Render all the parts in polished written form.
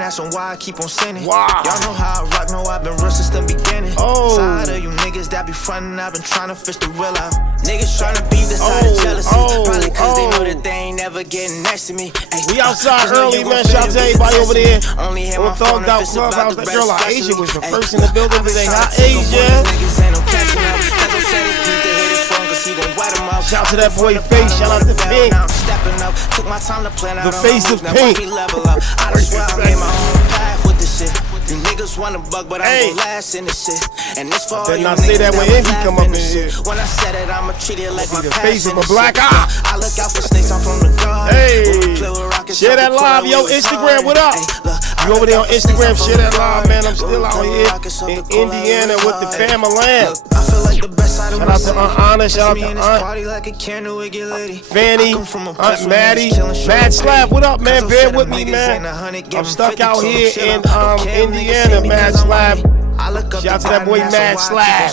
and asking why I keep on sinning. Wow. Y'all know how I rock, know I've been real since the beginning. Oh. Tired of you niggas that be frontin', I've been trying to fish the real out. Niggas trying to beat the side of jealousy. Probably cause they know that they ain't never getting next to me. Ay, we outside early, man. Shout out to everybody over there. On Thugged Out Clubhouse. That girl out Asia was the first in the building today. Hi, Asia. Shout out to that boy Face. Shout out to Pink. The face of Pink. You niggas wanna bug, but I'm gon' last in this shit. And this for all you niggas say that when Envy come up in here. When I said it, I'ma treat it like my the face of a black eye. I look out for snakes, I'm from the guard. Hey, share that live, yo. Instagram, what up? You over there on Instagram, share that live, man. I'm still out here in Indiana with the family land. Shout out to Aunt Anna, shout out to Aunt Fanny, Aunt Maddie, Mad Slab, what up, man? Bear with me, man. I'm stuck out here in Indiana, Mad Slab. Shout out to that boy Mad Slab.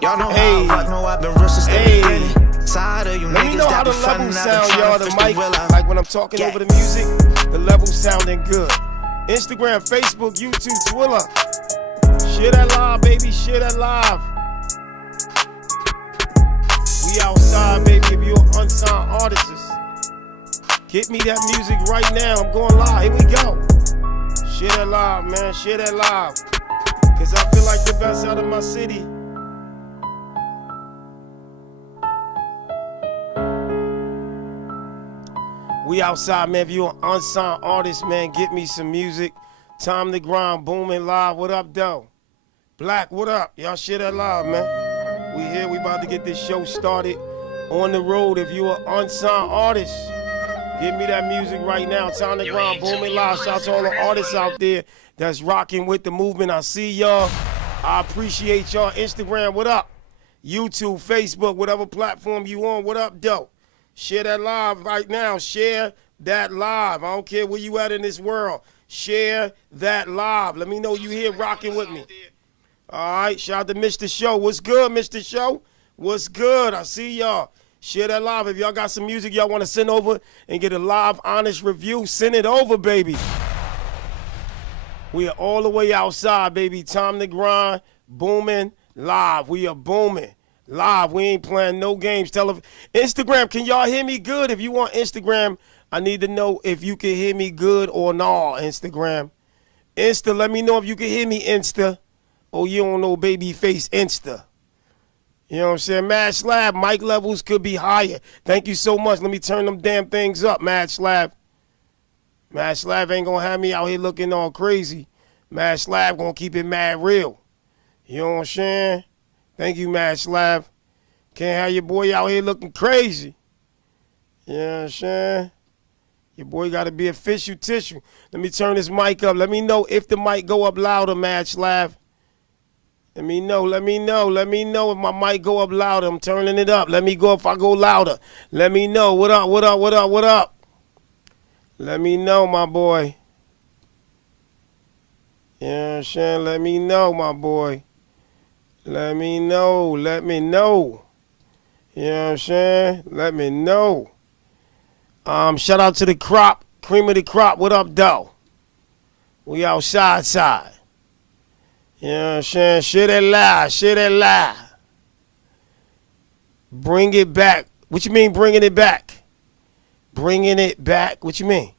Hey, let me know how the level sound, y'all. The mic, like when I'm talking over the music, the level sounding good. Instagram, Facebook, YouTube, Twitter. Share that live, baby. Share that live. We outside, baby. If you're an unsigned artist, get me that music right now. I'm going live. Here we go. Share that live, man. Share that live. Cause I feel like the best out of my city. We outside, man. If you're an unsigned artist, man, get me some music. Time to grind, Boominlive. What up, though? Black, what up? Y'all share that live, man. We here. We about to get this show started. On the road, if you're an unsigned artist, give me that music right now. Time to grind, Boominlive. Shout out to all the artists out there that's rocking with the movement. I see y'all. I appreciate y'all. Instagram, what up? YouTube, Facebook, whatever platform you on, what up, though? Share that live right now. Share that live. I don't care where you at in this world. Share that live. Let me know you here rocking with me. All right. Shout out to Mr. Show. What's good, Mr. Show? What's good? I see y'all. Share that live. If y'all got some music y'all want to send over and get a live, honest review, send it over, baby. We are all the way outside, baby. Time to grind. Booming live. We are booming. Live, we ain't playing no games. Instagram, can y'all hear me good? If you want Instagram, I need to know if you can hear me good or not. Instagram. Insta, let me know if you can hear me, Insta. Oh, you don't know baby face Insta. You know what I'm saying? Mad Slab, mic levels could be higher. Thank you so much. Let me turn them damn things up, Mad Slab. Mad Slab ain't gonna have me out here looking all crazy. Mad Slab gonna keep it mad real. You know what I'm saying? Thank you, Mad Slab. Can't have your boy out here looking crazy. You know what I'm saying? Your boy got to be official tissue. Let me turn this mic up. Let me know if the mic go up louder, Mad Slab. Let me know if my mic go up louder. I'm turning it up. Let me go if I go louder. Let me know. What up? Let me know, my boy. You know what I'm saying? Let me know, my boy. Let me know. You know what I'm saying? Let me know. Shout out to the crop, cream of the crop. What up, though? We outside. You know what I'm saying? Share that live. Bring it back. What you mean bringing it back? Bringing it back? What you mean?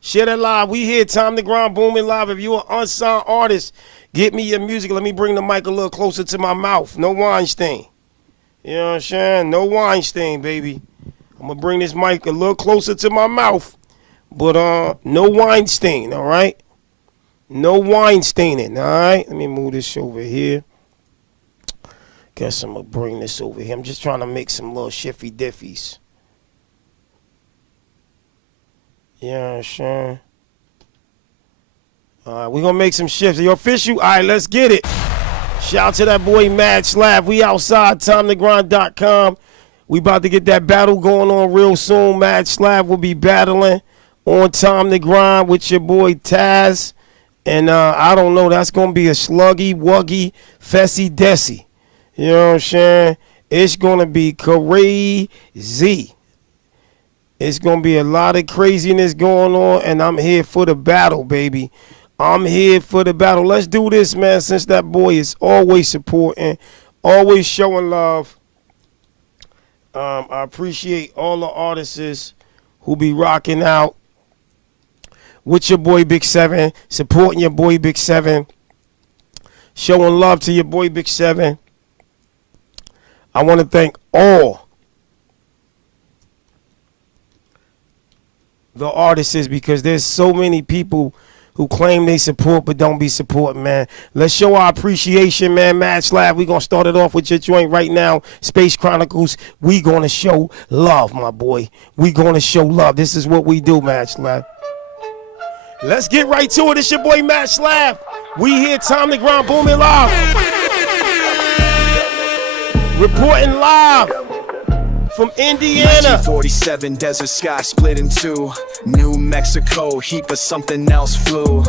Share that live. We here. Time to grind, Boominlive. If you're an unsigned artist, get me your music. Let me bring the mic a little closer to my mouth. No Weinstein. You know what I'm saying? No Weinstein, baby. I'm going to bring this mic a little closer to my mouth. But no Weinstein, all right? No Weinsteining, all right? Let me move this over here. Guess I'm going to bring this over here. I'm just trying to make some little shiffy diffies. You know what I'm saying? All right, we're going to make some shifts. Are you official? All right, let's get it. Shout out to that boy Mad Slab. We outside, timetogrind.com. We about to get that battle going on real soon. Mad Slab will be battling on Time to Grind with your boy Taz. And I don't know, that's going to be a sluggy, wuggy, fessy, dessy. You know what I'm saying? It's going to be crazy. It's going to be a lot of craziness going on, and I'm here for the battle, baby. I'm here for the battle. Let's do this, man, since that boy is always supporting, always showing love. I appreciate all the artists who be rocking out with your boy Big 7, supporting your boy Big 7, showing love to your boy Big 7. I want to thank all the artists because there's so many people who claim they support but don't be supporting, man. Let's show our appreciation, man. Mad Slab, we going to start it off with your joint right now. Space Chronicles, we going to show love, my boy. We going to show love. This is what we do, Mad Slab. Let's get right to it. It's your boy, Mad Slab. We here, Time to Grind, Boominlive. Reporting live from Indiana. 1947, desert sky split in two. New Mexico, heap of something else flew.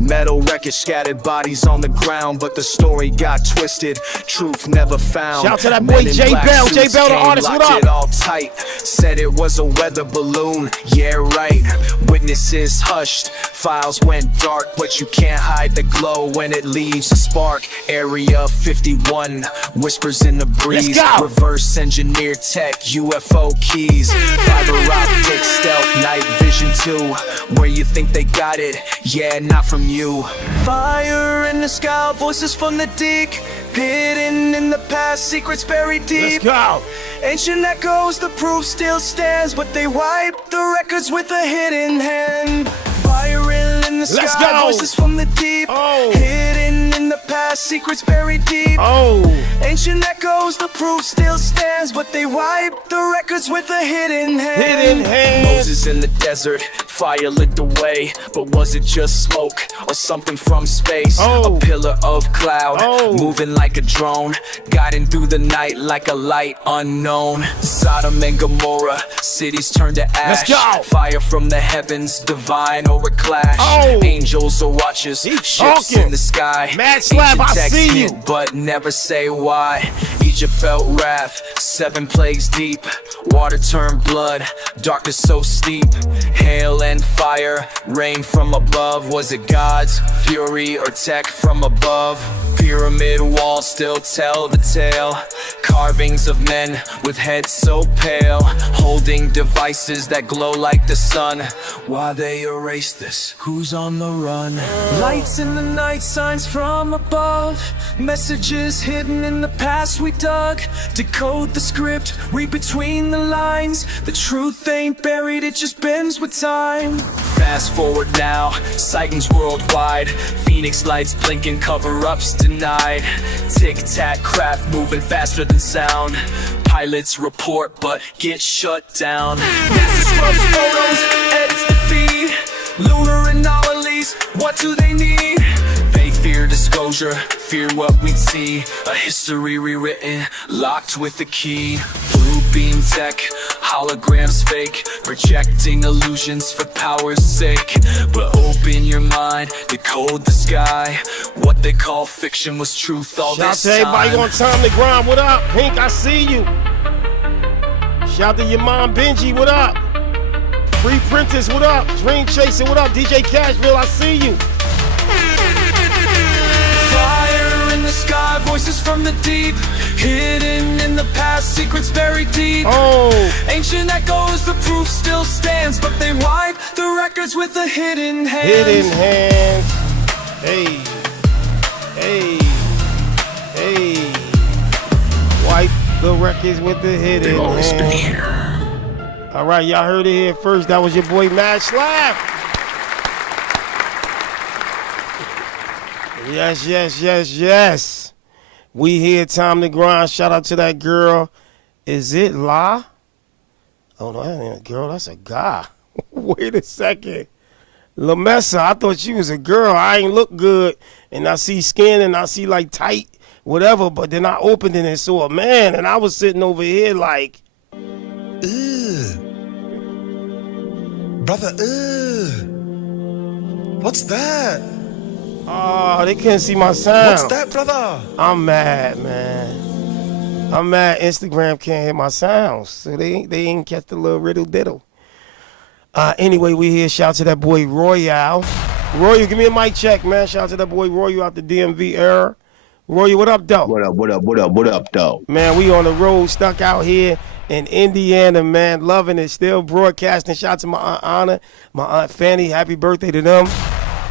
Metal wreckage, scattered bodies on the ground, but the story got twisted. Truth never found. Shout out to that boy J Bell. J Bell, the artist. What up? It all tight. Said it was a weather balloon. Yeah, right. Witnesses hushed. Files went dark, but you can't hide the glow when it leaves a spark. Area 51, whispers in the breeze. Reverse engineered tech, UFO keys. Fiber optic stealth, night vision 2. Where you think they got it? Yeah, not from you. Fire in the sky, voices from the deep. Hidden in the past, secrets buried deep. Let's go. Ancient echoes, the proof still stands, but they wipe the records with a hidden hand. Viral in the sky, voices from the deep. Hidden in the past, secrets buried deep. Ancient echoes, the proof still stands, but they wipe the records with a hidden hand. Moses in the desert, fire lit the way, but was it just smoke or something from space? A pillar of cloud, moving like a drone, guiding through the night like a light unknown. Sodom and Gomorrah, cities turned to ash. Fire from the heavens, divine or a clash. Angels or watchers, ships in the sky. Mad Slab, I see you, but never say why. Egypt felt wrath, 7 plagues deep. Water turned blood, darkness so steep. Hail and fire, rain from above. Was it God's fury or tech from above? Pyramid walls still tell the tale. Carvings of men with heads so pale, holding devices that glow like the sun. Why they erase this? Who's on the run? Lights in the night, signs from above. Messages hidden in the past we dug. Decode the script, read between the lines. The truth ain't buried, it just bends with time. Fast forward now, sightings worldwide. Phoenix lights blinking, cover-ups denied. Tic-tac craft moving faster than sound. Pilots report but get shut down. NASA scrubs photos, edits the feed. Lunar anomalies, what do they need? They fear disclosure, fear what we'd see. A history rewritten, locked with the key. Blue beam tech, holograms fake, projecting illusions for power's sake. But open your mind, decode the sky. What they call fiction was truth all this time. Shout out to everybody on Time to Grind. What up? Pink, I see you. Shout out to your mom Benji. What up? Free Prentice, what up? Dream Chaser, what up? DJ Cashville, I see you. Fire in the sky, voices from the deep. Hidden in the past, secrets buried deep. Ancient echoes, the proof still stands, but they wipe the records with a hidden hand. Hidden hands. Hey. Hey. Hey. Wipe the records with the hidden They've always hand. been here. All right, y'all heard it here first. That was your boy Mad Slab. Yes, yes, yes, yes. We here, Time to Grind. Shout out to that girl. Is it La? Oh, no, that ain't a girl. That's a guy. Wait a second. Lamessa, I thought she was a girl. I ain't look good. And I see skin and I see like tight, whatever. But then I opened it and saw a man. And I was sitting over here like, brother, what's that? oh, they couldn't see my sound. What's that, brother? I'm mad, man. I'm mad Instagram can't hear my sounds. So they ain't catch the little riddle diddle. Anyway, we here. Shout out to that boy Royale. Royal, give me a mic check, man. Shout out to that boy Royal out the DMV era. Royal, what up, though? What up, though? Man, we on the road, stuck out here in Indiana, man. Loving it. Still broadcasting. Shout out to my Aunt Anna, my Aunt Fanny. Happy birthday to them.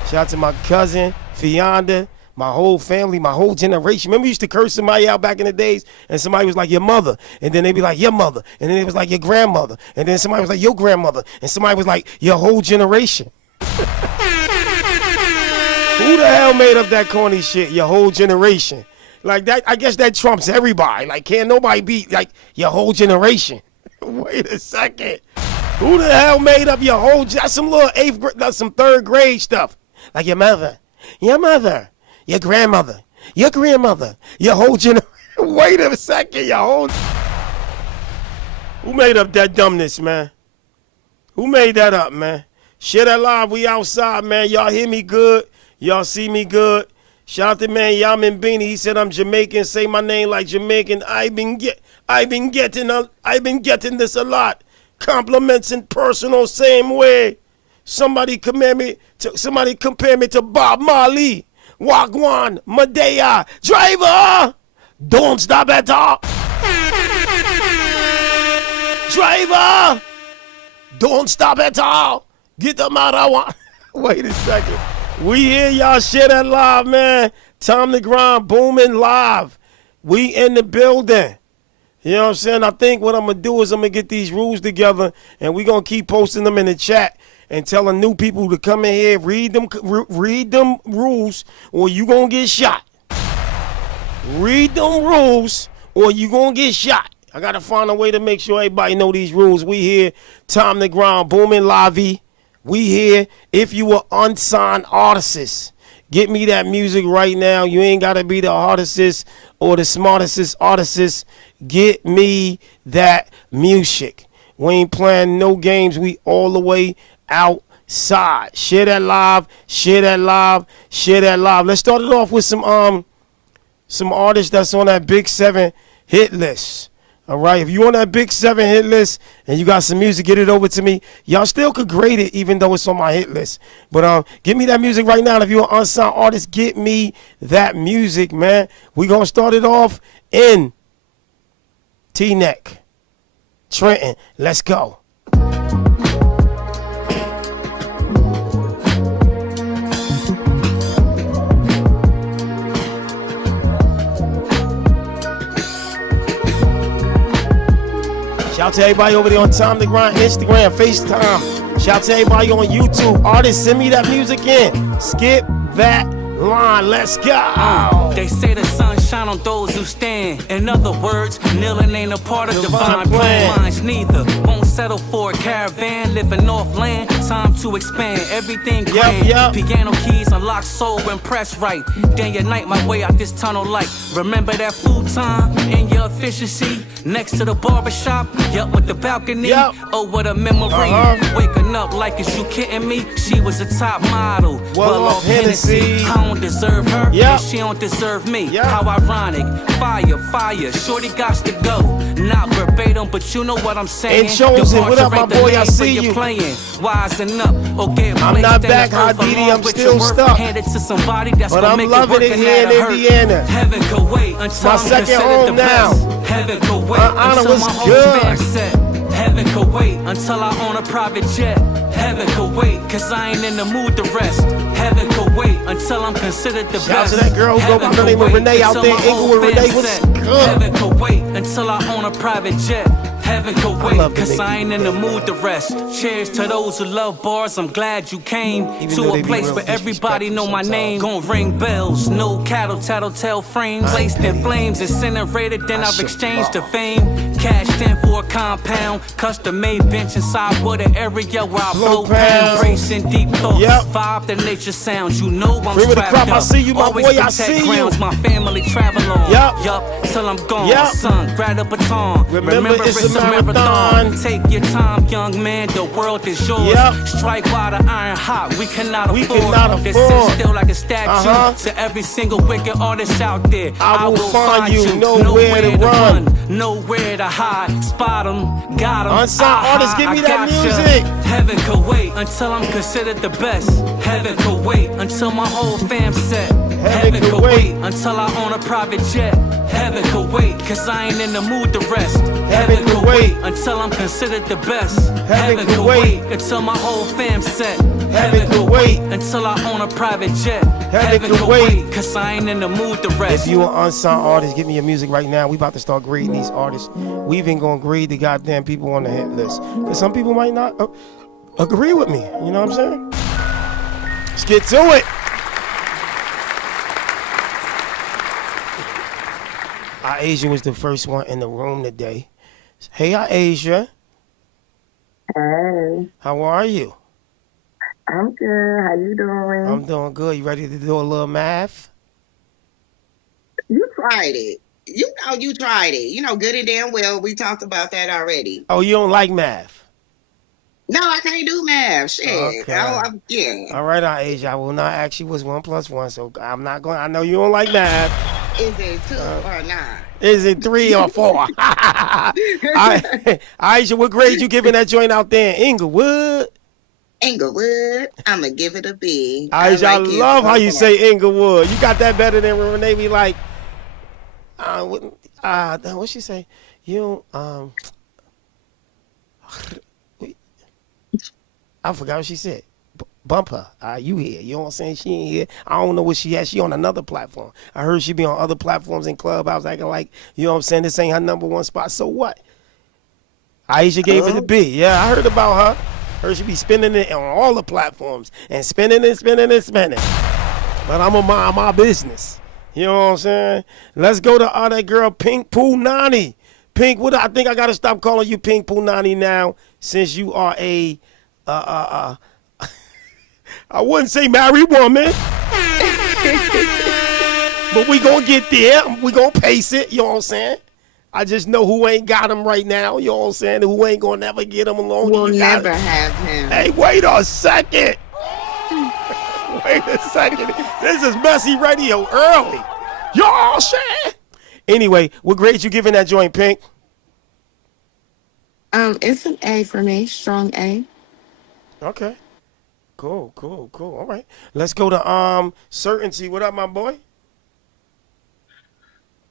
Shout out to my cousin, Fianda, my whole family, my whole generation. Remember, we used to curse somebody out back in the days, and somebody was like, your mother. And then they'd be like, your mother. And then it was like, your grandmother. And then somebody was like, your grandmother. And somebody was like, your whole generation. Who the hell made up that corny shit? Your whole generation. Like that, I guess that trumps everybody. Like, can't nobody beat like your whole generation. Wait a second. Who the hell made up your whole? That's some little some third grade stuff. Like your mother, your grandmother, your whole generation. Wait a second, your whole. Who made up that dumbness, man? Who made that up, man? Share that live. We outside, man. Y'all hear me good? Y'all see me good? Shout out to man Yamin Beanie. He said I'm Jamaican. Say my name like Jamaican. I've been getting this a lot. Compliments in personal same way. Somebody compare me to Bob Marley. Wagwan, Madea, driver. Don't stop at all. Driver. Don't stop at all. Get the marijuana. Wait a second. We here, y'all. Share that live, man. Time to grind, booming live. We in the building. You know what I'm saying? I think what I'm going to do is I'm going to get these rules together, and we're going to keep posting them in the chat and telling new people to come in here, read them rules, or you going to get shot. Read them rules, or you going to get shot. I got to find a way to make sure everybody know these rules. We here. Time to grind, Boominlive. We here. If you are unsigned artists, get me that music right now. You ain't got to be the hardest or the smartest artist. Get me that music. We ain't playing no games. We all the way outside. Share that live. Share that live. Share that live. Let's start it off with some artists that's on that Big 7 hit list. All right, if you on that Big 7 hit list and you got some music, get it over to me. Y'all still could grade it even though it's on my hit list. But give me that music right now. And if you're an unsigned artist, get me that music, man. We gonna start it off in T-Neck, Trenton. Let's go. Shout out to everybody over there on Time to Grind, Instagram, FaceTime. Shout out to everybody on YouTube. Artists, send me that music in. Skip that line. Let's go. They say the sun shine on those who stand. In other words, kneeling ain't a part of divine plan. Mine's neither. Won't settle for a caravan. Living off land. Time to expand. Everything grand. Piano keys unlock soul when pressed right. Day and night my way out this tunnel light. Remember that full-time and your efficiency next to the barbershop. Yup, with the balcony. Oh, what a memory. Waking up like, is you kidding me? She was a top model. Well off Hennessy. I don't deserve her. And she don't deserve me. How ironic. Fire. Shorty gots to go. Not verbatim, but you know what I'm saying. And Chosen, what up, my boy? I see you. Playing. Wisen up or get I'm not back, Hadidi. I'm still stuck. Handed to somebody that's but I'm loving it here in Indiana. Heaven could wait until my second home now. Heaven could wait until my whole fam set. Heaven could wait until I own a private jet. Heaven could wait, cause I ain't in the mood to rest. Heaven could wait until I'm considered the best. Shout out to that girl who go by the name of Renee out there in Inglewood. Renee, what's good? Heaven could wait until I own a private jet. Heaven could wait, cause I ain't in the mood to rest. Cheers to those who love bars, I'm glad you came to a place where everybody know my name. Gon' ring bells, no cattle, tattletale frames. Placed in flames, incinerated, then I've exchanged to fame. Cashed in for a compound, custom made bench inside with an area where I blow pounds. Racing deep thoughts, vibe the nature sounds. You know I'm strapped up. I see you, my boy, I see grounds, my family travel on. Yup, till I'm gone, son, grab a baton. Remember it's a marathon. Take your time, young man, the world is yours. Strike while the iron hot, we cannot afford. This is still like a statue to every single wicked artist out there. I will find you, nowhere to run, nowhere to hide, spot 'em, got 'em. Unsigned artists, give me I that gotcha. music. Heaven could wait until I'm considered the best. Heaven could wait until my whole fam set. Heaven could wait until I own a private jet. Heaven could wait, cause I ain't in the mood to rest. Heaven could wait until I'm considered the best. Heaven could wait until my whole fam set. Heaven could wait until I own a private jet. Heaven could wait, cause I ain't in the mood to rest. If you an unsigned artist, give me your music right now. We about to start grading these artists. We even gonna grade the goddamn people on the hit list. Cause some people might not agree with me. You know what I'm saying? Let's get to it. Asia was the first one in the room today. Hey, Asia. Hey. How are you? I'm good. How you doing? I'm doing good. You ready to do a little math? You tried it. You know you tried it. You know good and damn well we talked about that already. Oh, you don't like math? No, I can't do math. Shit. Okay. Yeah. All right, Asia. I will not ask you what's 1 + 1, so I'm not going. I know you don't like math. Is it 2 or 9? Is it 3 or 4? Aisha, what grade you giving that joint out there in Inglewood? Inglewood. I'm going to give it a B. Aisha, I love how you say Inglewood. You got that better than when they be like, what she say? You, I forgot what she said. Bump her. You here. You know what I'm saying? She ain't here. I don't know what she has. She on another platform. I heard she be on other platforms in Clubhouse acting like, you know what I'm saying, this ain't her #1 spot. So what? Aisha gave it a B. Yeah, I heard about her. Heard she be spending it on all the platforms and spending and spending and spending. But I'm going to mind my business. You know what I'm saying? Let's go to that girl, Pink Poo Nani. Pink, I think I got to stop calling you Pink Poo Nani now since you are a, I wouldn't say married woman, but we gonna get there. We gonna pace it, you know what I'm saying? I just know who ain't got him right now, you know what I'm saying? Who ain't gonna never get him along. We'll never have him. Hey, wait a second. Wait a second. This is Messy Radio early. You know what I'm saying? Anyway, what grade you giving that joint, Pink? It's an A for me, strong A. Okay. Cool. All right. Let's go to Certainty. What up, my boy?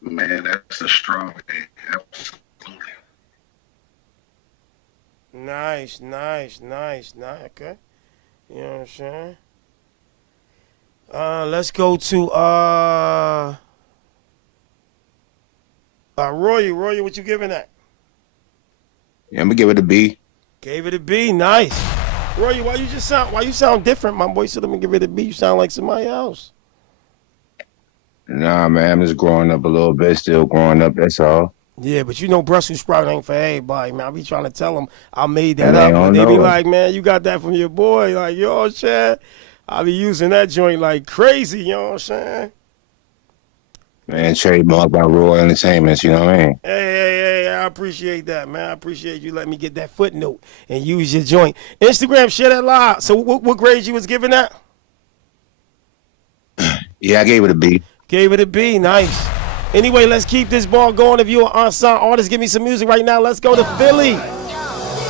Man, that's a strong A. Absolutely. Nice. Okay. You know what I'm saying? Let's go to Roy. Roy, what you giving that? Yeah, I'm gonna give it a B. Gave it a B. Nice. Roy, why you sound different, my boy? So let me give it a B. You sound like somebody else. Nah, man, I'm just growing up a little bit, still growing up, that's all. Yeah, but you know Brussels sprout ain't for everybody, man. I be trying to tell them I made that And up. they don't And they be know it. like, man, you got that from your boy. Like, you know what I'm saying? I be using that joint like crazy, you know what I'm saying? Man, trademark by Royal Entertainments, you know what I mean? Hey, I appreciate that, man. I appreciate you letting me get that footnote and use your joint. Instagram, share that live. So what grade you was giving that? Yeah, I gave it a B. Gave it a B. Nice. Anyway, let's keep this ball going. If you're an unsigned artist, give me some music right now. Let's go to Philly.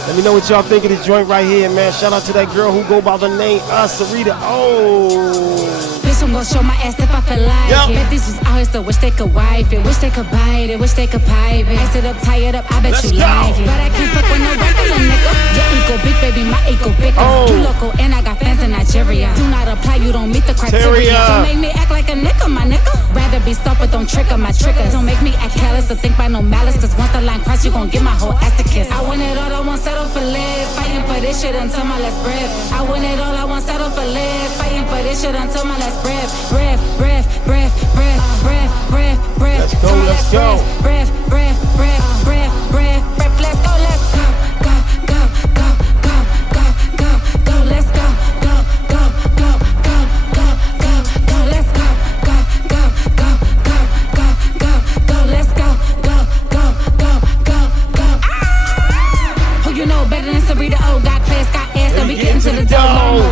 Let me know what y'all think of this joint right here, man. Shout out to that girl who go by the name Sarita. Oh. Bitch, I'm gon' show my ass if I feel like it. Bet these was ours, so wish they could wipe it. Wish they could bite it, wish they could pipe it. Ice it up, tie it up, I bet you like it. But I can't fuck with no regular nigga. Your ego big, baby, my ego bigger. You local and I got fans in Nigeria. Do not apply, you don't meet the criteria. Don't make me act like a nigga, my nigga. Rather be soft, but don't trigger my triggers. Don't make me act callous or think by no malice. Cause once the line cross, you gon' get my whole ass a kiss. I want it all, I won't settle for less. Fighting for this shit until my last breath. I want it all, I won't settle for less. Fighting for this shit until my last breath. Breath. Let's go. Breath. Let's go. Let's go. Who you know better than Sarita? Oh, got class, got ass, so we getting to the door.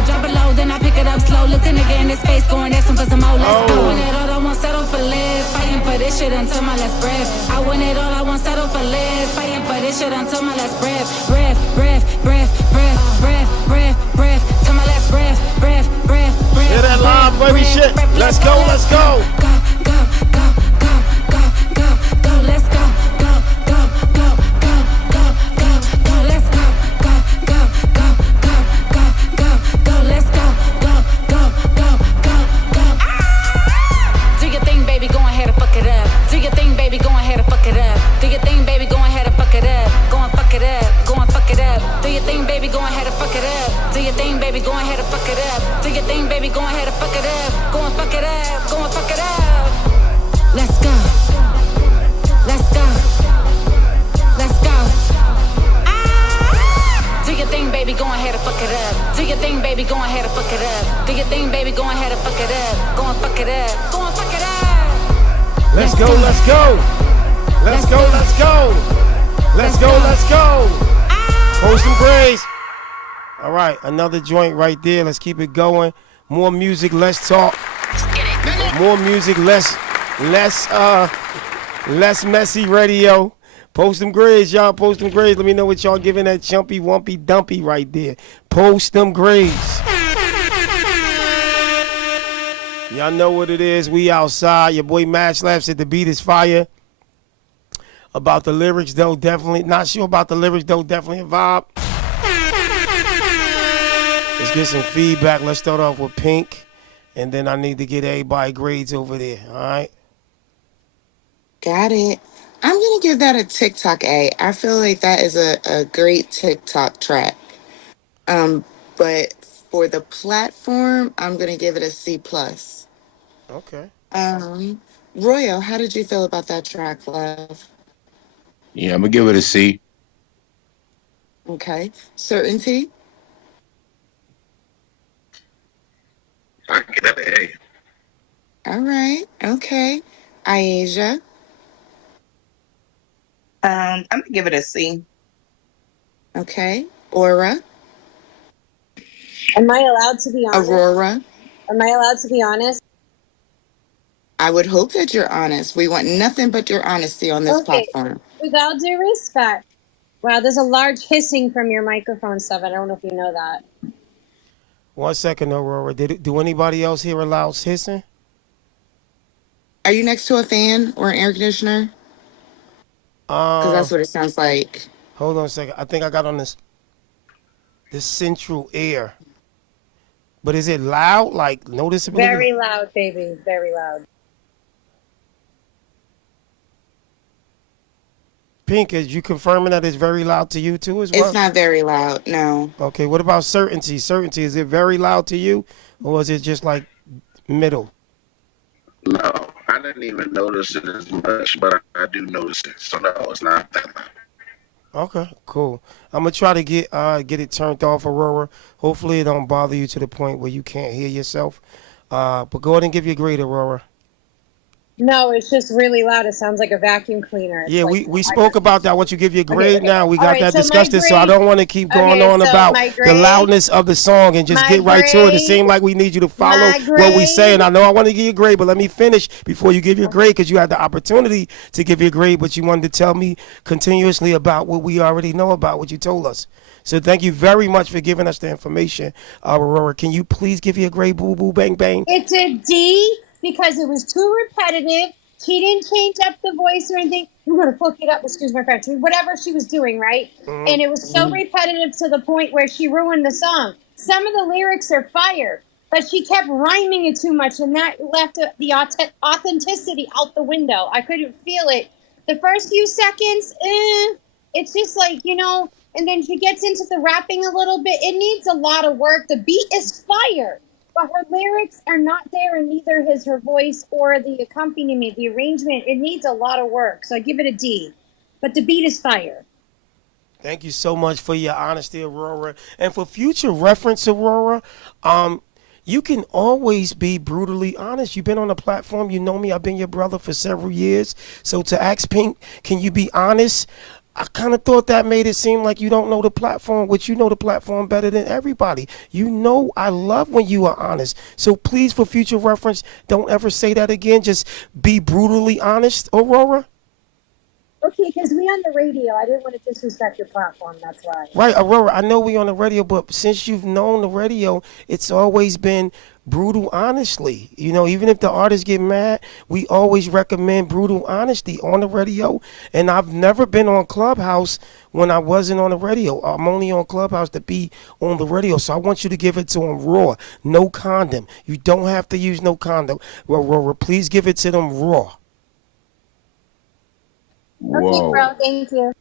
Drop it low, then I pick it up slow. Look the nigga in his face, going asking for some more. Let's go. And it all, I won't settle for less. Fighting for this shit shit until my last breath. I want it all, I won't settle for less. Fighting for this shit until my last breath. Breath, breath, breath, breath, breath, breath, breath, till my last breath. Breath, breath, breath. Hear that live, baby shit. Let's go, let's go. Go, go, go, go, go, go, go, let's go. Go, go, go, go, go, go, go, let's go. Go, go, go, go, go, go, go, let's go. Go, go, go, go, go. Do your thing, baby, go ahead and fuck it up. Do your thing, baby, go ahead and fuck it up. Do your thing, baby, go ahead and fuck it up. Go and fuck it up, go and fuck it up. Do your thing, baby, go ahead and fuck it up. Do your thing, baby, go ahead and fuck it up. Do your thing, baby, go ahead and fuck it up. Go and fuck it up, go and fuck it up. Let's go. Let's go. Let's go. Do your thing, baby, go ahead and fuck it up. Do your thing, baby, go ahead and fuck it up. Do your thing, baby, go ahead and fuck it up. Go and fuck it up, go and fuck it up. Let's go, let's go. Let's go, let's go. Let's go, let's go. Post some praise. All right, another joint right there. Let's keep it going. More music, less talk. More music, less messy radio. Post them grades, y'all. Post them grades. Let me know what y'all giving that chumpy, wumpy, dumpy right there. Post them grades. Y'all know what it is. We outside. Your boy Match Lab said the beat is fire. About the lyrics, though, definitely. Not sure about the lyrics, though, definitely a vibe. Let's get some feedback. Let's start off with Pink. And then I need to get everybody grades over there. All right? Got it. I'm going to give that a TikTok A. I feel like that is a great TikTok track. But for the platform, I'm going to give it a C+. Okay. Royal, how did you feel about that track, love? Yeah, I'm gonna give it a C. Okay. Certainty? I can get that an A. All right. Okay. Asia? I'm gonna give it a C. Okay. Aura? Am I allowed to be honest? Aurora? Am I allowed to be honest? I would hope that you're honest. We want nothing but your honesty on this platform. With all due respect. Wow, there's a large hissing from your microphone stuff. I don't know if you know that. 1 second, Aurora. Do anybody else hear a loud hissing? Are you next to a fan or an air conditioner? Because that's what it sounds like. Hold on a second. I think I got on this central air. But is it loud? Like noticeably? Very loud, baby. Very loud. Pink, is you confirming that it's very loud to you too as well? It's not very loud, no. Okay, what about certainty? Certainty, is it very loud to you? Or is it just like middle? No, I didn't even notice it as much, but I do notice it. So no, it's not that loud. Okay, cool. I'm gonna try to get it turned off, Aurora. Hopefully it don't bother you to the point where you can't hear yourself. But go ahead and give your grade, Aurora. No, it's just really loud. It sounds like a vacuum cleaner. Yeah, we spoke about that. Once you give your grade now, we got that so discussed. So I don't want to keep going on about the loudness of the song and just get right to it. It seems like we need you to follow what we say. And I know I want to give you a grade, but let me finish before you give your grade because you had the opportunity to give your grade, but you wanted to tell me continuously about what we already know about what you told us. So thank you very much for giving us the information, Aurora. Can you please give your grade, boo boo bang bang? It's a D. Because it was too repetitive. She didn't change up the voice or anything. I'm going to fuck it up, excuse my French. Whatever she was doing, right? And it was so repetitive to the point where she ruined the song. Some of the lyrics are fire, but she kept rhyming it too much, and that left the authenticity out the window. I couldn't feel it. The first few seconds, it's just like, and then she gets into the rapping a little bit. It needs a lot of work. The beat is fire. But her lyrics are not there, and neither is her voice or the accompaniment, the arrangement. It needs a lot of work, so I give it a D. But the beat is fire. Thank you so much for your honesty, Aurora. And for future reference, Aurora, you can always be brutally honest. You've been on the platform. You know me. I've been your brother for several years. So to ask Pink, can you be honest? I kind of thought that made it seem like you don't know the platform, which you know the platform better than everybody. You know I love when you are honest. So please, for future reference, don't ever say that again. Just be brutally honest, Aurora. Okay, because we on the radio. I didn't want to disrespect your platform. That's why. Right, Aurora, I know we on the radio, but since you've known the radio, it's always been brutal honestly. You know, even if the artists get mad, we always recommend brutal honesty on the radio. And I've never been on Clubhouse when I wasn't on the radio. I'm only on Clubhouse to be on the radio. So I want you to give it to them raw. No condom. You don't have to use no condom. Aurora, please give it to them raw. Okay, bro. Thank you.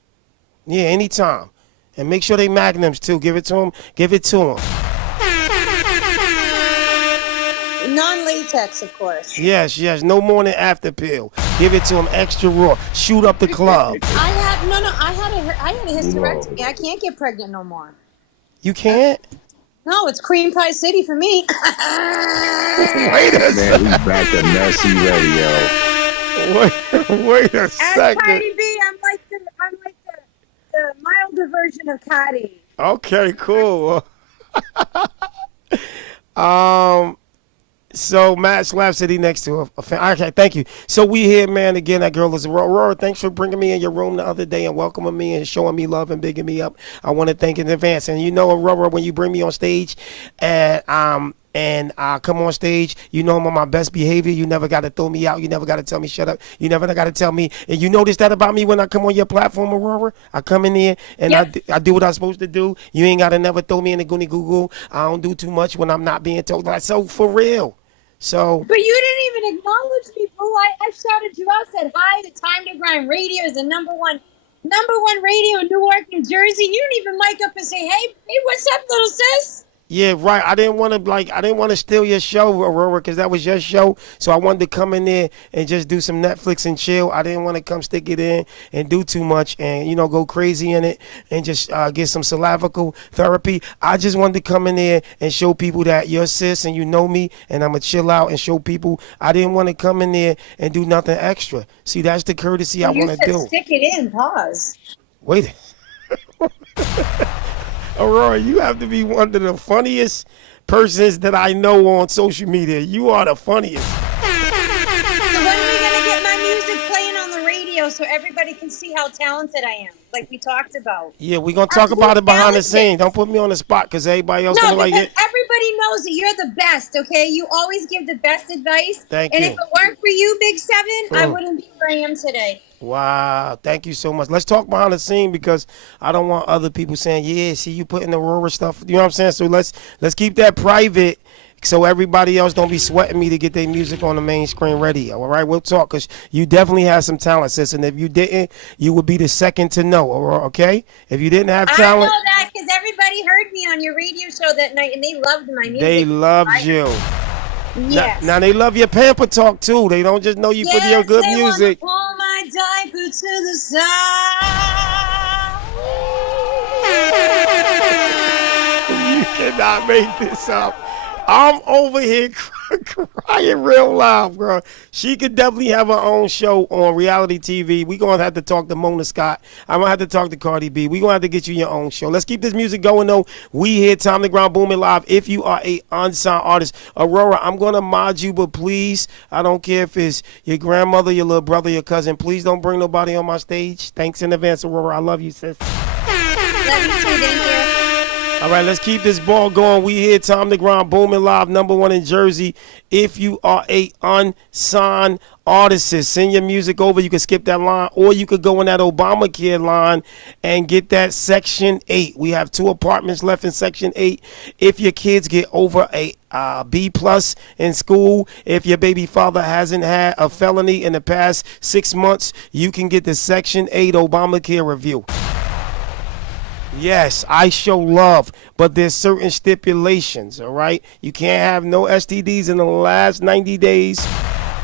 Yeah, anytime. And make sure they magnums too. Give it to them. Give it to them. Non-latex, of course. Yes, yes. No morning after pill. Give it to them extra raw. Shoot up the club. I had a hysterectomy. I can't get pregnant no more. You can't? No, it's cream pie city for me. Wait a second. Man, we back to messy radio. Wait a second. As Cardi B, I'm like the milder version of Cardi. Okay, cool. So Matt Slap City next to a fan. Okay, thank you. So we here, man. Again, that girl is Aurora. Thanks for bringing me in your room the other day and welcoming me and showing me love and bigging me up. I want to thank in advance. And you know, Aurora, when you bring me on stage and I come on stage, you know I'm on my best behavior. You never got to throw me out. You never got to tell me shut up. You never got to tell me. And you notice that about me when I come on your platform, Aurora? I come in here and I do what I'm supposed to do. You ain't got to never throw me in the goony goo goo. I don't do too much when I'm not being told. Like, so for real. So, but you didn't even acknowledge me, boo. I shouted you out, said hi. The Time to Grind Radio is the number one radio in Newark, New Jersey. You didn't even mic up and say, hey, what's up, little sis? yeah, right. I didn't want to steal your show, Aurora, because that was your show. So I wanted to come in there and just do some Netflix and chill. I didn't want to come stick it in and do too much and, you know, go crazy in it and just get some syllabical therapy. I just wanted to come in there and show people that you're sis and you know me and I'm going to chill out and show people. I didn't want to come in there and do nothing extra. See, that's the courtesy I want to do. Stick it in, pause. Wait. Aurora, you have to be one of the funniest persons that I know on social media. You are the funniest. So when are we going to get my music playing on the radio so everybody can see how talented I am, like we talked about? Yeah, we're going to talk about it behind the scenes. Don't put me on the spot because everybody else going to like it. Everybody knows that you're the best, okay? You always give the best advice. Thank you. And if it weren't for you, Big Seven, I wouldn't be where I am today. Wow, thank you so much. Let's talk behind the scene because I don't want other people saying, yeah, see you putting the Aurora stuff. You know what I'm saying? So let's keep that private so everybody else don't be sweating me to get their music on the mainstream radio. All right, we'll talk because you definitely have some talent, sis. And if you didn't, you would be the second to know, Aurora, okay? If you didn't have talent. I know that because everybody heard me on your radio show that night and they loved my music. They loved you. Yes. Now they love your pamper talk too. They don't just know you for your good music. Pull my diaper to the side. You cannot make this up. I'm over here crying real loud, bro. She could definitely have her own show on reality TV. We're going to have to talk to Mona Scott. I'm going to have to talk to Cardi B. We're going to have to get you your own show. Let's keep this music going, though. We here, Time to Grind, Boominlive. If you are a unsigned artist, Aurora, I'm going to mod you, but please, I don't care if it's your grandmother, your little brother, your cousin. Please don't bring nobody on my stage. Thanks in advance, Aurora. I love you, sis. Love you too, thank you. All right, let's keep this ball going. We here, Time to Grind, Boominlive, #1 in Jersey. If you are a unsigned artist, send your music over. You can skip that line, or you could go in that Obamacare line and get that Section 8. We have 2 apartments left in Section 8. If your kids get over a B+ in school, if your baby father hasn't had a felony in the past 6 months, you can get the Section 8 Obamacare review. Yes, I show love, but there's certain stipulations, all right? You can't have no STDs in the last 90 days,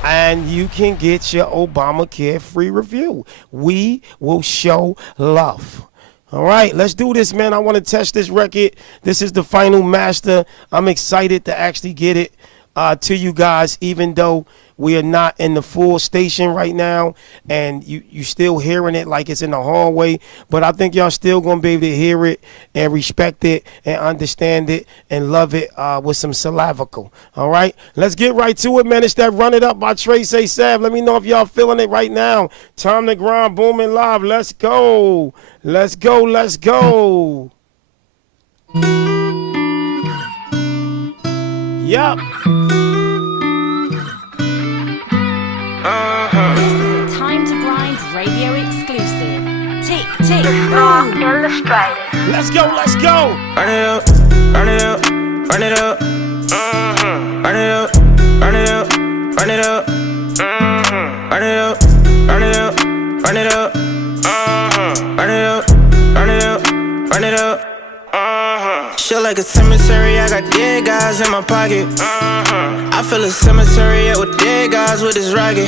and you can get your Obamacare free review. We will show love. All right, let's do this, man. I want to test this record. This is the final master. I'm excited to actually get it to you guys, even though we are not in the full station right now, and you still hearing it like it's in the hallway. But I think y'all still gonna be able to hear it and respect it and understand it and love it with some syllabical. All right, let's get right to it, man. It's that Run It Up by Trey Say Sav. Let me know if y'all feeling it right now. Time to grind, booming live. Let's go. Let's go. Let's go. Yup. This is a Time to Grind radio exclusive. Tick, tick, boom. Illustrated. Let's go, let's go. Run it up, run it up, run it up. Run it up, run it up, run it up. Run it up, run it up, run it up. Run it up, run it up, run it up. Shit like a cemetery, I got dead guys in my pocket. I feel a cemetery yeah, with dead guys with his rocket.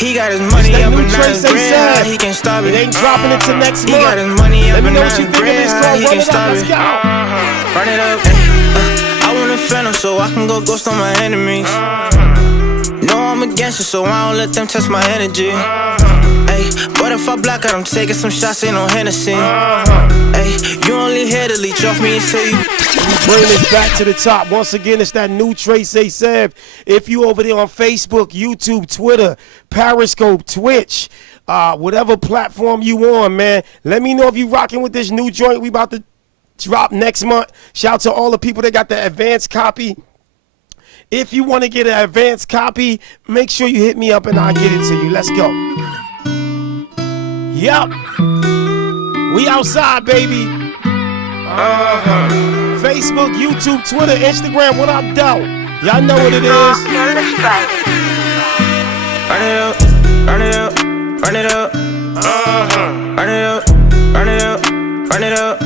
He got his money up and now his bread high, he can't stop it. It ain't dropping until next month. He got his money up Let me and know now what you his think of bread this high, song. he Run can't it up, stop let's it. go. Run it up, I want a phantom so I can go ghost on my enemies. No, I'm a gangster so I don't let them test my energy. Ay, but if I block out, I'm taking some shots, ain't no Hennessy. Ay, you only here to leech off me until you. Bring this back to the top. Once again, it's that new Trey Say Sav. If you over there on Facebook, YouTube, Twitter, Periscope, Twitch, whatever platform you on, man, let me know if you rocking with this new joint we about to drop next month. Shout out to all the people that got the advanced copy. If you want to get an advanced copy, make sure you hit me up and I'll get it to you. Let's go. Yup. We outside, baby. Facebook, YouTube, Twitter, Instagram, what up, though? Y'all know what it is. Run it up, run it up, run it up. Run it up, run it up, run it up.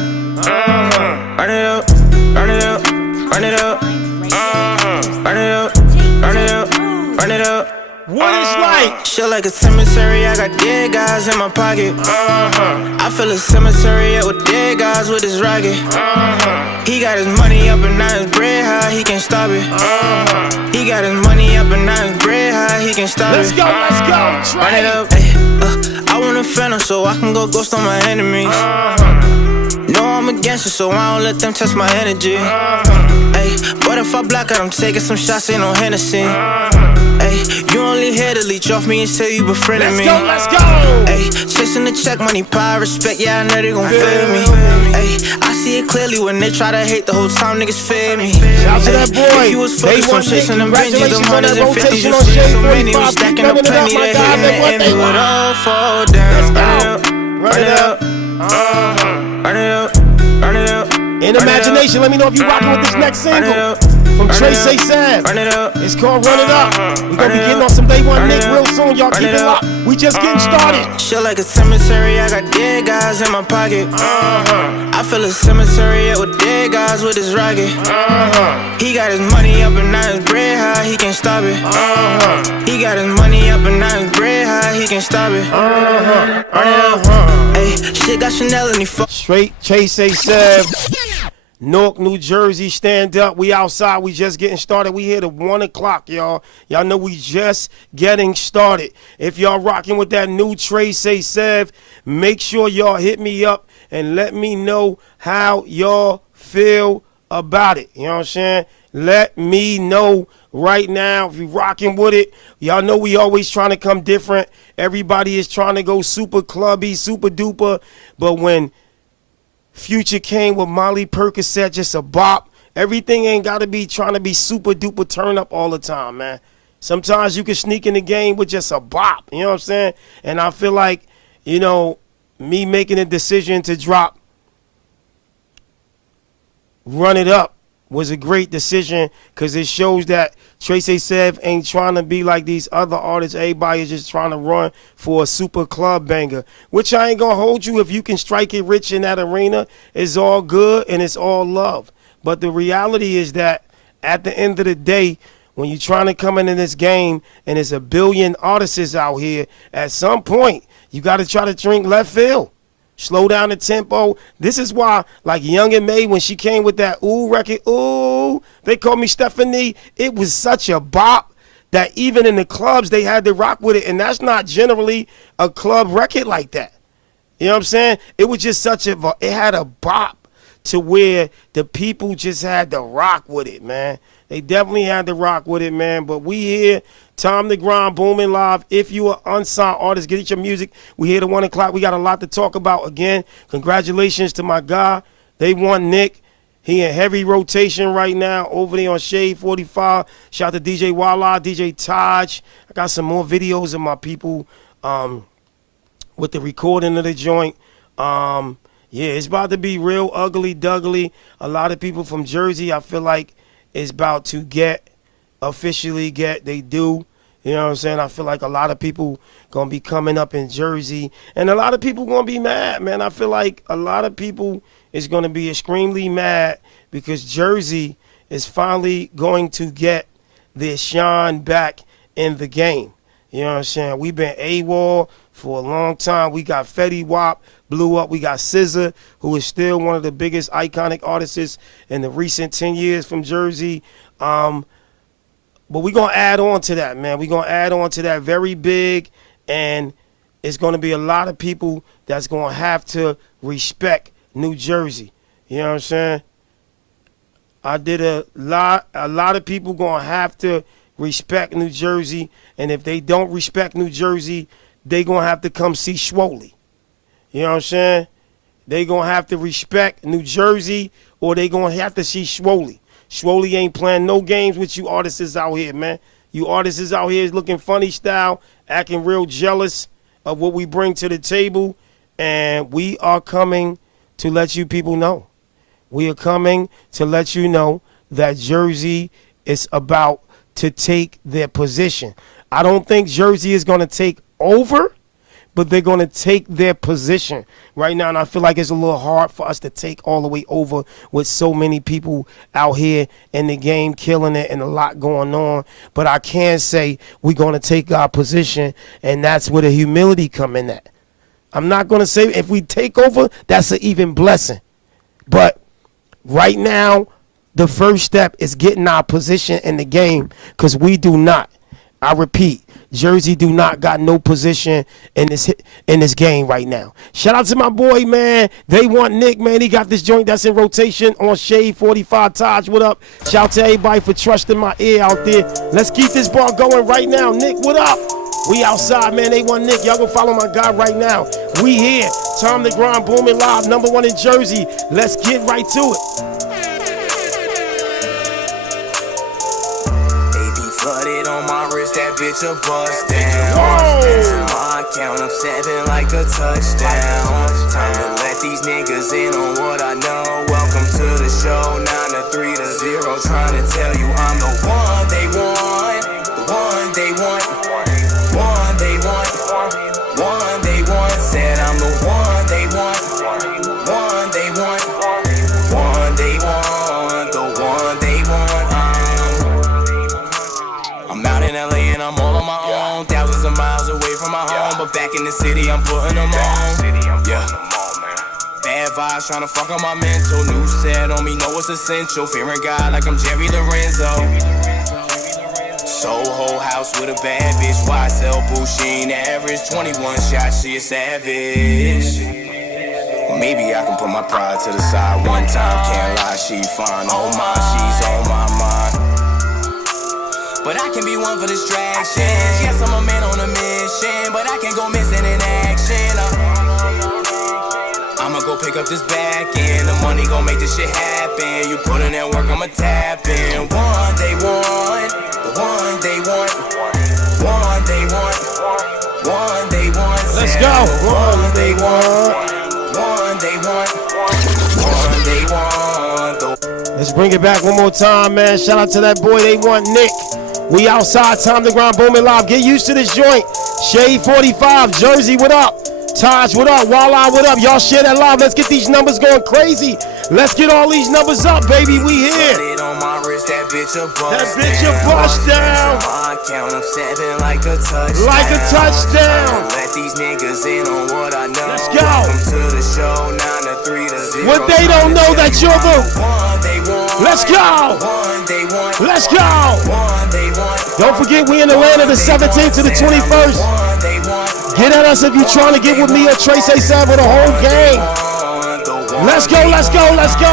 Run it up, run it up, run it up. Run it up, run it up, run it up. What is like? Shit like a cemetery, I got dead guys in my pocket. I feel a cemetery yeah, with dead guys with his rocket. He got his money up and now his bread high, he can't stop it. He got his money up and now his bread high, he can't stop Let's it. go, let's go. Run it up, I want a phantom so I can go ghost on my enemies. No, I'm a gangster so I don't let them test my energy. Ay, but if I block out, I'm taking some shots, ain't no Hennessy. Ay, you only here to leech off me until you befriending me. Let's go, let's go. Ay, chasing the check, money, power, respect, yeah, I know they gon' feel me. Ay, I see it clearly when they try to hate the whole time, niggas feel me. Shout out to that boy. If you was focused on chasing them Benjis, them hundreds and fifties, you on see Shade so many, we 45. stacking Keep up running it plenty up, my to God, hit man, what and they we would want. all fall down. Let's go. Run it up, run it up, run it up. In imagination, let me know if you rocking with this next single from Trey Say Sav. It's called Run It Up. We gonna be getting on some day one Nick real soon. Y'all keep it locked. We just getting started. Shit like a cemetery, I got dead guys in my pocket. I feel a cemetery yeah, with dead guys with his rocket. He got his money up and now his bread high, he can't stop it. He got his money up and now his bread high, he can't stop it. Run it up, ay, shit got Chanel and he fuck. Straight Trey Say Sav. Newark, New Jersey, stand up. We outside. We just getting started. We here to 1 o'clock, y'all. Y'all know we just getting started. If y'all rocking with that new Trey Say Sav, make sure y'all hit me up and let me know how y'all feel about it. You know what I'm saying? Let me know right now if you rocking with it. Y'all know we always trying to come different. Everybody is trying to go super clubby, super duper. But when Future came with Molly Percocet, just a bop. Everything ain't got to be trying to be super duper turn up all the time, man. Sometimes you can sneak in the game with just a bop. You know what I'm saying? And I feel like, you know, me making a decision to drop Run It Up was a great decision because it shows that Trey Say Sav ain't trying to be like these other artists. Everybody is just trying to run for a super club banger, which I ain't going to hold you. If you can strike it rich in that arena, it's all good and it's all love. But the reality is that at the end of the day, when you're trying to come into this game and there's a billion artists out here, at some point, you got to try to drink left field. Slow down the tempo. This is why, like Young and May, when she came with that Ooh record, Ooh, they called me Stephanie. It was such a bop that even in the clubs they had to rock with it, and that's not generally a club record like that. You know what I'm saying? It was just it had a bop to where the people just had to rock with it, man. They definitely had to rock with it, man. But we here, Time to Grind, Boominlive. If you are unsigned artist, get your music. We here at 1 o'clock. We got a lot to talk about. Again, congratulations to my guy. They won Nick. He in heavy rotation right now over there on Shade 45. Shout out to DJ Walla, DJ Taj. I got some more videos of my people with the recording of the joint. Yeah, it's about to be real ugly duggly. A lot of people from Jersey, I feel like, is about to officially get they do. You know what I'm saying? I feel like a lot of people gonna be coming up in Jersey, and a lot of people gonna be mad, man. I feel like a lot of people is gonna be extremely mad because Jersey is finally going to get their shine back in the game. You know what I'm saying? We've been AWOL for a long time. We got Fetty Wap blew up. We got SZA, who is still one of the biggest iconic artists in the recent 10 years from Jersey. But we're going to add on to that, man. We're going to add on to that very big, and it's going to be a lot of people that's going to have to respect New Jersey. You know what I'm saying? I did a lot of people going to have to respect New Jersey, and if they don't respect New Jersey, they going to have to come see Schwoley. You know what I'm saying? They going to have to respect New Jersey, or they going to have to see Schwoley. Schwoley ain't playing no games with you artists out here, man. You artists out here is looking funny style, acting real jealous of what we bring to the table, and we are coming to let you people know. We are coming to let you know that Jersey is about to take their position. I don't think Jersey is going to take over, but they're going to take their position right now. And I feel like it's a little hard for us to take all the way over with so many people out here in the game killing it and a lot going on. But I can say we're going to take our position, and that's where the humility come in at. I'm not going to say if we take over, that's an even blessing. But right now, the first step is getting our position in the game, because we do not. I repeat, Jersey do not got no position in this game right now. Shout out to my boy, man. They want Nick, man. He got this joint that's in rotation on Shade 45. Taj, what up? Shout out to everybody for trusting my ear out there. Let's keep this ball going right now. Nick, what up? We outside, man. They want Nick. Y'all go follow my guy right now. We here. Time to Grind, Boominlive, #1 in Jersey. Let's get right to it. Flooded on my wrist, that bitch a bust down. Into my account, I'm 7 like a touchdown. Time to let these niggas in on what I know. Welcome to the show, 9 to 3 to 0. Trying to tell you I'm the one they want. The one they want. One they want. One they want. Said I'm the one they want. One they want. One they want. The one they want. I'm out in LA and I'm all on my own. Thousands of miles away from my home, but back in the city I'm putting them on. Yeah. Bad vibes trying to fuck on my mental. New set on me, know it's essential. Fearing God like I'm Jerry Lorenzo. Soho house with a bad bitch. YSL boo, she ain't average. 21 shots, she a savage. Well, maybe I can put my pride to the side one time. Can't lie, she fine. Oh my, she's on my mind. But I can be one for distractions. Yes, I'm a man on a mission, but I can't go missing in action. I'ma go pick up this back end. The money gon' make this shit happen. You put in that work, I'ma tap in. One they want, the one they want. One they want, one they want. Let's go. One they want, one they want, one they want. Let's bring it back one more time, man. Shout out to that boy, they want Nick. We outside, Time to Grind, Boominlive. Get used to this joint. Shade 45, Jersey, what up? Taj, what up? Walla, what up? Y'all share that live. Let's get these numbers going crazy. Let's get all these numbers up, baby. We here. That bitch a bust down. My account, I'm 7 like a touchdown. Like a touchdown. Let these niggas in on what I know. Let's go. Welcome to the show, 9 to 3 to 0. What they don't know that you're the one they want. Let's go. One they want. Let's go. One they want. Don't forget, we in Atlanta the 17th to the 21st. Get at us if you're trying to get with me or Trace A7 with the whole gang. Let's go, let's go, let's go.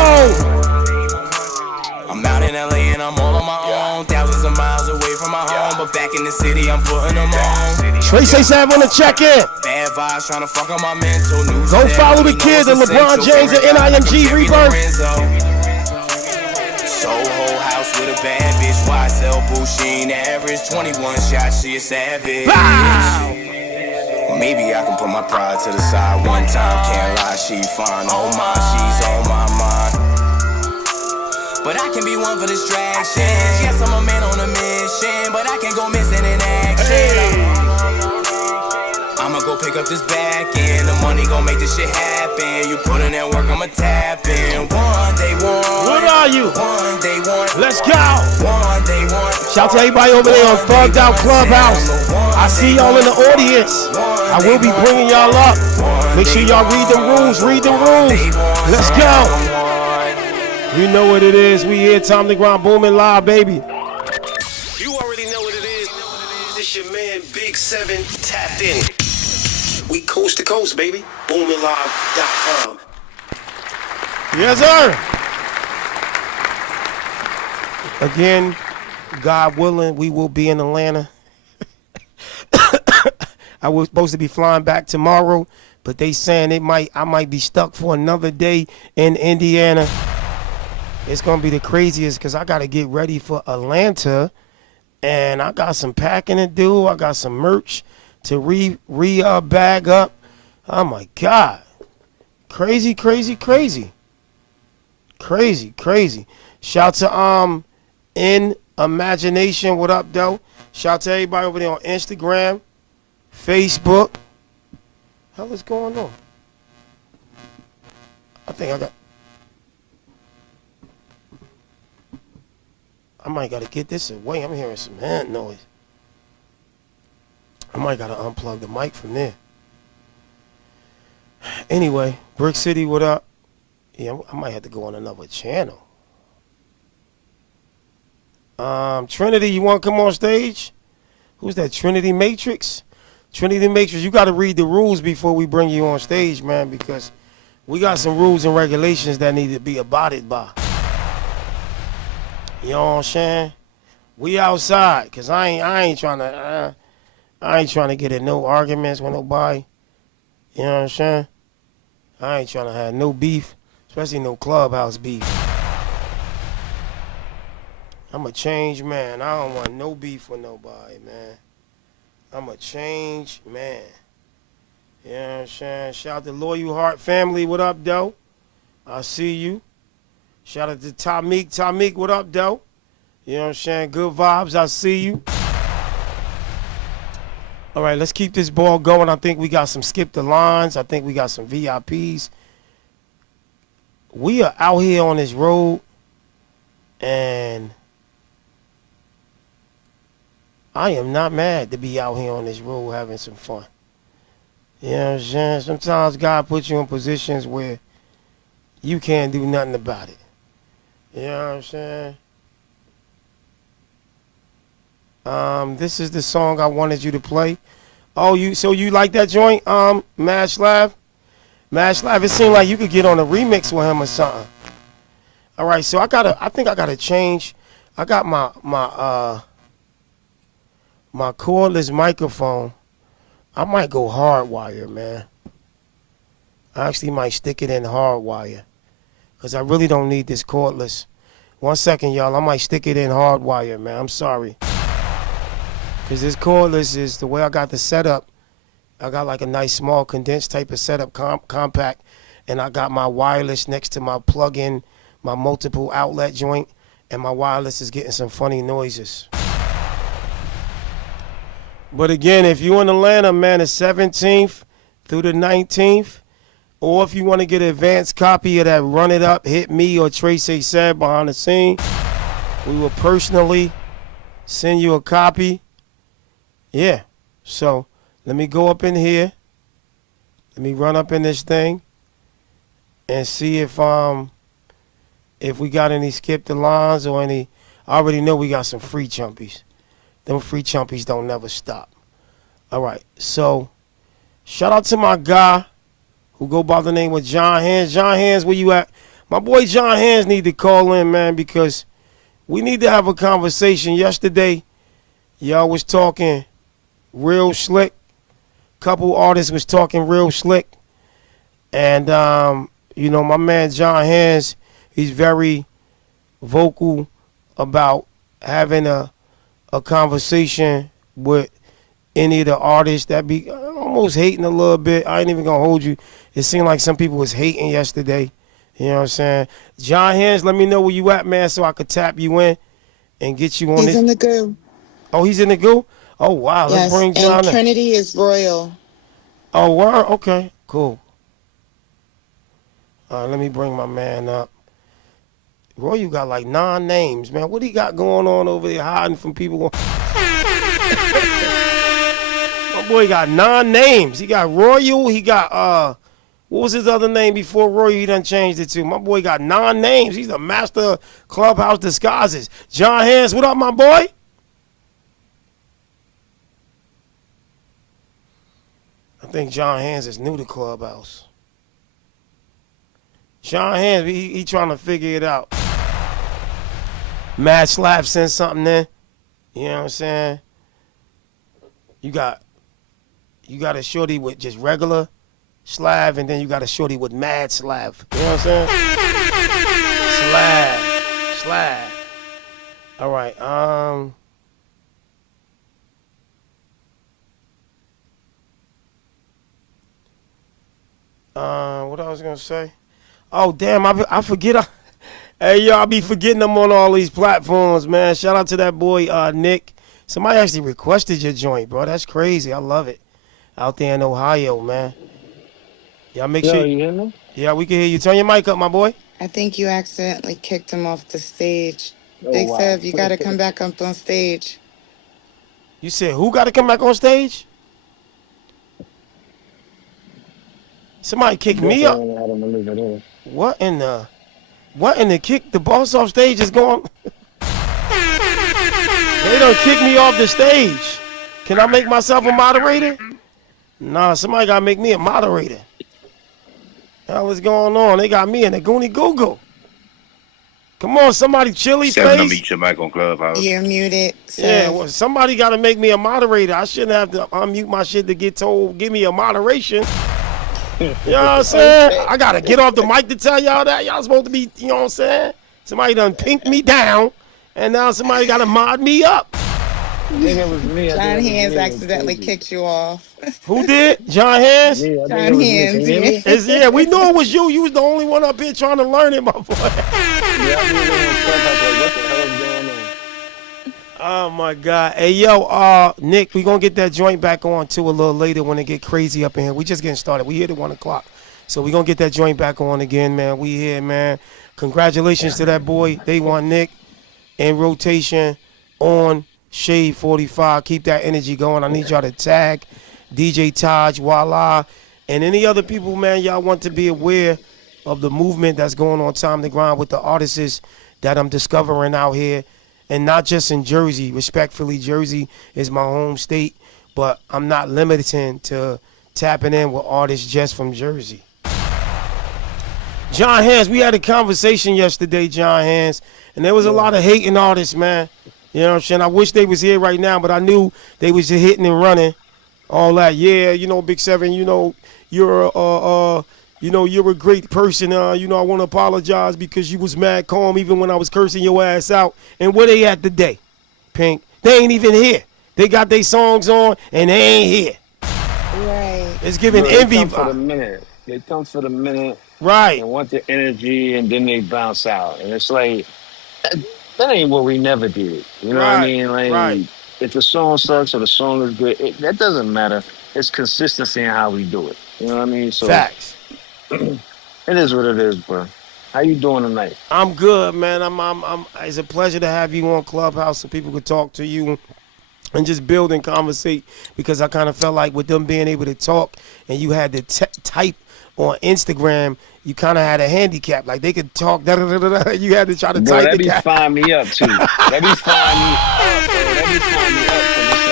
I'm out in LA and I'm all on my own. Thousands of miles away from my home, but back in the city, I'm putting them on. Trace A7 on the check-in. Bad vibes trying to fuck on my mental. Go follow the kid, the LeBron James and NIMG Rebirth. Soho house with a bad bitch. Why sell boo? She ain't average. 21 shots, she a savage. Maybe I can put my pride to the side one time. Can't lie, she fine. Oh my, she's on my mind. But I can be one for distractions. Yes, I'm a man on a mission, but I can't go missing in action. I'ma go pick up this back end. The money gon' make this shit happen. You put in that work, I'ma tap in. One day, one. What are you? One day, one. Let's go. One day, one. Shout to everybody over there on Thugged Out Clubhouse. I see y'all in the audience. I will be bringing y'all up. Make sure y'all read the rules. Read the rules. Let's go. You know what it is. We here, Time to Grind, Boominlive, baby. You already know what it is. This your man, Big 7, tapped in. We coast to coast, baby. Boominlive.com. Yes, sir. Again, God willing, we will be in Atlanta. I was supposed to be flying back tomorrow, but they saying I might be stuck for another day in Indiana. It's gonna be the craziest because I gotta get ready for Atlanta, and I got some packing to do. I got some merch to bag up. Oh my God, crazy. Shout to In Imagination. What up, though? Shout to everybody over there on Instagram, Facebook. Hell is going on? I might gotta get this away. I'm hearing some hand noise. I might gotta unplug the mic from there. Anyway, Brick City, what up? Yeah, I might have to go on another channel. Trinity, you want to come on stage? Who's that? Trinity Matrix? Trinity Matrix, you got to read the rules before we bring you on stage, man, because we got some rules and regulations that need to be abided by. You know what I'm saying? We outside, cause I ain't trying to get in no arguments with nobody. You know what I'm saying? I ain't trying to have no beef, especially no clubhouse beef. I'm a changed man. I don't want no beef with nobody, man. I'm a changed man. You know what I'm saying? Shout out to Loyal Heart family. What up, though? I see you. Shout out to Tamik. Tamik, what up, though? You know what I'm saying? Good vibes. I see you. All right, let's keep this ball going. I think we got some skip the lines. I think we got some VIPs. We are out here on this road, and I am not mad to be out here on this road having some fun. You know what I'm saying? Sometimes God puts you in positions where you can't do nothing about it. You know what I'm saying? This is the song I wanted you to play. Oh, so you like that joint, Mash Live? Mash Live, it seemed like you could get on a remix with him or something. All right, so I think I gotta change. I got my cordless microphone. I might go hardwire, man. I actually might stick it in hardwire, because I really don't need this cordless. 1 second, y'all. I might stick it in hardwire, man. I'm sorry. Because this cordless is the way I got the setup. I got like a nice small condensed type of setup, compact. And I got my wireless next to my plug-in, my multiple outlet joint. And my wireless is getting some funny noises. But again, if you're in Atlanta, man, the 17th through the 19th, or if you want to get an advanced copy of that Run It Up, hit me or Trace A said behind the scene. We will personally send you a copy. Yeah. So let me go up in here. Let me run up in this thing and see if we got any skip the lines or any. I already know we got some free chumpies. Them free chumpies don't never stop. All right, so shout out to my guy who go by the name of John Hands. John Hands, where you at? My boy John Hands need to call in, man, because we need to have a conversation. Yesterday, y'all was talking real slick. Couple artists was talking real slick. And, you know, my man John Hands, he's very vocal about having a conversation with any of the artists that be almost hating a little bit. I ain't even gonna hold you. It seemed like some people was hating yesterday. You know what I'm saying? John Hands, let me know where you at, man, so I could tap you in and get you on this. He's in the goo. Oh, he's in the goo? Oh, wow. Yes, Let's bring John and in. Trinity is royal. Oh, word? Okay, cool. All right, let me bring my man up. Roy, you got like 9 names, man. What he got going on over there hiding from people? My boy got 9 names. He got Royal. He got, what was his other name before Royal? He done changed it to. My boy got 9 names. He's the master of clubhouse disguises. John Hands, what up, my boy? I think John Hands is new to clubhouse. John Hands, he trying to figure it out. Mad Slap sent something in. You know what I'm saying? You got a shorty with just regular Slav, and then you got a shorty with mad Slav. You know what I'm saying? Slav. All right. What I was gonna say? Oh damn, I forget. Hey yo, I be forgetting them on all these platforms, man. Shout out to that boy Nick. Somebody actually requested your joint, bro. That's crazy. I love it. Out there in Ohio, man. Y'all make sure. You hear me? Yeah, we can hear you. Turn your mic up, my boy. I think you accidentally kicked him off the stage. Oh, Big wow. Sev, you got to come back up on stage. You said who got to come back on stage? Somebody kicked me up. What in the kick? The boss off stage is going. They done kick me off the stage. Can I make myself a moderator? Nah, somebody got to make me a moderator. Hell is going on? They got me in the Goonie Google. Come on, somebody, chili Seven, face. mute your mic on Clubhouse. You're muted. Yeah, well, somebody got to make me a moderator. I shouldn't have to unmute my shit to get told, give me a moderation. You know what I'm saying? I got to get off the mic to tell y'all that. Y'all supposed to be, you know what I'm saying? Somebody done pinked me down, and now somebody got to mod me up. I think it was me. John Hands accidentally kicked you off. Who did? John Hands? Me, I think John it was me. Hands, Can you hear me? Yeah, we knew it was you. You was the only one up here trying to learn it, my boy. Yeah, I knew it was Clubhouse. Like, what the hell is going on? Oh, my God. Hey, yo, Nick, we going to get that joint back on, too, a little later when it get crazy up in here. We just getting started. We here at 1 o'clock. So we going to get that joint back on again, man. We here, man. Congratulations to that boy. They want Nick in rotation on Shade 45. Keep that energy going. I need y'all to tag DJ Taj, Voila, and any other people, man, y'all want to be aware of the movement that's going on Time to Grind with the artists that I'm discovering out here. And not just in Jersey. Respectfully, Jersey is my home state, but I'm not limiting to tapping in with artists just from Jersey. John Hands, we had a conversation yesterday, John Hands, and there was a lot of hating artists, man. You know what I'm saying? I wish they was here right now, but I knew they was just hitting and running. All that, yeah, you know, Big Seven, you know, you're a great person. You know, I want to apologize because you was mad calm even when I was cursing your ass out. And where they at today, Pink? They ain't even here. They got their songs on and they ain't here. Right. It's giving They envy. come for the minute. They come for the minute. Right. And want the energy, and then they bounce out. And it's like, that ain't what we never did. You know what I mean? Like, if the song sucks or the song is good, that doesn't matter. It's consistency in how we do it. You know what I mean? So Facts. It is what it is, bro. How you doing tonight? I'm good, man. I'm it's a pleasure to have you on Clubhouse so people could talk to you and just build and conversate, because I kind of felt like with them being able to talk and you had the type on Instagram, you kind of had a handicap. Like they could talk, you had to try to Bro, type that the be cap. fine me up too. That be fine me up, bro. That be fine me up because it's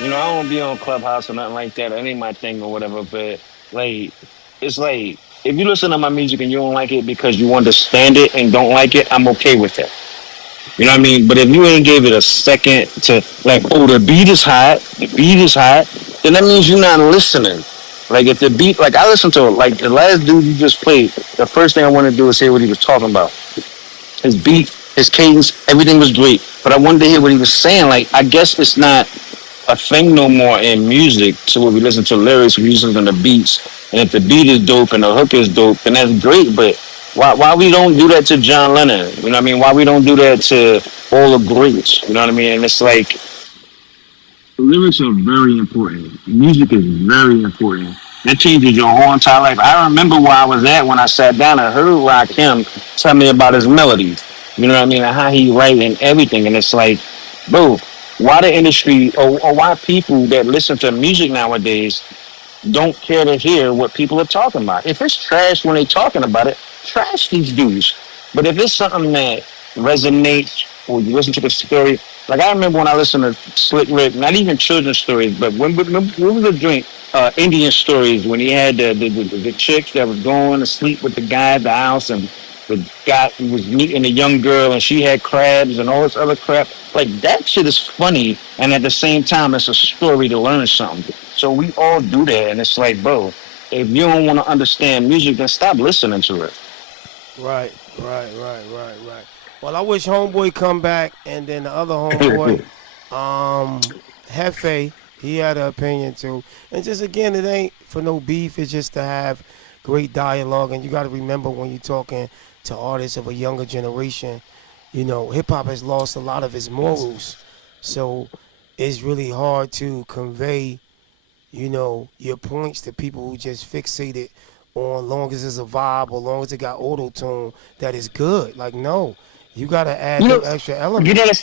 like, I don't be on Clubhouse or nothing like that. That ain't my thing or whatever. But like, it's like if you listen to my music and you don't like it because you understand it and don't like it, I'm okay with that. You know what I mean? But if you ain't gave it a second to like, oh, the beat is hot, then that means you're not listening. Like if the beat, like I listened to like the last dude you just played, the first thing I want to do is hear what he was talking about. His beat, his cadence, everything was great. But I wanted to hear what he was saying. Like I guess it's not a thing no more in music to where we listen to lyrics, we listen to the beats. And if the beat is dope and the hook is dope, then that's great. But why we don't do that to John Lennon? You know what I mean? Why we don't do that to all the greats? You know what I mean? And it's like lyrics are very important. Music is very important. That changes your whole entire life. I remember where I was at when I sat down and heard Rakim tell me about his melodies. You know what I mean? And how he write and everything. And it's like, bro, why the industry or why people that listen to music nowadays don't care to hear what people are talking about. If it's trash when they talking about it, trash these dudes. But if it's something that resonates or you listen to the story, like I remember when I listened to Slick Rick, not even children's stories, but when was the drink? Indian stories when he had the chick that was going to sleep with the guy at the house and the guy was meeting a young girl and she had crabs and all this other crap. Like that shit is funny and at the same time it's a story to learn something. So we all do that and it's like, bro, if you don't want to understand music, then stop listening to it. Right. Well, I wish Homeboy come back and then the other homeboy, Hefe, he had an opinion too. And just again, it ain't for no beef. It's just to have great dialogue. And you got to remember when you're talking to artists of a younger generation, hip hop has lost a lot of its morals. So it's really hard to convey, your points to people who just fixated on long as it's a vibe or long as it got auto tune that is good. Like no, you got to add them extra elements.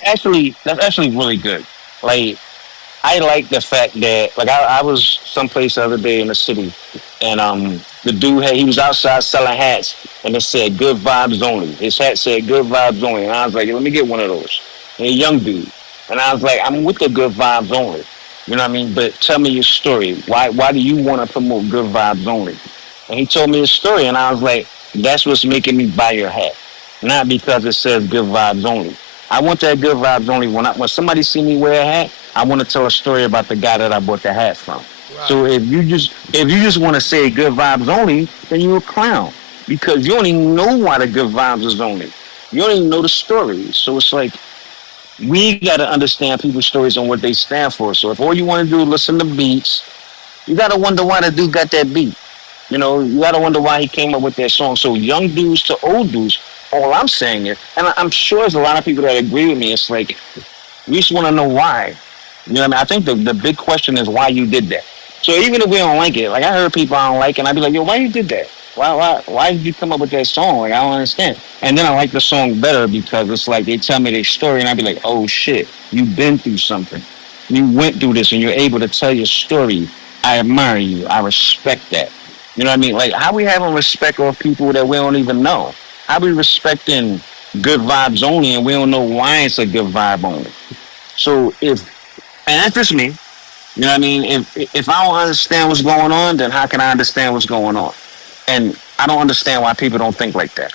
That's actually really good. Like I like the fact that, like, I was someplace the other day in the city, and the dude he was outside selling hats, and it said "Good Vibes Only." His hat said "Good Vibes Only," and I was like, "Let me get one of those." And a young dude, and I was like, "I'm with the Good Vibes Only," you know what I mean? But tell me your story. Why do you want to promote Good Vibes Only? And he told me his story, and I was like, "That's what's making me buy your hat, not because it says Good Vibes Only." I want that Good Vibes Only. When somebody see me wear a hat, I want to tell a story about the guy that I bought the hat from. Right. So if you just want to say Good Vibes Only, then you're a clown because you don't even know why the Good Vibes is only. You don't even know the story. So it's like we got to understand people's stories and what they stand for. So if all you want to do is listen to beats, you got to wonder why the dude got that beat. You got to wonder why he came up with that song. So young dudes to old dudes, all I'm saying is, and I'm sure there's a lot of people that agree with me, it's like, we just want to know why. You know what I mean? I think the big question is why you did that. So even if we don't like it, like I heard people I don't like, and I'd be like, yo, why you did that? Why did you come up with that song? Like, I don't understand. And then I like the song better because it's like they tell me their story, and I'd be like, oh, shit, you've been through something. You went through this, and you're able to tell your story. I admire you. I respect that. You know what I mean? Like, how we having respect of people that we don't even know? How we respecting Good Vibes Only and we don't know why it's a good vibe only? So and that's just me, you know what I mean? If I don't understand what's going on, then how can I understand what's going on? And I don't understand why people don't think like that.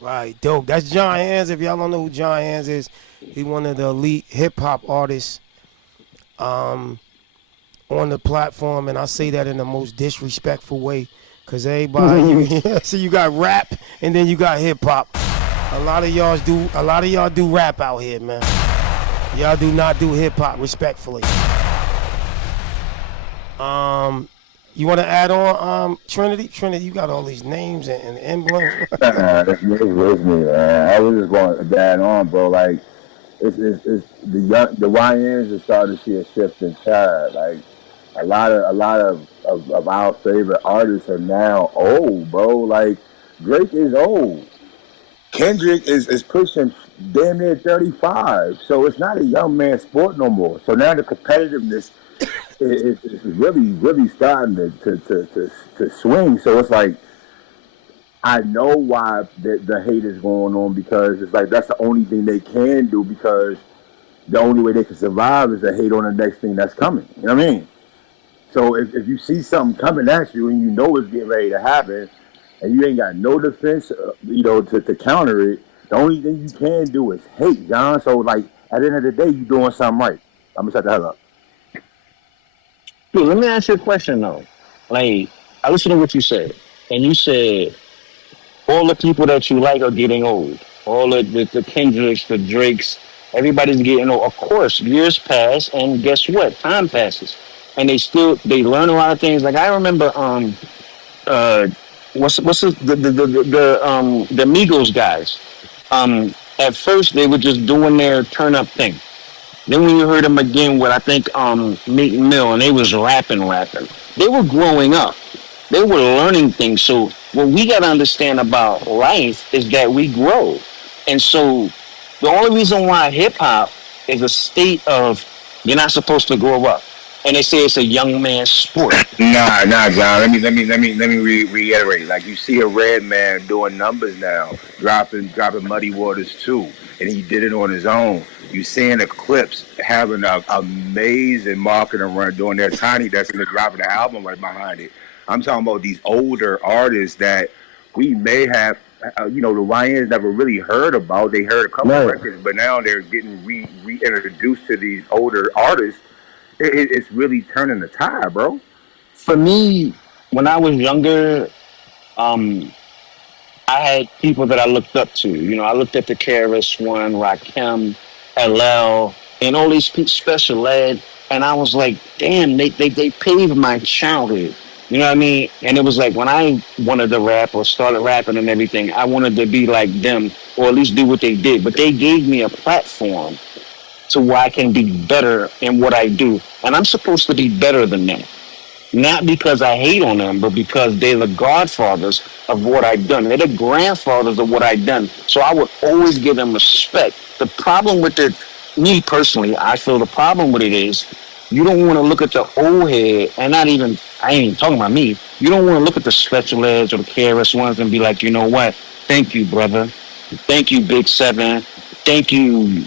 Right, dope. That's John Hands. If y'all don't know who John Hands is, he's one of the elite hip-hop artists on the platform, and I say that in the most disrespectful way, because everybody, so you got rap, and then you got hip-hop. A lot of y'all do rap out here, man. Y'all do not do hip-hop, respectfully. You want to add on, Trinity? Trinity, you got all these names and emblems. That's me, man. I was just going to add on, bro. Like, it's the YNs are starting to see a shift in tide. Like, a lot of our favorite artists are now old, bro. Like, Drake is old. Kendrick is pushing damn near 35. So it's not a young man sport no more. So now the competitiveness it's really starting to swing. So it's like, I know why the hate is going on, because it's like that's the only thing they can do, because the only way they can survive is to hate on the next thing that's coming. You know what I mean? So if you see something coming at you and you know it's getting ready to happen, and you ain't got no defense, to counter it, the only thing you can do is hate, John. So like at the end of the day, you doing something right. I'm gonna shut the hell up. Dude, let me ask you a question though. Like, I listened to what you said, and you said all the people that you like are getting old. All the Kendricks, the Drakes, everybody's getting old. Of course, years pass, and guess what? Time passes, and they learn a lot of things. Like I remember, the Migos guys. At first they were just doing their turn up thing. Then when you heard them again with, I think, Meek Mill, and they was rapping. They were growing up. They were learning things. So what we got to understand about life is that we grow. And so the only reason why hip hop is a state of you're not supposed to grow up. And they say it's a young man's sport. Nah, John. Let me reiterate. Like, you see a Red Man doing numbers now, dropping Muddy Waters too, and he did it on his own. You seeing Eclipse having an amazing marketing run doing their Tiny Desk, and they're dropping the album right behind it. I'm talking about these older artists that we may have, the YNs never really heard about. They heard a couple of records, but now they're getting reintroduced to these older artists. It's really turning the tide, bro. For me, when I was younger, I had people that I looked up to. I looked at the KRS-One, Rakim, LL, and all these special ed, and I was like, damn, they paved my childhood. You know what I mean? And it was like when I wanted to rap or started rapping and everything, I wanted to be like them, or at least do what they did. But they gave me a platform to where I can be better in what I do. And I'm supposed to be better than them. Not because I hate on them, but because they're the godfathers of what I've done. They're the grandfathers of what I've done. So I would always give them respect. The problem with me personally, I feel the problem with it is you don't want to look at the old head, and I ain't even talking about me. You don't want to look at the special eds or the KRS-Ones and be like, you know what? Thank you, brother. Thank you, Big Seven. Thank you,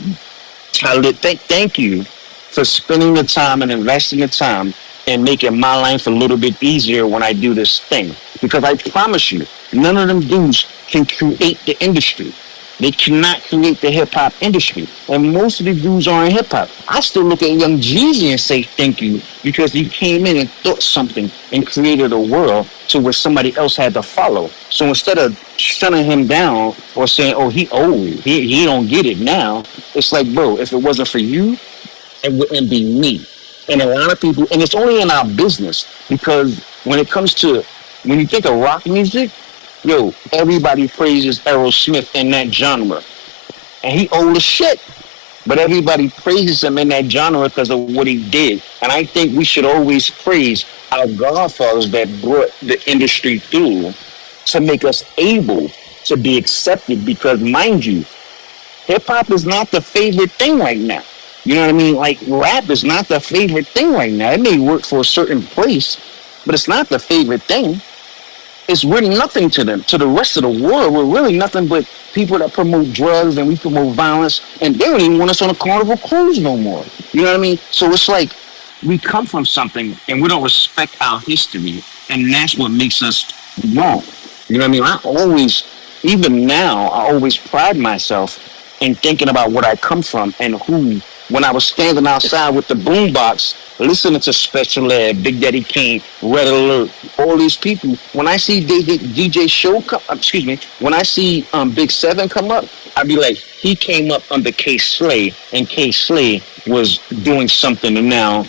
Khaled. Thank you for spending the time and investing the time and making my life a little bit easier when I do this thing. Because I promise you, none of them dudes can create the industry. They cannot create the hip-hop industry. And most of the dudes are in hip-hop. I still look at Young Jeezy and say thank you, because he came in and thought something and created a world to where somebody else had to follow. So instead of shutting him down or saying, oh, he old, he don't get it now, it's like, bro, if it wasn't for you, it wouldn't be me. And a lot of people, and it's only in our business, because when you think of rock music, everybody praises Aerosmith in that genre. And he old as shit. But everybody praises him in that genre because of what he did. And I think we should always praise our godfathers that brought the industry through to make us able to be accepted. Because, mind you, hip-hop is not the favorite thing right now. You know what I mean? Like, rap is not the favorite thing right now. It may work for a certain place, but it's not the favorite thing. We're nothing to them. To the rest of the world, we're really nothing but people that promote drugs, and we promote violence, and they don't even want us on a Carnival cruise no more. You know what I mean? So it's like we come from something, and we don't respect our history, and that's what makes us wrong. You know what I mean? Even now, I always pride myself in thinking about what I come from and who. When I was standing outside with the boombox, listening to Special Ed, Big Daddy Kane, Red Alert, all these people, when I see DJ Show when I see Big Seven come up, I'd be like, he came up under K Slay, and K Slay was doing something, and now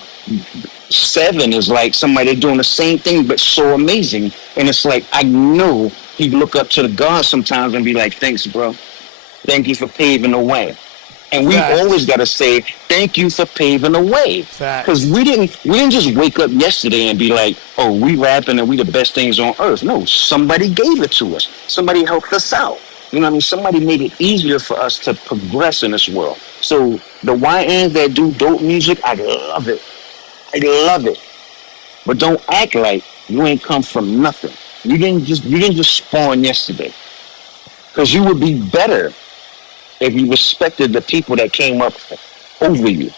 Seven is like somebody doing the same thing, but so amazing. And it's like, I know he'd look up to the God sometimes and be like, thanks, bro. Thank you for paving the way. And we always got to say, thank you for paving the way. Because we didn't just wake up yesterday and be like, oh, we rapping and we the best things on earth. No, somebody gave it to us. Somebody helped us out. You know what I mean? Somebody made it easier for us to progress in this world. So the YNs that do dope music, I love it. I love it. But don't act like you ain't come from nothing. You didn't just spawn yesterday. Because you would be better if you respected the people that came up over you.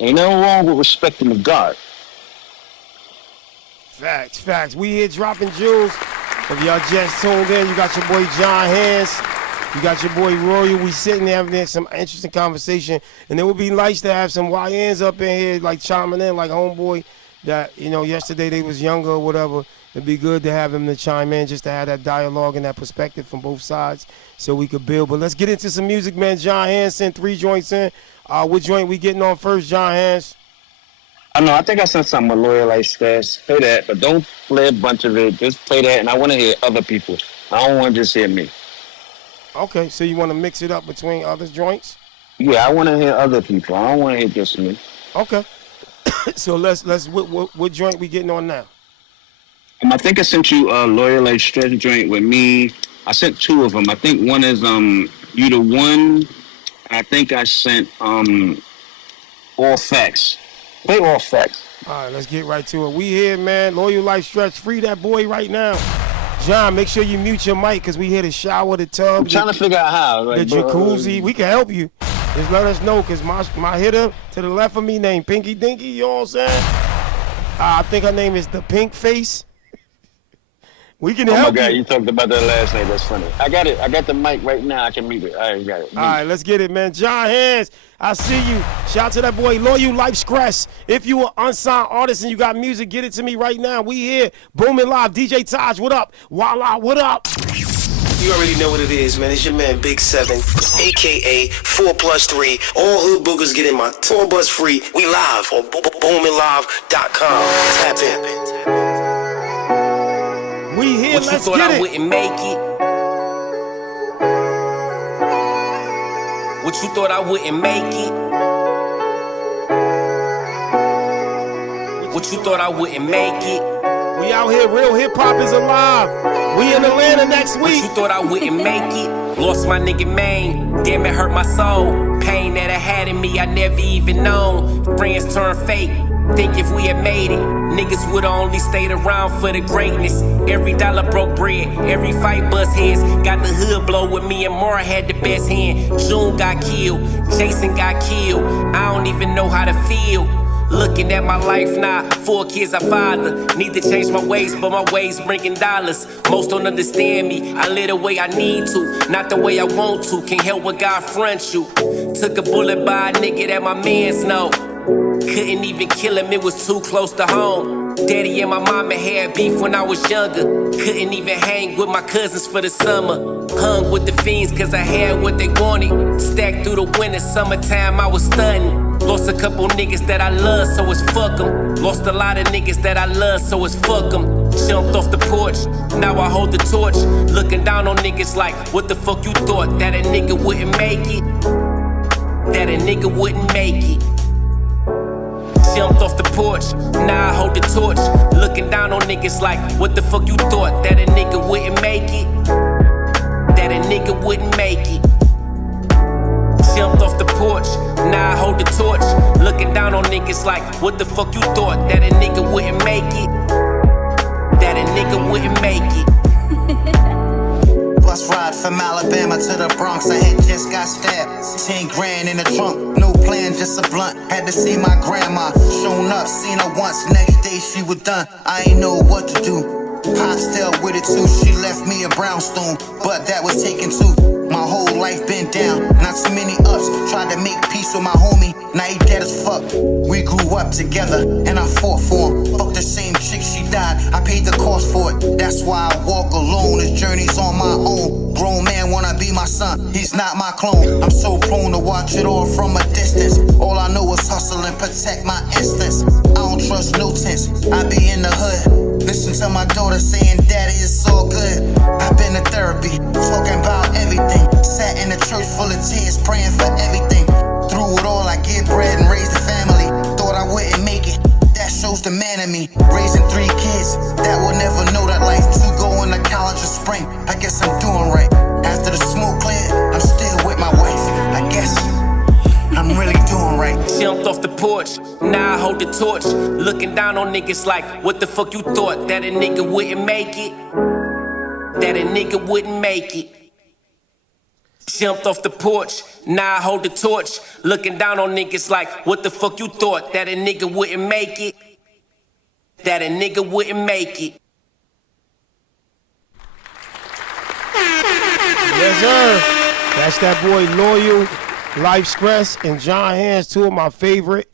Ain't nothing wrong with respecting the God. Facts. We here dropping jewels. If y'all just tuned in, you got your boy John Hands. You got your boy Royal. We sitting there having some interesting conversation. And it would be nice to have some YNs up in here, like chiming in, like homeboy that, yesterday they was younger or whatever. It'd be good to have him to chime in, just to have that dialogue and that perspective from both sides so we could build. But let's get into some music, man. John Hands sent 3 joints in. What joint we getting on first, John Hands? I know, I think I sent something with Loyal Life Stress. Play that, but don't play a bunch of it. Just play that, and I want to hear other people. I don't want to just hear me. Okay, so you want to mix it up between other joints? Yeah, I want to hear other people. I don't want to hear just me. Okay. So let's what joint we getting on now? I think I sent you a Loyal Life Stress joint with me. I sent 2 of them. I think one is You the One. I think I sent All Facts. Play All Facts. All right, let's get right to it. We here, man. Loyal Life Stretch. Free that boy right now. John, make sure you mute your mic because we here to shower the tub. I'm trying to figure out how. The jacuzzi. We can help you. Just let us know because my hitter to the left of me named Pinky Dinky. You know what I'm saying? I think her name is the Pink Face. We can help you. Oh, my God, you talked about that last night. That's funny. I got it. I got the mic right now. I can mute it. All right, got it. All right, let's get it, man. John Hands, I see you. Shout out to that boy, Loyal Life Stress. If you an unsigned artist and you got music, get it to me right now. We here. Boominlive. DJ Taj, what up? Walla, what up? You already know what it is, man. It's your man, Big 7, a.k.a. 4+3. All hood boogers get in my tour bus free. We live on Boominlive.com. Tap in. We here, what let's you thought get I it. wouldn't make it? What you thought I wouldn't make it? What you thought I wouldn't make it? We out here, real hip hop is alive. We in Atlanta next week. What you thought I wouldn't make it? Lost my nigga Maine, damn it hurt my soul. Pain that I had in me, I never even known. Friends turn fake. Think if we had made it, niggas would've only stayed around for the greatness. Every dollar broke bread, every fight bust heads. Got the hood blow with me and Mara had the best hand. June got killed, Jason got killed. I don't even know how to feel. Looking at my life now, 4 kids I father. Need to change my ways, but my ways bringing dollars. Most don't understand me, I live the way I need to, not the way I want to. Can't help what God fronts you. Took a bullet by a nigga that my mans know. Couldn't even kill him, it was too close to home. Daddy and my mama had beef when I was younger. Couldn't even hang with my cousins for the summer. Hung with the fiends cause I had what they wanted. Stacked through the winter, summertime I was stunning. Lost a couple niggas that I love, so it's fuck 'em. Lost a lot of niggas that I love, so it's fuck 'em. Jumped off the porch, now I hold the torch. Looking down on niggas like, what the fuck you thought? That a nigga wouldn't make it? That a nigga wouldn't make it? Jumped off the porch, now I hold the torch. Looking down on niggas like, what the fuck you thought? That a nigga wouldn't make it? That a nigga wouldn't make it? Jumped off the porch, now I hold the torch. Looking down on niggas like, what the fuck you thought? That a nigga wouldn't make it? That a nigga wouldn't make it? Bus ride from Alabama to the Bronx, I had just got stabbed. 10 grand in the trunk, no plan, just a blunt. Had to see my grandma, shown up, seen her once. Next day she was done, I ain't know what to do. Hostile with it too, she left me a brownstone, but that was taken too. My whole life been down, not too many ups. Tried to make peace with my homie, now he dead as fuck. We grew up together, and I fought for him. Fuck the same chick, she died, I paid the cost for it. That's why I walk alone, this journey's on my own. Grown man wanna be my son, he's not my clone. I'm so prone to watch it all from a distance. All I know is hustle and protect my instincts. I don't trust no tents, I be in the hood. Listen to my daughter saying, daddy, it's all good. I've been to therapy, talking about everything. Sat in a church full of tears, praying for everything. Through it all, I get bread and raise the family. Thought I wouldn't make it, that shows the man in me. Raising 3 kids, that will never know that life. 2 going to college or spring, I guess I'm doing right. After the smoke cleared, I'm still with my wife. I guess I'm really doing right. Jumped off the porch, now I hold the torch. Looking down on niggas like, what the fuck you thought? That a nigga wouldn't make it? That a nigga wouldn't make it. Jumped off the porch, now I hold the torch. Looking down on niggas like, what the fuck you thought? That a nigga wouldn't make it? That a nigga wouldn't make it. Yes, sir. That's that boy Loyal, Life Stress, and John Hands, two of my favorite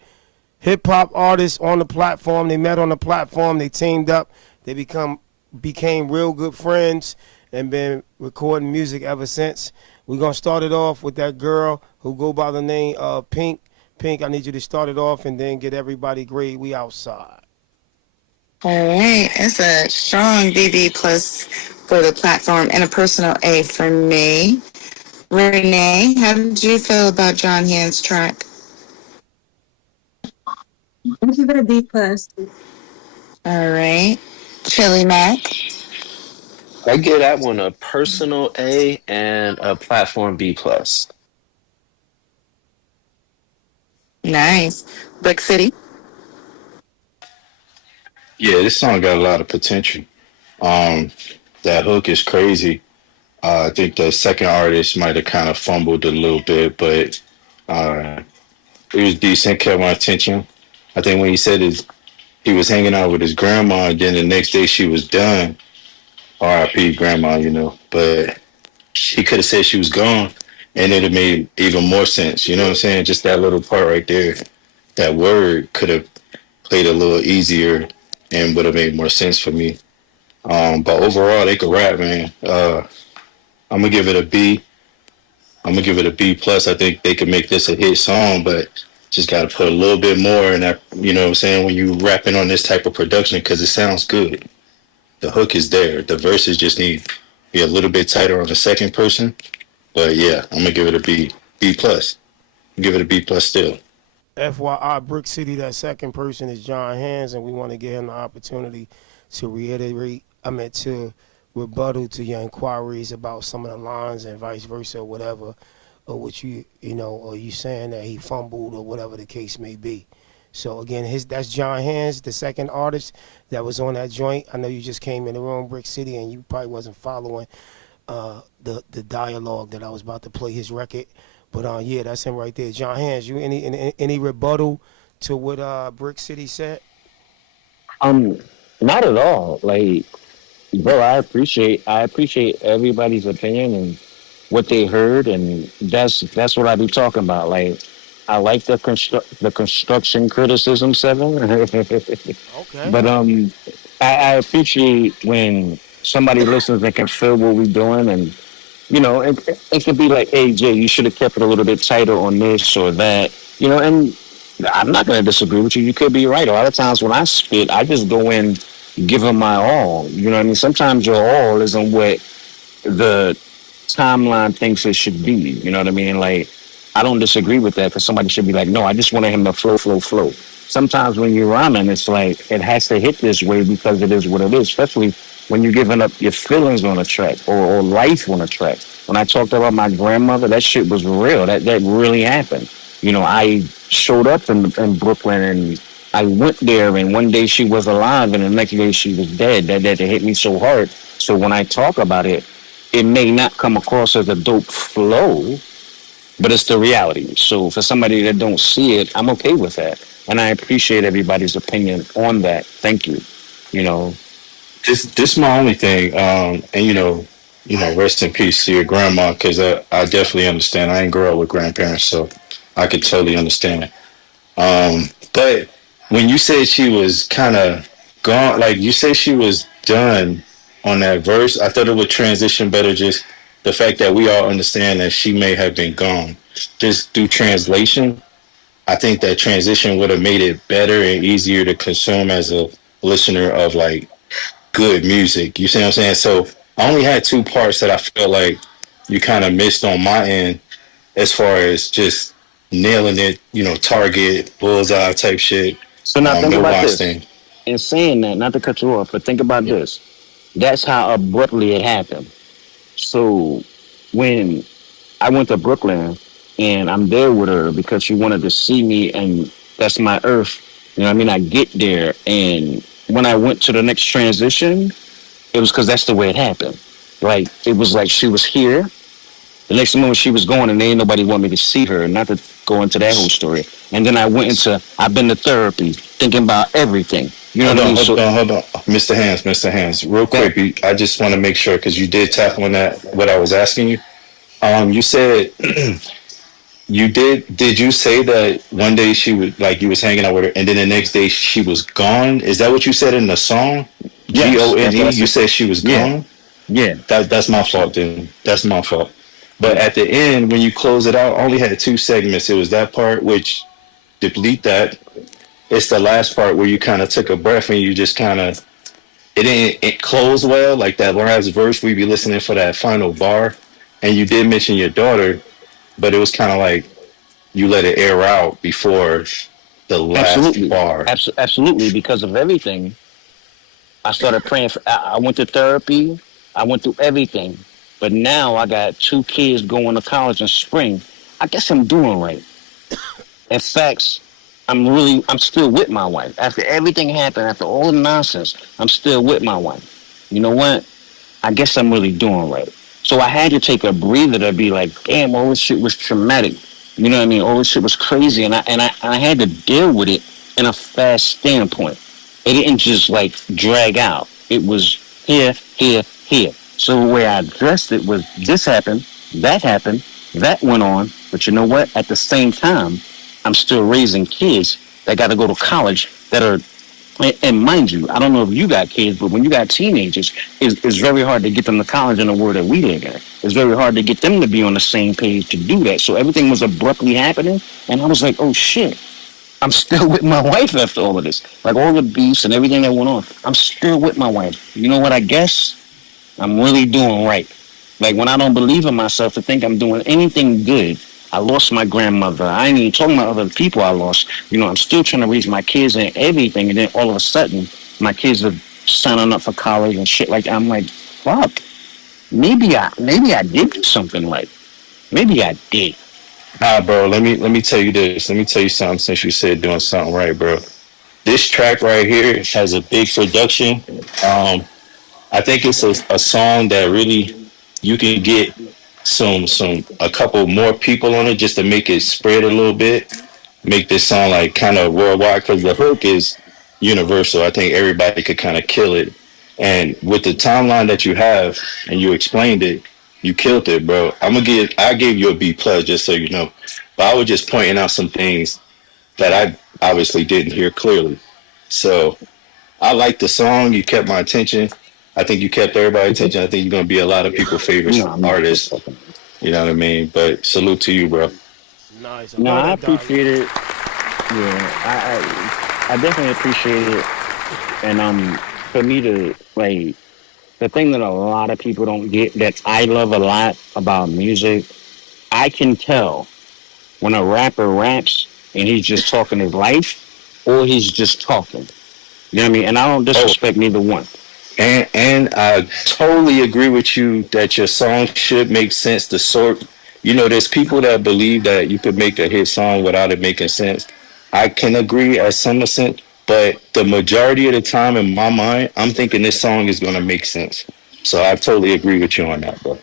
hip-hop artists on the platform. They met on the platform. They teamed up. They became real good friends and been recording music ever since. We're going to start it off with that girl who go by the name of Pink. Pink, I need you to start it off and then get everybody great. We outside. All right. It's a strong BB plus for the platform and a personal A for me. Renee, how did you feel about John Hand's track? I give it a B plus. All right. Chili Mac. I give that one a personal A and a platform B plus. Nice. Brick City. Yeah, this song got a lot of potential. That hook is crazy. I think the second artist might have kind of fumbled a little bit, but it was decent, kept my attention. I think when he said he was hanging out with his grandma, and then the next day she was done. R.I.P. grandma, but he could have said she was gone, and it'd have made even more sense. You know what I'm saying? Just that little part right there, that word could have played a little easier and would have made more sense for me. But overall, they could rap, man. I'm gonna give it a B. I'm gonna give it a B plus. I think they could make this a hit song, but just gotta put a little bit more in that. You know what I'm saying? When you rapping on this type of production, because it sounds good. The hook is there. The verses just need to be a little bit tighter on the second person. But yeah, I'm gonna give it a B plus. Give it a B plus still. FYI, Brick City, that second person is John Hands, and we want to give him the opportunity to to rebuttal to your inquiries about some of the lines and vice versa or whatever, or what or you saying that he fumbled or whatever the case may be. So again, that's John Hands, the second artist that was on that joint. I know you just came in the room, Brick City, and you probably wasn't following the dialogue that I was about to play his record. But yeah, that's him right there. John Hands, you any rebuttal to what Brick City said? Not at all. Like, bro, I appreciate everybody's opinion and what they heard, and that's what I be talking about. Like, I like the construction criticism 7. Okay. But I appreciate when somebody listens and can feel what we're doing, and it could be like, hey Jay, you should have kept it a little bit tighter on this or that, and I'm not going to disagree with you. You could be right. A lot of times when I spit, I just go in, give them my all. You know what I mean? Sometimes your all isn't what the timeline thinks it should be. You know what I mean? Like, I don't disagree with that, because somebody should be like, no, I just wanted him to flow. Sometimes when you're rhyming, it's like it has to hit this way because it is what it is, especially when you're giving up your feelings on a track or life on a track. When I talked about my grandmother, that shit was real. That really happened. I showed up in Brooklyn, and I went there, and one day she was alive and the next day she was dead. That hit me so hard. So when I talk about it, it may not come across as a dope flow, but it's the reality. So for somebody that don't see it, I'm okay with that. And I appreciate everybody's opinion on that. Thank you. This my only thing. And rest in peace to your grandma, because I definitely understand. I ain't grow up with grandparents, so I could totally understand. But when you said she was kind of gone, like you say she was done on that verse, I thought it would transition better, just the fact that we all understand that she may have been gone. Just through translation, I think that transition would have made it better and easier to consume as a listener of like good music. You see what I'm saying? So I only had 2 parts that I felt like you kind of missed on my end, as far as just nailing it, target, bullseye type shit. So now think about this. Thing. In saying that, not to cut you off, but think about this. That's how abruptly it happened. So when I went to Brooklyn, and I'm there with her because she wanted to see me, and that's my earth. You know what I mean? I get there, and when I went to the next transition, it was because that's the way it happened. Like, it was like she was here. The next moment she was going, and ain't nobody want me to see her, not to go into that whole story. And then I've been to therapy, thinking about everything. You know what I mean? Hold on. Mr. Hands, real quick. I just want to make sure, because you did tap on that, what I was asking you. You said, did you say that one day she was, like, you was hanging out with her, and then the next day she was gone? Is that what you said in the song? Yes, Gone? You said she was gone? Yeah. That's my fault then. That's my fault. But at the end, when you close it out, I only had 2 segments. It was that part, which, delete that. It's the last part where you kind of took a breath and you just kind of, it closed well. Like that last verse, we be listening for that final bar. And you did mention your daughter, but it was kind of like you let it air out before the last bar. Absolutely, because of everything. I started praying for, I went to therapy. I went through everything. But now I got 2 kids going to college in spring. I guess I'm doing right. In fact, I'm still with my wife. After everything happened, after all the nonsense, I'm still with my wife. You know what? I guess I'm really doing right. So I had to take a breather to be like, damn, all this shit was traumatic. You know what I mean? All this shit was crazy. And I had to deal with it in a fast standpoint. It didn't just like drag out. It was here, here, here. So the way I addressed it was this happened, that went on. But you know what? At the same time, I'm still raising kids that got to go to college that are, and mind you, I don't know if you got kids, but when you got teenagers, it's very hard to get them to college in the world that we live in. It's very hard to get them to be on the same page to do that. So everything was abruptly happening. And I was like, oh shit, I'm still with my wife after all of this. Like all the beefs and everything that went on, I'm still with my wife. You know what? I guess I'm really doing right. Like when I don't believe in myself to think I'm doing anything good, I lost my grandmother. I ain't even talking about other people I lost. You know, I'm still trying to raise my kids and everything. And then all of a sudden, my kids are signing up for college and shit like that. I'm like, fuck. Maybe I did do something right. Maybe I did. Nah, bro. Let me tell you this. Let me tell you something. Since you said doing something right, bro. This track right here has a big production. I think it's a song that really you can get a couple more people on it just to make it spread a little bit, make this song like kind of worldwide, because the hook is universal. I think everybody could kind of kill it. And with the timeline that you have and you explained it, you killed it, bro. I gave you a B plus just so you know. But I was just pointing out some things that I obviously didn't hear clearly. So I like the song. You kept my attention. I think you kept everybody's attention. I think you're gonna be a lot of people's favorite artist. You know what I mean? But salute to you, bro. Nice. No, I appreciate it. Yeah, I definitely appreciate it. And for me to like, the thing that a lot of people don't get that I love a lot about music, I can tell when a rapper raps and he's just talking his life or he's just talking. You know what I mean? And I don't disrespect neither one. And I totally agree with you that your song should make sense. There's people that believe that you could make a hit song without it making sense. I can agree at some extent, but the majority of the time in my mind, I'm thinking this song is going to make sense. So I totally agree with you on that, bro.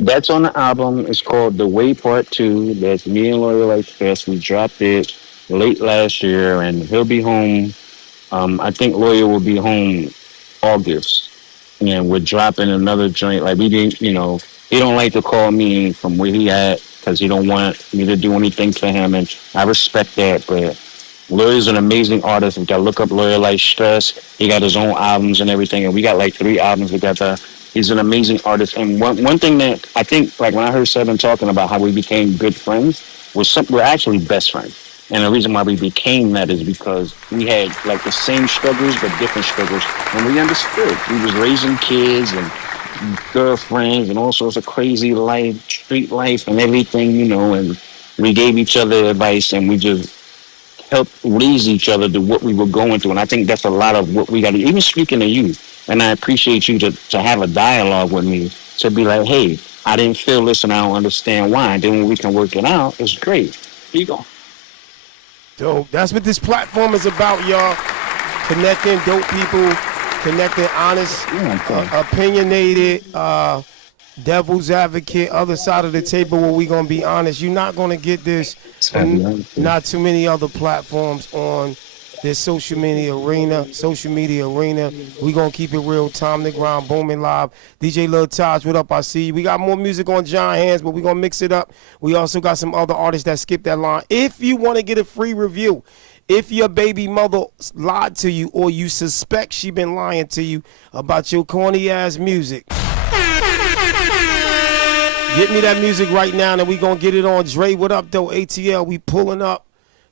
That's on the album. It's called The Way Part 2. That's me and Lawyer Like Fest. We dropped it late last year, and he'll be home. I think Lawyer will be home August, and we're dropping another joint. Like we didn't, he don't like to call me from where he at because he don't want me to do anything for him, and I respect that. But Lawyer's an amazing artist. We got to look up Lawyer Like Stress. He got his own albums and everything, and we got like 3 albums together. He's an amazing artist, and one thing that I think, like when I heard Seven talking about how we became good friends, we're actually best friends. And the reason why we became that is because we had like the same struggles, but different struggles. And we understood. We was raising kids and girlfriends and all sorts of crazy life, street life and everything, and we gave each other advice and we just helped raise each other to what we were going through. And I think that's a lot of what we got to, even speaking to you. And I appreciate you to have a dialogue with me to be like, hey, I didn't feel this and I don't understand why. And then when we can work it out, it's great. Here you go. Dope. That's what this platform is about, y'all. Connecting dope people, connecting honest, opinionated, devil's advocate, other side of the table where we gonna be honest. You're not gonna get this on not too many other platforms on this social media arena. We gonna keep it real. Time to grind, booming live. DJ Lil Taj, what up? I see you. We got more music on John Hands, but we gonna mix it up. We also got some other artists that skip that line. If you want to get a free review, if your baby mother lied to you or you suspect she been lying to you about your corny ass music, get me that music right now and we gonna get it on. Dre, what up though? ATL, we pulling up.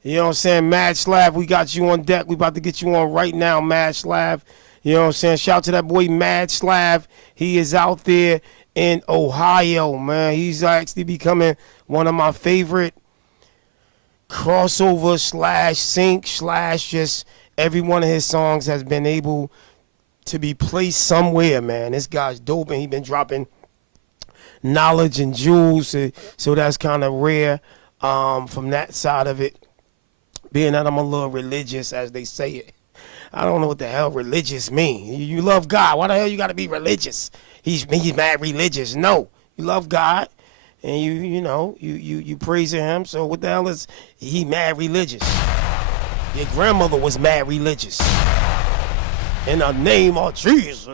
You know what I'm saying? Mad Slav, we got you on deck. We about to get you on right now, Mad Slav. You know what I'm saying? Shout out to that boy Mad Slav. He is out there in Ohio, man. He's actually becoming one of my favorite crossover / sync / just every one of his songs has been able to be placed somewhere, man. This guy's dope and he been dropping knowledge and jewels, so that's kind of rare from that side of it. Being that I'm a little religious, as they say it. I don't know what the hell religious mean. You love God. Why the hell you got to be religious? He's mad religious. No, you love God, and you praising Him. So what the hell is he mad religious? Your grandmother was mad religious. In the name of Jesus.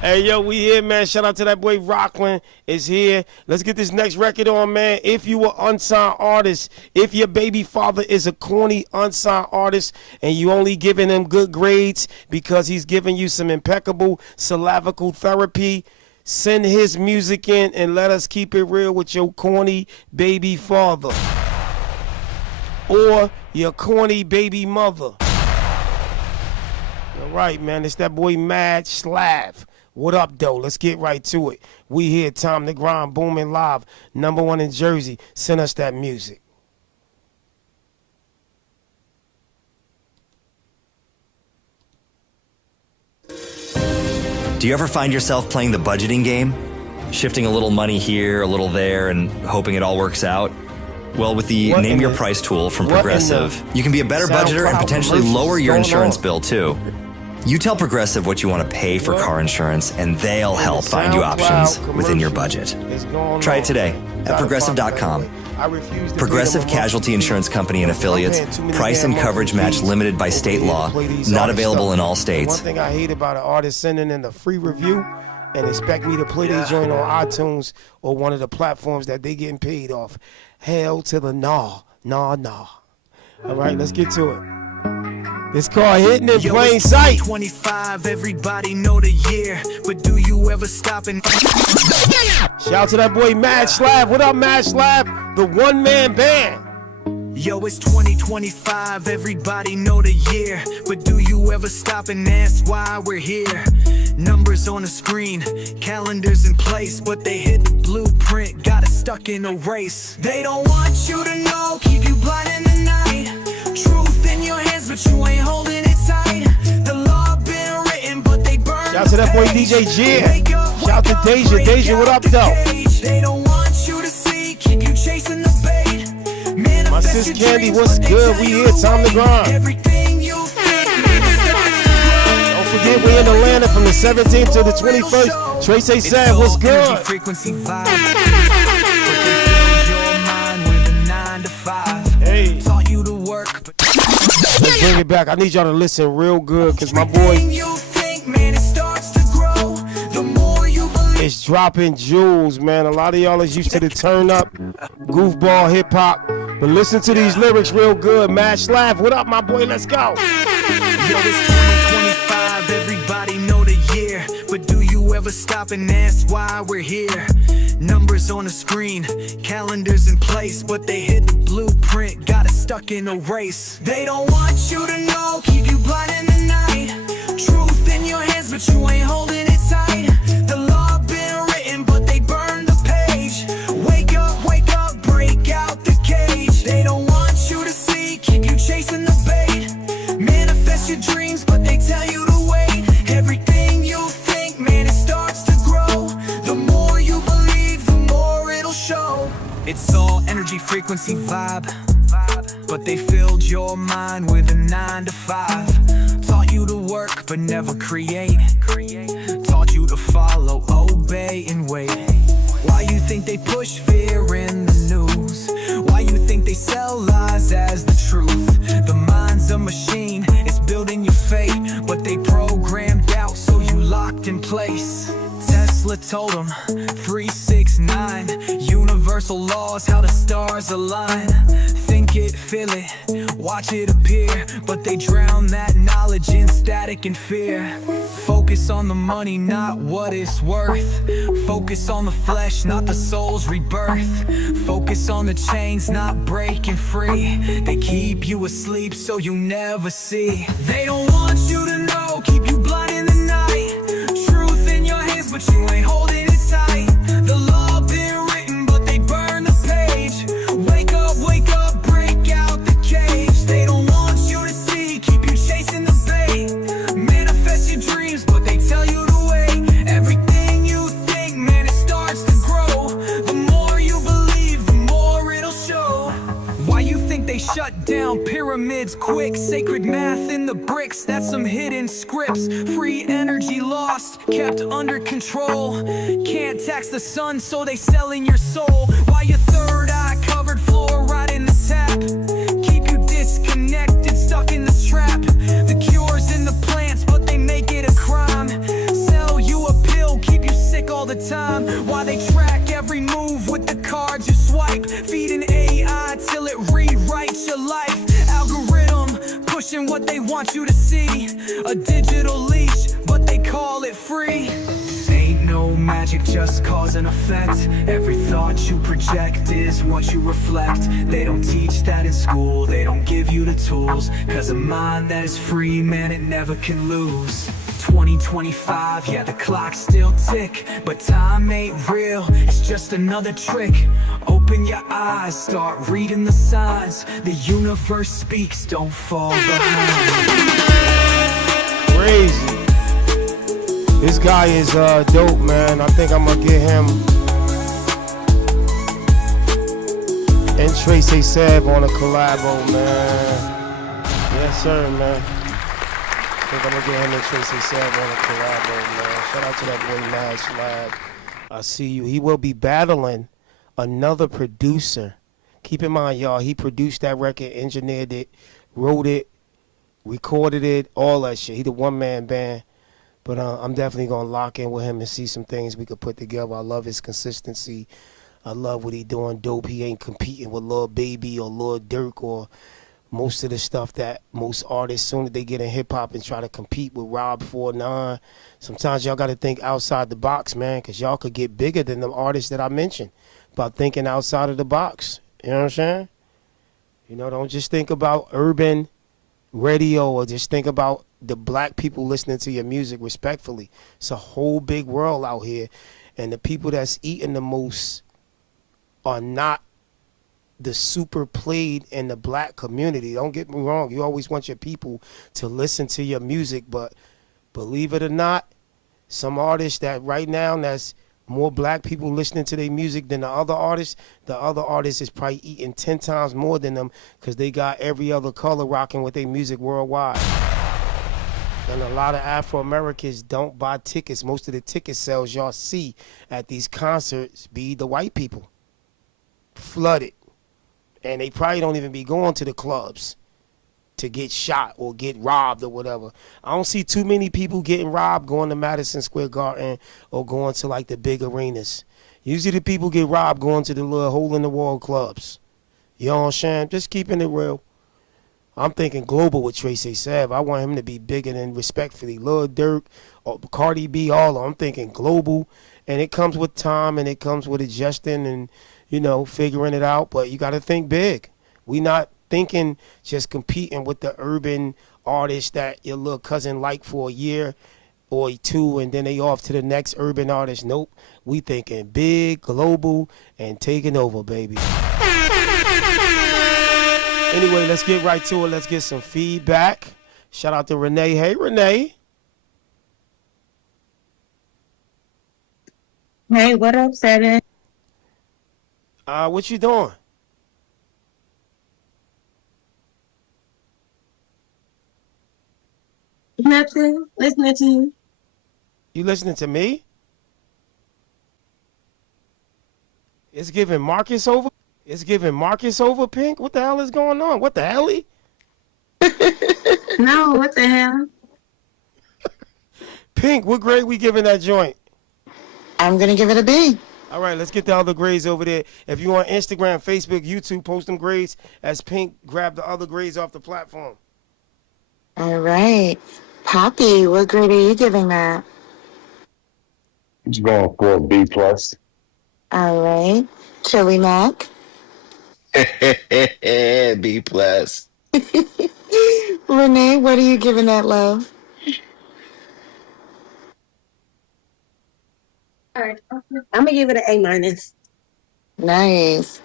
Hey, yo, we here, man. Shout out to that boy Rockland is here. Let's get this next record on, man. If you were unsigned artist, if your baby father is a corny unsigned artist and you only giving him good grades because he's giving you some impeccable syllabical therapy, send his music in and let us keep it real with your corny baby father or your corny baby mother. All right, man. It's that boy Mad Slav. What up, though? Let's get right to it. We here, Time to Grind, Booming Live, #1 in Jersey. Send us that music. Do you ever find yourself playing the budgeting game? Shifting a little money here, a little there, and hoping it all works out? Well, with the Name Your Price tool from Progressive, you can be a better budgeter and potentially lower your insurance bill, too. You tell Progressive what you want to pay for car insurance, and they'll help find you options within your budget. Try it today at Progressive.com. Progressive Casualty Insurance Company and affiliates. Price and coverage match limited by state law. Not available in all states. One thing I hate about an artist sending in a free review and expect me to play their joint on iTunes or one of the platforms that they getting paid off. Hell to the nah. All right, let's get to it. It's called Hitting in Plain Sight. 25, everybody know the year, but do you ever stop and shout out to that boy Mad Slav. What up, Mad Slav? The one-man band. Yo, it's 2025, everybody know the year, but do you ever stop and ask why we're here? Numbers on the screen, calendars in place, but they hit the blueprint, got us stuck in a race. They don't want you to know, keep you blind in the night. Truth in your hands, but you ain't holding it tight. The law been written, but they burn. Shout out to that boy DJ Jam. Shout out to Deja. Deja, what up, though? They don't want you to see, keep you chasing the bait. My sis Candy, what's good? We here, Time to Grind. Don't forget, we in Atlanta from the 17th to the 21st. Trace A. Sad, what's good? Hey. Let's bring it back. I need y'all to listen real good, because my boy is dropping jewels, man. A lot of y'all is used to the turn up, goofball hip hop. But listen to these lyrics real good. Mad Slav, what up, my boy? Let's go. Yo, it's 2025, everybody know the year, but do you ever stop and ask why we're here? Numbers on the screen, calendars in place, but they hit the blueprint, got us stuck in a race. They don't want you to know, keep you blind in the night. Truth in your hands, but you ain't holding it tight. The law been written, but they burn the page. Wake up, break out the cage. They don't want you to see, keep you chasing the bait. Manifest your dreams, but they tell you to wait. Everything you think, man, it starts to grow. The more frequency vibe, but they filled your mind with a 9 to 5. Taught you to work but never create. Taught you to follow, obey, and wait. Why you think they push fear in the news? Why you think they sell lies as the truth? The mind's a machine, it's building your fate, but they programmed out so you locked in place. Tesla told them 369 universal laws, how the stars align. Think it, feel it, watch it appear, but they drown that knowledge in static and fear. Focus on the money, not what it's worth. Focus on the flesh, not the soul's rebirth. Focus on the chains, not breaking free. They keep you asleep so you never see. They don't want you to know, keep you blind in the night. Truth in your hands, but you ain't holding it tight. The law been written, but they burn the page. Wake up, break out the cage. They don't want you to see, keep you chasing the bait. Manifest your dreams, but they tell you to wait. Everything you think, man, it starts to grow. The more you believe, the more it'll show. Why you think they shut down pyramids quick? Sacred math in the bricks, that's some hidden scripts. Free energy lost, kept under control. Can't tax the sun, so they selling your soul. Why your third eye covered, fluoride in the tap? Keep you disconnected, stuck in the trap. The cure's in the plants, but they make it a crime. Sell you a pill, keep you sick all the time. Why they track every move with the cards you swipe? Feed an AI till it rewrites your life. Algorithm pushing what they want you to see. A digital leash, but they call it free. Ain't no magic, just cause and effect. Every thought you project is what you reflect. They don't teach that in school, they don't give you the tools. Cause a mind that is free, man, it never can lose. 2025, yeah, the clock still tick, but time ain't real, it's just another trick. Open your eyes, start reading the signs. The universe speaks, don't fall behind. Crazy. This guy is dope, man. I think I'm gonna get him and Tracy Sav on a collabo, man. Yes, sir, man. I think I'm gonna get him and Tracy Sav on a collabo, man. Shout out to that boy Nash Lab. I see you. He will be battling another producer. Keep in mind, y'all, he produced that record, engineered it, wrote it, recorded it, all that shit. He the one-man band. But I'm definitely going to lock in with him and see some things we could put together. I love his consistency. I love what he doing dope. He ain't competing with Lil Baby or Lil Durk or most of the stuff that most artists, soon as they get in hip-hop and try to compete with Rob 49, sometimes y'all got to think outside the box, man, because y'all could get bigger than the artists that I mentioned by thinking outside of the box. You know what I'm saying? You know, don't just think about urban radio or just think about the black people listening to your music respectfully. It's a whole big world out here, and the people that's eating the most are not the super played in the black community. Don't get me wrong, you always want your people to listen to your music, but believe it or not, some artists that right now that's more black people listening to their music than the other artists is probably eating 10 times more than them because they got every other color rocking with their music worldwide. And a lot of Afro-Americans don't buy tickets. Most of the ticket sales y'all see at these concerts be the white people. Flooded. And they probably don't even be going to the clubs to get shot or get robbed or whatever. I don't see too many people getting robbed going to Madison Square Garden or going to like the big arenas. Usually the people get robbed going to the little hole-in-the-wall clubs. You know what I'm saying? Just keeping it real. I'm thinking global with Tracy Sav. I want him to be bigger than respectfully Lil Durk or Cardi B, all of them. I'm thinking global, and it comes with time and it comes with adjusting and, you know, figuring it out. But you got to think big. We not thinking just competing with the urban artists that your little cousin like for a year or two and then they off to the next urban artist. Nope. We thinking big, global, and taking over, baby. Anyway, let's get right to it. Let's get some feedback. Shout out to Renee. Hey, Renee. Hey, what up, Seven? What you doing? Nothing. Listening to you. You listening to me? It's giving Marcus over. It's giving Marcus over, Pink. What the hell is going on? What the hell? No, what the hell? Pink, what grade we giving that joint? I'm going to give it a B. All right, let's get the other grades over there. If you on Instagram, Facebook, YouTube, post them grades as Pink grab the other grades off the platform. All right. Poppy, what grade are you giving that? It's going for a B plus. All right. Chili Mac? B plus. Renee, what are you giving that, love? All right. I'm going to give it an A minus. Nice.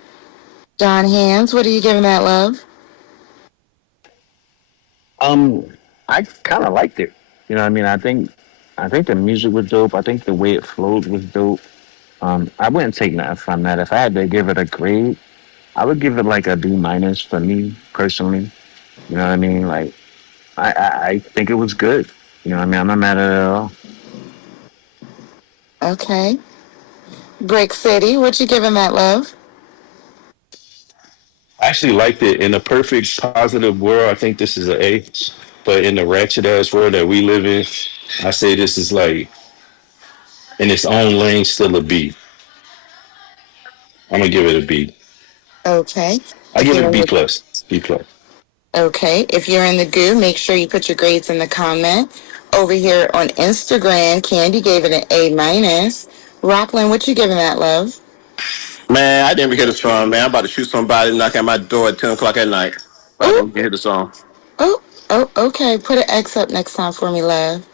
John Hands, what are you giving that, love? I kind of liked it. You know what I mean? I think the music was dope. I think the way it flowed was dope. I wouldn't take nothing from that. If I had to give it a grade, I would give it like a B minus for me personally. You know what I mean? Like, I think it was good. You know what I mean? I'm not mad at it at all. Okay. Brick City, what you giving that, love? I actually liked it. In a perfect positive world, I think this is an A. But in the ratchet ass world that we live in, I say this is like in its own lane still a B. I'm gonna give it a B. Okay. I give it a B plus. B plus. Okay. If you're in the goo, make sure you put your grades in the comment. Over here on Instagram, Candy gave it an A minus. Rockland, what you giving that, love? Man, I didn't hear the song, man. I'm about to shoot somebody knock at my door at 10 o'clock at night. I didn't hear the song. Oh, okay. Put an X up next time for me, love.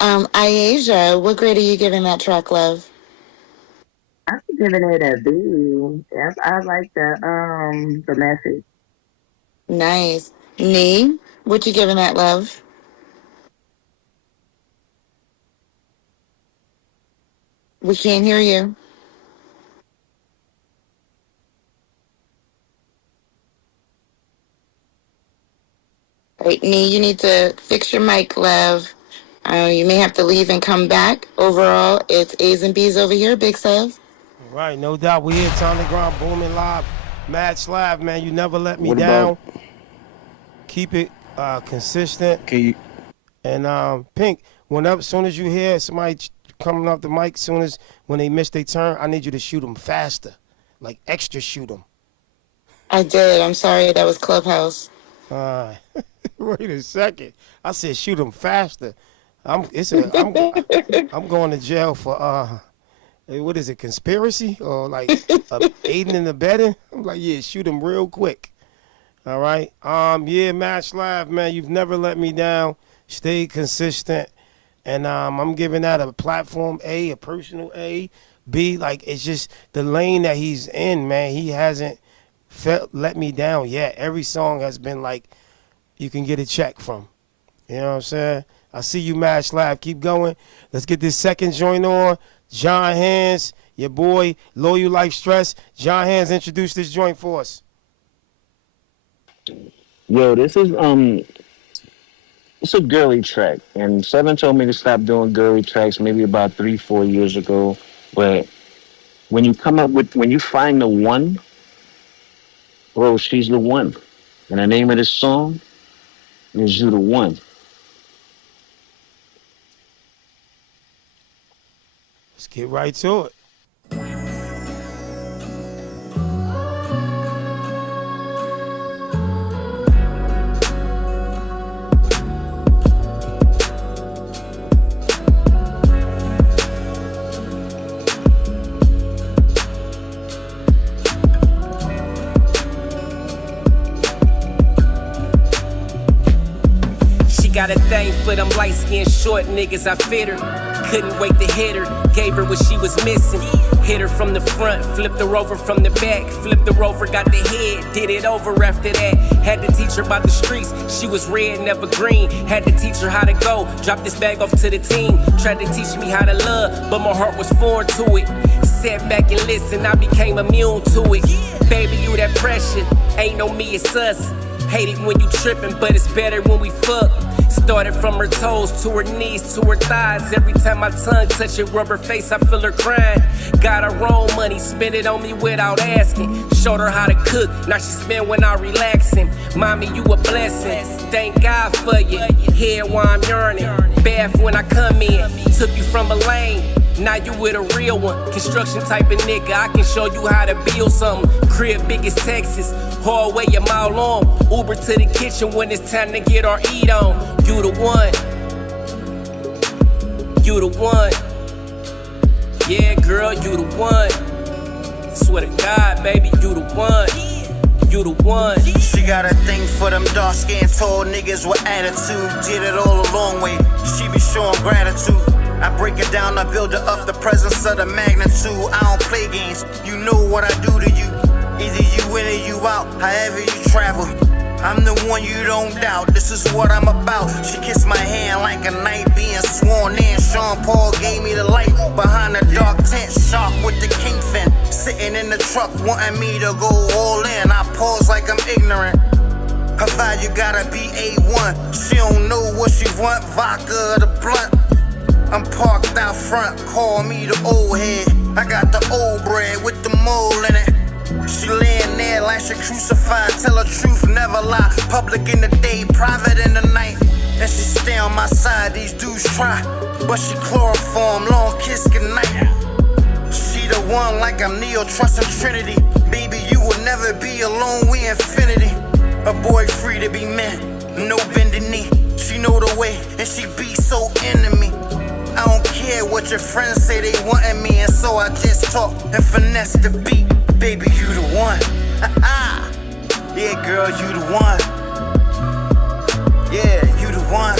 Iasia, what grade are you giving that track, love? I'm giving it a B. Yes, I like the message. Nice. Nee, what you giving that, love? We can't hear you. Right, Nee, you need to fix your mic, love. You may have to leave and come back. Overall, it's A's and B's over here, Big Sev. Right, no doubt. We here, Time to Grind, Boominlive, Match Live, man. You never let me What down. about- Keep it consistent. Can you? And Pink, as soon as you hear somebody coming off the mic, soon as when they miss their turn, I need you to shoot them faster, like extra shoot them. I did. I'm sorry. That was Clubhouse. Wait a second. I said shoot them faster. I'm going to jail for what is it, conspiracy or like aiding and abetting? I'm like, yeah, shoot them real quick. All right. Yeah, Match Live, man. You've never let me down. Stay consistent. And I'm giving that a platform A, a personal A. B, like it's just the lane that he's in, man. He hasn't let me down yet. Every song has been like you can get a check from. You know what I'm saying? I see you, Match Live. Keep going. Let's get this second joint on. John Hands, your boy, Loyal Life Stress. John Hands, introduce this joint for us. Yo, this is it's a girly track, and Seven told me to stop doing girly tracks maybe about 3-4 years ago. But when you find the one, bro, she's the one. And the name of this song is You the One. Let's get right to it. Got a thing for them light-skinned short niggas, I fit her. Couldn't wait to hit her, gave her what she was missing. Hit her from the front, flipped her over from the back. Flipped her over, got the head, did it over after that. Had to teach her about the streets, she was red, never green. Had to teach her how to go, drop this bag off to the team. Tried to teach me how to love, but my heart was foreign to it. Sat back and listened, I became immune to it. Baby, you that pressure, ain't no me, it's us. Hate it when you trippin', but it's better when we fuck. Started from her toes to her knees to her thighs. Every time my tongue touch her rubber face, I feel her crying. Got her own money, spend it on me without asking. Showed her how to cook, now she spend when I'm relaxing. Mommy, you a blessing, thank God for you. Here while I'm yearning, bath when I come in. Took you from a lane, now you with a real one. Construction type of nigga, I can show you how to build something. Crib big as Texas, hallway a mile long. Uber to the kitchen when it's time to get our eat on. You the one, you the one. Yeah, girl, you the one. Swear to God, baby, you the one. You the one. She got a thing for them dark-skinned tall niggas with attitude. Did it all a long way. She be showing gratitude. I break it down, I build it up, the presence of the magnitude. I don't play games, you know what I do to you. Either you in or you out, however you travel. I'm the one you don't doubt, this is what I'm about. She kissed my hand like a knight being sworn in. Sean Paul gave me the light behind the dark tent. Shark with the king fin, sitting in the truck wanting me to go all in. I pause like I'm ignorant. Her value gotta be A1. She don't know what she want, vodka or the blunt. I'm parked out front, call me the old head. I got the old bread with the mole in it. She laying there like she crucified, tell her truth, never lie. Public in the day, private in the night. And she stay on my side, these dudes try. But she chloroform, long kiss goodnight. She the one like I'm Neo, trust in Trinity. Baby, you will never be alone, we infinity. A boy free to be man, no bending knee. She know the way, and she be so into me. I don't care what your friends say, they wantin' me. And so I just talk and finesse the beat. Baby, you the one. Yeah, girl, you the one. Yeah, you the one.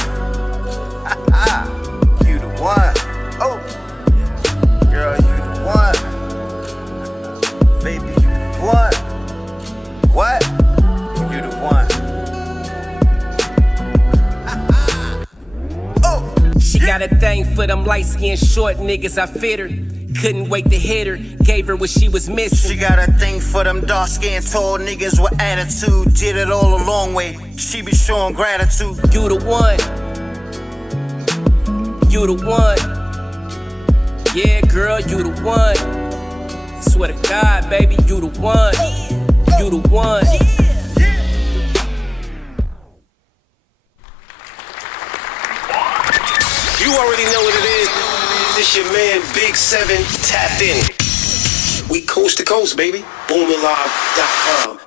You the one. Oh, girl, you the one. Baby, you the one. What? You the one. She got a thing for them light-skinned short niggas, I fit her. Couldn't wait to hit her, gave her what she was missing. She got a thing for them dark-skinned tall niggas with attitude. Did it all a long way, she be showing gratitude. You the one. You the one. Yeah, girl, you the one. Swear to God, baby, you the one. You the one. You already know what it is. This your man, Big 7, tapped in. We coast to coast, baby. Boominlive.com.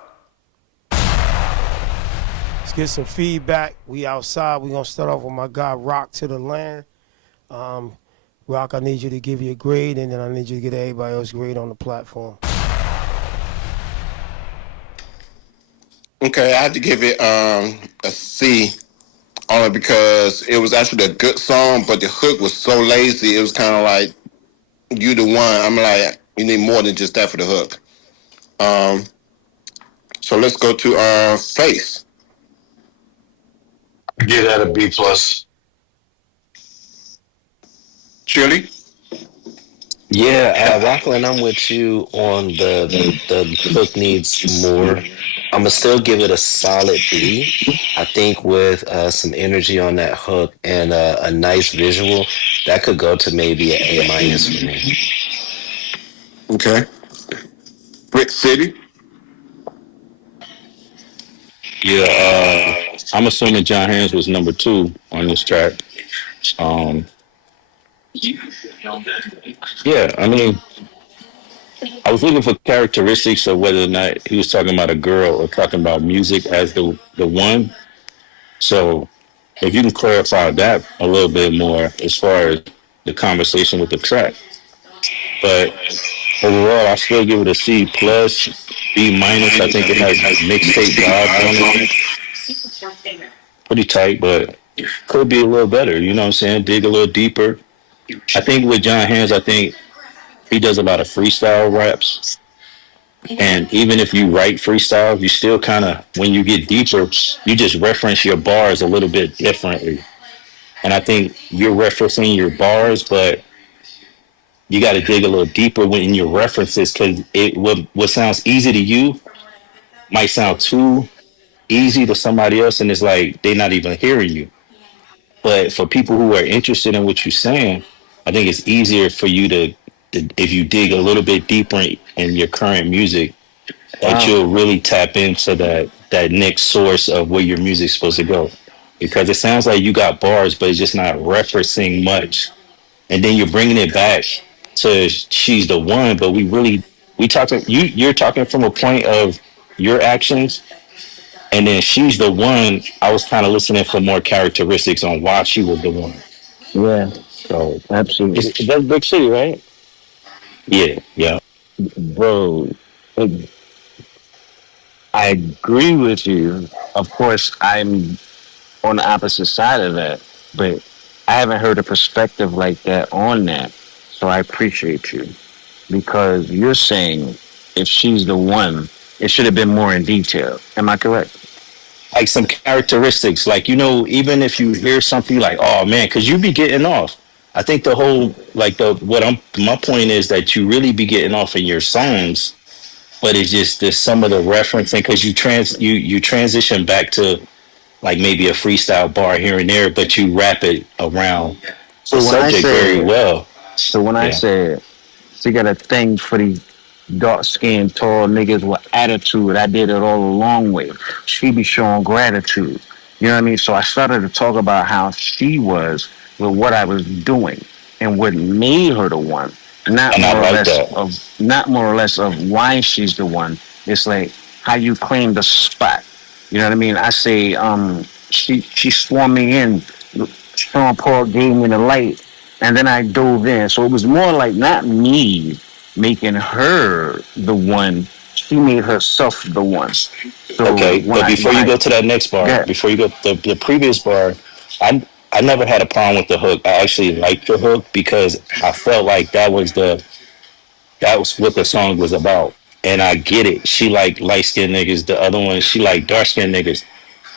Let's get some feedback. We outside. We're going to start off with my guy, Rock to the Land. Rock, I need you to give you a grade, and then I need you to get everybody else grade on the platform. Okay, I had to give it a C. Only because it was actually a good song, but the hook was so lazy. It was kind of like, you the one. I'm like, you need more than just that for the hook. So let's go to Face. Give that a B plus. Chili? Yeah, Rockland, I'm with you on the hook needs more. I'm gonna still give it a solid B. I think with some energy on that hook and a nice visual, that could go to maybe an A minus for me. Okay. Brick City? Yeah, I'm assuming John Hands was number 2 on this track. Yeah, I mean, I was looking for characteristics of whether or not he was talking about a girl or talking about music as the one. So if you can clarify that a little bit more as far as the conversation with the track. But overall, I still give it a C plus, B minus. I think it has mixtape vibes on it. Pretty tight, but could be a little better. You know what I'm saying? Dig a little deeper. I think with John Hands, I think he does a lot of freestyle raps. And even if you write freestyle, you still kind of, when you get deeper, you just reference your bars a little bit differently. And I think you're referencing your bars, but you got to dig a little deeper in your references, because what sounds easy to you might sound too easy to somebody else, and it's like they're not even hearing you. But for people who are interested in what you're saying, I think it's easier for you to if you dig a little bit deeper in your current music, that Wow. you'll really tap into that next source of where your music's supposed to go. Because it sounds like you got bars, but it's just not referencing much. And then you're bringing it back to she's the one, but we talking you're talking from a point of your actions, and then she's the one. I was kind of listening for more characteristics on why she was the one. Yeah, So absolutely. it's That's big city, right? yeah. Bro, it- I agree with you. Of course, I'm on the opposite side of that, but I haven't heard a perspective like that on that. So I appreciate you because you're saying if she's the one, it should have been more in detail. Am I correct? Like some characteristics, like even if you hear something like, oh man, because you be getting off. I think the whole like the what I'm my point is that you really be getting off in your songs, but it's just there's some of the referencing because you transition back to like maybe a freestyle bar here and there, but you wrap it around the So when I subject very said, well. so when I Yeah. said, she got a thing for these dark skinned, tall niggas with attitude. I did it all a long way. She be showing gratitude. You know what I mean? So I started to talk about how she was with what I was doing and what made her the one. Not And I more or like less that. of why she's the one. It's like how you claim the spot. You know what I mean? I say, she swarmed me in. Sean Paul gave me the light, and then I dove in. So it was more like not me making her the one. She made herself the one. So Okay, but before you go to that next bar, yeah, before you go the previous bar, I never had a problem with the hook. I actually liked the hook because I felt like that was what the song was about. And I get it. She like light skinned niggas. The other one, she like dark skinned niggas.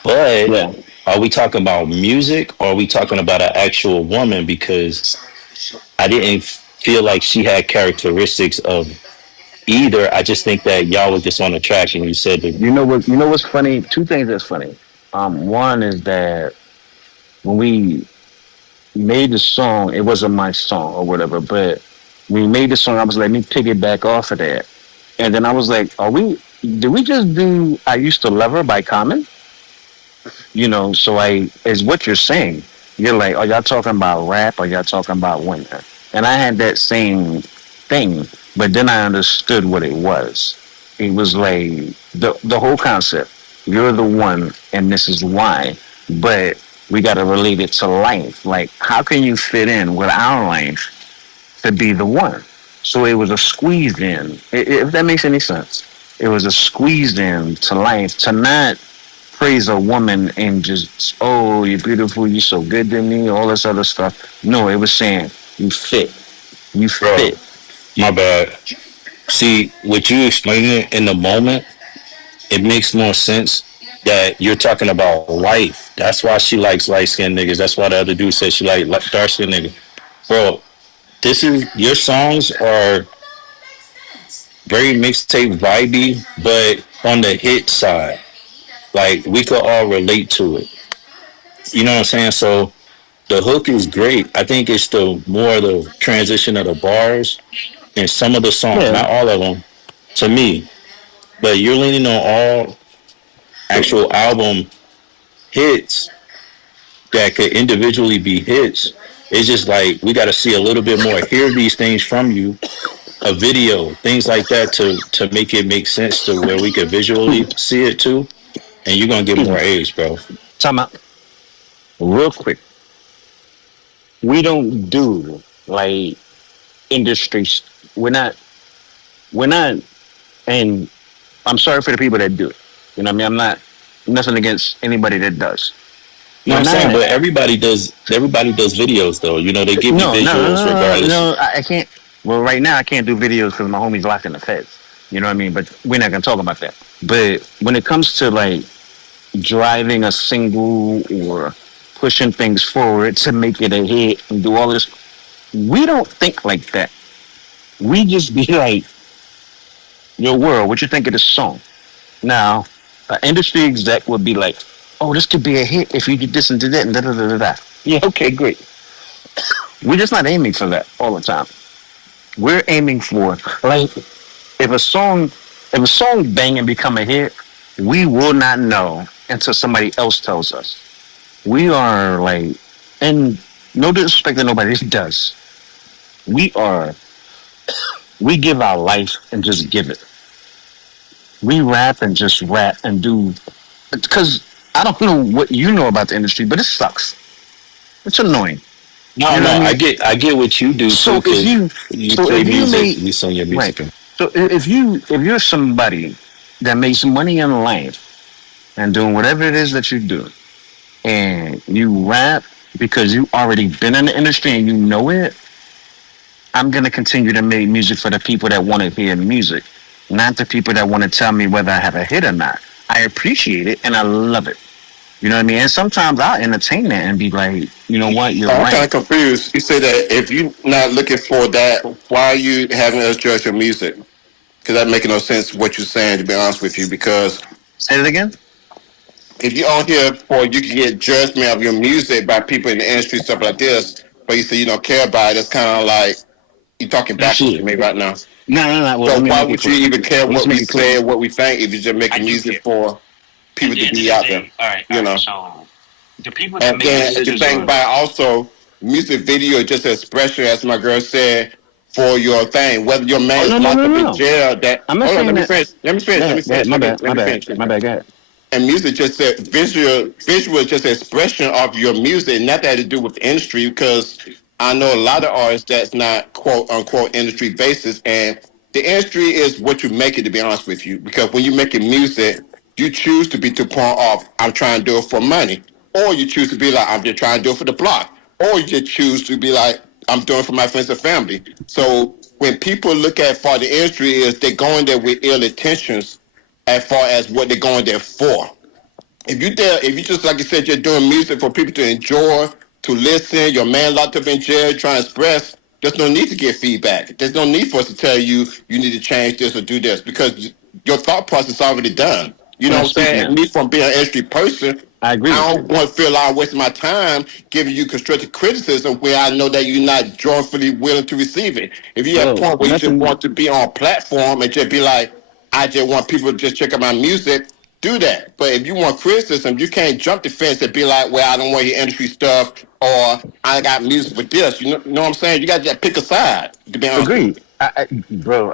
But yeah. are we talking about music or are we talking about an actual woman? Because I didn't feel like she had characteristics of either. I just think that y'all was just on the track and you said that. You know what? You know what's funny? Two things that's funny. One is that when we made the song, it wasn't my song or whatever, but when we made the song, I was like, let me piggyback off of that. And then I was like, did we just do I Used to Love Her by Common? You know, so is what you're saying. You're like, are y'all talking about rap or y'all talking about women? And I had that same thing, but then I understood what it was. It was like the whole concept. You're the one, and this is why. But we got to relate it to life. Like, how can you fit in with our life to be the one? So it was a squeezed in, if that makes any sense. It was a squeezed in to life to not praise a woman and just, oh, you're beautiful, you're so good to me, all this other stuff. No, it was saying, you fit. You fit. My bad. See, what you explaining it in the moment, it makes more sense that you're talking about life. That's why she likes light skinned niggas. That's why the other dude said she like dark skinned niggas. Bro, your songs are very mixtape vibey, but on the hit side. Like we could all relate to it. You know what I'm saying? So the hook is great. I think it's the more the transition of the bars and some of the songs, Yeah. not all of them, to me. But you're leaning on all actual album hits that could individually be hits. It's just like we got to see a little bit more, hear these things from you, a video, things like that to make it make sense to where we could visually see it too. And you're gonna get more A's, bro. Time out. Real quick. We don't do like industries. We're not, and I'm sorry for the people that do it. You know what I mean? I'm not nothing against anybody that does. You know what I'm saying? But everybody does videos though. You know, they give you visuals regardless. No, I can't. Well, right now I can't do videos because my homie's locked in the feds. You know what I mean? But we're not gonna talk about that. But when it comes to like driving a single or pushing things forward to make it a hit and do all this, we don't think like that. We just be like, yo, world, what you think of this song? Now, an industry exec would be like, oh, this could be a hit if you did this and did that and da da da da da. Yeah, okay, great. We're just not aiming for that all the time. We're aiming for like if a song bang and become a hit, we will not know until somebody else tells us. We are like, and no disrespect to nobody, this does. We are, we give our life and just give it. We rap and just rap and do, because I don't know what you know about the industry, but it sucks. It's annoying. No, You know no, what I mean? I get what you do So too, if you, because you so play if you music, make, you sing your right. music. So if you're somebody that makes money in life and doing whatever it is that you do, and you rap because you already been in the industry and you know it, I'm gonna continue to make music for the people that want to hear music, not the people that want to tell me whether I have a hit or not. I appreciate it and I love it. You know what I mean? And sometimes I'll entertain that and be like, you know what, you're I'm kind right. of confused. You say that if you're not looking for that, why are you having us judge your music? Because that making no sense what you're saying, to be honest with you. Because Say it again. if you're on here for you can get judgment of your music by people in the industry, stuff like this, but you say you don't care about it, it's kind of like you're talking backwards to Absolutely. me right now. No. Well, So let me why make it would you clear. even care Let's what we make it clear. say, what we think, if you're just I making do music care. for At people the to end of be the out there? day, all right, You know. so the people that And make then if you decisions think on, about also music video is just an expression, as my girl said, for your thing. Whether your oh, man's no, no, locked no, up no, in no. jail, that I'm not hold on, saying let me that. finish. Let me Go finish. Let me ahead, go ahead. finish. My bad, Let my me bad, finish. my bad, go ahead. And music just said visual is just an expression of your music, not that to do with the industry, because I know a lot of artists that's not quote unquote industry basis, and the industry is what you make it, to be honest with you, because when you're making music, you choose to be to point off, I'm trying to do it for money, or you choose to be like, I'm just trying to do it for the block, or you just choose to be like, I'm doing it for my friends and family. So when people look at for the industry, is they going there with ill intentions as far as what they're going there for. If you just like you said, you're doing music for people to enjoy, to listen, your man locked up in jail, trying to express, there's no need to get feedback. There's no need for us to tell you you need to change this or do this, because your thought process is already done. You Can know I what I'm speak saying? And now? me from being an industry person, I agree I with don't you. want to feel like I'm wasting my time giving you constructive criticism where I know that you're not joyfully willing to receive it. If you're at a Well, point where you just nothing. want to be on a platform and just be like, I just want people to just check out my music, do that. But if you want criticism, you can't jump the fence and be like, well, I don't want your industry stuff, or I got music with this. Know what I'm saying? You got to just pick a side, to be honest with you. Agreed. Bro,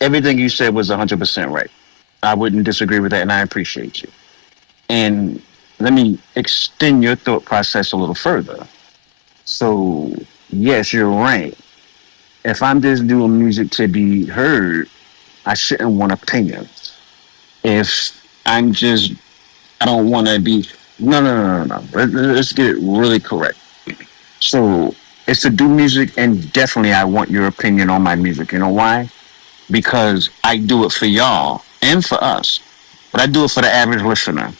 everything you said was 100% right. I wouldn't disagree with that, and I appreciate you. And let me extend your thought process a little further. So, yes, you're right. If I'm just doing music to be heard, I shouldn't want opinions. If I'm just, I don't want to be, no. Let's get it really correct. So, it's to do music, and definitely I want your opinion on my music. You know why? Because I do it for y'all and for us, but I do it for the average listener,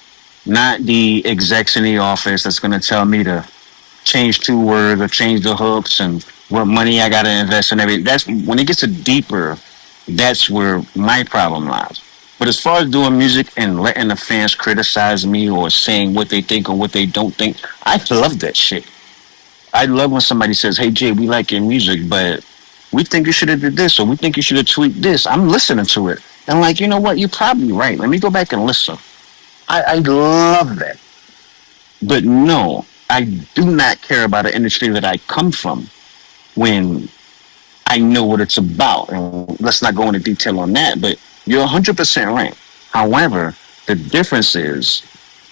not the execs in the office that's going to tell me to change two words or change the hooks and what money I got to invest in everything. That's when it gets a deeper. That's where my problem lies. But as far as doing music and letting the fans criticize me or saying what they think or what they don't think, I love that shit. I love when somebody says, "Hey Jay, we like your music, but we think you should have did this or we think you should have tweaked this." I'm listening to it. And like, you know what? You're probably right. Let me go back and listen. I love that. But no, I do not care about an industry that I come from when I know what it's about. And let's not go into detail on that, but you're 100% right. However, the difference is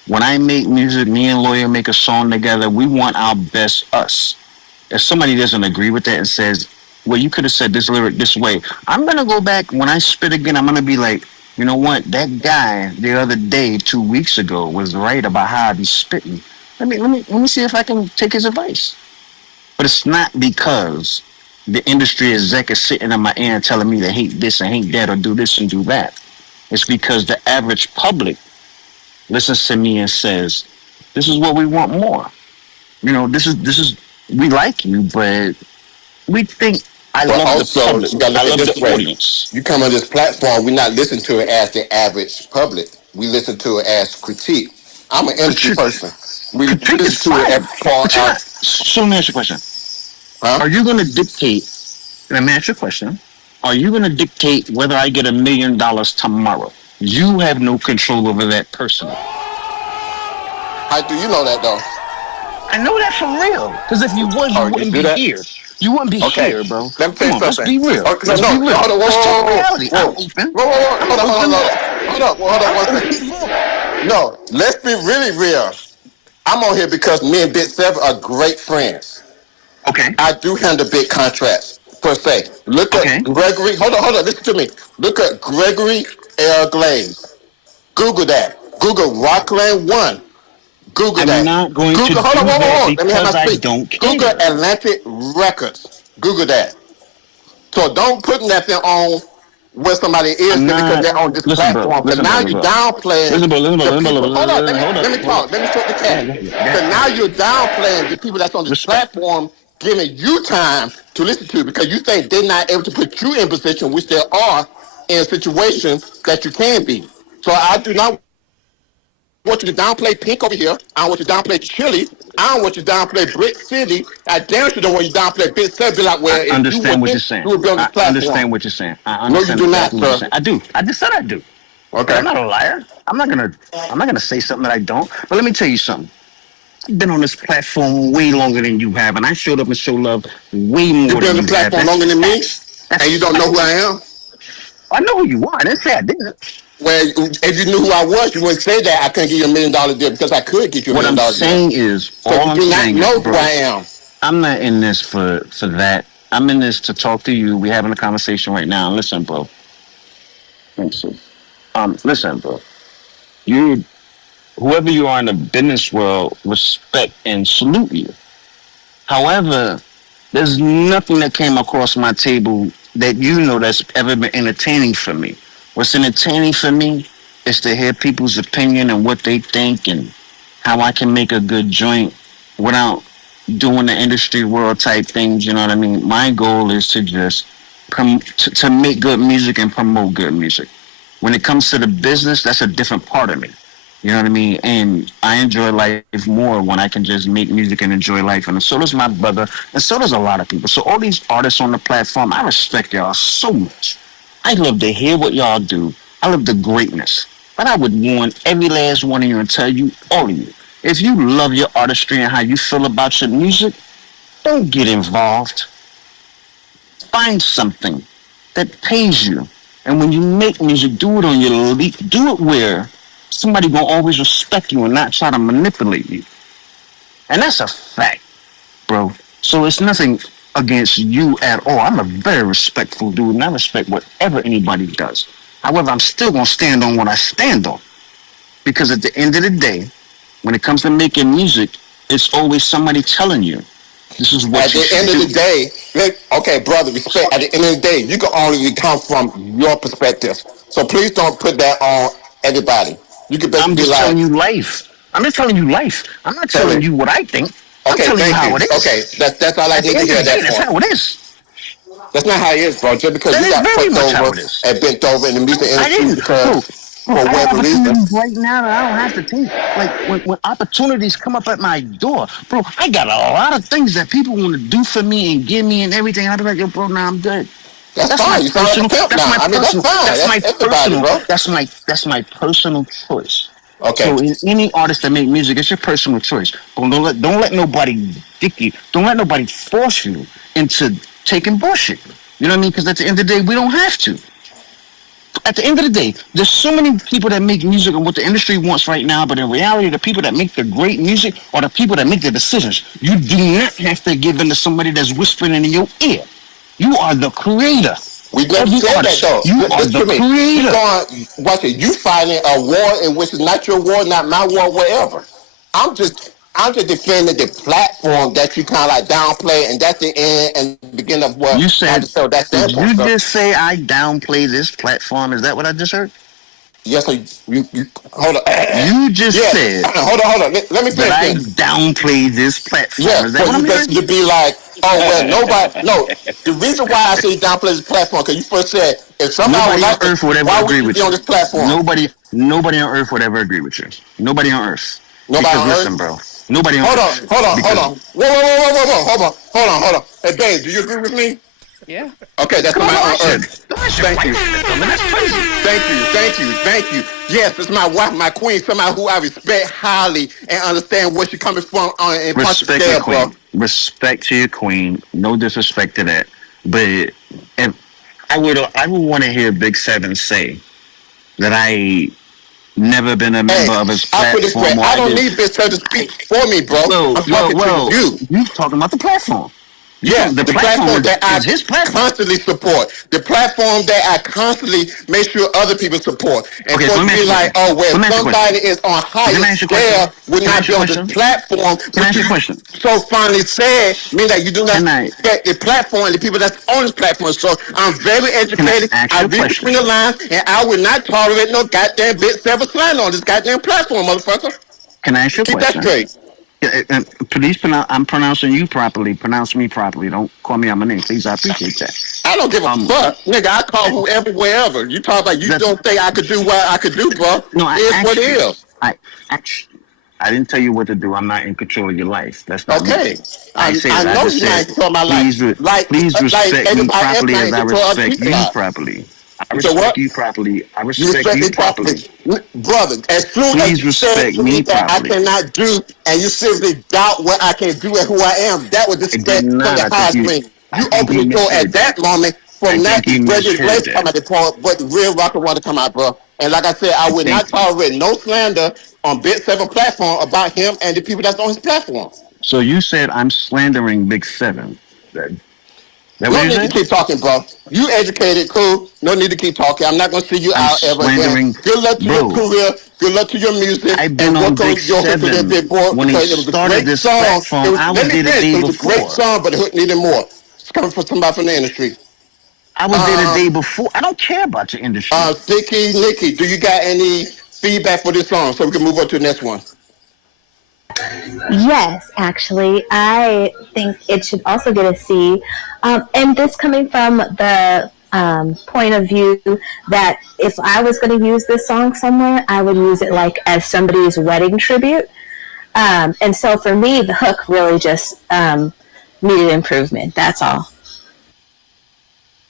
when I make music, me and Lawyer make a song together, we want our best us. If somebody doesn't agree with that and says, well, you could have said this lyric this way, I'm going to go back when I spit again. I'm going to be like, you know what? That guy the other day, 2 weeks ago, was right about how I be spitting. Let me see if I can take his advice. But it's not because the industry exec is sitting in my ear and telling me to hate this and hate that or do this and do that. It's because the average public listens to me and says, this is what we want more. You know, this is we like you, but we think I But love the also, public. you got to I look at love it this the way. audience. You come on this platform, we're not listening to it as the average public. We listen to it as critique. I'm an industry person. We Critique is listen to it fire. at Paul out. So let me ask you a question. Are you going to dictate, let me ask you a question. Are you going to dictate whether I get $1 million tomorrow? You have no control over that personally. How do you know that, though? I know that for real. Because if you was, you wouldn't be here. You wouldn't be here, bro. Let me tell you something. Let's be real. Let's be real. Hold on, Let's talk reality. Hold on 1 second. No, let's be really real. I'm on here because me and Big Seven are great friends. Okay. I do handle big contracts, per se. Look at Gregory. Hold on. Listen to me. Look at Gregory L. Glaze. Google that. Google Rockland 1. Google that. I'm not going Google, to hold on. Let me have because my I speech. don't care. Google Atlantic Records. Google that. So don't put nothing on where somebody is because they're on this platform. But now you're downplaying. Hold on. Let me talk. Let me talk the cat. So now you're downplaying the people that's on this platform, giving you time to listen to because you think they're not able to put you in position, which they are in situations that you can be. So I do not want you to downplay Pink over here. I don't want you to downplay Chili. I don't want you to downplay Brick City. I damn sure don't want you to downplay Big Seven. Be like, well, I understand what you're saying. I understand what you're saying. No, you do not, sir. I do. I just said I do. Okay. I'm not a liar. I'm not gonna say something that I don't. But let me tell you something. I've been on this platform way longer than you have, and I showed up and showed love way more than you have. You've been on the platform longer than me, and you don't know who I am? I know who you are. I didn't say I didn't. Well, if you knew who I was, you wouldn't say that I couldn't give you $1 million deal because I could get you $1 million deal. What I'm saying is, so you do not know who I am. I'm not in this for that. I'm in this to talk to you. We're having a conversation right now. Listen, bro. Listen, bro. Whoever you are in the business world, respect and salute you. However, there's nothing that came across my table that you know that's ever been entertaining for me. What's entertaining for me is to hear people's opinion and what they think and how I can make a good joint without doing the industry world type things, you know what I mean? My goal is to just to make good music and promote good music. When it comes to the business, that's a different part of me. You know what I mean? And I enjoy life more when I can just make music and enjoy life. And so does my brother, and so does a lot of people. So all these artists on the platform, I respect y'all so much. I love to hear what y'all do. I love the greatness. But I would warn every last one of you and tell you, all of you, if you love your artistry and how you feel about your music, don't get involved. Find something that pays you. And when you make music, do it on your elite. Do it where somebody gonna always respect you and not try to manipulate you. And that's a fact, bro. So it's nothing against you at all. I'm a very respectful dude, and I respect whatever anybody does. However, I'm still gonna stand on what I stand on. Because at the end of the day, when it comes to making music, it's always somebody telling you, this is what you should do. At the end of the day, okay, brother, respect. At the end of the day, you can only come from your perspective. So please don't put that on everybody. You can basically I'm just telling you life. I'm just telling you life. I'm not telling you what I think. I'm telling you how it is. Okay, that's all I need to hear. That's how it is. That's not how it is, bro. Just because you got fucked over and bent over in the music industry because for whatever reason. Right now that I don't have to take. Like when opportunities come up at my door, bro, I got a lot of things that people want to do for me and give me and everything. I'll be like, yo, bro, now I'm good. That's fine. You sound like a pimp now. I mean, that's fine. That's my personal choice. Okay. So in any artist that make music, it's your personal choice. But don't let nobody dictate. Don't let nobody force you into taking bullshit. You know what I mean? Because at the end of the day, we don't have to. At the end of the day, there's so many people that make music and what the industry wants right now, but in reality, the people that make the great music are the people that make the decisions. You do not have to give in to somebody that's whispering in your ear. You are the creator. We never said that though. You are the creator. Watch it. You fighting a war in which is not your war, not my war, whatever. I'm just defending the platform that you kind of like downplay, and that's the end and beginning of what you said. Did you just say I downplay this platform? Is that what I just heard? Yes, you hold on. You just said. Hold on. Let me finish. I downplay this platform. Yeah, is that what I'm hearing? To be like, oh well, nobody. No, the reason why I say downplay this platform because you first said if somebody on earth would ever agree with you on this platform. Nobody on earth would ever agree with you. Nobody on earth. Nobody on listen, earth? bro. Nobody Hold on. because Whoa. Hold on. Hey, babe, do you agree with me? yeah. Okay, that's my own earth. Don't ask your Thank you. wife. That's crazy. Thank you. Yes, it's my wife, my queen, somebody who I respect highly and understand where she's coming from on in punch Respect your scale, bro. queen. Respect to your queen. No disrespect to that. But if I would want to hear Big Seven say that I never been a member of his I put it this way, platform. I don't need Big Seven to speak for me, bro. I'm talking to you. You talking about the platform. Yes, the platform that I is his platform. constantly support. The platform that I constantly make sure other people support. And Okay, for so it to be like, oh, well, somebody is on higher scale would not be on this platform. Can I ask you a question? So finally said, mean that you do not respect the platform and the people that's on this platform. So I'm very educated. I read between the lines, and I would not tolerate no goddamn Big Seven slander on this goddamn platform, motherfucker. Can I ask you a question? Keep that straight. Please, I'm pronouncing you properly. Pronounce me properly. Don't call me out my name, please. I appreciate that. I don't give a fuck, nigga. I call whoever, wherever. You talk about you don't think I could do what I could do, bro. No, it's what it is. I didn't tell you what to do. I'm not in control of your life. That's not okay. Me. I know you're not in control of my life. Please respect me properly as I respect you properly. I respect you properly. I respect you properly. Brother, as soon as you said to me that I cannot do, and you seriously doubt what I can do and who I am, that was disrespect from the highest ring. You opened the door at that moment from that graduate grace come at the point, but the real rock and roll to come out, bro. And like I said, I would not tolerate no slander on Big Seven platform about him and the people that's on his platform. So you said I'm slandering Big Seven. No need to keep talking, bro. You educated, cool. No need to keep talking. I'm not going to see you out ever again. Good luck to your career. Good luck to your music. I've been on Big Seven when he started this platform. I was there the day before. It was a great song, but the hook needed more. It's coming from somebody from the industry. I was there the day before. I don't care about your industry. Nikki, do you got any feedback for this song so we can move on to the next one? Yes, actually, I think it should also get a C. And this coming from the point of view that if I was going to use this song somewhere, I would use it like as somebody's wedding tribute. And so for me, the hook really just needed improvement. That's all.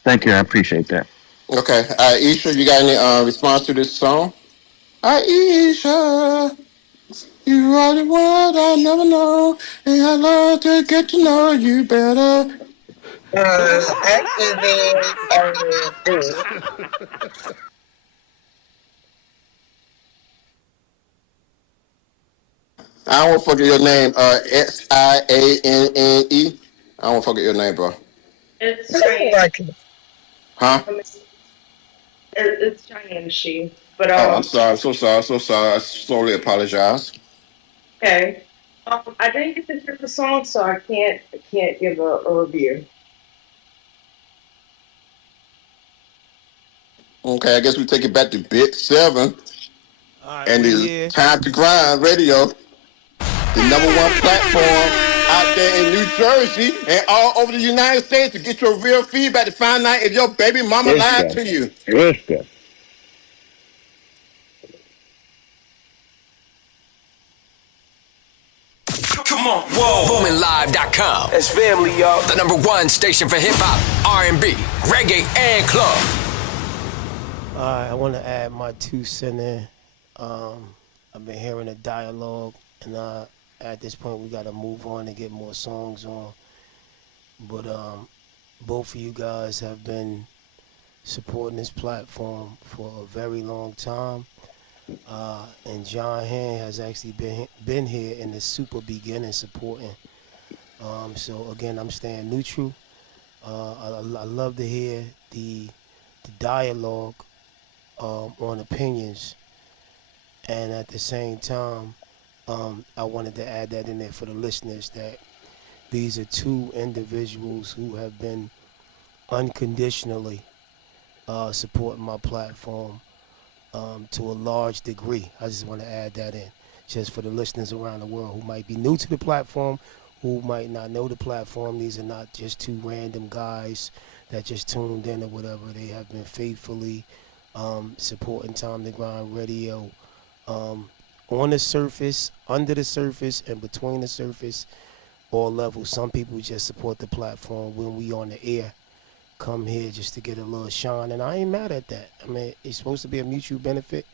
Thank you. I appreciate that. Okay. Isha, you got any response to this song? Aisha, you are the one I never know, and I love to get to know you better. I give it a D. I don't want to forget your name. Sianne. I don't want to forget your name, bro. It's Cheyenne. Huh? It's Cheyenne, she. But I'm sorry. So sorry. I sorely apologize. Okay. I didn't get to hear the song, so I can't give a review. Okay, I guess we take it back to Bit 7. And the Time to Grind Radio, the #1 platform out there in New Jersey and all over the United States to get your real feedback to find out if your baby mama lied to you. Come on, whoa. Boominlive.com. It's family, y'all. The #1 station for hip hop, R&B, reggae, and club. All right, I want to add my 2 cents in. I've been hearing a dialogue, and at this point we got to move on and get more songs on. But both of you guys have been supporting this platform for a very long time. And John Hand has actually been here in the super beginning supporting. So again, I'm staying neutral. I love to hear the dialogue on opinions, and at the same time, I wanted to add that in there for the listeners that these are 2 individuals who have been unconditionally supporting my platform to a large degree. I just want to add that in, just for the listeners around the world who might be new to the platform, who might not know the platform. These are not just 2 random guys that just tuned in or whatever. They have been faithfully supporting Time to Grind Radio on the surface, under the surface, and between the surface, all levels. Some people just support the platform when we on the air. Come here just to get a little shine, and I ain't mad at that. I mean, it's supposed to be a mutual benefit.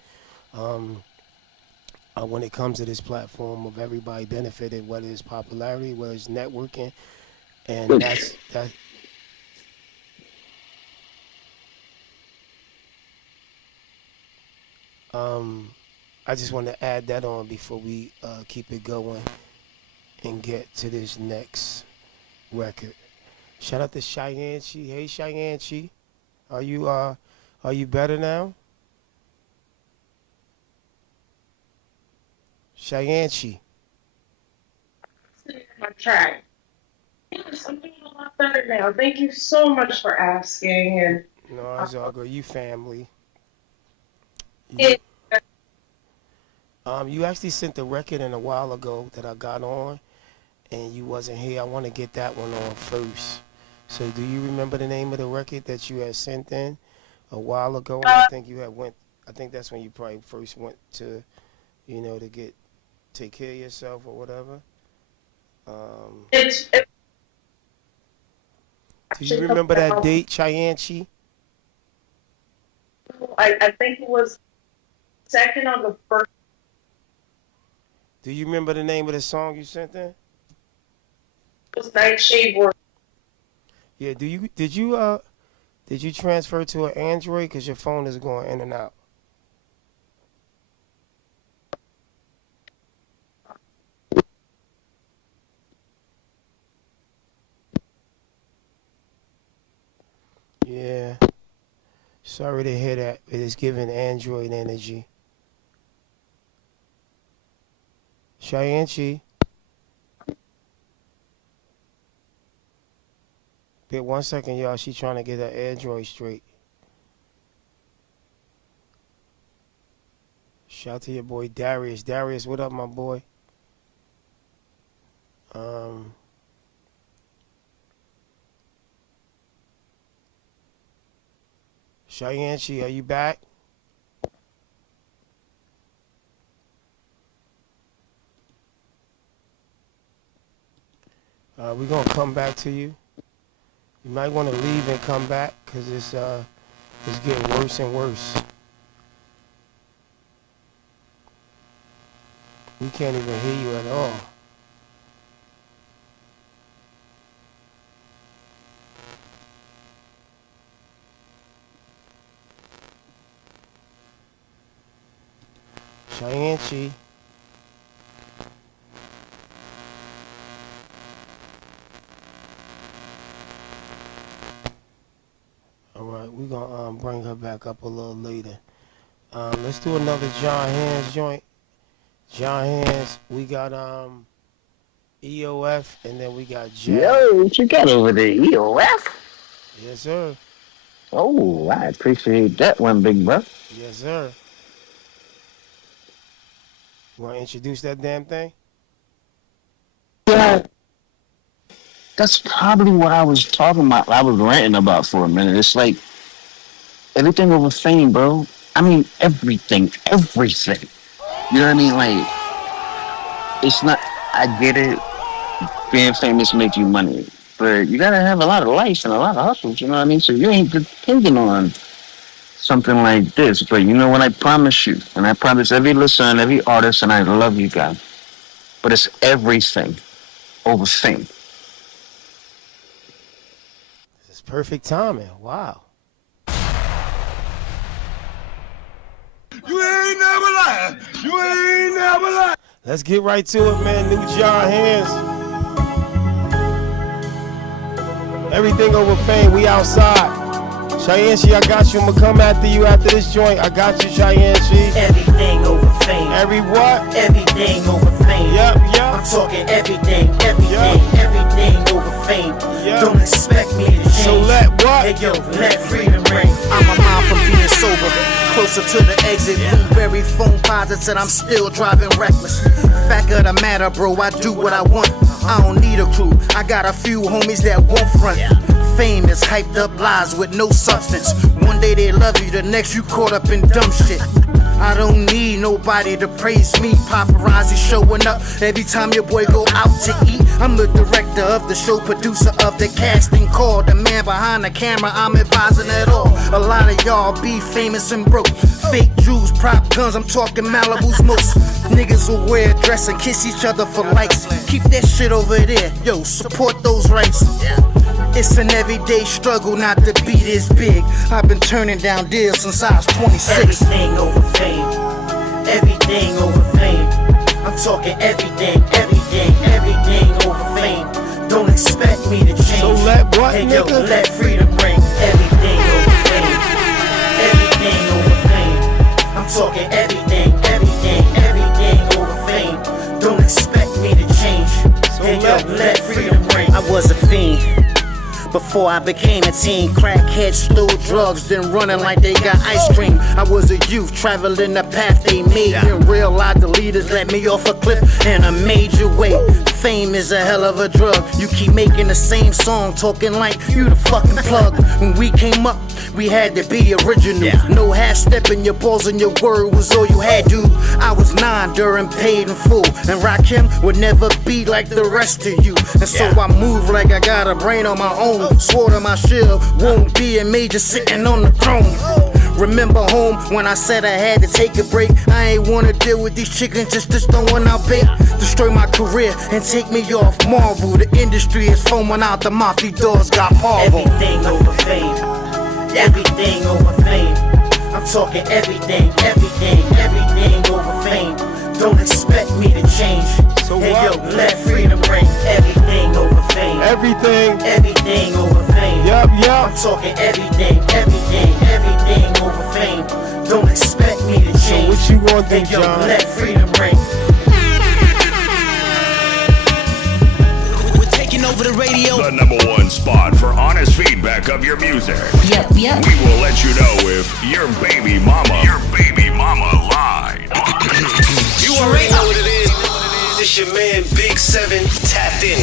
When it comes to this platform of everybody benefited, whether it's popularity, whether it's networking, and that's that. I just want to add that on before we keep it going and get to this next record. Shout out to Cheyenne Chi. Hey Cheyenne Chi, are you better now? Cheyenne Chi. My track. Yes, I'm doing a lot better now. Thank you so much for asking. And no, it's all good. You family. You actually sent the record in a while ago that I got on, and you wasn't here. I want to get that one on first. So, do you remember the name of the record that you had sent in a while ago? I think you had went. I think that's when you probably first went to, to take care of yourself or whatever. Do you remember that date, Cheyenne Chi? I think it was second on the first. Do you remember the name of the song you sent in? It was Nightshade World. Yeah. Did you transfer to an Android because your phone is going in and out? Yeah. Sorry to hear that. It is giving Android energy. Cheyenne Chi. Wait 1 second, y'all. She trying to get her Android straight. Shout out to your boy Darius. Darius, what up, my boy? Cheyenne Chi, are you back? We're going to come back to you. You might want to leave and come back because it's getting worse and worse. We can't even hear you at all. Cheyenne Chi. Alright, we're gonna bring her back up a little later. Let's do another John Hands joint. John Hands, we got EOF and then we got Jay. Yo, what you got over there, EOF? Yes, sir. Oh, I appreciate that one, big bro. Yes, sir. You want to introduce that damn thing? Yeah. That's probably what I was talking about. I was ranting about for a minute. It's like everything over fame, bro. I mean, everything. You know what I mean? Like, it's not, I get it. Being famous make you money. But you got to have a lot of life and a lot of hustles, you know what I mean? So you ain't depending on something like this. But you know what I promise you? And I promise every listener, every artist, and I love you guys. But it's everything over fame. This is perfect timing. Wow. You ain't never lied. You ain't never lied. Let's get right to it, man. New John Hands. Everything over fame. We outside. Cheyenne Chi, I got you. I'ma come after you after this joint. I got you, Cheyenne Chi. Everything over fame. Every what? Everything over fame. Yup. I'm talking everything over fame. Yep. Don't expect me to change. So let what? Hey yo, let freedom ring. I'm a mile from being sober, closer to the exit. Blueberry phone posits and I'm still driving reckless. Fact of the matter, bro, I do what I want. I don't need a crew. I got a few homies that won't front. Fame is hyped up lies with no substance. One day they love you, the next you caught up in dumb shit. I don't need nobody to praise me. Paparazzi showing up every time your boy go out to eat. I'm the director of the show, producer of the casting call, the man behind the camera, I'm advising it all. A lot of y'all be famous and broke. Fake Jews, prop guns, I'm talking Malibu's most. Niggas will wear a dress and kiss each other for likes. Keep that shit over there, yo, support those rights. It's an everyday struggle not to be this big. I've been turning down deals since I was 26. Everything over fame, everything over fame. I'm talking everything, everything, everything over fame. Don't expect me to change. So let what, hey, nigga? yo, let freedom ring. Everything over fame, everything over fame. I'm talking everything, everything, everything over fame. Don't expect me to change. So hey, yo, let freedom ring. I was a fiend before I became a teen. Crackheads stole drugs, then running like they got ice cream. I was a youth, traveling the path they made. Didn't realize the leaders let me off a cliff in a major way. Fame is a hell of a drug. You keep making the same song, talking like you the fucking plug. When we came up, we had to be original. No half stepping, your balls and your word was all you had, dude. I was 9 during paid in full, and Rakim would never be like the rest of you. And so I move like I got a brain on my own. Swore to my shield, won't be a major sitting on the throne. Remember home when I said I had to take a break. I ain't wanna deal with these chickens just throwing out bait. Destroy my career and take me off Marvel. The industry is foaming out, the mafia doors got Marvel. Everything over fame, everything over fame. I'm talking everything, everything, everything over fame. Don't expect me to change. So hey, what? yo, let freedom ring. Everything over fame. Everything. Everything over fame. Yup. I'm talking everything, everything, everything over fame. Don't expect me to change. So what you gonna do, hey, yo, John? let freedom ring. We're taking over the radio. The #1 spot for honest feedback of your music. Yep. We will let you know if your baby mama lied. You already know what it is. This your man Big 7 tapped in.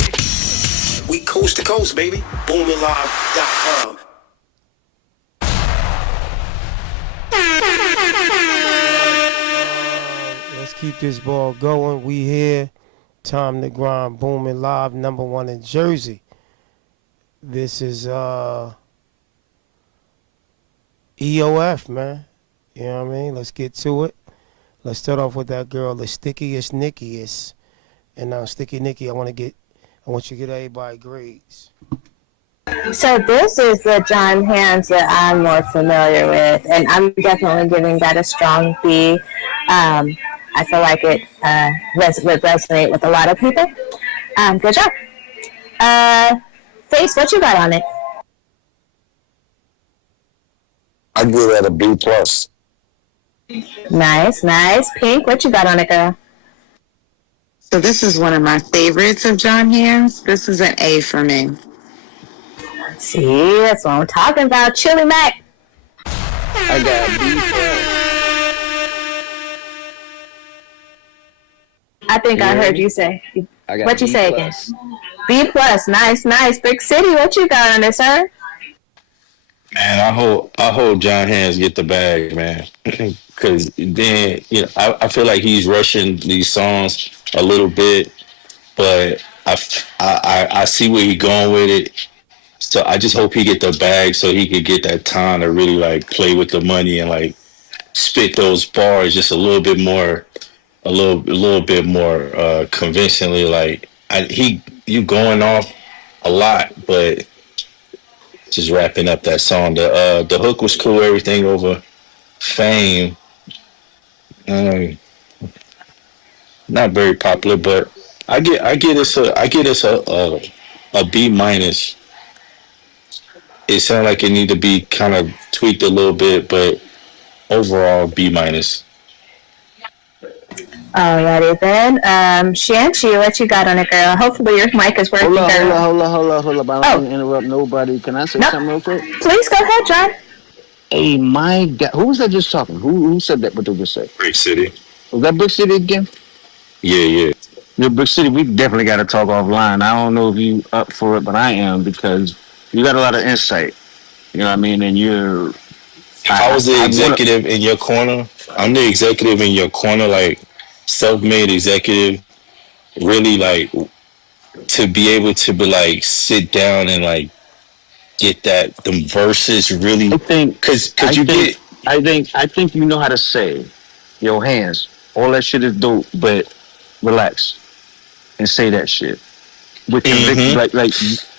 We coast to coast, baby. Boominlive.com. Let's keep this ball going. We here. Time to grind. Booming Live, #1 in Jersey. This is EOF, man. You know what I mean? Let's get to it. Let's start off with that girl, the stickiest nickiest. And now, Sticky Nicky, I want you to get everybody grades. So this is the John Hands that I'm more familiar with, and I'm definitely giving that a strong B. I feel like it would resonate with a lot of people. Good job. Face, what you got on it? I give that a B+. Nice. Pink, what you got on it, girl? So this is one of my favorites of John Hands. This is an A for me. See, that's what I'm talking about. Chili Mac. I got B+. I think I heard you say. What you say again? B+. Nice. Big City, what you got on it, sir? Man, I hope John Hands get the bag, man. Because then, I feel like he's rushing these songs a little bit, but I see where he's going with it. So I just hope he get the bag so he could get that time to really like play with the money and like spit those bars just a little bit more convincingly. Like you going off a lot, but just wrapping up that song. The hook was cool. Everything over Fame. Not very popular, but I get us a B-. It sounds like it need to be kind of tweaked a little bit, but overall B-. Alrighty then. Shanchi, what you got on it, girl? Hopefully your mic is working, girl. Hold up. I don't want to interrupt nobody. Can I say something real quick? Please go ahead, John. Hey, my God. Who was that just talking? Who said that? What they just said? Big City. Was that Big City again? Yeah. Your Big City, we definitely got to talk offline. I don't know if you up for it, but I am, because you got a lot of insight. You know what I mean? And you're If I was the executive in your corner, I'm the executive in your corner, like self-made executive, really like to be able to be like sit down and like get that them verses really. Cause you get. I think you know how to say, yo, hands, all that shit is dope, but relax and say that shit with conviction.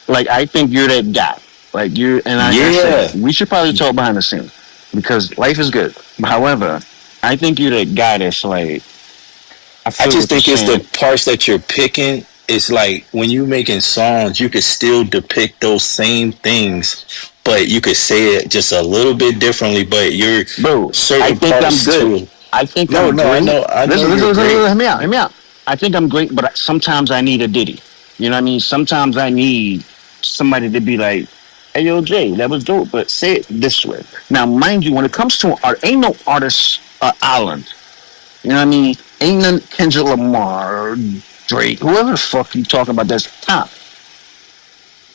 Like I think you're that guy. Like you and I said, we should probably talk behind the scenes because life is good. However, I think you're that guy that's like. I just think it's the parts that you're picking. It's like when you making songs, you could still depict those same things, but you could say it just a little bit differently. But you're certain I think parts I'm good. too. I think no, I'm no, great. I know. Listen, You're great. hear me out. Hear me out. I think I'm great, but sometimes I need a ditty. You know what I mean? Sometimes I need somebody to be like, "Hey, yo, Jay, that was dope," but say it this way. Now, mind you, when it comes to art, ain't no artist island. You know what I mean? Ain't none Kendrick Lamar or Drake, whoever the fuck you talking about that's top.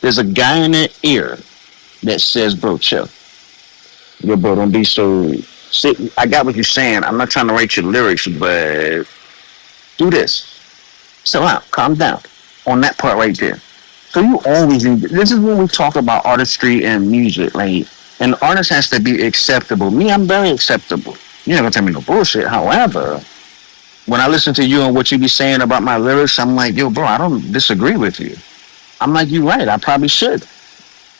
There's a guy in their ear that says, bro, chill. Yo, bro, don't be so sick. I got what you're saying. I'm not trying to write your lyrics, but do this. Chill out. Calm down. On that part right there. So you always need, this is when we talk about artistry and music. Like, an artist has to be acceptable. Me, I'm very acceptable. You're not gonna tell me no bullshit. However, when I listen to you and what you be saying about my lyrics, I'm like, yo, bro, I don't disagree with you. I'm like, you're right. I probably should.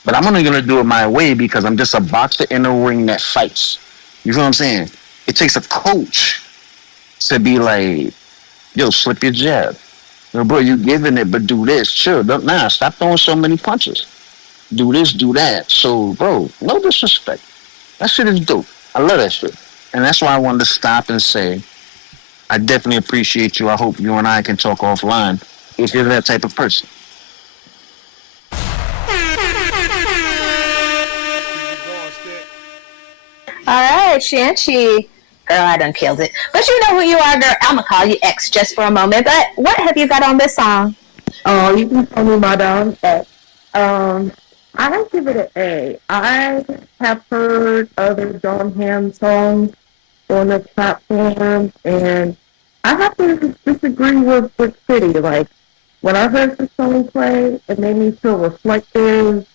But I'm only going to do it my way because I'm just a boxer in the ring that fights. You feel what I'm saying? It takes a coach to be like, yo, slip your jab. Yo, bro, you giving it, but do this. Chill. Stop throwing so many punches. Do this, do that. So, bro, no disrespect. That shit is dope. I love that shit. And that's why I wanted to stop and say, I definitely appreciate you. I hope you and I can talk offline if you're that type of person. All right, Shanchi. Girl, I done killed it. But you know who you are, girl. I'm going to call you X just for a moment. But what have you got on this song? Oh, you can call me Madame X. I give it an A. I have heard other John Hamm songs on this platform, and I have to disagree with City. Like, when I heard the song play, it made me feel reflective.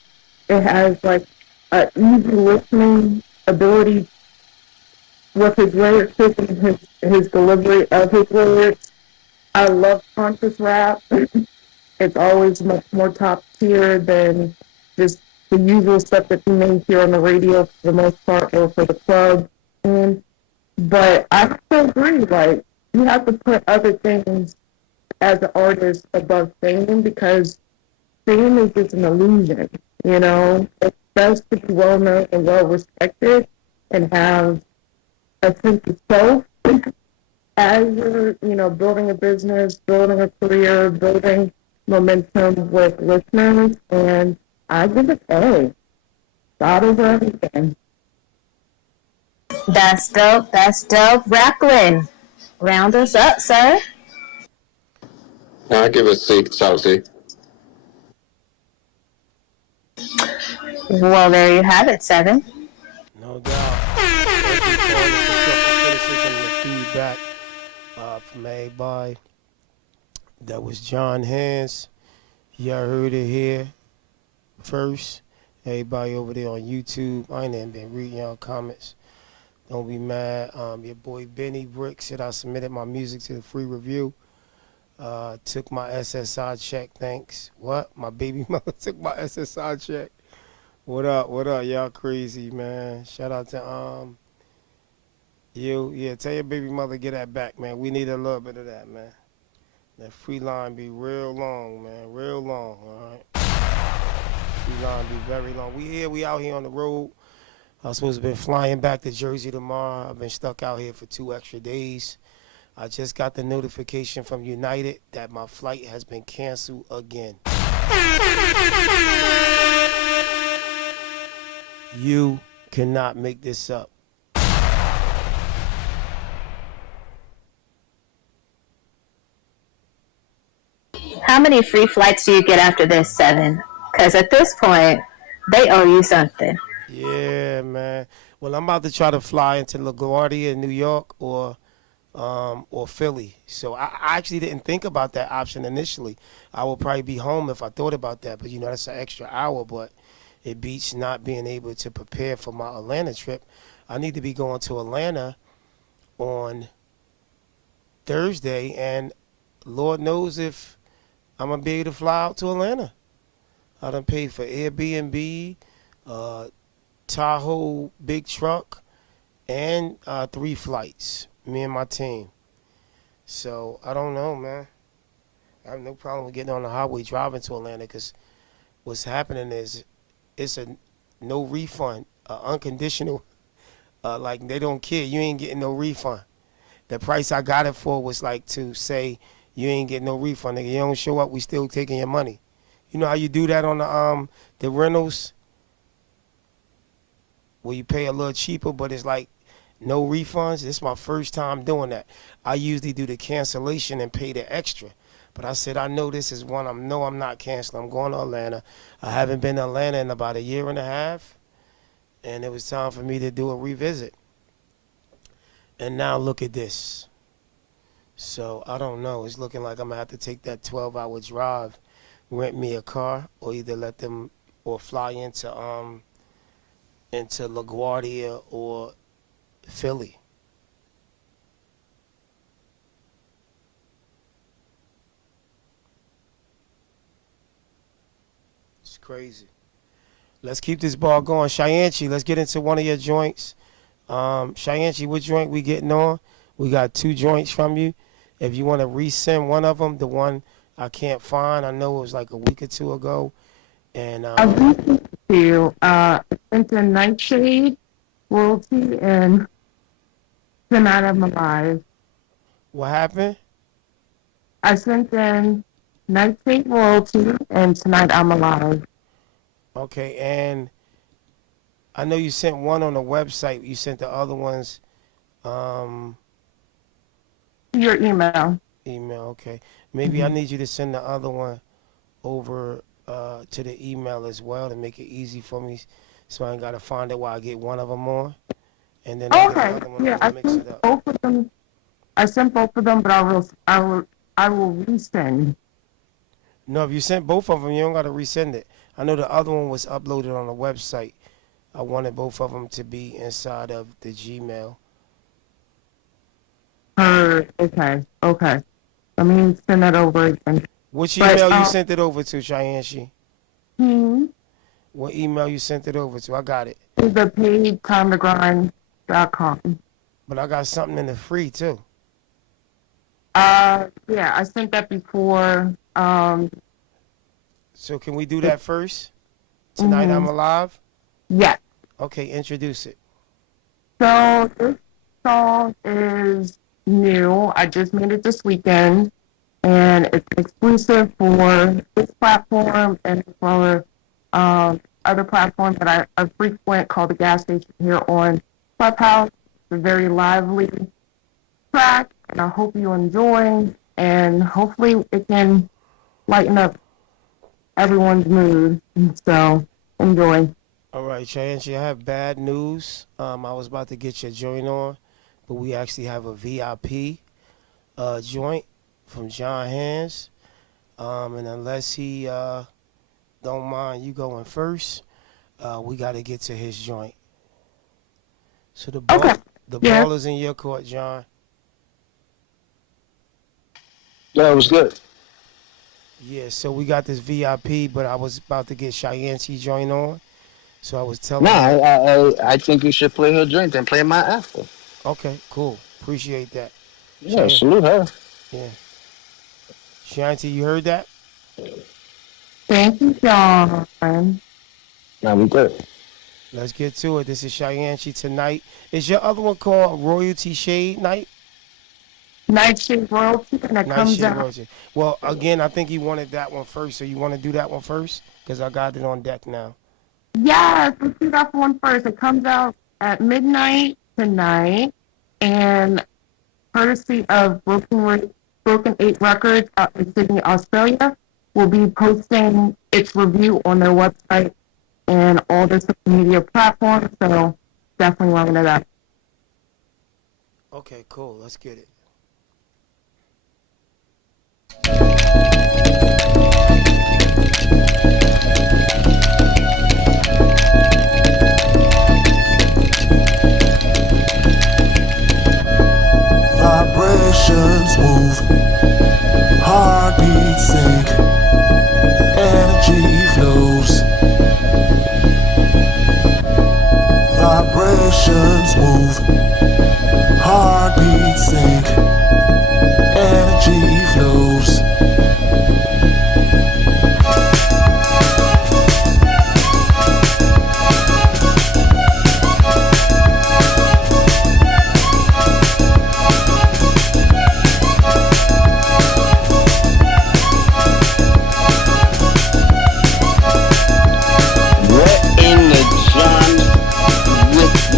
It has, like, an easy listening ability with his lyrics and his delivery of his lyrics. I love conscious rap. It's always much more top tier than just the usual stuff that you may hear on the radio for the most part or for the club. But I still agree, like, you have to put other things as an artist above fame because fame is just an illusion, you know? It's best to be well known and well respected and have a sense of self as you're, building a business, building a career, building momentum with listeners, and I give it A. God over everything. That's dope. That's dope. Racklin, round us up, sir. I give it C. Solid C. Well, there you have it, 7. No doubt. Thank you for all the constructive criticism and feedback from everybody. That was John Hans. Y'all heard it here first. Everybody over there on YouTube. I ain't even been reading y'all comments. Don't be mad. Your boy Benny Brick said I submitted my music to the free review. Took my SSI check. Thanks. What? My baby mother took my SSI check. What up? What up? Y'all crazy, man. Shout out to you. Yeah, tell your baby mother get that back, man. We need a little bit of that, man. That free line be real long, man. Real long, all right? Free line be very long. We out here on the road. I was supposed to be flying back to Jersey tomorrow. I've been stuck out here for 2 extra days. I just got the notification from United that my flight has been canceled again. You cannot make this up. How many free flights do you get after this, 7? Because at this point, they owe you something. Yeah, man. Well, I'm about to try to fly into LaGuardia, New York, or Philly. So I actually didn't think about that option initially. I would probably be home if I thought about that, but you know that's an extra hour. But it beats not being able to prepare for my Atlanta trip. I need to be going to Atlanta on Thursday, and Lord knows if I'm gonna be able to fly out to Atlanta. I done paid for Airbnb, Tahoe big truck, and 3 flights. Me and my team. So I don't know, man. I have no problem with getting on the highway driving to Atlanta because what's happening is it's a no refund, unconditional. Like they don't care. You ain't getting no refund. The price I got it for was like to say you ain't getting no refund. Nigga, you don't show up, we still taking your money. You know how you do that on the rentals, where you pay a little cheaper, but it's like no refunds. This is my first time doing that. I usually do the cancellation and pay the extra. But I said, I know this is one. I'm not canceling. I'm going to Atlanta. I haven't been to Atlanta in about 1.5 years. And it was time for me to do a revisit. And now look at this. So I don't know. It's looking like I'm going to have to take that 12-hour drive, rent me a car, or either let them, or fly into LaGuardia or Philly. It's crazy. Let's keep this ball going. Cheyenne, let's get into one of your joints. Cheyenne, what joint we getting on? We got 2 joints from you. If you want to resend one of them, the one I can't find, I know it was like a week or 2 ago. And I resent you. Into Nightshade, Royalty, and Tonight I'm Alive. What happened? I sent in Nightshade, Royalty, and Tonight I'm Alive. Okay, and I know you sent one on the website. You sent the other ones. Your email. Email, okay. Maybe I need you to send the other one over to the email as well to make it easy for me, so I ain't gotta find it while I get one of them on, and then I'll get the other one. Yeah, I mix it sent up. both of them. I sent both of them, but I will resend. No, if you sent both of them, you don't gotta resend it. I know the other one was uploaded on the website. I wanted both of them to be inside of the Gmail. Okay. Let me send that over again. Which email you sent it over to, Cheyenne? What email you sent it over to? I got it. The paid timethegrind.com. But I got something in the free too. Yeah, I sent that before. So can we do that first? Tonight I'm Alive? Yeah. Okay, introduce it. So this song is new. I just made it this weekend, and it's exclusive for this platform and for other platforms that I frequent, called the gas station here on Clubhouse. It's a very lively track, and I hope you enjoy, and hopefully it can lighten up everyone's mood. So enjoy. All right, Cheyenne, I have bad news. I was about to get your joint on, but we actually have a VIP joint from John Hands. And unless he don't mind you going first, we got to get to his joint. So the ball is in your court, John. Yeah, it was good. Yeah, so we got this VIP, but I was about to get Cheyenne's joint on. So I was telling I think you should play her joint and play my after. Okay, cool. Appreciate that. Yeah, salute her. Yeah. Shanti, you heard that? Thank you, John. Now we good. Let's get to it. This is Cheyenne Tonight. Is your other one called Royalty Shade Night? Nightshade Royalty, and it comes out. Royalty. Well, again, I think he wanted that one first, so you want to do that one first? Because I got it on deck now. Yes, let's do that one first. It comes out at midnight tonight, and courtesy of Broken 8 Records out in Sydney, Australia, will be posting its review on their website and all the social media platforms. So definitely warming it up. Okay, cool. Let's get it. Vibrations move, heartbeats sync, energy flows. Vibrations move, heartbeats sync, energy flows.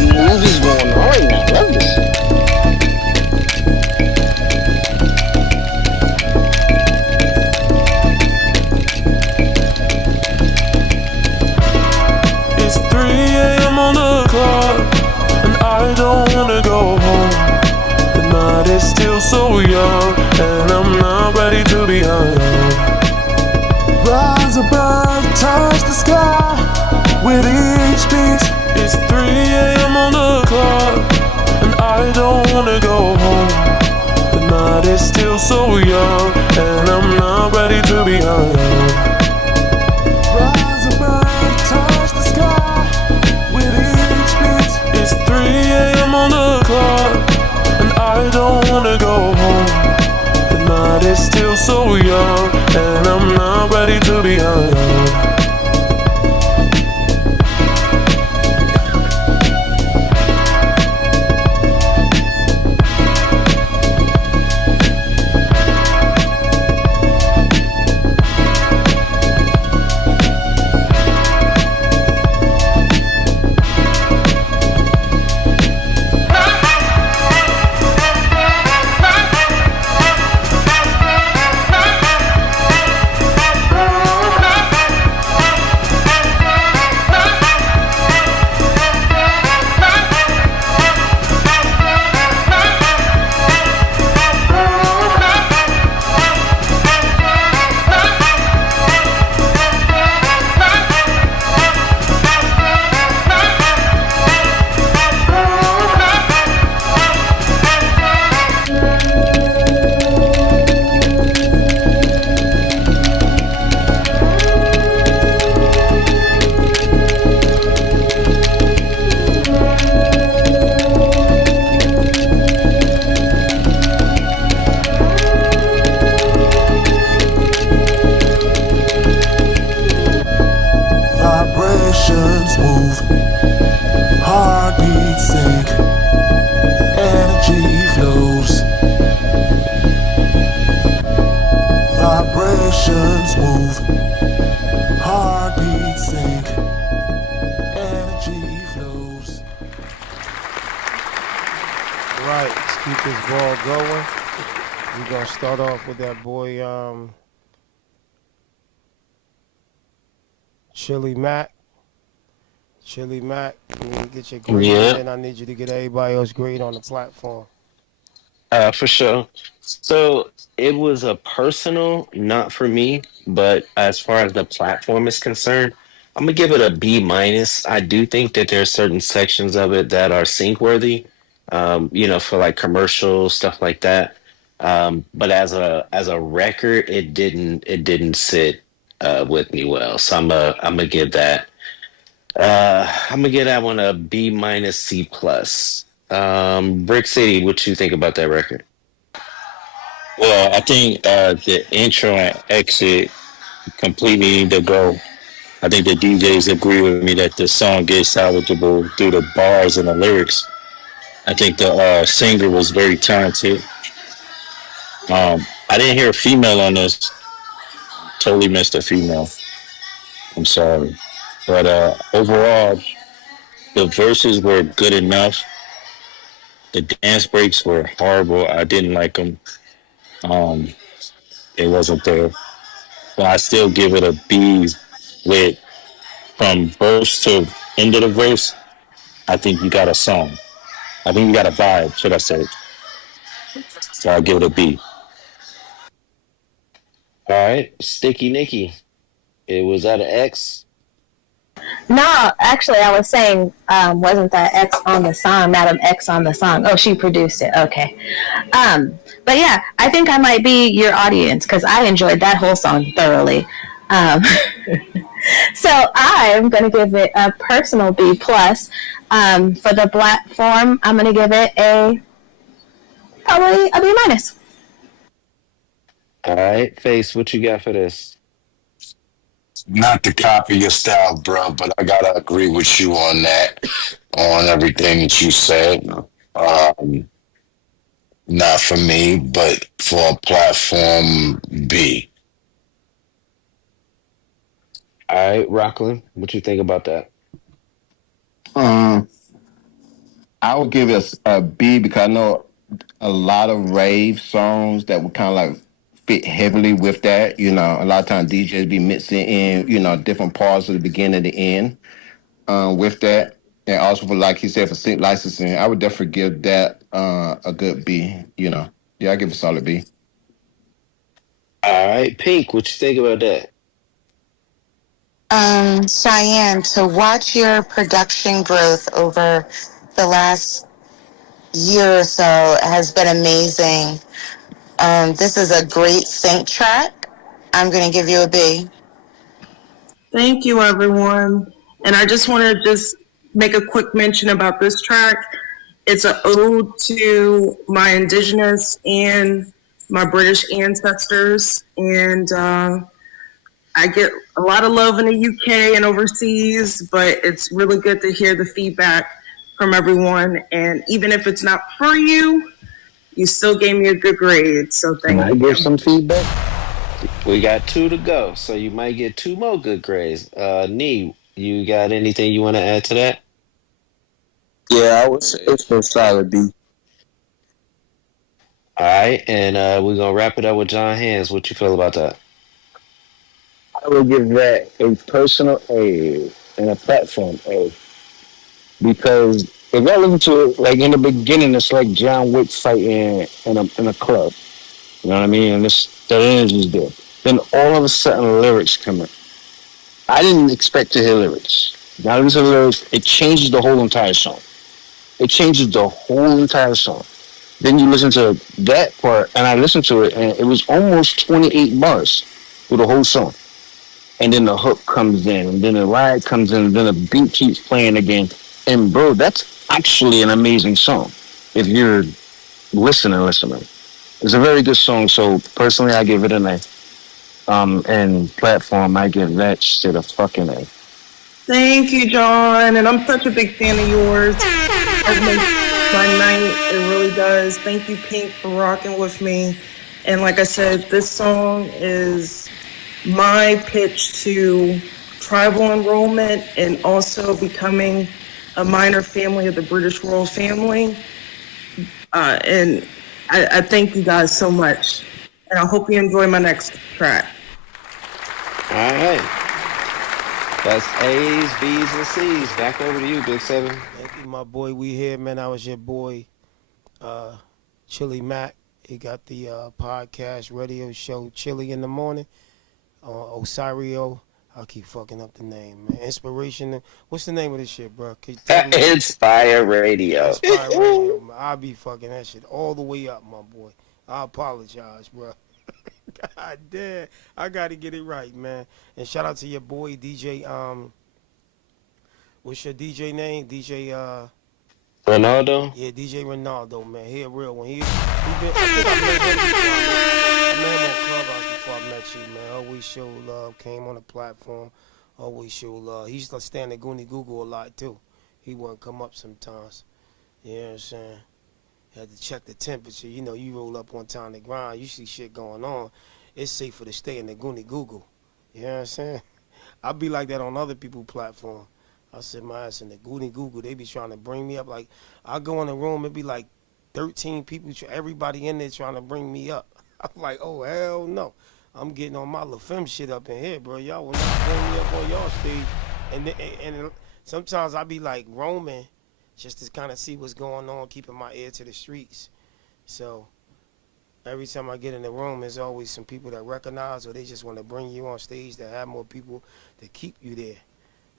Movies going on right now. I love this. It's 3 a.m. on the clock, and I don't wanna go home. The night is still so young, and I'm not ready to be alone. Rise above, touch the sky with each beat. It's 3 a.m. on the clock, and I don't wanna go home. The night is still so young, and I'm not ready to be alone. Rise above, touch the sky with each beat. It's 3 a.m. on the clock, and I don't wanna go home. The night is still so young, and I'm not ready to be alone. Vibrations move, heartbeats sync, energy flows. Vibrations move, heartbeats sync, energy flows. Right, let's keep this ball going. We're gonna start off with that boy Chili Mac. Chili Mac, you need to get your grade, Yeah. and then I need you to get everybody else grade on the platform. For sure. So it was a personal, not for me, but as far as the platform is concerned, I'm gonna give it a B minus. I do think that there are certain sections of it that are sync worthy, for like commercial stuff like that. But as a record, it didn't sit with me well. So I'm gonna give that. I'm gonna give that one a B minus C plus. Brick City, what you think about that record? Well, I think the intro and exit completely need to go. I think the DJs agree with me that the song gets salvageable through the bars and the lyrics. I think the singer was very talented. I didn't hear a female on this. Totally missed a female. I'm sorry. But overall, the verses were good enough. The dance breaks were horrible. I didn't like them. Um, it wasn't there. But I still give it a B with from verse to end of the verse. I think you got a song. I think you got a vibe, should I say. So I'll give it a B. All right, Sticky Nicky. It was that an X? No, actually, I was saying, wasn't that X on the song, Madam X on the song? Oh, she produced it. Okay. But yeah, I think I might be your audience because I enjoyed that whole song thoroughly. Um, so I'm going to give it a personal B plus. For the platform, I'm going to give it probably a B minus. All right, Face, what you got for this? Not to copy your style, bro, but I gotta agree with you on that, on everything that you said. Not for me, but for a platform B. All right, Rockland, what you think about that? I would give it a B because I know a lot of rave songs that would kind of like fit heavily with that. You know, a lot of times DJs be mixing in, you know, different parts of the beginning and the end with that. And also for, like he said, for sync licensing, I would definitely give that a good B, you know. Yeah, I give it a solid B. All right, Pink, what you think about that? Cheyenne, to watch your production growth over the last year or so has been amazing. This is a great sync track. I'm going to give you a B. Thank you, everyone. And I just want to just make a quick mention about this track. It's an ode to my indigenous and my British ancestors. And I get a lot of love in the UK and overseas, but it's really good to hear the feedback from everyone. And even if it's not for you, you still gave me a good grade. So thank you. Can I give some feedback? We got 2 to go, so you might get 2 more good grades. Nee, you got anything you want to add to that? Yeah, I would say it's a solid B. All right, and we're going to wrap it up with John Hands. What you feel about that? I would give that a personal A and a platform A. Because if I listen to it, like in the beginning, it's like John Wick fighting in a club. You know what I mean? And the energy's there. Then all of a sudden, lyrics come in. I didn't expect to hear lyrics. Now listen to lyrics, it changes the whole entire song. It changes the whole entire song. Then you listen to that part, and I listened to it, and it was almost 28 bars through the whole song. And then the hook comes in, and then the ride comes in, and then the beat keeps playing again. And bro, that's actually an amazing song. If you're listening. It's a very good song, so personally I give it an A. And platform, I give that shit a fucking A. Thank you, John. And I'm such a big fan of yours. It makes my night. It really does. Thank you, Pink, for rocking with me. And like I said, this song is my pitch to tribal enrollment and also becoming a minor family of the British royal family. And I thank you guys so much. And I hope you enjoy my next track. All right. That's A's, B's, and C's. Back over to you, Big Seven. Thank you, my boy. We here, man. I was your boy, Chili Mac. He got the podcast radio show Chili in the Morning on Osirio. I'll keep fucking up the name, man. Inspiration. What's the name of this shit, bro? Inspire Radio. Inspire Radio, man. I'll be fucking that shit all the way up, my boy. I apologize, bro. God damn. I got to get it right, man. And shout out to your boy, DJ. What's your DJ name? DJ, Ronaldo? Yeah, DJ Ronaldo, man. He a real one. He been, I think I met him before. I met him on Clubhouse before I met you, man. Always show love. Came on the platform. Always show love. He used to stand at Goonie Google a lot, too. He wouldn't come up sometimes. You know what I'm saying? Had to check the temperature. You know, you roll up on time to grind. You see shit going on. It's safer to stay in the Goonie Google. You know what I'm saying? I be like that on other people's platform. I sit my ass in the Goonie Google. They be trying to bring me up. Like, I go in the room, it be like 13 people, everybody in there trying to bring me up. I'm like, oh, hell no. I'm getting on my La Femme shit up in here, bro. Y'all will not bring me up on y'all stage. And sometimes I be like roaming, just to kind of see what's going on, keeping my ear to the streets. So every time I get in the room, there's always some people that recognize, or they just want to bring you on stage to have more people to keep you there.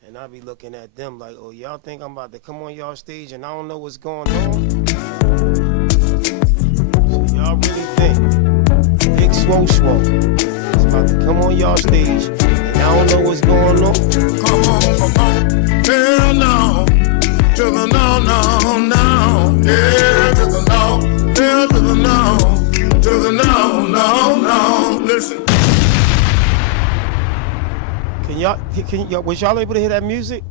And I be looking at them like, oh, y'all think I'm about to come on y'all stage and I don't know what's going on? So y'all really think Big Swole Swole is about to come on y'all stage and I don't know what's going on? Come on. Hell no. To the no, no, no. Yeah, to the no. Hell to the no. To the no, no, no. Listen. Can y'all, was y'all able to hear that music?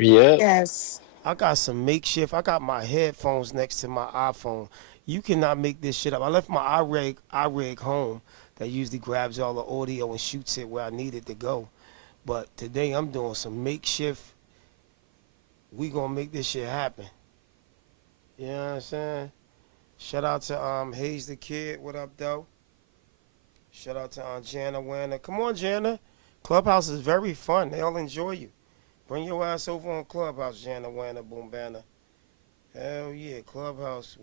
Yeah. Yes. I got some makeshift. I got my headphones next to my iPhone. You cannot make this shit up. I left my iRig home that usually grabs all the audio and shoots it where I need it to go. But today I'm doing some makeshift. We gonna make this shit happen. You know what I'm saying? Shout out to Hayes the Kid. What up, though? Shout out to Jana Wanna. Come on, Jana. Clubhouse is very fun. They all enjoy you. Bring your ass over on Clubhouse, Jana Wanna, Boom Banner. Hell yeah, Clubhouse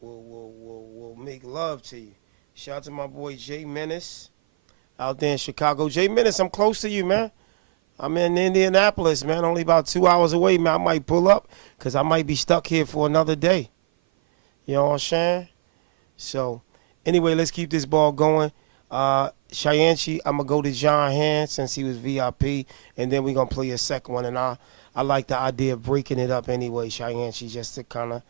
will make love to you. Shout out to my boy Jay Menace out there in Chicago. Jay Menace, I'm close to you, man. I'm in Indianapolis, man. Only about 2 hours away, man. I might pull up because I might be stuck here for another day. You know what I'm saying? So, anyway, let's keep this ball going. Cheyenne, I'm going to go to John Hand since he was VIP, and then we're going to play a second one. And I like the idea of breaking it up anyway, Cheyenne, just to kind of,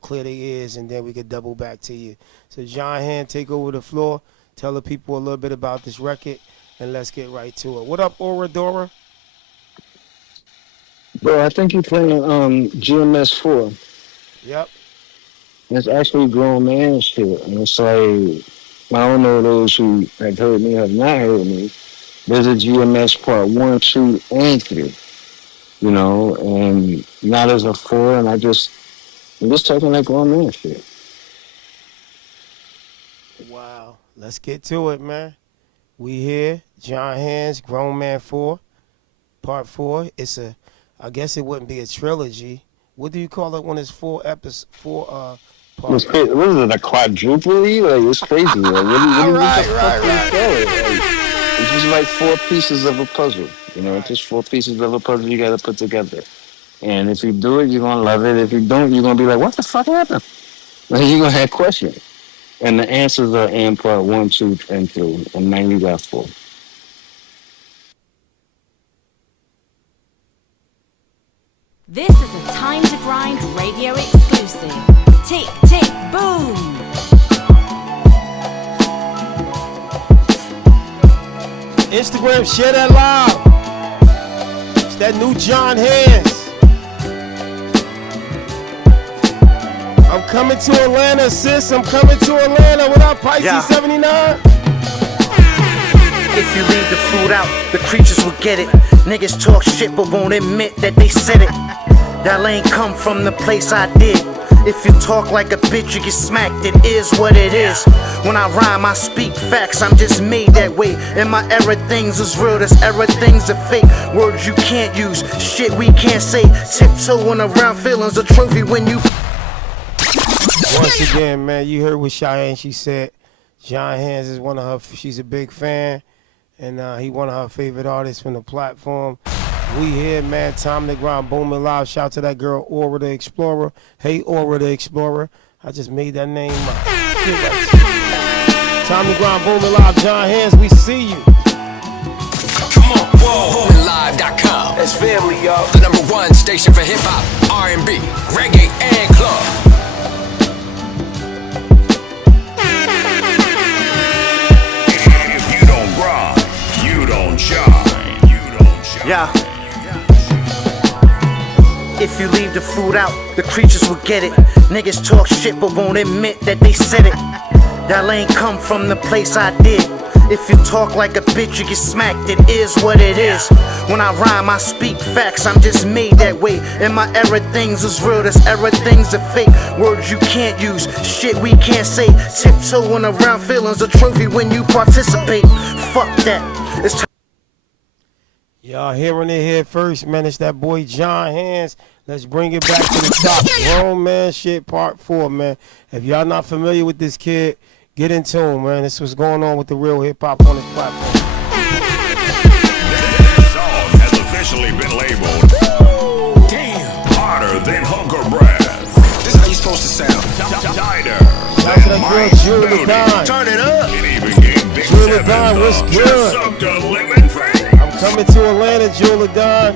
clear their ears, and then we could double back to you. So, John Hand, take over the floor. Tell the people a little bit about this record, and let's get right to it. What up, Oradora? Bro, I think you're playing GMS 4. Yep. It's actually grown man shit. And it's like, I don't know those who have heard me have not heard me. There's a GMS part 1, 2, and 3. And now there's a 4, and I'm just talking like grown man shit. Wow. Let's get to it, man. We here, John Hands, Grown Man 4, Part 4. I guess it wouldn't be a trilogy. What do you call it when it's 4 episodes? 4 parts. What is it, a quadruple? Like, it's crazy. Like, what the fuck do you call it? Like, it's just like 4 pieces of a puzzle. It's just 4 pieces of a puzzle you gotta put together. And if you do it, you're gonna love it. If you don't, you're gonna be like, what the fuck happened? Like, you're gonna have questions. And the answers are in part 1, 2, and 3. And now you got 4. This is a Time to Grind radio exclusive. Tick, tick, boom. Instagram, share that live. It's that new John Hands. I'm coming to Atlanta, sis. I'm coming to Atlanta. What up, Pisces 79? If you leave the food out, the creatures will get it. Niggas talk shit but won't admit that they said it. That ain't come from the place I did. If you talk like a bitch, you get smacked. It is what it is. When I rhyme, I speak facts. I'm just made that way. In my era, things is real. This era, things are fake. Words you can't use, shit we can't say. Tiptoeing around feelings, a trophy when you. Once again, man, you heard what Cheyenne, she said. John Hands is one of her, she's a big fan. And he one of her favorite artists from the platform. We here, man. Time to Grind, Boominlive. Shout out to that girl, Aura the Explorer. Hey, Aura the Explorer. I just made that name up. Time to Grind, Boominlive. John Hands, we see you. Come on, whoa. Boominlive.com. That's family, y'all. The #1 station for hip hop, R&B, reggae, and club. If you don't grind, you don't shine. Yeah. If you leave the food out, the creatures will get it. Niggas talk shit but won't admit that they said it. That ain't come from the place I did. If you talk like a bitch, you get smacked. It is what it is. When I rhyme, I speak facts. I'm just made that way. In my era, things is real. This era, things are fake. Words you can't use, shit we can't say. Tiptoeing around feelings, a trophy when you participate. Fuck that. It's time. Y'all hearing it here first, man. It's that boy John Hands. Let's bring it back to the top. Grown man shit part 4, man. If y'all not familiar with this kid, get in tune, man. This is what's going on with the real hip hop on this platform. This song has officially been labeled harder than Hunker Breath. This is how you supposed to sound. Tighter Shout out to that girl, Julie Dine. Turn it up. It even gave Big Julie Seven Dine, what's the good? sucked a lemon face. I'm coming to Atlanta, Julie Dine.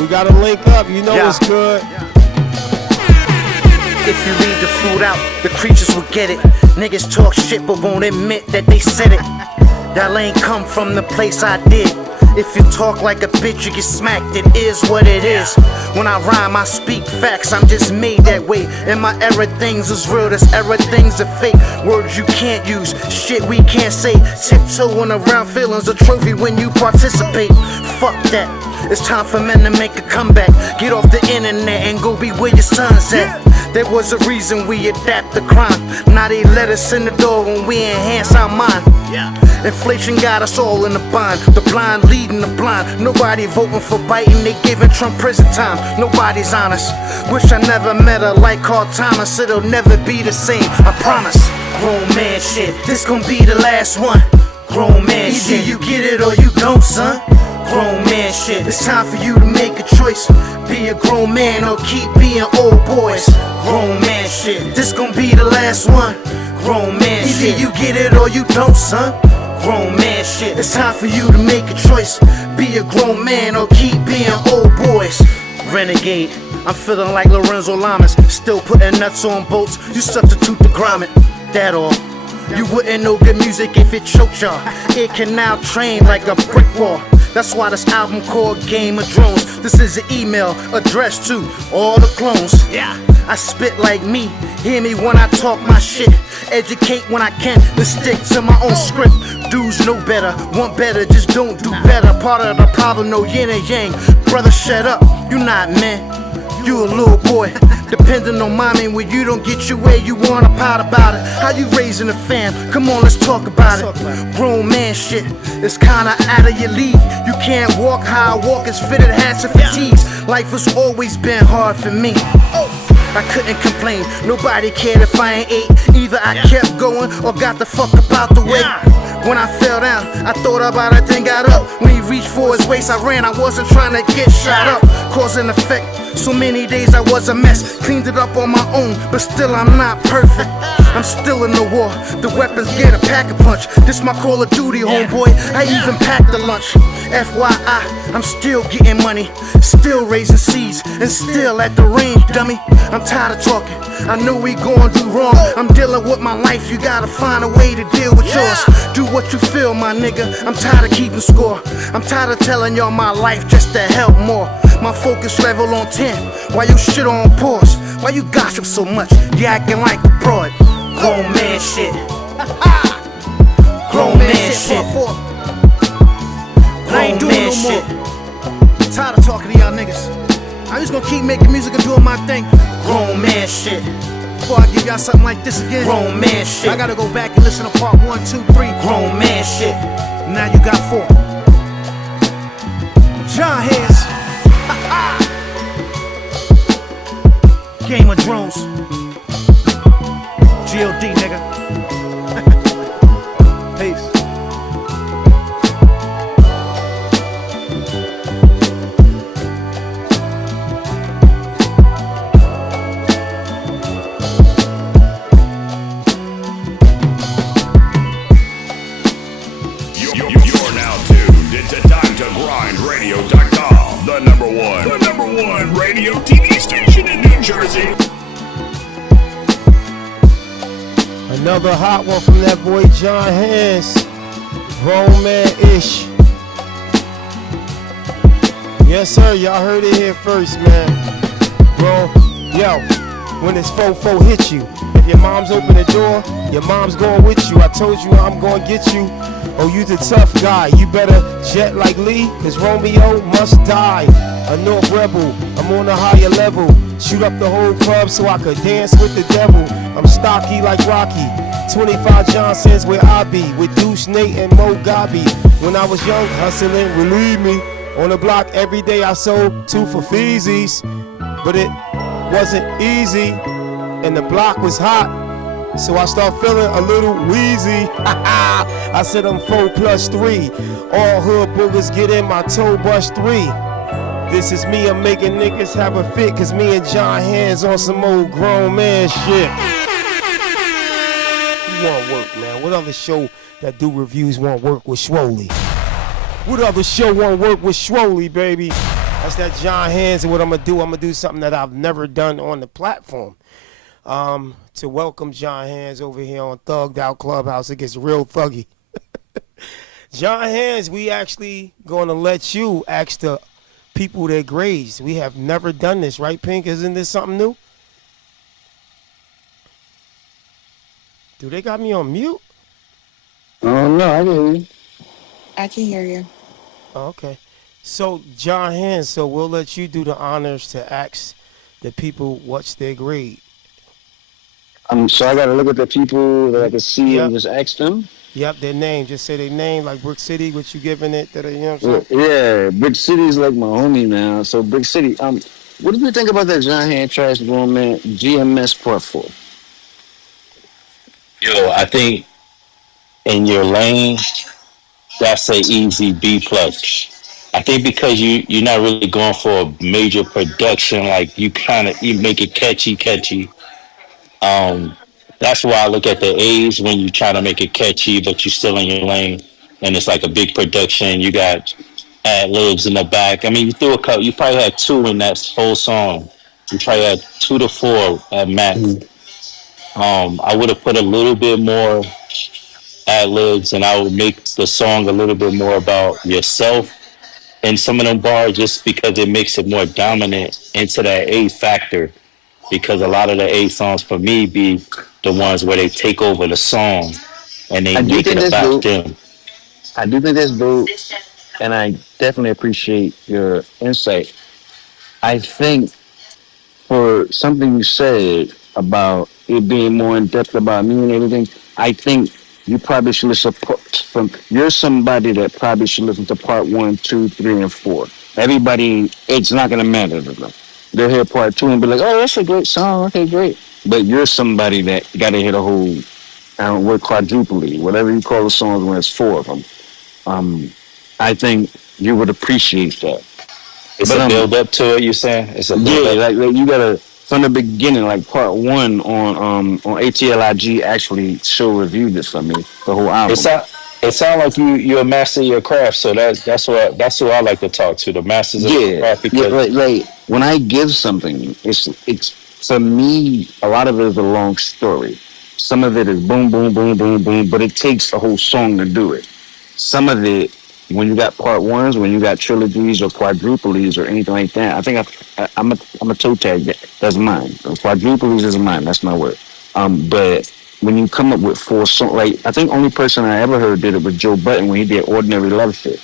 We gotta link up, you know what's good. If you leave the food out, the creatures will get it. Niggas talk shit but won't admit that they said it. That ain't come from the place I did. If you talk like a bitch, you get smacked. It is what it is. When I rhyme, I speak facts. I'm just made that way. In my era, things is real. This era, things are fake. Words you can't use, shit we can't say. Tiptoeing around feelings, a trophy when you participate. Fuck that. It's time for men to make a comeback. Get off the internet and go be where your son's at. There was a reason we adapt the crime. Now they let us in the door when we enhance our mind. Inflation got us all in the bind. The blind leading the blind. Nobody voting for Biden. They giving Trump prison time. Nobody's honest. Wish I never met a like called Thomas. It'll never be the same, I promise. Grown man shit, this gon' be the last one. Grown man shit, either you get it or you don't, son. Grown man shit, it's time for you to make a choice. Be a grown man or keep being old boys. Grown man shit, this gon' be the last one. Grown man shit, either you get it or you don't, son. Grown man shit, it's time for you to make a choice. Be a grown man or keep being old boys. Renegade, I'm feeling like Lorenzo Lamas. Still putting nuts on boats, you substitute the grommet. That all. You wouldn't know good music if it choked y'all. It can now train like a brick wall. That's why this album called Game of Drones. This is an email addressed to all the clones. Yeah, I spit like me, hear me when I talk my shit. Educate when I can, then stick to my own script. Dudes know better, want better, just don't do better. Part of the problem, no yin and yang. Brother, shut up, you not man. You a little boy, depending on mommy. When you don't get your way, you wanna pout about it. How you raising a fam? Come on, let's talk about it. Grown man shit, it's kinda out of your league. You can't walk how I walk, it's fitted hats and fatigues. Life has always been hard for me. I couldn't complain, nobody cared if I ain't ate. Either I kept going or got the fuck up out the way. When I fell down, I thought about it, then got up. When he reached for his waist, I ran. I wasn't trying to get shot up. Cause and effect, so many days I was a mess. Cleaned it up on my own, but still I'm not perfect. I'm still in the war, the weapons get a pack a punch. This my Call of Duty, homeboy, I even packed the lunch. FYI, I'm still getting money, still raising seeds, and still at the range, dummy. I'm tired of talking, I know we gon' do wrong. I'm dealing with my life, you gotta find a way to deal with yours. Do what you feel, my nigga, I'm tired of keeping score. I'm tired of telling y'all my life just to help more. My focus level on 10, why you shit on pause? Why you gossip so much, you acting like a broad. Grown man shit. Grown man shit. I ain't doing no more. Tired of talking to y'all niggas. I'm just gonna keep making music and doing my thing. Grown man shit. Before I give y'all something like this again, grown man shit. I gotta go back and listen to part 1, 2, 3. Grown man shit. Now you got 4. John Hands. Game of Drones. G.O.D. nigga. Peace. You're now tuned into T2GRadio.com, the number one radio TV station in New Jersey. Another hot one from that boy John Hands. Grown man-ish. Yes, sir. Y'all heard it here first, man. Bro, yo, when this fofo hit you, if your mom's open the door, your mom's going with you. I told you I'm going to get you. Oh, you the tough guy. You better jet like Lee, cause Romeo must die. A North rebel, I'm on a higher level. Shoot up the whole club so I could dance with the devil. I'm stocky like Rocky. 25 Johnsons where I be, with Deuce, Nate, and Mo Gabi. When I was young, hustling, relieve me. On the block every day I sold 2 for feezies, but it wasn't easy, and the block was hot, so I start feeling a little wheezy. I said I'm 4+3, all hood boogers get in my toe bus 3. This is me, I'm making niggas have a fit, cause me and John Hands on some old grown man shit. You want work, man? What other show that do reviews want work with Schwoley? What other show want work with Schwoley, baby? That's that John Hands, and what I'm gonna do something that I've never done on the platform. To welcome John Hands over here on Thugged Out Clubhouse. It gets real thuggy. John Hands, we actually gonna let you ask the people their grades. We have never done this, right, Pink? Isn't this something new? Do they got me on mute? Oh no, I hear you. I can hear you. Oh, okay. So, John Hands, so we'll let you do the honors to ask the people what's their grade. So I gotta look at the people that I can see and just ask them? Yep, their name. Just say their name, like Brick City, what you giving it, that, you know what I'm saying? Yeah, Brick City's like my homie now. So Brick City, what do you think about that John Hand Trash Grown Man GMS Part 4? Yo, I think in your lane, that's a easy B plus. I think because you're not really going for a major production, like you make it catchy. That's why I look at the A's when you try to make it catchy, but you're still in your lane, and it's like a big production. You got ad libs in the back. I mean, you threw a couple. You probably had 2 in that whole song. You probably had 2 to 4 at max. I would have put a little bit more ad libs, and I would make the song a little bit more about yourself in some of them bars, just because it makes it more dominant into that A factor. Because a lot of the A songs for me be the ones where they take over the song and they make it about them. I do think that's dope, and I definitely appreciate your insight. I think for something you said about it being more in depth about me and everything, I think you probably should listen you're somebody that probably should listen to part 1, 2, 3, and 4. Everybody, it's not gonna matter to them. They'll hear part 2 and be like, oh, that's a great song, okay, great. But you're somebody that gotta hear the whole, word quadruply, whatever you call the songs when it's 4 of them. I think you would appreciate that. It's a build up to it, you're saying? It's a build up. Like you gotta, from the beginning, like part 1 on ATLIG actually reviewed it for me, the whole album. It sounds like you're a master of your craft, so that's who I like to talk to, the masters of your craft. Because like when I give something, it's for me, a lot of it is a long story. Some of it is boom, boom, boom, boom, boom, but it takes a whole song to do it. Some of it, when you got part 1s, when you got trilogies or quadruplies or anything like that, I think I'm a toe tag. That's mine. Quadruplies is mine. That's my word. But when you come up with 4 songs, like I think only person I ever heard did it was Joe Budden when he did Ordinary Love Shit.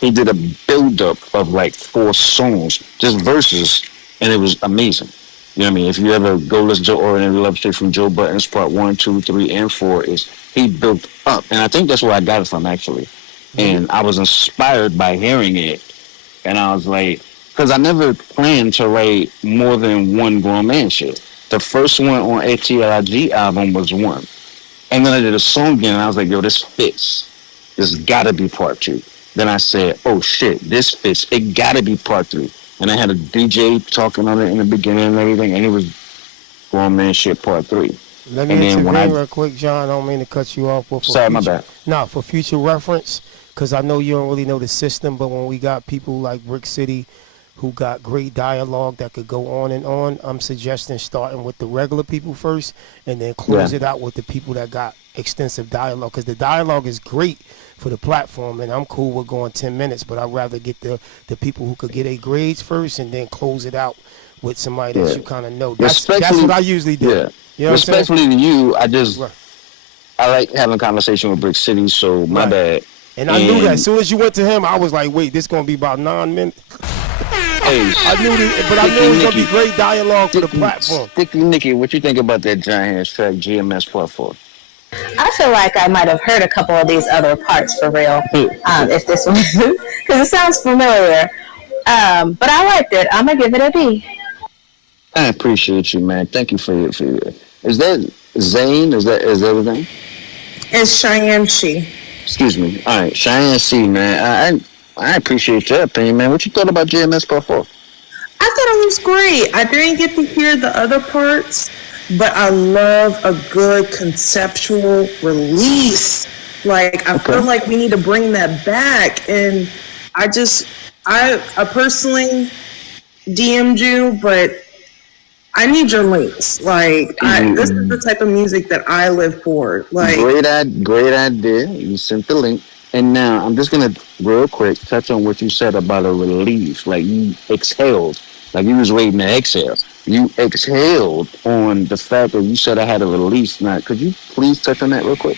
He did a build-up of like 4 songs, just verses, and it was amazing. You know what I mean? If you ever go listen to Ordinary Love Shit from Joe Budden's part 1, 2, 3, and 4, is he built up, and I think that's where I got it from actually. And I was inspired by hearing it, and I was like, because I never planned to write more than 1 grown man shit. The first one on ATLIG album was 1. And then I did a song again, and I was like, yo, this fits. This gotta be part 2. Then I said, oh shit, this fits. It gotta be part 3. And I had a DJ talking on it in the beginning and everything, and it was grown man shit part 3. Let me intervene real quick, John. I don't mean to cut you off. But sorry, my bad. No, for future reference, because I know you don't really know the system, but when we got people like Brick City who got great dialogue that could go on and on, I'm suggesting starting with the regular people first and then close it out with the people that got extensive dialogue, because the dialogue is great for the platform, and I'm cool with going 10 minutes, but I'd rather get the people who could get a grades first and then close it out with somebody that you kind of know. That's what I usually do. Yeah. You know Respectfully to you, I like having conversation with Brick City, so my bad. And I knew that. As soon as you went to him, I was like, wait, this going to be about 9 minutes. I knew this, but I knew it was going to be great dialogue for the platform. Sticky Nicky, what you think about that Giant Hands track, GMS Part 4? I feel like I might have heard a couple of these other parts for real. If this one, because it sounds familiar. But I liked it. I'm gonna give it a B. I appreciate you, man. Thank you for your. Is that Zane? Is that his name? It's Cheyenne She. Excuse me. All right, Cheyenne C, man. I appreciate your opinion, man. What you thought about GMS Part 4? I thought it was great. I didn't get to hear the other parts, but I love a good conceptual release. Like, I feel like we need to bring that back. And I personally DM'd you, but I need your links. Like, this is the type of music that I live for. Like, great idea. You sent the link. And now I'm just gonna real quick touch on what you said about a release. Like you exhaled, like you was waiting to exhale. You exhaled on the fact that you said I had a release. Now, could you please touch on that real quick?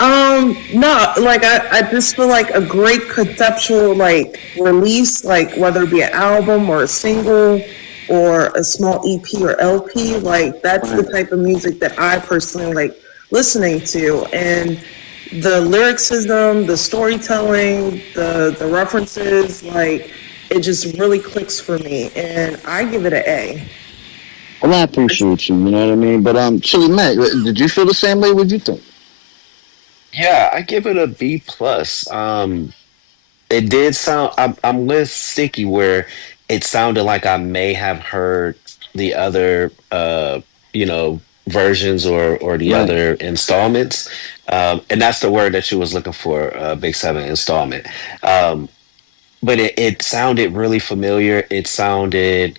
No, like I just feel like a great conceptual like release, like whether it be an album or a single or a small EP or LP, like that's the type of music that I personally like listening to. And the lyricism, the storytelling, the references, like it just really clicks for me, and I give it an A. Well, I appreciate you. You know what I mean. But Chili Mac, did you feel the same way? What you think? Yeah, I give it a B plus. It did sound. I'm with Sticky where it sounded like I may have heard the other, versions or the other installments, and that's the word that you was looking for. Big Seven installment. But it sounded really familiar. It sounded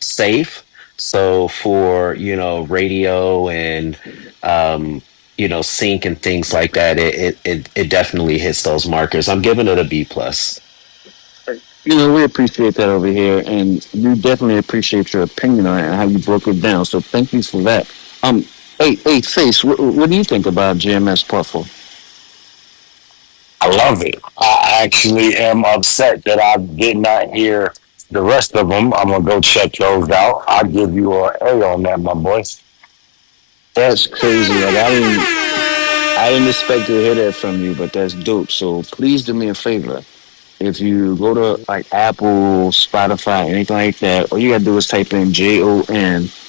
safe. So for radio and sync and things like that, it definitely hits those markers. I'm giving it a B plus. We appreciate that over here, and we definitely appreciate your opinion on it and how you broke it down. So thank you for that. Hey, Face, what do you think about GMS Part 4? I love it. I actually am upset that I did not hear the rest of them. I'm gonna go check those out. I'll give you an A on that, my boy. That's crazy. Like I didn't expect to hear that from you, but that's dope. So please do me a favor. If you go to like Apple, Spotify, anything like that, all you gotta do is type in JONHANNZ,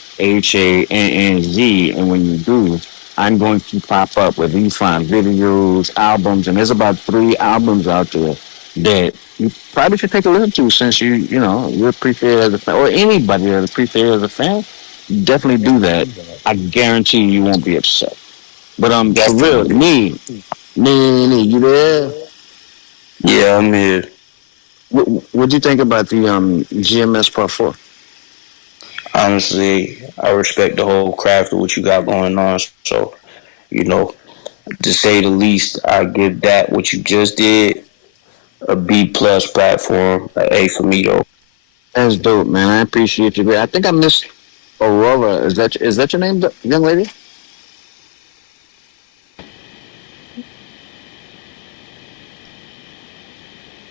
and when you do, I'm going to pop up whether you find videos, albums, and there's about 3 albums out there that you probably should take a listen to since you're pre-fair as a fan, or anybody that's pre-fair as a fan. Definitely do that. I guarantee you won't be upset. But for real, me, you there? Yeah, I'm here. What'd you think about the GMS Part 4? Honestly, I respect the whole craft of what you got going on. So, to say the least, I give that what you just did a B plus platform, an A for me though. That's dope, man. I appreciate you. I think I missed Aurora. Is that your name, young lady?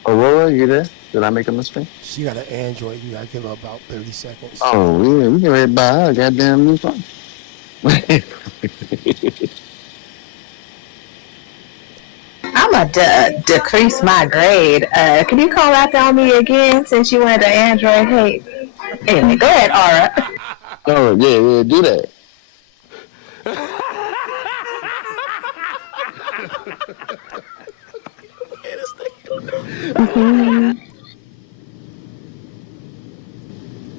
Aurora, you there? Did I make a mistake? She got an Android. You gotta give her about 30 seconds. Oh, yeah, we can ready to buy her a goddamn new phone. I'm gonna decrease my grade. Can you call out on me again since you went to Android? Hey, anyway, go ahead, Aura. Oh, yeah, do that.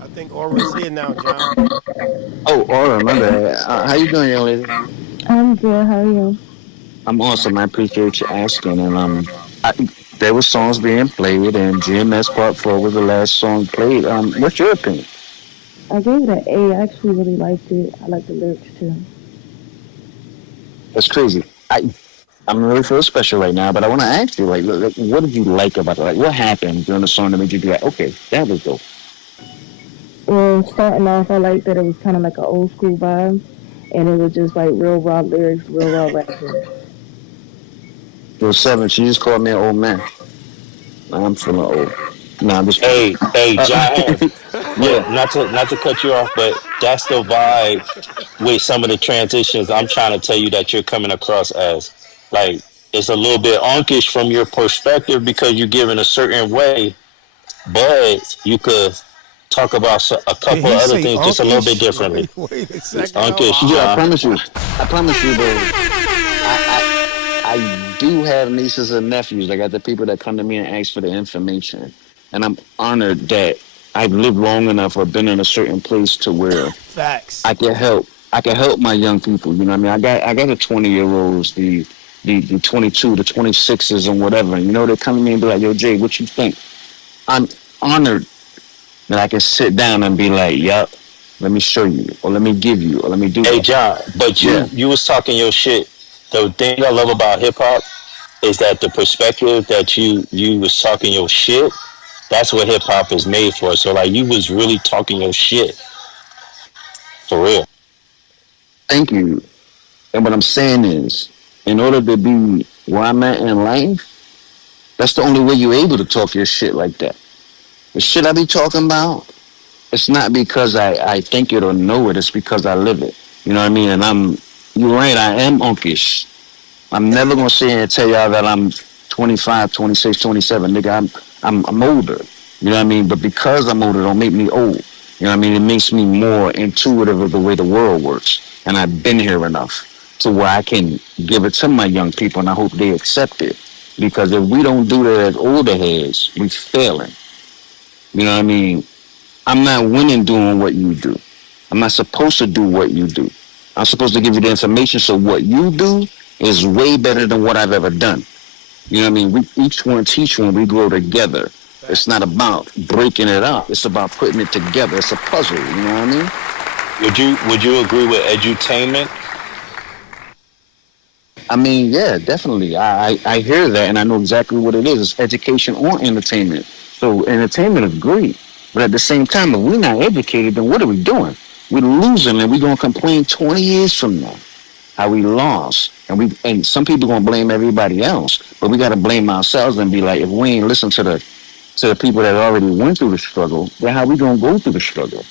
I think Aura's here now, John. Oh, Aura, my bad. How you doing, young lady? I'm good. How are you? I'm awesome. I appreciate you asking. And there were songs being played, and GMS Part 4 was the last song played. What's your opinion? I gave it an A. I actually really liked it. I like the lyrics too. That's crazy. I'm really feel special right now, but I want to ask you, like, what did you like about it? Like, what happened during the song that made you be like, okay, that was dope? Well, starting off, I liked that it was kind of like an old school vibe, and it was just like real raw lyrics, real raw rapping. Yo, 7, she just called me an old man. I'm feeling old. Nah, I'm just Hey, John. yeah. Not to cut you off, but that's the vibe with some of the transitions. I'm trying to tell you that you're coming across as like it's a little bit unkish from your perspective because you're given a certain way, but you could talk about a Did couple he of other say things just a little bit unkish? differently. Wait a second. Hold Unkish, on. Yeah, John. I promise you, bro. I do have nieces and nephews. I got the people that come to me and ask for the information, and I'm honored that I've lived long enough or been in a certain place to where Facts. I can help. I can help my young people. You know what I mean? I got the 20-year-olds, the 22, the 26s, and whatever. And, you know, they come to me and be like, "Yo, Jay, what you think?" I'm honored that I can sit down and be like, "Yup, let me show you, or let me give you, or let me do." Hey that. John, but you was talking your shit. The thing I love about hip hop is that the perspective that you was talking your shit. That's what hip hop is made for. So like you was really talking your shit for real. Thank you. And what I'm saying is, in order to be where I'm at in life, that's the only way you're able to talk your shit like that. The shit I be talking about, it's not because I think it or know it, it's because I live it. You know what I mean? And you're right, I am unkish. I'm never gonna sit here and tell y'all that I'm 25, 26, 27. Nigga, I'm older. You know what I mean? But because I'm older, don't make me old. You know what I mean? It makes me more intuitive of the way the world works. And I've been here enough to where I can give it to my young people, and I hope they accept it. Because if we don't do that as older heads, we failing. You know what I mean? I'm not winning doing what you do. I'm not supposed to do what you do. I'm supposed to give you the information so what you do is way better than what I've ever done. You know what I mean? We each one teach one, we grow together. It's not about breaking it up. It's about putting it together. It's a puzzle, you know what I mean? Would you agree with edutainment? I mean, yeah, definitely. I hear that and I know exactly what it is. It's education or entertainment. So entertainment is great. But at the same time, if we're not educated, then what are we doing? We're losing and we're gonna complain 20 years from now how we lost. And some people gonna blame everybody else, but we gotta blame ourselves and be like, if we ain't listen to the people that already went through the struggle, then how we gonna go through the struggle?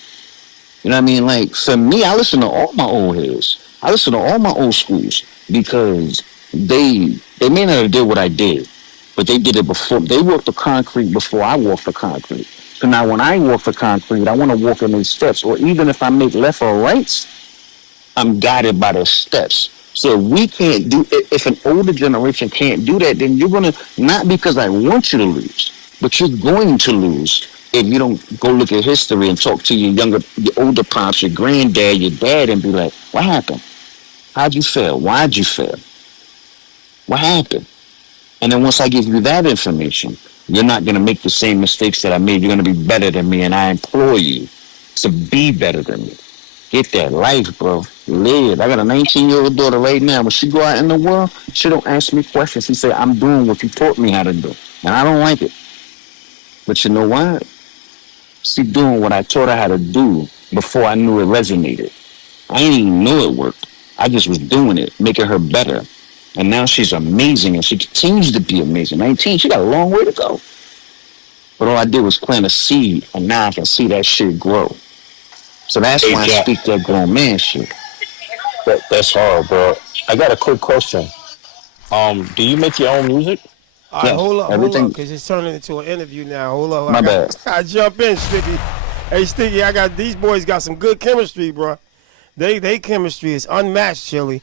You know what I mean? Like for me, I listen to all my old heads. I listen to all my old schools because they may not have did what I did, but they did it before. They walked the concrete before I walked the concrete. So now when I walk the concrete, I want to walk in those steps. Or even if I make left or rights, I'm guided by those steps. So if we can't do, if an older generation can't do that, then you're gonna, not because I want you to lose, but you're going to lose if you don't go look at history and talk to your older pops, your granddad, your dad, and be like, what happened? How'd you fail? Why'd you fail? What happened? And then once I give you that information, you're not gonna make the same mistakes that I made. You're gonna be better than me, and I implore you to be better than me. Get that life, bro. Live. I got a 19-year-old daughter right now. When she go out in the world, she don't ask me questions. She say, I'm doing what you taught me how to do. And I don't like it. But you know what? She doing what I taught her how to do before I knew it resonated. I didn't even know it worked. I just was doing it, making her better. And now she's amazing, and she continues to be amazing. 19, she got a long way to go. But all I did was plant a seed, and now I can see that shit grow. So that's why I speak that grown man shit. That's hard, bro. I got a quick question. Do you make your own music? All right, Yes, hold up, everything. because it's turning into an interview now. Hold up. My bad. I jump in, Sticky. Hey, Sticky, these boys got some good chemistry, bro. They chemistry is unmatched, Chili.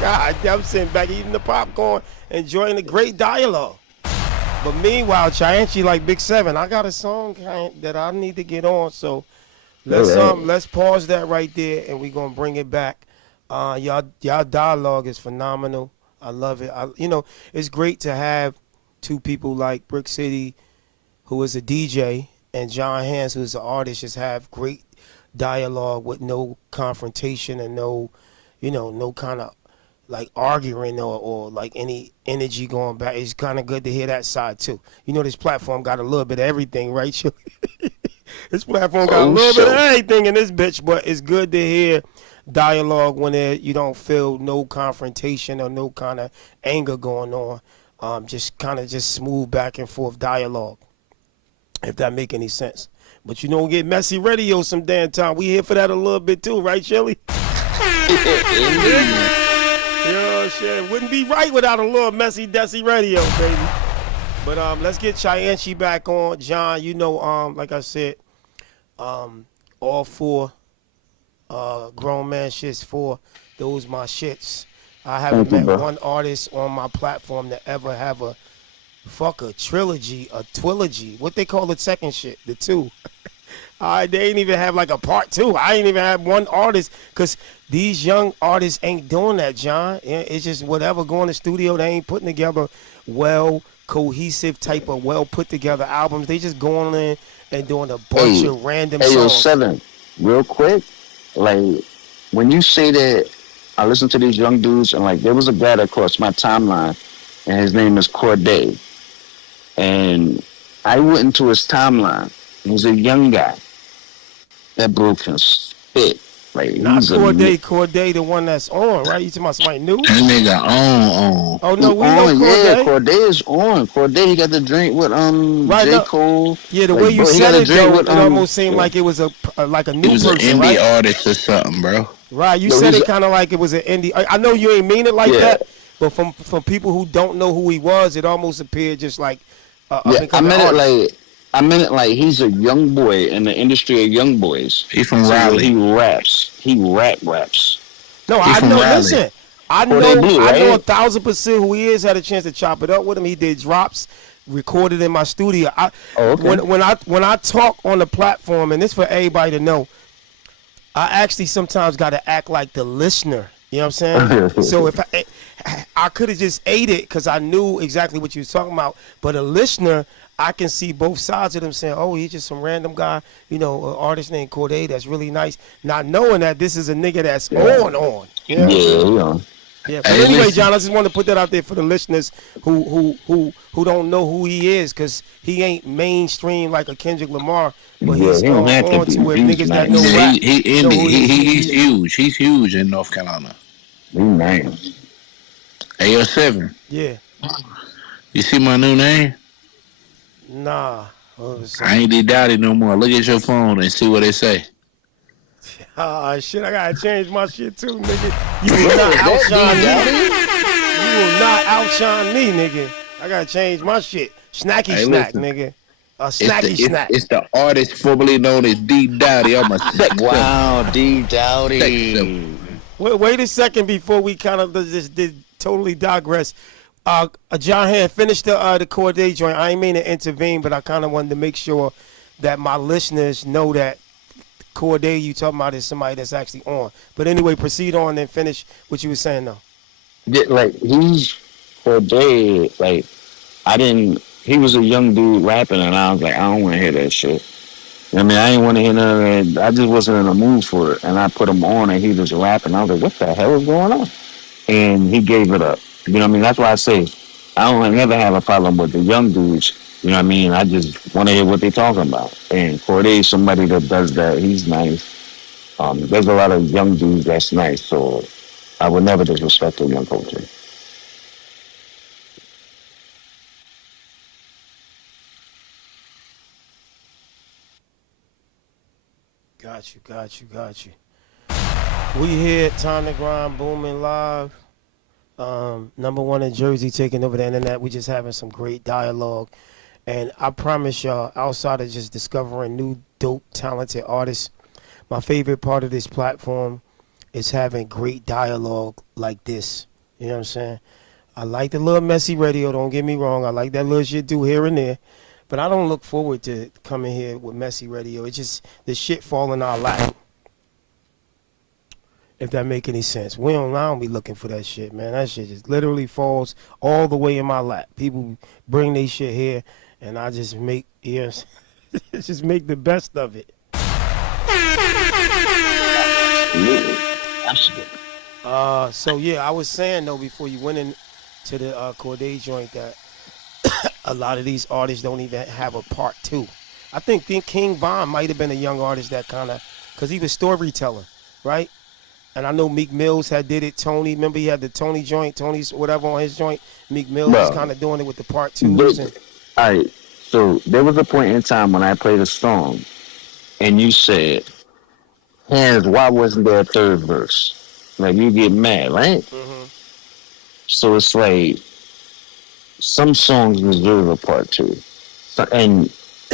God, I'm sitting back eating the popcorn, enjoying the great dialogue. But meanwhile, Chianchi like Big 7, I got a song that I need to get on, so let's pause that right there, and we're gonna bring it back. Y'all dialogue is phenomenal. I love it. It's great to have two people like Brick City, who is a DJ, and John Hands, who is an artist, just have great dialogue with no confrontation and no kind of like arguing or like any energy going back. It's kind of good to hear that side too. This platform got a little bit of everything, right? This platform got a little bit of everything in this bitch, but it's good to hear dialogue when you don't feel no confrontation or no kind of anger going on. Just smooth back and forth dialogue, if that make any sense. But you don't get messy radio some damn time. We here for that a little bit too, right, Shelly? Yo, shit. Wouldn't be right without a little messy, desi radio, baby. But let's get Chianchi back on. John, you know, like I said, all four grown man shits for those my shits. I haven't met one artist on my platform that ever have a trilogy, a twilogy. What they call the second shit, the two. They ain't even have like a part two. I ain't even have one artist, because these young artists ain't doing that, John. It's just whatever, going to the studio, they ain't putting together well cohesive type of well put together albums. They just going in and doing a bunch of random songs. Yo, Seven, real quick, like when you say that, I listen to these young dudes, and like there was a guy that crossed my timeline, and his name is Corday, and I went into his timeline. He's a young guy. That bro can spit. Like, not Corday, the one that's on, right? You talking about somebody new? That nigga on. Oh no, we know Corday. Yeah, Corday is on. Corday, he got the drink with right, J. Cole. Yeah, the way you said it, though, it almost seemed like it was a like a new person, an indie right? artist or something, bro. Right, you said it kind of like it was an indie. I know you ain't mean it like that, but from people who don't know who he was, it almost appeared just like I meant it like he's a young boy in the industry of young boys. He's from Raleigh. He raps. He raps. No, I know. Listen, I know 1,000% who he is. Had a chance to chop it up with him. He did drops, recorded in my studio. When I talk on the platform, and this for everybody to know, I actually sometimes got to act like the listener. You know what I'm saying? So if I could have just ate it because I knew exactly what you was talking about, but a listener, I can see both sides of them saying, oh, he's just some random guy, you know, an artist named Corday that's really nice, not knowing that this is a nigga that's on. You know? Yeah. But anyway, John, I just want to put that out there for the listeners who don't know who he is, because he ain't mainstream like a Kendrick Lamar, but he's on to where niggas that know rap. He's huge. He's huge in North Carolina. AO7. Yeah. You see my new name? Nah. I ain't D-Dotty no more. Look at your phone and see what they say. Shit, I gotta change my shit too, nigga. You will not outshine me. You will not outshine me, nigga. I gotta change my shit. Snacky snack, nigga. A snacky snack. It's the artist formerly known as D-Dotty. I'm a sex. Wow, D-Dotty. Wait a second before we kind of just did totally digress. John had finished the Corday joint. I ain't mean to intervene, but I kind of wanted to make sure that my listeners know that Corday you talking about is somebody that's actually on. But anyway, proceed on and finish what you were saying though. Yeah, like he's Corday, like he was a young dude rapping, and I was like, I don't want to hear that shit. I mean, I ain't want to hear none of that. I just wasn't in the mood for it. And I put him on, and he was rapping. I was like, what the hell is going on? And he gave it up. You know what I mean? That's why I say I never have a problem with the young dudes. You know what I mean? I just want to hear what they're talking about. And Corday is somebody that does that. He's nice. There's a lot of young dudes that's nice. So I would never disrespect a young culture. Got you. We here at Time to Grind, Boominlive. #1 in Jersey, taking over the internet. We just having some great dialogue. And I promise y'all, outside of just discovering new, dope, talented artists, my favorite part of this platform is having great dialogue like this. You know what I'm saying? I like the little messy radio, don't get me wrong. I like that little shit do here and there. But I don't look forward to coming here with messy radio. It's just the shit fall in our lap. If that make any sense. I don't be looking for that shit, man. That shit just literally falls all the way in my lap. People bring their shit here, and I just make just make the best of it. So yeah, I was saying though before you went into the Corday joint that a lot of these artists don't even have a part two. I think King Von might have been a young artist that kind of, because he was storytelling, right? And I know Meek Mills had did it. Tony, remember he had the Tony joint, Tony's whatever on his joint. Meek Mills was kind of doing it with the part twos. All right, so there was a point in time when I played a song, and you said, "Hands, why wasn't there a third verse?" Like you get mad, right? Mm-hmm. So it's like some songs deserve a part two, and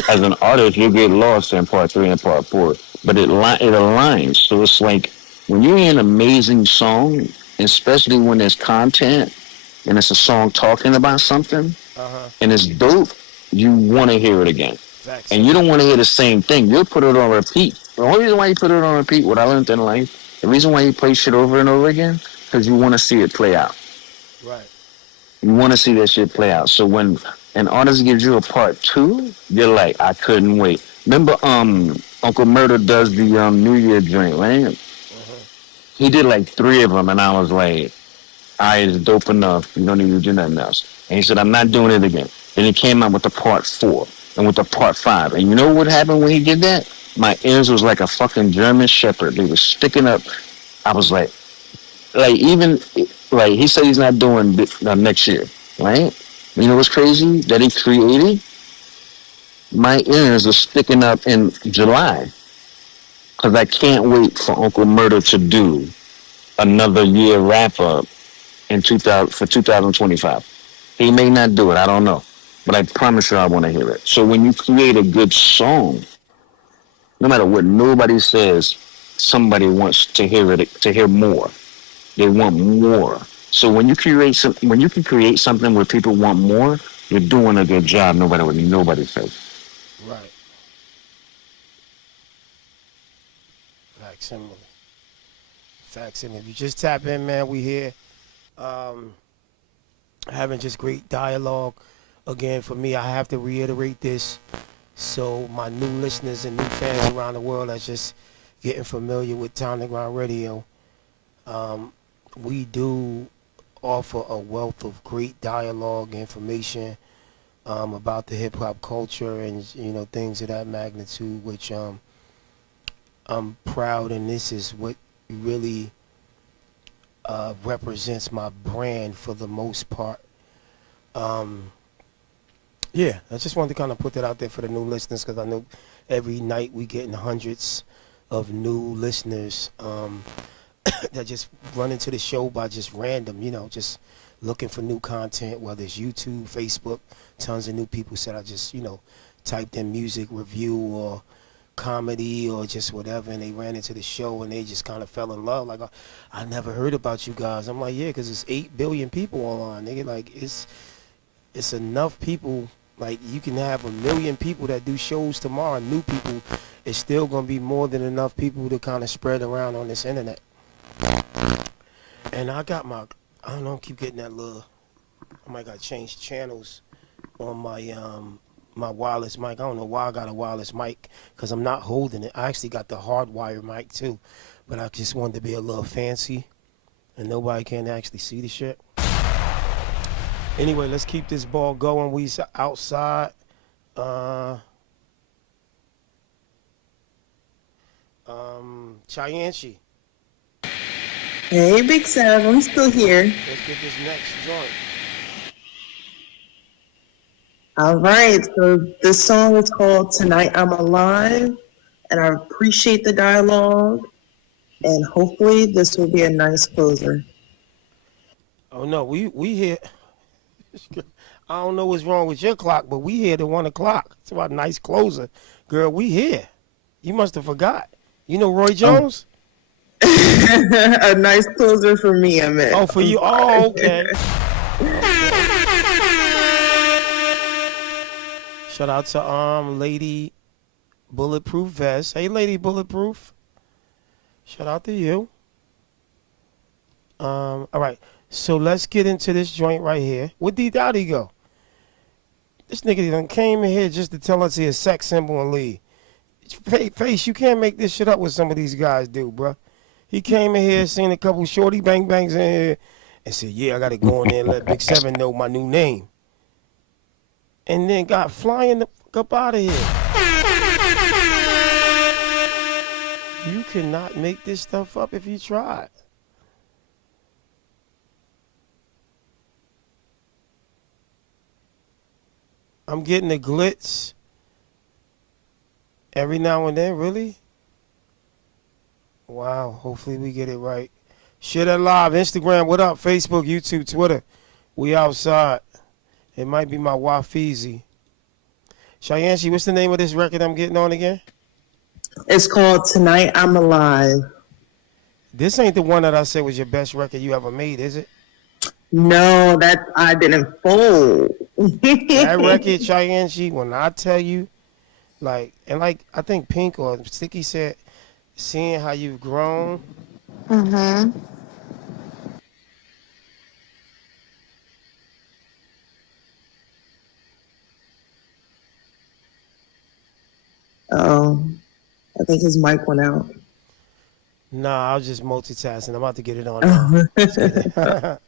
as an artist, you get lost in part three and part four, but it aligns. So it's like when you hear an amazing song, especially when there's content and it's a song talking about something and it's dope, you want to hear it again. And you don't want to hear the same thing. You'll put it on repeat. The only reason why you put it on repeat, what I learned in life, the reason why you play shit over and over again, because you want to see it play out. Right. You want to see that shit play out. So when an artist gives you a part two, you're like, I couldn't wait. Remember, Uncle Murder does the New Year joint, right? He did like 3 of them, and I was like, it's dope enough. You don't need to do nothing else. And he said, I'm not doing it again. Then he came out with the part 4 and with the part 5. And you know what happened when he did that? My ears was like a fucking German shepherd. They were sticking up. I was like even, like he said he's not doing next year, right? You know what's crazy? That he created? My ears are sticking up in July. Because I can't wait for Uncle Murder to do another year wrap-up in 2025. He may not do it, I don't know. But I promise you I want to hear it. So when you create a good song, no matter what nobody says, somebody wants to hear it, to hear more. They want more. So when you can create something where people want more, you're doing a good job, no matter what nobody says. Right. Facsimile. Facsimile. If you just tap in, man, we here. Having just great dialogue. Again, for me, I have to reiterate this. So my new listeners and new fans around the world that's just getting familiar with T2GRadio. We do offer a wealth of great dialogue, information about the hip hop culture and things of that magnitude, which I'm proud, and this is what really represents my brand for the most part. Yeah, I just wanted to kind of put that out there for the new listeners, because I know every night we getting hundreds of new listeners that just run into the show by just random, just looking for new content, whether it's YouTube, Facebook. Tons of new people said I just, typed in music review or comedy or just whatever, and they ran into the show and they just kind of fell in love. Like, I never heard about you guys. I'm like, yeah, because it's 8 billion people online. Nigga, like, it's enough people. Like, you can have 1 million people that do shows tomorrow, new people. It's still going to be more than enough people to kind of spread around on this internet. And I got I don't know, I keep getting that little, I might got to change channels on my my wireless mic. I don't know why I got a wireless mic, because I'm not holding it. I actually got the hardwire mic too, but I just wanted to be a little fancy and nobody can actually see the shit. Anyway, let's keep this ball going. We outside. Chianchi. Hey, Big Sav, I'm still here. Let's get this next joint. All right, so this song is called Tonight I'm Alive, and I appreciate the dialogue, and hopefully this will be a nice closer. Oh no, we here. I don't know what's wrong with your clock, but we here to 1 o'clock. It's about a nice closer. Girl, we here. You must have forgot. You know Roy Jones? A nice closer for me, I meant. Oh, for you? Oh, okay. Shout out to Lady Bulletproof Vest. Hey, Lady Bulletproof. Shout out to you. All right. So let's get into this joint right here. Where'd D-Dotty go? This nigga done came in here just to tell us his sex symbol and leave. Face, you can't make this shit up what some of these guys do, bruh. He came in here, seen a couple shorty bang bangs in here, and said, yeah, I got to go in there and let Big 7 know my new name. And then got flying the fuck up out of here. You cannot make this stuff up if you try. I'm getting the glitz. Every now and then, really? Wow. Hopefully we get it right. Share that live. Instagram, what up? Facebook, YouTube, Twitter. We outside. It might be my Wafizi. Cheyenne, what's the name of this record I'm getting on again? It's called Tonight I'm Alive. This ain't the one that I said was your best record you ever made, is it? No, that I didn't fold. That record, Cheyenne, when I tell you, like I think Pink or Sticky said, seeing how you've grown. Mm-hmm. Oh, I think his mic went out. Nah, I was just multitasking. I'm about to get it on now.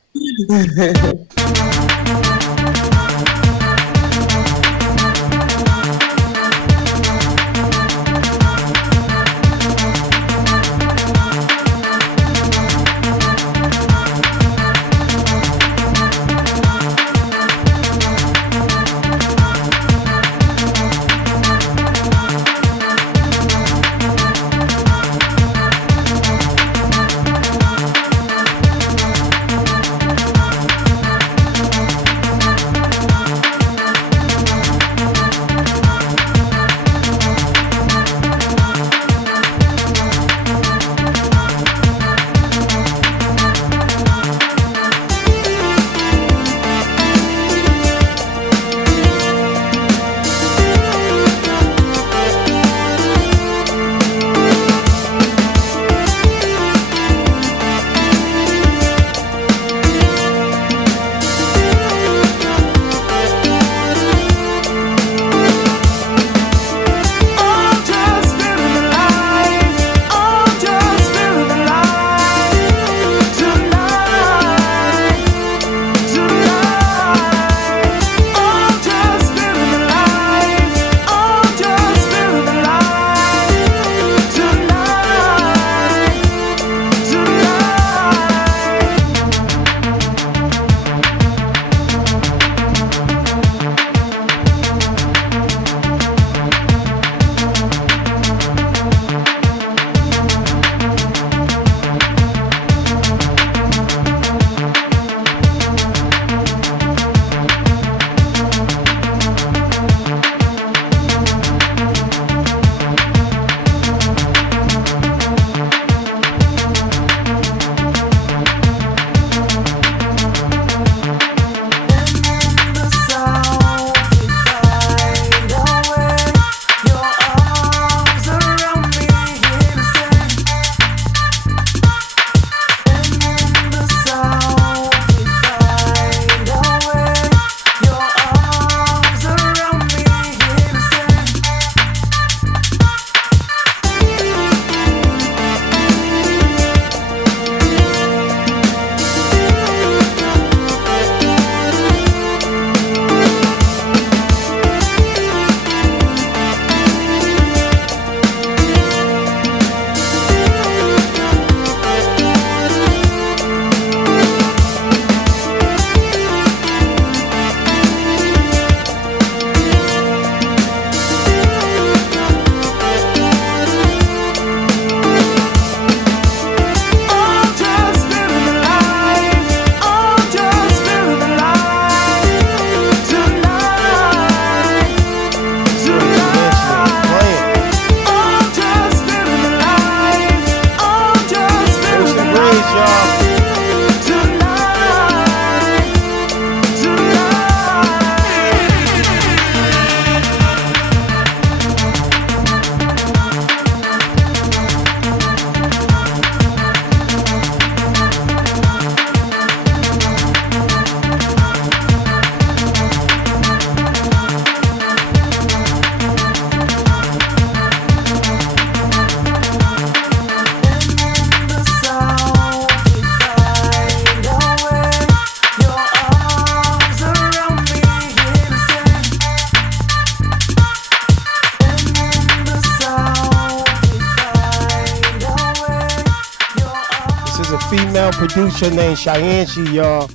female producer named Cheyenne, y'all.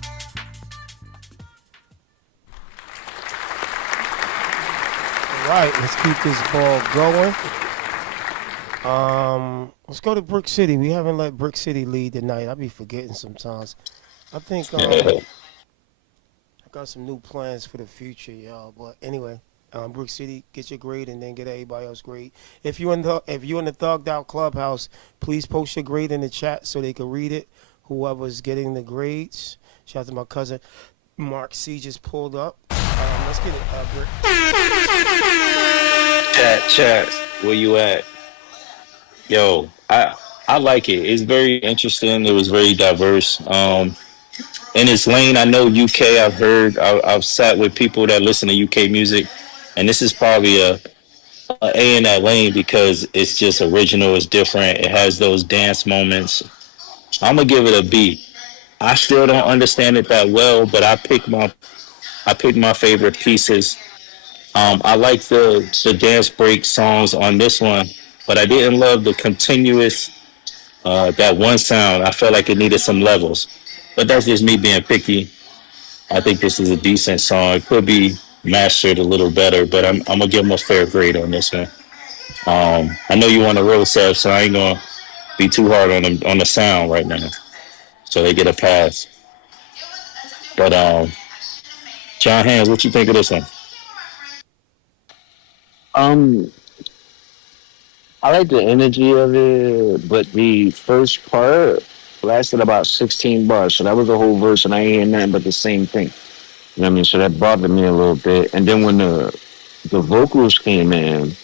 right, let's keep this ball going. Let's go to Brick City. We haven't let Brick City lead tonight. I be forgetting sometimes. I think I got some new plans for the future, y'all. But anyway, Brick City, get your grade and then get everybody else grade. If you in the Thugged Out Clubhouse, please post your grade in the chat so they can read it. Whoever's getting the grades. Shout out to my cousin Mark C just pulled up. Let's get it, Brick. Chat, where you at? Yo, I like it. It's very interesting. It was very diverse. In its lane, I know UK. I've sat with people that listen to UK music, and this is probably a in that lane because it's just original. It's different. It has those dance moments. I'm gonna give it a B. I still don't understand it that well, but I pick my favorite pieces. I like the dance break songs on this one, but I didn't love the continuous that one sound. I felt like it needed some levels, but that's just me being picky. I think this is a decent song. It could be mastered a little better, but I'm gonna give them a fair grade on this one. I know you want to roll Seth, so I ain't gonna be too hard on them on the sound right now, so they get a pass. But John Hands, what you think of this one? I like the energy of it, but the first part lasted about 16 bars, so that was the whole verse, and I ain't hearing nothing but the same thing. You know what I mean? So that bothered me a little bit. And then when the vocals came in,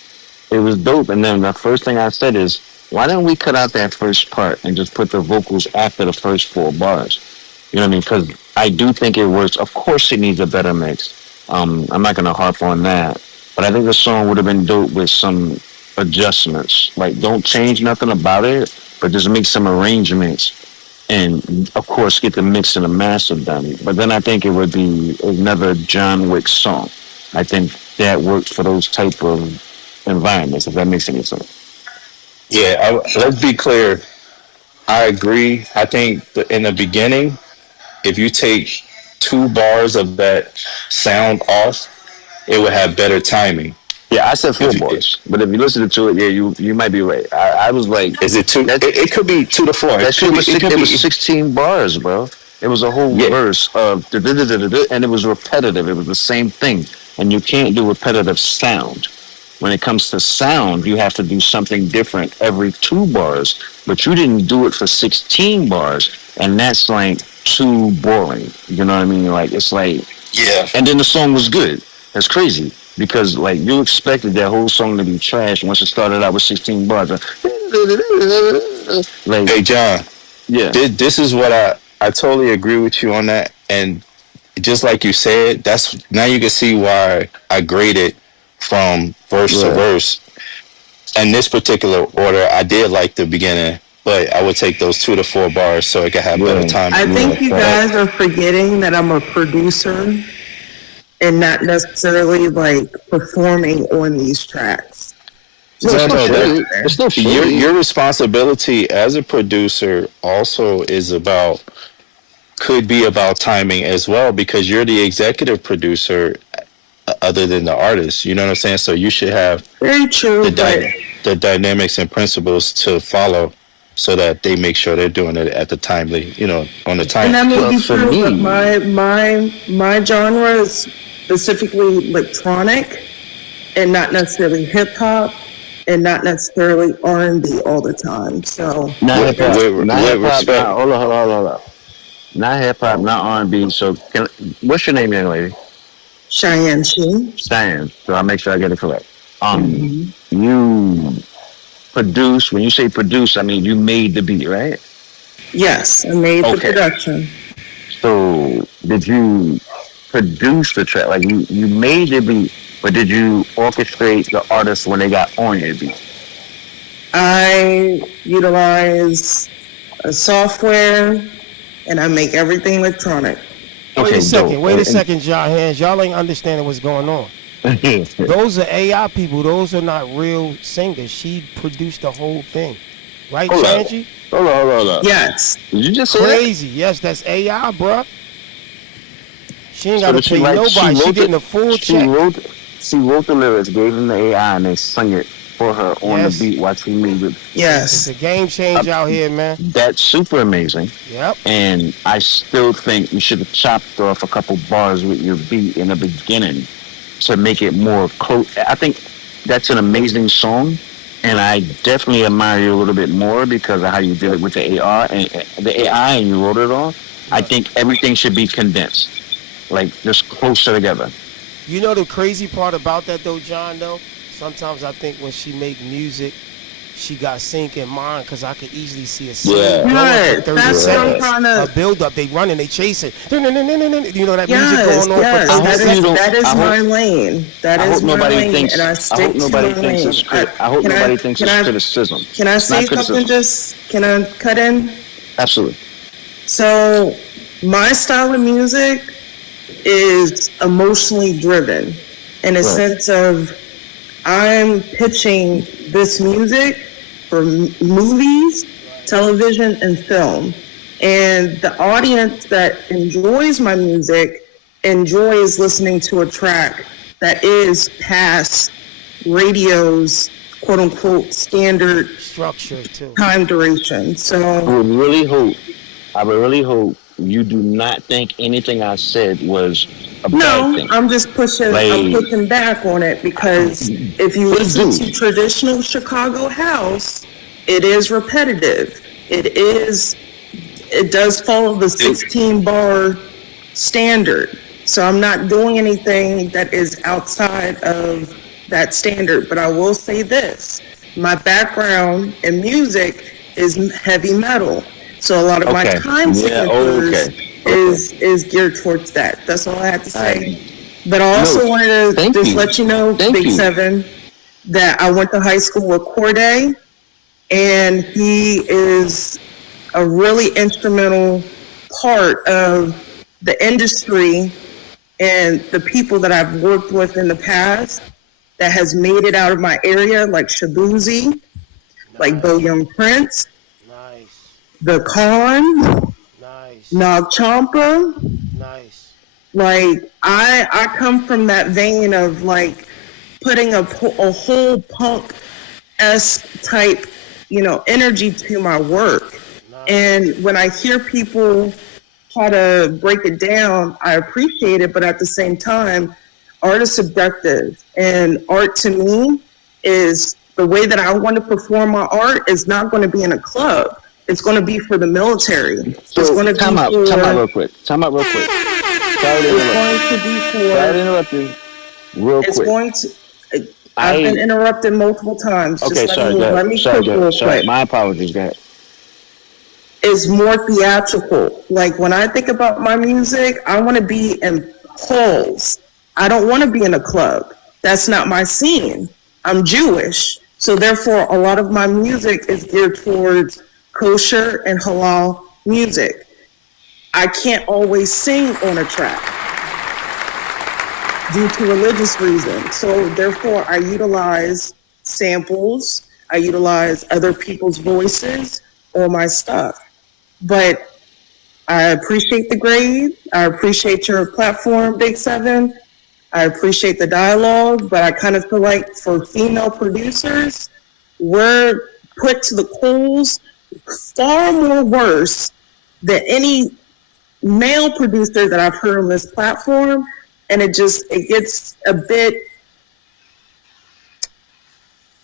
it was dope. And then the first thing I said is, why didn't we cut out that first part and just put the vocals after the first 4 bars? You know what I mean? Because I do think it works. Of course, it needs a better mix. I'm not going to harp on that. But I think the song would have been dope with some adjustments. Like, don't change nothing about it, but just make some arrangements. And, of course, get the mix and the master done. But then I think it would be another John Wick song. I think that works for those type of environments, if that makes any sense. Yeah, let's be clear. I agree. I think in the beginning, if you take 2 bars of that sound off, it would have better timing. Yeah, I said 4 bars, but if you listen to it, yeah, you might be right. I was like, is it 2? It could be 2 to 4. That shit was it was 16 bars, bro. It was a whole verse of and it was repetitive. It was the same thing, and you can't do repetitive sound. When it comes to sound, you have to do something different every 2 bars, but you didn't do it for 16 bars, and that's like too boring. You know what I mean? Like, it's like, yeah. And then the song was good. That's crazy. Because, like, you expected that whole song to be trash once it started out with 16 bars. Like, hey, John. Yeah. This is what I totally agree with you on that. And just like you said, now you can see why I graded from verse to verse. In this particular order, I did like the beginning, but I would take those 2 to 4 bars so it could have better time. I think you guys are forgetting that I'm a producer and not necessarily like performing on these tracks. Your responsibility as a producer also could be about timing as well, because you're the executive producer other than the artist. You know what I'm saying? So you should have very true the dynamics and principles to follow, so that they make sure they're doing it at the timely, on the time. And that may be true, but my genre is specifically electronic and not necessarily hip hop and not necessarily R&B all the time. So not hip hop, hold on. Not hip hop, not R&B. So what's your name, young lady? Cheyenne. Cheyenne. So I'll make sure I get it correct. You produce. When you say produce, I mean you made the beat, right? Yes, I made the production. So did you produce the track? Like you made the beat, but did you orchestrate the artists when they got on your beat? I utilize a software and I make everything electronic. Wait a second, John Hands. Y'all ain't understanding what's going on. Those are AI people. Those are not real singers. She produced the whole thing. Right, Shanji? Hold on. Yes. Did you just say crazy? That? Yes, that's AI, bruh. She ain't got to pay nobody. She getting a full check. She wrote the lyrics, gave them the AI, and they sung it for her on the beat while she made it. It's a game change out here, man. That's super amazing. Yep. And I still think you should have chopped off a couple bars with your beat in the beginning to make it more close. I think that's an amazing song, and I definitely admire you a little bit more because of how you did it with the AR and the AI, and you wrote it on. I think everything should be condensed, like just closer together. You know the crazy part about that though, John, though? Sometimes I think when she make music, she got sync in mind because I could easily see a scene. Yeah, that's what I'm trying to... A build-up, they running, they chasing. You know that music going on. That is my lane. That is my lane, and I stick to my lane. I hope nobody thinks it's criticism. Can I say something just... Can I cut in? Absolutely. So, my style of music is emotionally driven in a sense of I'm pitching this music for movies, television, and film. And the audience that enjoys my music enjoys listening to a track that is past radio's quote-unquote standard structure too. Time duration. So I would really hope you do not think anything I said was a bad thing. I'm just pushing. I'm pushing back on it because if you listen to traditional Chicago house, it is repetitive. It does follow the 16-bar standard. So I'm not doing anything that is outside of that standard. But I will say this: my background in music is heavy metal. So a lot of my time signatures is geared towards that. That's all I have to say. But I also wanted to just let you know, Big Seven, that I went to high school with Corday, and he is a really instrumental part of the industry and the people that I've worked with in the past that has made it out of my area, like Shabuzi, like Bo Young Prince, The Con, Nog Champa. Like I come from that vein of like putting a whole punk-esque type, energy to my work. And when I hear people try to break it down, I appreciate it, but at the same time, art is subjective. And art to me is the way that I want to perform my art is not going to be in a club. It's going to be for the military. So it's going to time out real quick. Sorry to interrupt you. I've been interrupted multiple times. Okay, let me quick real quick. My apologies, go ahead. It's more theatrical. Like when I think about my music, I want to be in halls. I don't want to be in a club. That's not my scene. I'm Jewish. So therefore, a lot of my music is geared towards kosher and halal music. I can't always sing on a track due to religious reasons. So therefore, I utilize samples. I utilize other people's voices on my stuff. But I appreciate the grade. I appreciate your platform, Big Seven. I appreciate the dialogue, but I kind of feel like for female producers, we're put to the coals far more worse than any male producer that I've heard on this platform. And it gets a bit,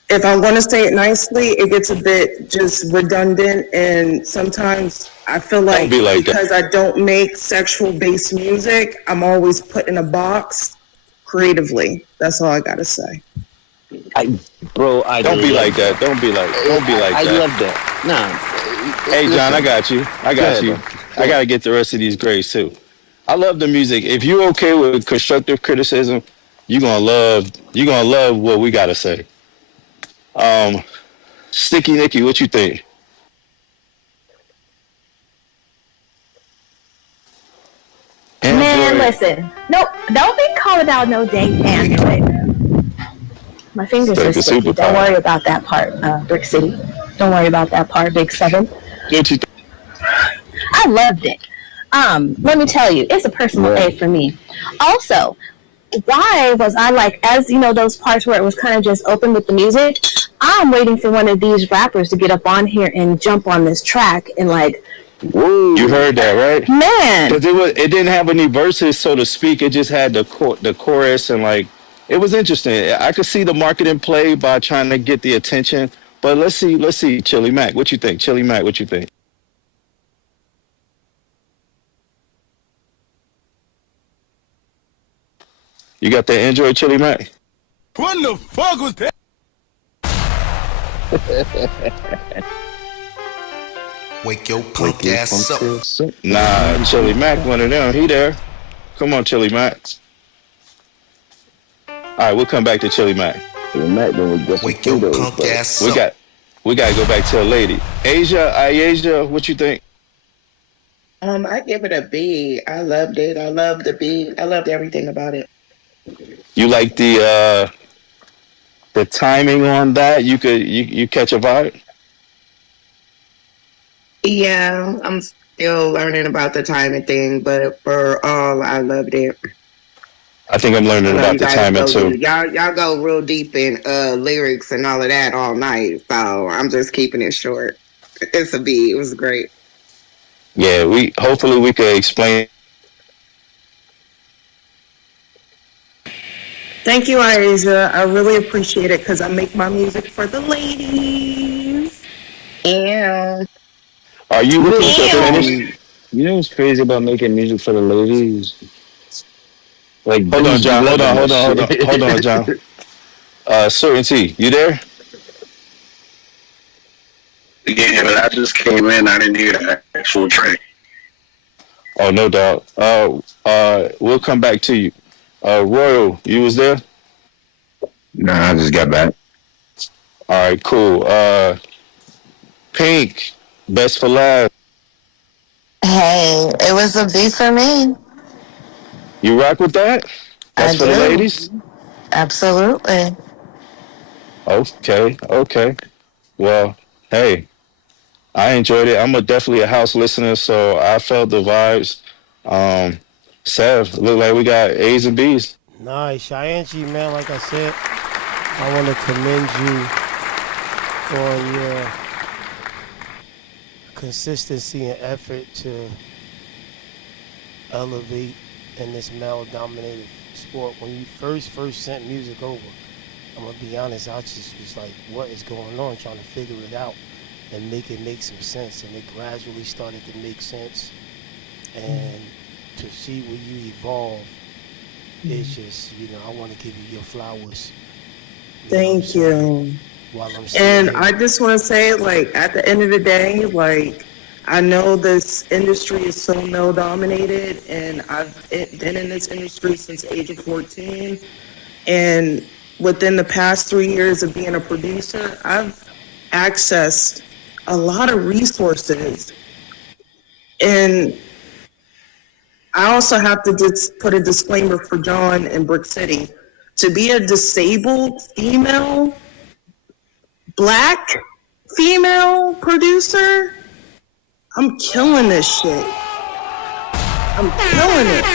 if I want to say it nicely, it gets a bit just redundant. And sometimes I feel like because I don't make sexual based music, I'm always put in a box creatively. That's all I got to say. Don't be like that. Don't be like that. I love that. Nah. Hey, John, I got you. I got to get the rest of these grades too. I love the music. If you're okay with constructive criticism, you're gonna love what we gotta say. Sticky Nicky, what you think? Man, listen. Nope, don't be calling out no dang Android. My fingers are sticky. Don't worry about that part, Brick City. Don't worry about that part, Big Seven. I loved it. Let me tell you, it's a personal A for me. Also, why was I like, as you know, those parts where it was kind of just open with the music, I'm waiting for one of these rappers to get up on here and jump on this track and like, woo. You heard that, right? Man. Because it didn't have any verses, so to speak. It just had the chorus, and like, it was interesting. I could see the marketing play by trying to get the attention. But let's see, Chili Mac, what you think? Chili Mac, what you think? You got that Android, Chili Mac? What the fuck was that? Wake your punk ass up. Nah, Chili Mac, one of them. He there. Come on, Chili Mac. All right, we'll come back to Chili Mac. Chili Mac, then we get Wake your punk ass we up. We got to go back to a lady. Asia, what you think? I give it a B. I loved it. I loved the beat. I loved everything about it. You like the timing on that? You catch a vibe? Yeah, I'm still learning about the timing thing, but for all, I loved it. I think I'm learning about the timing too. Y'all go real deep in lyrics and all of that all night, so I'm just keeping it short. It's a B. It was great. Yeah, hopefully we could explain. Thank you, Asia. I really appreciate it because I make my music for the ladies. Yeah. Are you looking to finish? You know what's crazy about making music for the ladies? Like, hold on, John. Hold on, John. Certainty, you there? Yeah, but I just came in. I didn't hear the actual track. Oh, no doubt. We'll come back to you. Royal, you was there? Nah, I just got back. All right, cool. Pink, best for last. Hey, it was a B for me. You rock with that? That's for the ladies? Absolutely. Okay. Well, hey, I enjoyed it. I'm definitely a house listener, so I felt the vibes. Sev, look like we got A's and B's. Nice. Cheyenne, man, like I said, I want to commend you on your consistency and effort to elevate in this male-dominated sport. When you first sent music over, I'm going to be honest, I just was like, what is going on? Trying to figure it out and make it make some sense. And it gradually started to make sense. And to see where you evolve, it's just, I want to give you your flowers. Thank you. And I just want to say, like, at the end of the day, like, I know this industry is so male-dominated, and I've been in this industry since the age of 14. And within the past 3 years of being a producer, I've accessed a lot of resources. And I also have to just put a disclaimer for John in Brick City. To be a disabled female, Black female producer, I'm killing this shit. I'm killing it.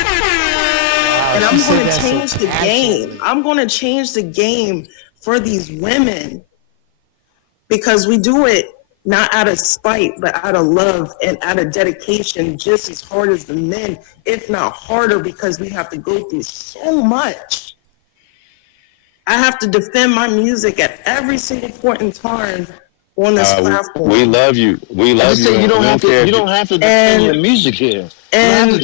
And I'm going to change the game. I'm going to change the game for these women because we do it not out of spite, but out of love and out of dedication, just as hard as the men, if not harder, because we have to go through so much. I have to defend my music at every single point in time on this platform. We love you. We love you. You don't have to defend your music here. And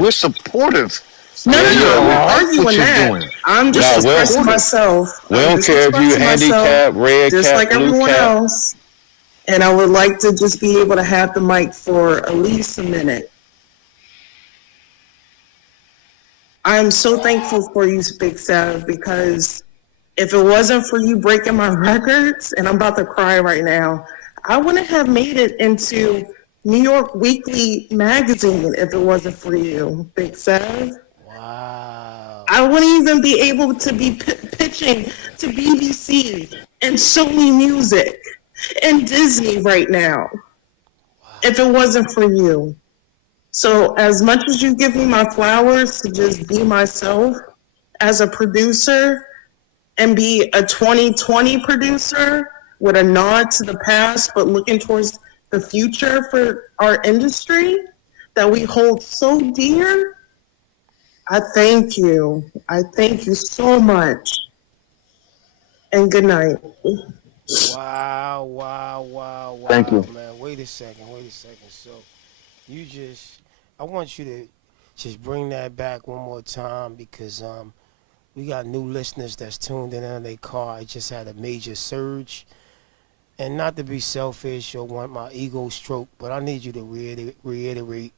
we're supportive. No, I'm not arguing that. I'm just expressing myself. We don't care if you handicap, red just cap, like blue everyone cap. else. And I would like to just be able to have the mic for at least a minute. I'm so thankful for you, Big Sav, because if it wasn't for you breaking my records, and I'm about to cry right now, I wouldn't have made it into New York Weekly magazine if it wasn't for you, Big Sav. Wow. I wouldn't even be able to be pitching to BBC and Sony Music and Disney right now if it wasn't for you. So as much as you give me my flowers to just be myself, as a producer and be a 2020 producer with a nod to the past, but looking towards the future for our industry that we hold so dear. I thank you. I thank you so much. And good night. Wow. Thank you. Man, wait a second. So I want you to just bring that back one more time because we got new listeners that's tuned in their car. I just had a major surge. And not to be selfish or want my ego stroked, but I need you to reiterate,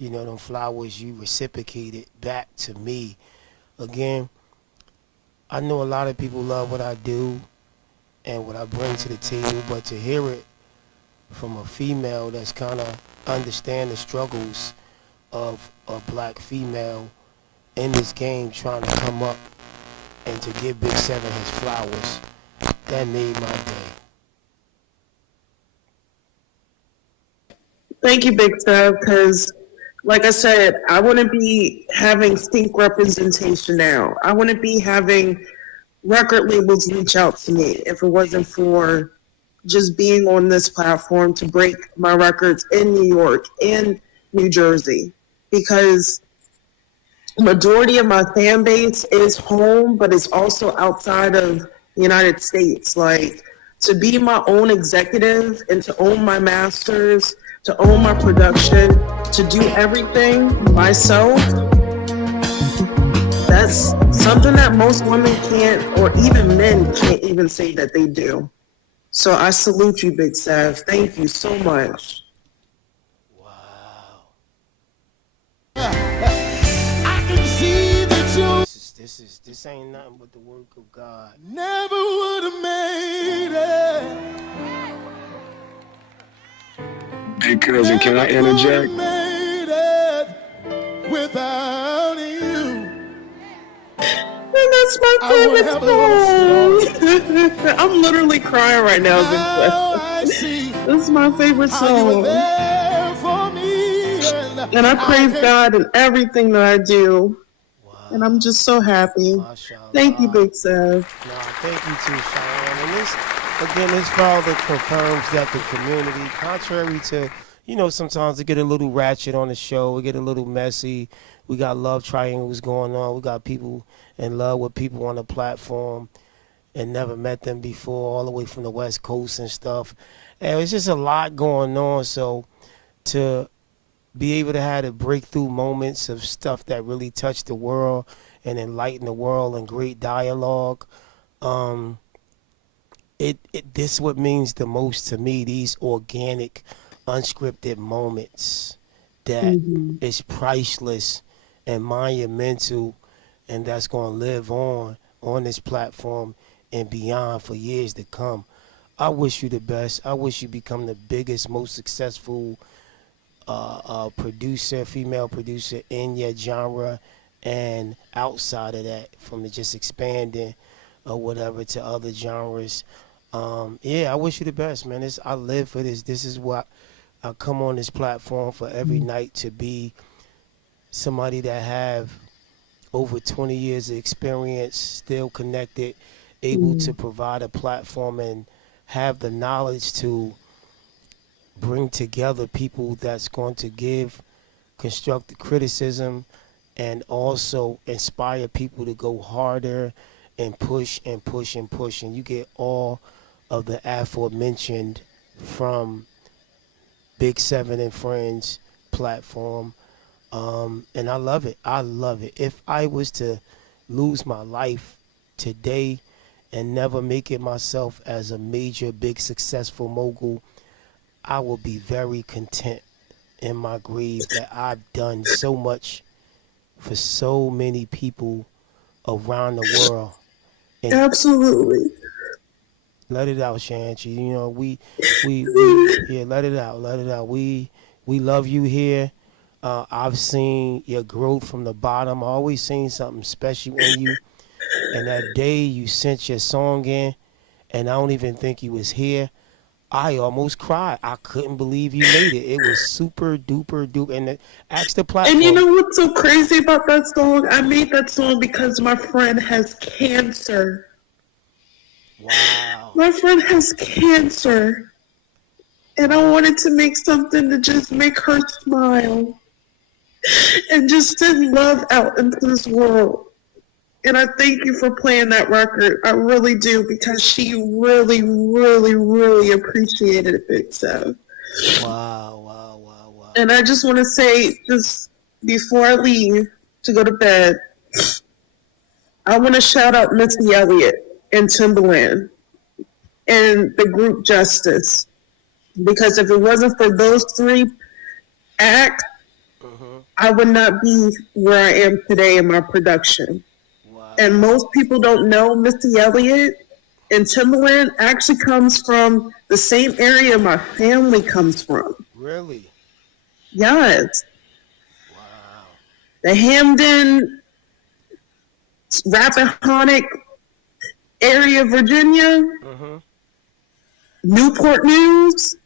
them flowers you reciprocated back to me. Again, I know a lot of people love what I do and what I bring to the table, but to hear it from a female that's kind of understand the struggles of a black female in this game trying to come up and to give Big Seven his flowers, that made my day. Thank you, Big Seb, because like I said, I wouldn't be having stink representation now. I wouldn't be having record labels reach out to me if it wasn't for just being on this platform to break my records in New York and New Jersey. Because majority of my fan base is home, but it's also outside of the United States. Like, to be my own executive and to own my masters, to own my production, to do everything myself, that's something that most women can't, or even men can't even say that they do. So I salute you, Big Sav. Thank you so much. I can see that you This ain't nothing but the work of God. never would have made it. Hey, cousin, can I interject? Made it without you. And that's my favorite song. I'm literally crying right now. This is my favorite song. And I praise God in everything that I do. And I'm just so happy. Thank you, Big Sav. Thank you too, Cheyenne. And this further confirms that the community, contrary to, sometimes it get a little ratchet on the show, it get a little messy. We got love triangles going on. We got people in love with people on the platform and never met them before, all the way from the West Coast and stuff. And it's just a lot going on. So to be able to have the breakthrough moments of stuff that really touch the world and enlighten the world and great dialogue, this what means the most to me, these organic, unscripted moments that is priceless and monumental, and that's going to live on this platform and beyond for years to come. I wish you the best. I wish you become the biggest, most successful producer, female producer in your genre, and outside of that, from just expanding or whatever to other genres. I wish you the best, man. I live for this. This is what I come on this platform for every night, to be somebody that have over 20 years of experience, still connected, able to provide a platform and have the knowledge to bring together people that's going to give constructive criticism and also inspire people to go harder and push and push and push. And you get all of the aforementioned from Big Seven and Friends platform. And I love it. I love it. If I was to lose my life today and never make it myself as a major, big, successful mogul, I will be very content in my grave that I've done so much for so many people around the world. And absolutely. Let it out, Shanchi. We let it out. We love you here. I've seen your growth from the bottom. I always seen something special in you. And that day you sent your song in, and I don't even think you was here. I almost cried. I couldn't believe you made it. It was super duper duper. And ask the platform. And you know what's so crazy about that song? I made that song because my friend has cancer. Wow. My friend has cancer. And I wanted to make something to just make her smile. And just send love out into this world. And I thank you for playing that record. I really do, because she really, really, really appreciated it. So. Wow. And I just want to say, just before I leave to go to bed, I want to shout out Missy Elliott and Timbaland and the group Justice. Because if it wasn't for those three acts, I would not be where I am today in my production. And most people don't know Missy Elliott and Timbaland actually comes from the same area my family comes from. Really? Yes. Wow. The Hamden, Rappahannock area of Virginia, Newport News.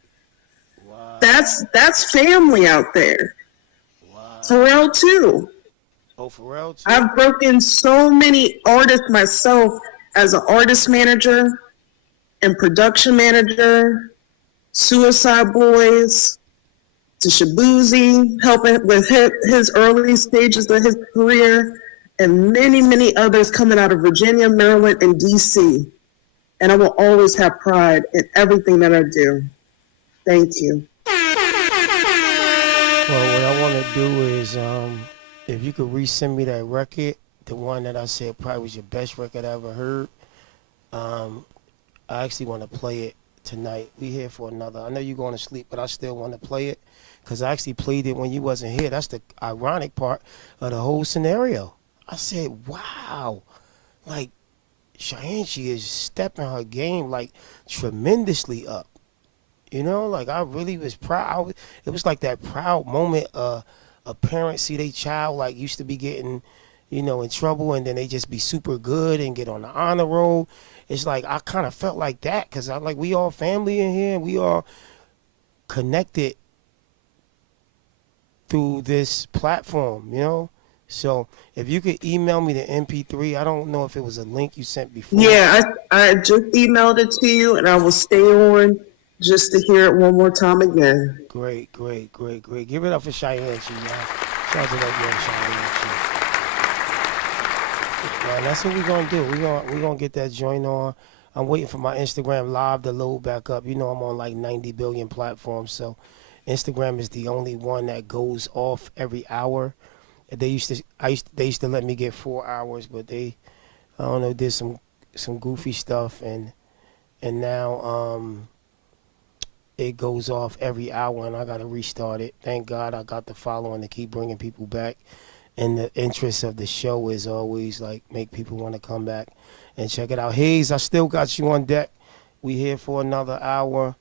Wow. That's family out there. Wow. Pharrell too. Oh, Pharrell too. I've broken so many artists myself as an artist manager and production manager, Suicide Boys, to Shabuzi, helping with his early stages of his career, and many, many others coming out of Virginia, Maryland, and D.C. And I will always have pride in everything that I do. Thank you. Well, what I want to do is, if you could resend me that record, the one that I said probably was your best record I ever heard, I actually want to play it tonight. We here for another. I know you're going to sleep, but I still want to play it because I actually played it when you wasn't here. That's the ironic part of the whole scenario. I said, wow, like Cheyenne, she is stepping her game like tremendously up. You know, like I really was proud. It was like that proud moment a parent see their child like used to be getting, you know, in trouble, and then they just be super good and get on the honor roll. It's like I kind of felt like that because I like we all family in here and we all connected through this platform, you know. So if you could email me the MP3, I don't know if it was a link you sent before. Yeah, I just emailed it to you, and I will stay on just to hear it one more time again. Great. Give it up for Cheyenne, y'all. Shout out to that young Cheyenne. That's what we're gonna do. We're gonna get that joint on. I'm waiting for my Instagram live to load back up. You know I'm on like 90 billion platforms, so Instagram is the only one that goes off every hour. They used to let me get 4 hours, but they, I don't know, did some goofy stuff, and now it goes off every hour, and I gotta restart it. Thank God I got the following to keep bringing people back, and the interest of the show is always like make people want to come back and check it out. Hayes, I still got you on deck. We here for another hour.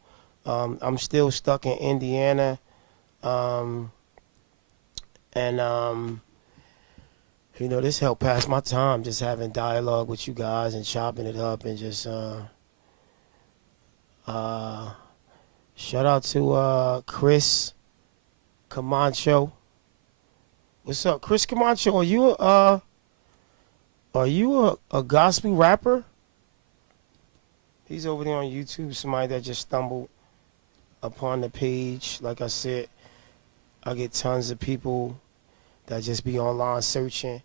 I'm still stuck in Indiana. You know, this helped pass my time, just having dialogue with you guys and chopping it up and just shout out to Chris Camacho. What's up, Chris Camacho? Are you a gospel rapper? He's over there on YouTube, somebody that just stumbled upon the page. Like I said, I get tons of people that just be online searching,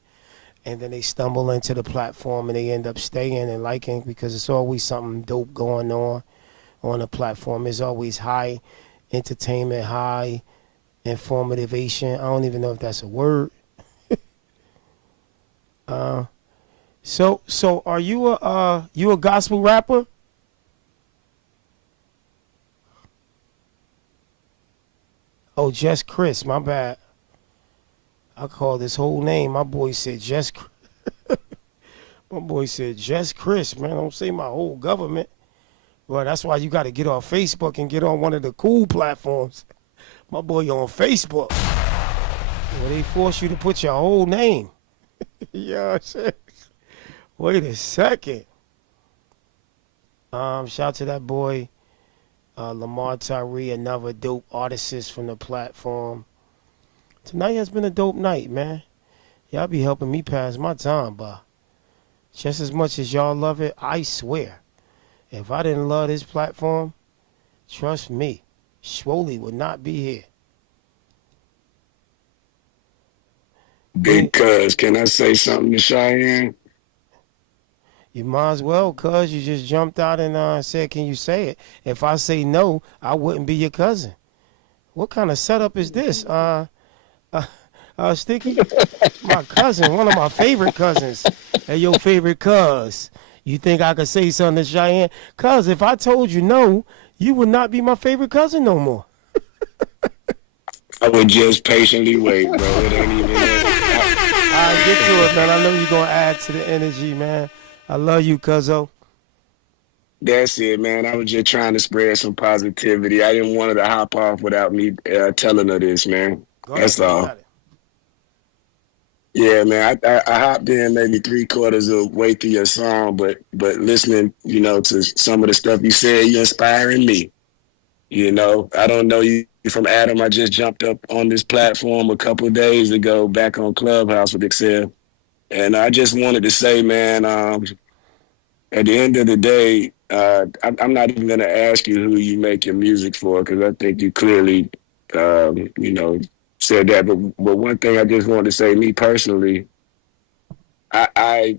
and then they stumble into the platform and they end up staying and liking because it's always something dope going on the platform. It's always high entertainment, high informativation. I don't even know if that's a word. So are you a gospel rapper? Oh, just Chris, my bad. I called his whole name. My boy said just Chris, man. Don't say my whole government. Well, that's why you got to get off Facebook and get on one of the cool platforms. My boy on Facebook. Well, they force you to put your whole name. Yeah, shit. Wait a second. Shout out to that boy, Lamar Tyree, another dope artist from the platform. Tonight has been a dope night, man. Y'all be helping me pass my time, but just as much as y'all love it, I swear, if I didn't love this platform, trust me, Swoley would not be here. Big cuz, can I say something to Cheyenne? You might as well, cuz you just jumped out and said, can you say it? If I say no, I wouldn't be your cousin. What kind of setup is this? Sticky? My cousin, one of my favorite cousins. Hey, your favorite cuz. You think I could say something to Cheyenne? Cuz, if I told you no, you would not be my favorite cousin no more. I would just patiently wait, bro. It ain't even All right, get to it, man. I know you're going to add to the energy, man. I love you, cuzzo. That's it, man. I was just trying to spread some positivity. I didn't want her to hop off without me telling her this, man. That's all. Yeah, man. I hopped in maybe 3/4 of the way through your song, but listening, to some of the stuff you said, you're inspiring me. I don't know you from Adam. I just jumped up on this platform a couple of days ago, back on Clubhouse with Excel, and I just wanted to say, man, at the end of the day, I'm not even going to ask you who you make your music for, because I think you clearly, said that. But one thing I just wanted to say, me personally, I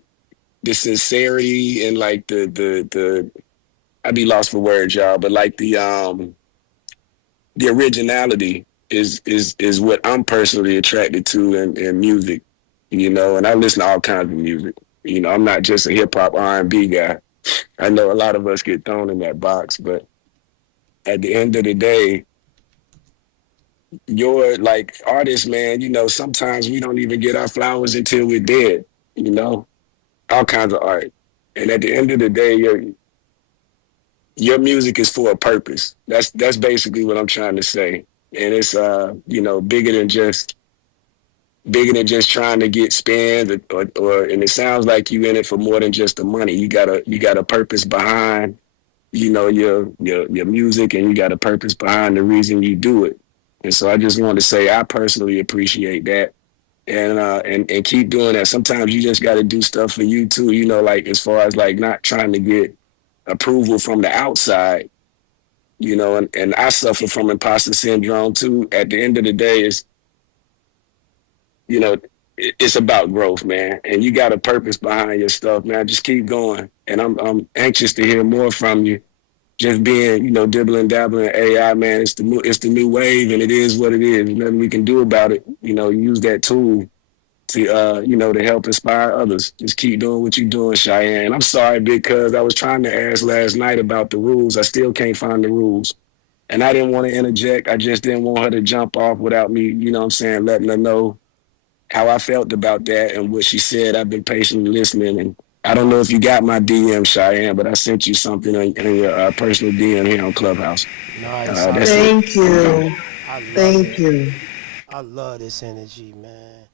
the sincerity and like the I'd be lost for words, y'all, but like the originality is what I'm personally attracted to in music, and I listen to all kinds of music. I'm not just a hip hop R&B guy. I know a lot of us get thrown in that box, but at the end of the day, you're like artists, man, sometimes we don't even get our flowers until we're dead, all kinds of art. And at the end of the day, your music is for a purpose. That's basically what I'm trying to say. And it's bigger than just trying to get spins or and it sounds like you in it for more than just the money. You got a purpose behind, your music, and you got a purpose behind the reason you do it. And so I just wanted to say I personally appreciate that. And keep doing that. Sometimes you just gotta do stuff for you too, like as far as like not trying to get approval from the outside, and I suffer from imposter syndrome too. At the end of the day, it's about growth, man. And you got a purpose behind your stuff, man. Just keep going. And I'm anxious to hear more from you. Just being, dibbling, dabbling in AI, man. It's the new wave, and it is what it is. There's nothing we can do about it. Use that tool to to help inspire others. Just keep doing what you're doing, Cheyenne. I'm sorry, because I was trying to ask last night about the rules. I still can't find the rules. And I didn't want to interject. I just didn't want her to jump off without me, letting her know how I felt about that and what she said. I've been patiently listening, and I don't know if you got my DM, Cheyenne, but I sent you something in your personal DM here on Clubhouse. Nice. Thank you. Thank you. I love this energy, man.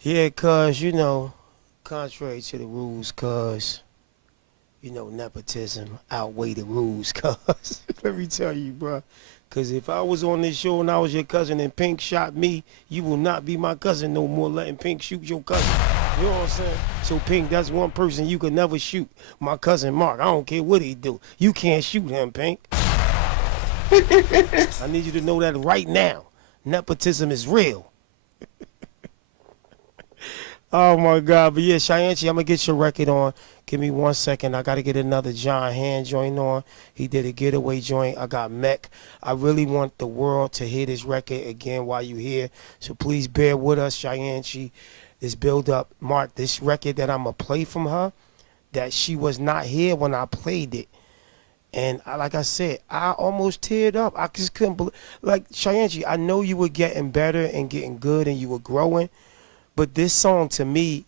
Yeah, cuz, contrary to the rules, cuz, nepotism outweigh the rules, cuz. Let me tell you, bro. Because if I was on this show and I was your cousin and Pink shot me, you will not be my cousin no more, letting Pink shoot your cousin. You know what I'm saying? So, Pink, that's one person you could never shoot. My cousin Mark, I don't care what he do. You can't shoot him, Pink. I need you to know that right now. Nepotism is real. Oh, my God. But, yeah, Cheyenne, I'm going to get your record on. Give me 1 second. I got to get another John Hand joint on. He did a getaway joint. I got Mech. I really want the world to hear this record again while you're here. So please bear with us, Cheyenne. This build up. Mark, this record that I'm going to play from her, that she was not here when I played it. And like I said, I almost teared up. I just couldn't believe. Like, Cheyenne, I know you were getting better and getting good and you were growing. But this song, to me,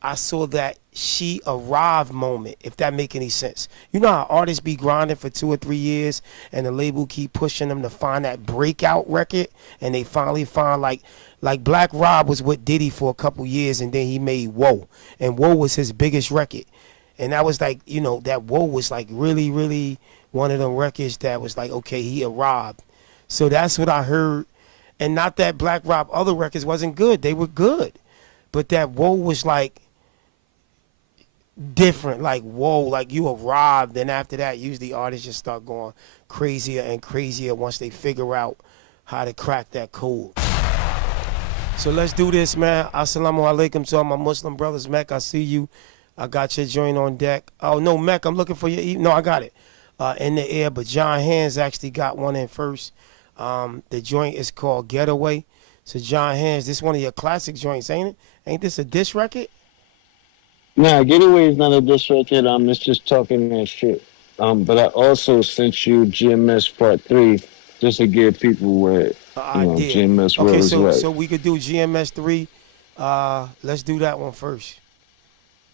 I saw that she arrived moment, if that make any sense. You know how artists be grinding for 2 or 3 years and the label keep pushing them to find that breakout record, and they finally find like Black Rob was with Diddy for a couple years, and then he made Whoa. And Whoa was his biggest record. And that was like, that Whoa was like really, really one of them records that was like, okay, he arrived. So that's what I heard. And not that Black Rob other records wasn't good. They were good. But that whoa was like different. Like whoa, like you arrived. Then after that, usually artists just start going crazier and crazier once they figure out how to crack that code. So let's do this, man. Assalamu alaikum to all my Muslim brothers. Mac, I see you. I got your joint on deck. Oh, no, Mac, I'm looking for your... No, I got it in the air, but John Hands actually got one in first. The joint is called Getaway. So, John Hands, this is one of your classic joints, ain't it? Ain't this a diss record? Nah, Getaway is not a diss record. It's just talking that shit. But I also sent you GMS Part 3 just to give people where, GMS okay, was right. So we could do GMS 3. Let's do that one first.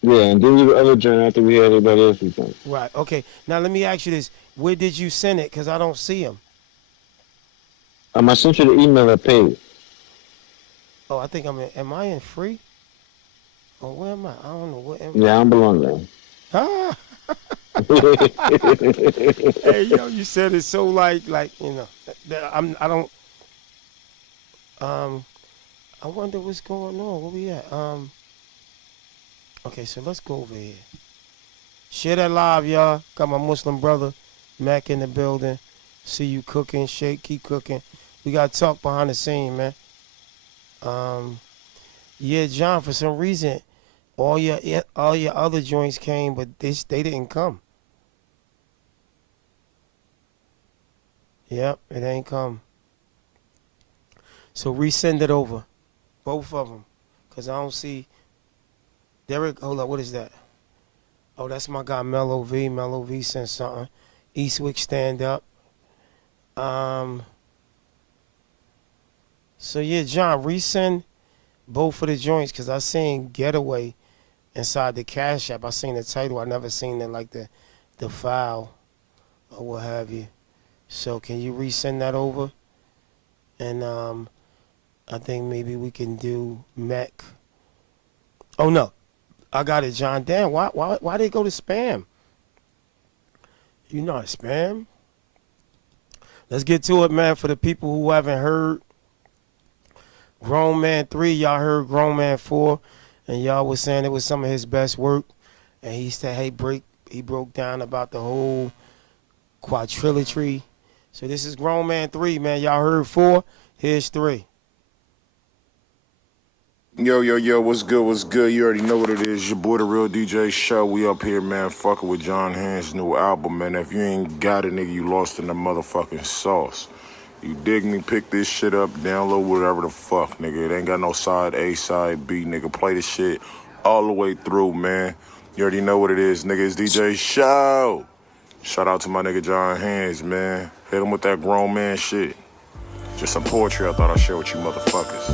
Yeah, and then the other joint after we had everybody else's joint. Right, okay. Now, let me ask you this. Where did you send it? Because I don't see them. I sent you the email I paid. Oh, I think am I in free? Oh, where am I? I don't know. What am Yeah, I don't belong there. Ah. Hey, yo, you said it so like, you know, I don't, I wonder what's going on. Where we at? Okay, so let's go over here. Share that live, y'all. Got my Muslim brother, Mac in the building. See you cooking, shake, keep cooking. We got to talk behind the scene, man. Yeah, John, for some reason, all your other joints came, but they didn't come. Yep, it ain't come. So resend it over, both of them, because I don't see. Derek, hold up, what is that? Oh, that's my guy Mellow V. Mellow V sent something. Eastwick, stand up. So yeah, John, resend both of the joints, because I seen Getaway inside the Cash App. I seen the title. I never seen it like the file or what have you. So can you resend that over? And I think maybe we can do Mac. Oh no, I got it, John. Damn, why they go to spam? You not spam? Let's get to it, man. For the people who haven't heard Grown Man 3, y'all heard Grown Man 4, and y'all was saying it was some of his best work. And he said, hey, he broke down about the whole quadrilogy. So this is Grown Man 3, man. Y'all heard 4, here's 3. Yo, what's good, what's good? You already know what it is. Your boy, The Real DJ Show. We up here, man, fucking with John Hand's new album, man. If you ain't got it, nigga, you lost in the motherfucking sauce. You dig me? Pick this shit up, download whatever the fuck, nigga. It ain't got no side A, side B, nigga. Play the shit all the way through, man. You already know what it is, nigga. It's DJ Show. Shout out to my nigga John Hands, man. Hit him with that grown man shit. Just some poetry I thought I'd share with you motherfuckers.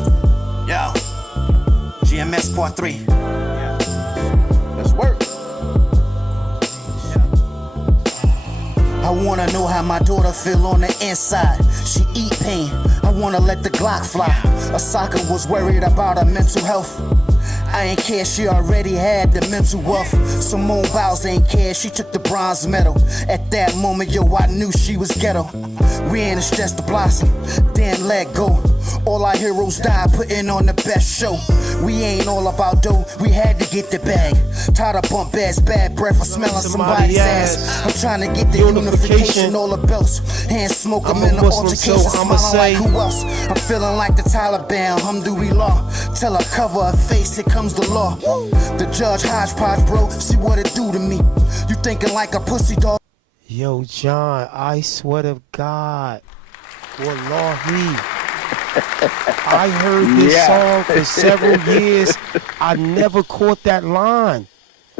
Yo, GMS Part 3. Let's work. I wanna know how my daughter feel on the inside. She eat pain, I wanna let the Glock fly. Asaka was worried about her mental health. I ain't care, she already had the mental wealth. Simone Biles ain't care, she took the bronze medal. At that moment, yo, I knew she was ghetto. We ain't stress to blossom, then let go. All our heroes died putting on the best show. We ain't all about dough, we had to get the bag. Tired of bump ass, bad breath, for smelling somebody's ass. I'm trying to get the unification, all the belts. Hand smoke, I'm in the altercation, smiling like who else? I'm feeling like the Taliban, alhamdulillah. Tell her cover her face, here comes the law. The judge hodgepodge, bro, see what it do to me. You thinking like a pussy dog. Yo, John, I swear to God, wallahi, I heard this song for several years. I never caught that line.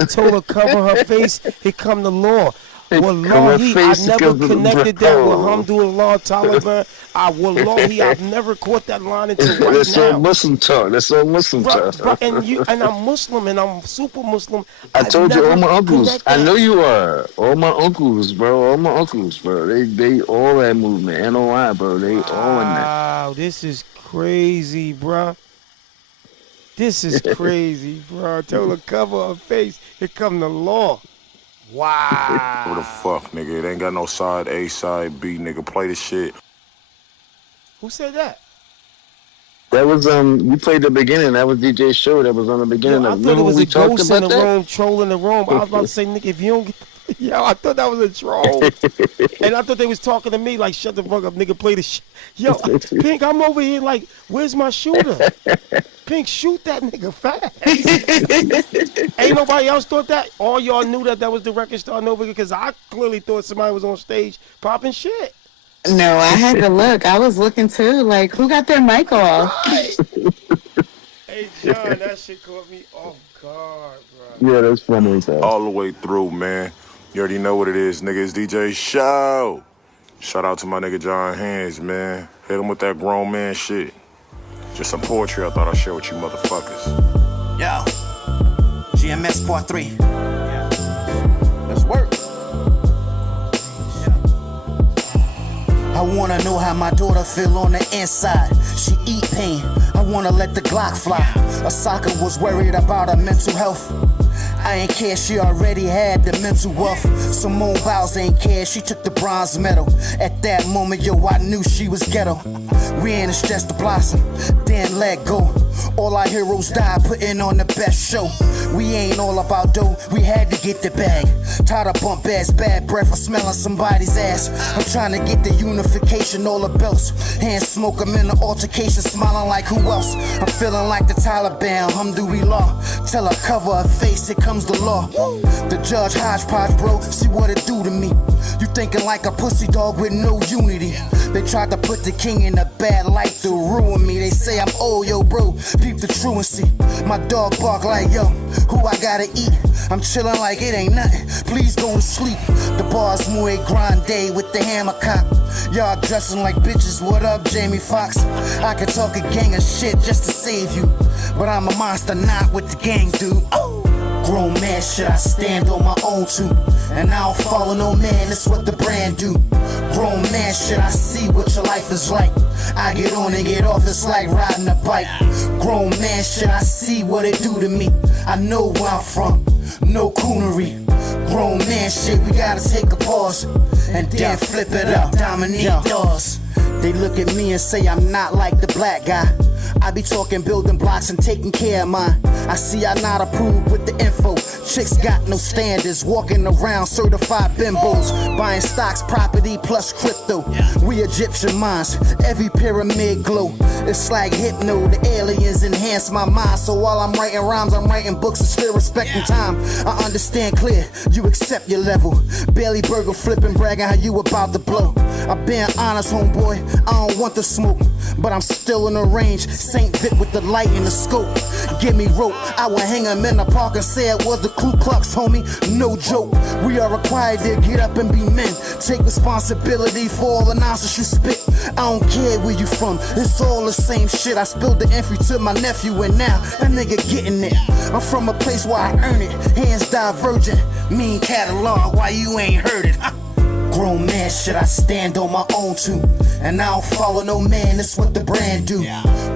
Told her cover her face, here come the law. Wallahi, I never connected that with alhamdulillah, Taliban. Wallahi, I've never caught that line until right now. That's all Muslim talk. That's all Muslim talk. And I'm Muslim, and I'm super Muslim. I told you, all my uncles. I know you are. All my uncles, bro. All my uncles, bro. They all that movement. NOI, bro. They all in that. Wow, this is crazy, bro. This is crazy, bro. I told her cover her face. Here come the law. Wow. What the fuck, nigga? It ain't got no side A, side B, nigga. Play the shit. Who said that? That was you played the beginning. That was DJ Show. That was on the beginning. Yo, I thought Remember it was we a talked ghost in about the that? room trolling the room. I was about to say, nigga, if you don't get yo, I thought that was a troll. And I thought they was talking to me like, shut the fuck up, nigga, play the shit. Yo, Pink, I'm over here like, where's my shooter? Pink, shoot that nigga fast. Ain't nobody else thought that? All y'all knew that was the record starting over because I clearly thought somebody was on stage popping shit. No, I had to look. I was looking too. Like, who got their mic off? Right. Hey, John, that shit caught me off guard, bro. Yeah, that's funny. All the way through, man. You already know what it is, nigga. It's DJ Show. Shout out to my nigga John Hands, man. Hit him with that grown man shit. Just some poetry I thought I'd share with you motherfuckers. Yo, GMS Part 3. Let's work. I wanna know how my daughter feel on the inside. She eat pain, I wanna let the Glock fly. Asaka was worried about her mental health. I ain't care, she already had the mental wealth. Simone Biles ain't care, she took the bronze medal. At that moment, yo, I knew she was ghetto. We ain't stressed to blossom, then let go. All our heroes died putting on the best show. We ain't all about dough, we had to get the bag. Tired of bump ass, bad breath, or smelling somebody's ass. I'm trying to get the unification, all the belts. Hand smoke, I'm in the altercation, smiling like who else? I'm feeling like the Taliban, Alhamdulillah. Tell her cover her face, here comes the law. The judge hodgepodge, bro, see what it do to me. You thinking like a pussy dog with no unity. They tried to put the king in a bad light to ruin me. They say I'm old, yo, bro, peep the truancy. My dog bark like, yo, who I gotta eat? I'm chilling like it ain't nothing, please go to sleep. The bar's muy grande with the hammer cock. Y'all dressing like bitches, what up, Jamie Foxx? I could talk a gang of shit just to save you, but I'm a monster, not with the gang, dude. Grown man, should I stand on my own too? And I don't follow no man, that's what the brand do. Grown man, should I see what your life is like? I get on and get off, it's like riding a bike. Grown man, should I see what it do to me? I know where I'm from, no coonery. Grown man shit, we gotta take a pause and then flip it up, dominate doors. They look at me and say I'm not like the black guy. I be talking building blocks and taking care of mine. I see I not approved with the info. Chicks got no standards, walking around certified bimbos, buying stocks, property plus crypto. We Egyptian minds, every pyramid glow. It's like hypno, the aliens enhance my mind. So while I'm writing rhymes, I'm writing books and still respecting time. I understand clear, you accept your level. Barely burger flipping, bragging how you about to blow. I've been honest, homeboy, I don't want the smoke, but I'm still in the range. Saint Vic with the light and the scope. Give me rope, I will hang him in the park and say it was the Ku Klux, homie. No joke, we are required to get up and be men. Take responsibility for all the nonsense you spit. I don't care where you from, it's all the same shit. I spilled the entry to my nephew and now that nigga getting it. I'm from a place where I earn it, hands divergent. Mean catalog, why you ain't heard it? Grown man, should I stand on my own too? And I don't follow no man, that's what the brand do.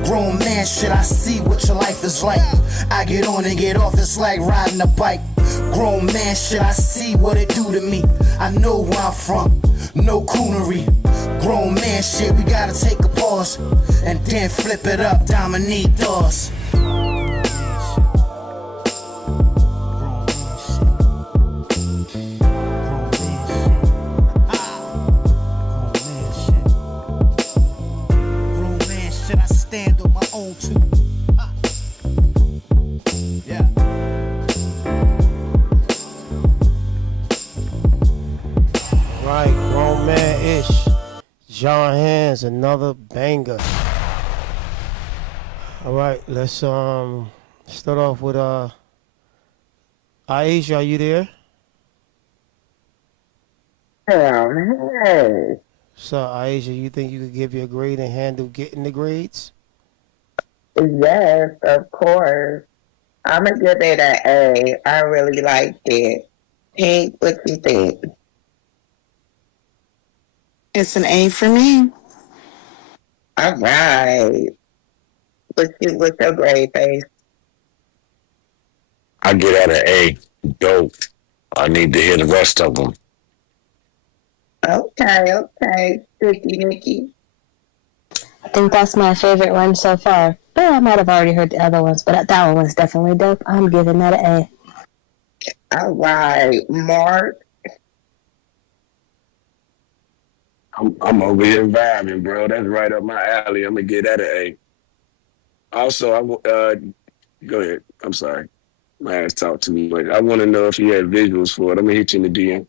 Grown man, should I see what your life is like? I get on and get off, it's like riding a bike. Grown man, should I see what it do to me? I know where I'm from, no coonery. Grown man shit, we gotta take a pause and then flip it up, dominate doors. Stand on my own too. Yeah. Right, grown man ish. John Hands, another banger. All right, let's start off with Aisha, are you there? Hey. So Aisha, you think you could give your grade and handle getting the grades? Yes, of course. I'm going to give it an A. I really liked it. Pink, what you think? It's an A for me. All right. What's your grade, Face? I get out an A. Dope. I need to hear the rest of them. Okay. Sticky Nicky. I think that's my favorite one so far. But I might have already heard the other ones, but that one was definitely dope. I'm giving that an A. All right, Mark. I'm over here vibing, bro. That's right up my alley. I'm gonna get that an A. Also, go ahead. I'm sorry. My ass talked to me, but I want to know if you had visuals for it. I'm gonna hit you in the DM.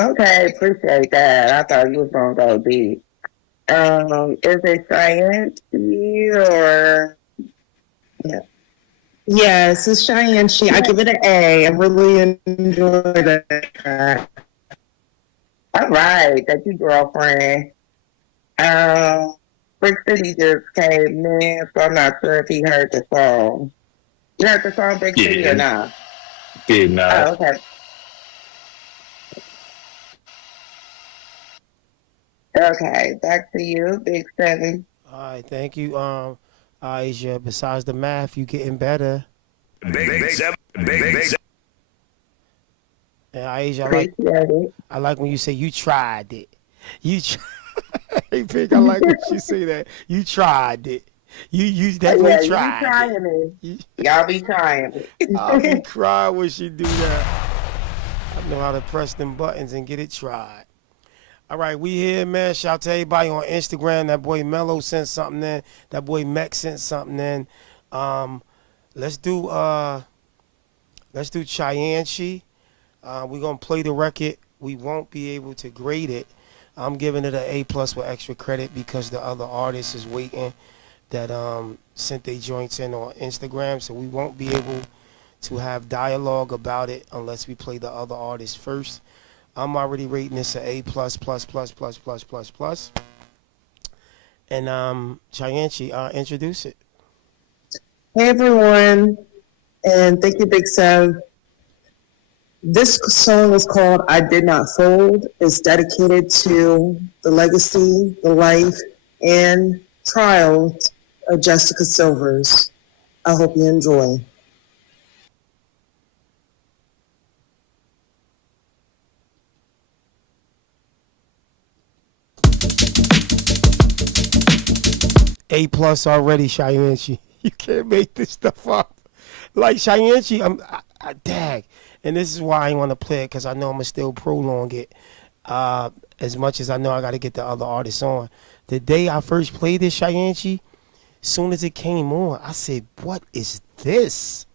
Okay, appreciate that. I thought you was gonna go deep. Is it Cheyenne or yeah? Yes, it's Cheyenne. I give it an A. I really enjoyed it. All right, that's your girlfriend. Brick City just came in, so I'm not sure if he heard the song. You heard the song Brick City or not? Did not. Oh, okay. Okay, back to you, Big Seven. All right, thank you. Aisha, besides the math, you getting better. Big seven. And Aisha, I like when you say you tried it. Hey, Pig, I like when she say that. You tried it. You definitely tried you trying it. Y'all be trying it. I'll be crying when she do that. I know how to press them buttons and get it tried. All right, we here, man. Shout out to everybody on Instagram. That boy Mello sent something in. That boy Mac sent something in. Let's do Cheyenne. We're gonna play the record. We won't be able to grade it. I'm giving it an A+ with extra credit because the other artist is waiting that sent their joints in on Instagram, so we won't be able to have dialogue about it unless we play the other artist first. I'm already rating this an A++++++++. And Cheyenne, introduce it. Hey everyone, and thank you, Big Sev. This song is called I Did Not Fold. It's dedicated to the legacy, the life, and trials of Jessica Silvers. I hope you enjoy. A+ already, Cheyenne. You can't make this stuff up. Like Cheyenne, I dag. And this is why I want to play it, because I know I'm going to still prolong it. As much as I know I got to get the other artists on. The day I first played this, Cheyenne, as soon as it came on, I said, what is this?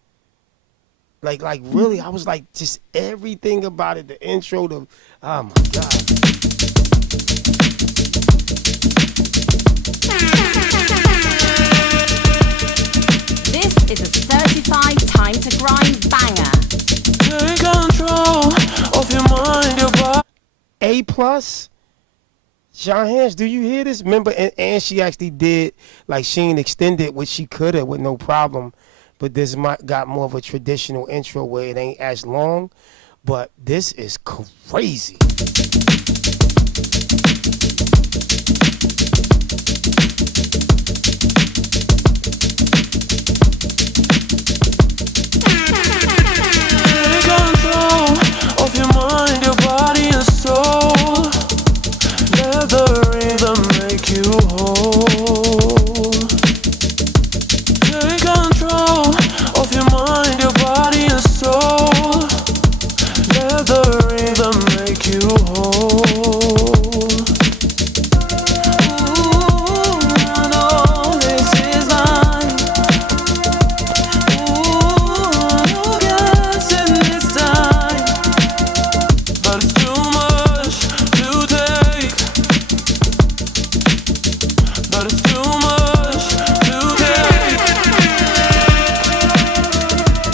Like really, I was like, just everything about it, the intro, oh my God. This is a certified time to grind banger. Take control of your mind, your body. A+. John Hands, do you hear this? Remember, and she actually did, like, she ain't extended what she could have with no problem. But this got more of a traditional intro where it ain't as long. But this is crazy. Take control of your mind, your body, and soul. Let the rhythm make you whole. Take control of your mind, your body, and soul. Let the rhythm make you whole. Ooh, I know this is mine. Ooh, no guessing this time. But it's too much to take. But it's too much to take.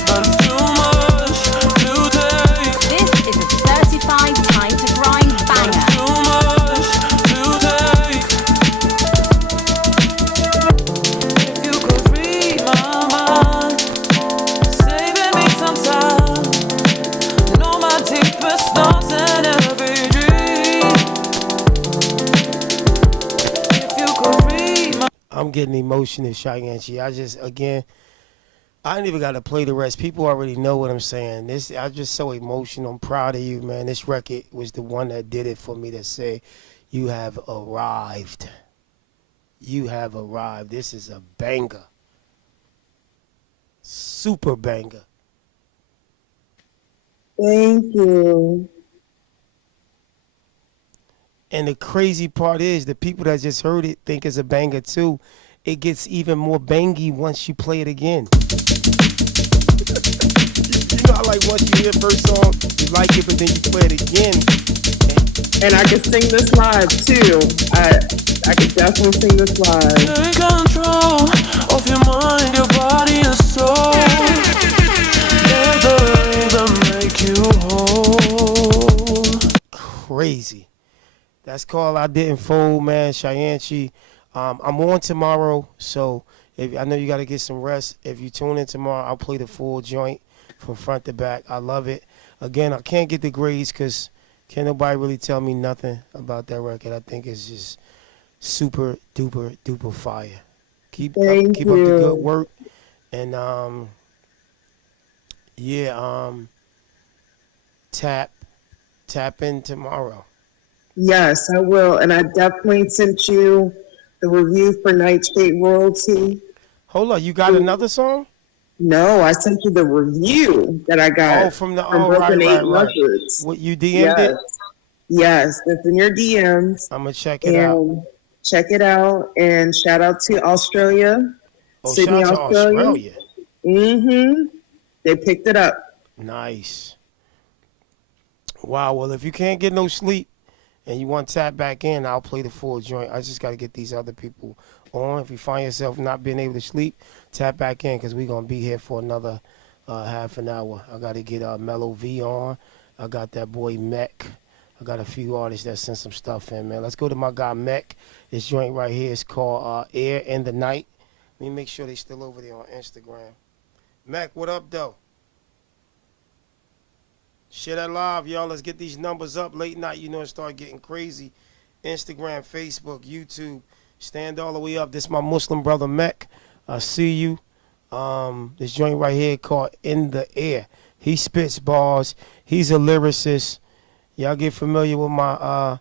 But it's too much to take. This is a certified time to grind But it's banger. too much to take. If you could read my mind, saving me some time. Know my deepest thoughts and every dream. If you could read my I'm getting emotional, Cheyenne. I just, again, I ain't even got to play the rest. People already know what I'm saying. I'm just so emotional. I'm proud of you, man. This record was the one that did it for me to say, you have arrived. You have arrived. This is a banger. Super banger. Thank you. And the crazy part is the people that just heard it think it's a banger too. It gets even more bangy once you play it again. You know how like once you hear the first song, you like it, but then you play it again. And I can sing this live too. I can definitely sing this live. Take control of your mind, your body and soul. Let the rhythm make you whole. Crazy. That's called I Didn't Fold, man. Cheyenne. I'm on tomorrow, so I know you got to get some rest. If you tune in tomorrow, I'll play the full joint from front to back. I love it. Again, I can't get the grades because can't nobody really tell me nothing about that record. I think it's just super duper duper fire. Keep up the good work, and tap in tomorrow. Yes, I will, and I definitely sent you the review for Nightshade Royalty. Hold on, you got another song? No, I sent you the review that I got from the Broken right. Records. What, you DM'd it? Yes, it's in your DMs. I'm gonna check it out. Check it out, and shout out to Australia, Sydney, shout out to Australia. They picked it up. Nice. Wow. Well, if you can't get no sleep and you want to tap back in, I'll play the full joint. I just got to get these other people on. If you find yourself not being able to sleep, tap back in because we're going to be here for another half an hour. I got to get Mellow V on. I got that boy Mech. I got a few artists that sent some stuff in, man. Let's go to my guy Mech. This joint right here is called Air in the Night. Let me make sure they still over there on Instagram. Mech, what up, though? Share that live, y'all. Let's get these numbers up. Late night, you know, and start getting crazy. Instagram, Facebook, YouTube. Stand all the way up. This is my Muslim brother, Mech. I see you. This joint right here called In the Air. He spits bars. He's a lyricist. Y'all get familiar with my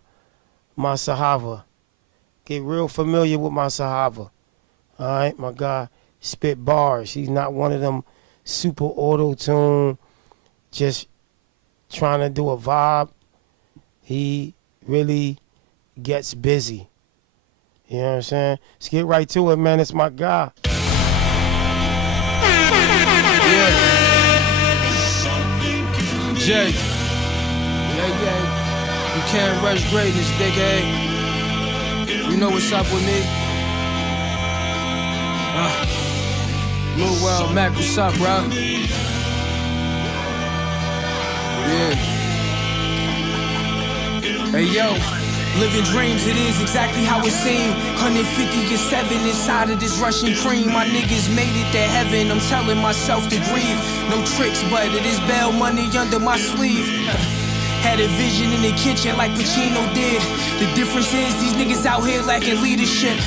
my Sahaba. Get real familiar with my Sahaba. All right, my guy spit bars. He's not one of them super auto-tune, just trying to do a vibe. He really gets busy. You know what I'm saying? Let's get right to it, man. It's my guy. Yeah. Jay. Yeah. You can't rush greatness, dickhead. You know what's up with me? Move well, Mac, what's up, bro? Yeah. Hey, yo. Living dreams, it is exactly how it seemed. 150-7 inside of this Russian cream. My niggas made it to heaven, I'm telling myself to breathe. No tricks, but it is bail money under my sleeve. Had a vision in the kitchen like Pacino did. The difference is these niggas out here lacking leadership.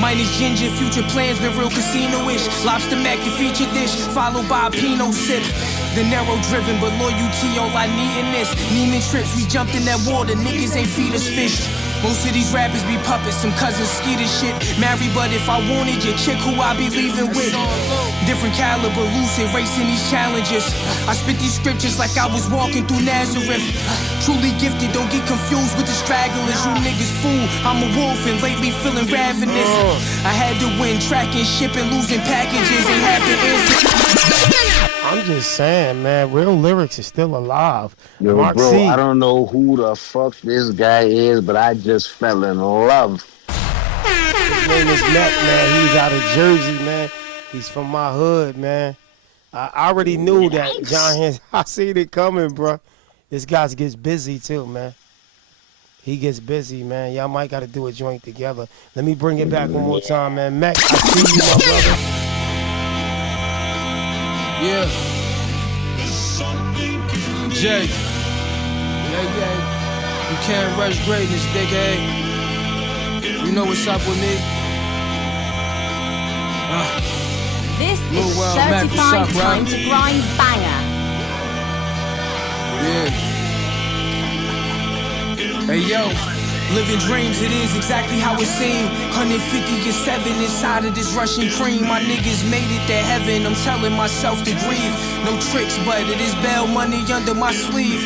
Minus ginger, future plans been real casino-ish. Lobster mac, the feature dish, followed by a Pinot sip. The narrow driven, but loyalty all I need in this. Neiman trips, we jumped in that water, niggas ain't feed us fish. Most of these rappers be puppets, some cousins ski this shit. Married, but if I wanted your chick, who I be leaving with? Different caliber, lucid, racing these challenges. I spit these scriptures like I was walking through Nazareth. Truly gifted, don't get confused with the stragglers. You niggas fool, I'm a wolf and lately feeling ravenous. I had to win, tracking, shipping, losing packages, and have to answer. I'm just saying, man, real lyrics is still alive. Yo, Mark bro, C. I don't know who the fuck this guy is, but I just fell in love. His name is Mac, man. He's out of Jersey, man. He's from my hood, man. I already knew that John Hands. I seen it coming, bro. This guy gets busy too, man. He gets busy, man. Y'all might got to do a joint together. Let me bring it back one more time, man. Mac, I see you, my brother. Yeah. Jay. Yeah. You can't rush greatness, dickhead. You know what's up with me? This is a certified time to grind banger. Yeah. Hey yo, living dreams, it is exactly how it seemed. 150-7 inside of this Russian cream. My niggas made it to heaven, I'm telling myself to breathe. No tricks, but it is bail money under my sleeve.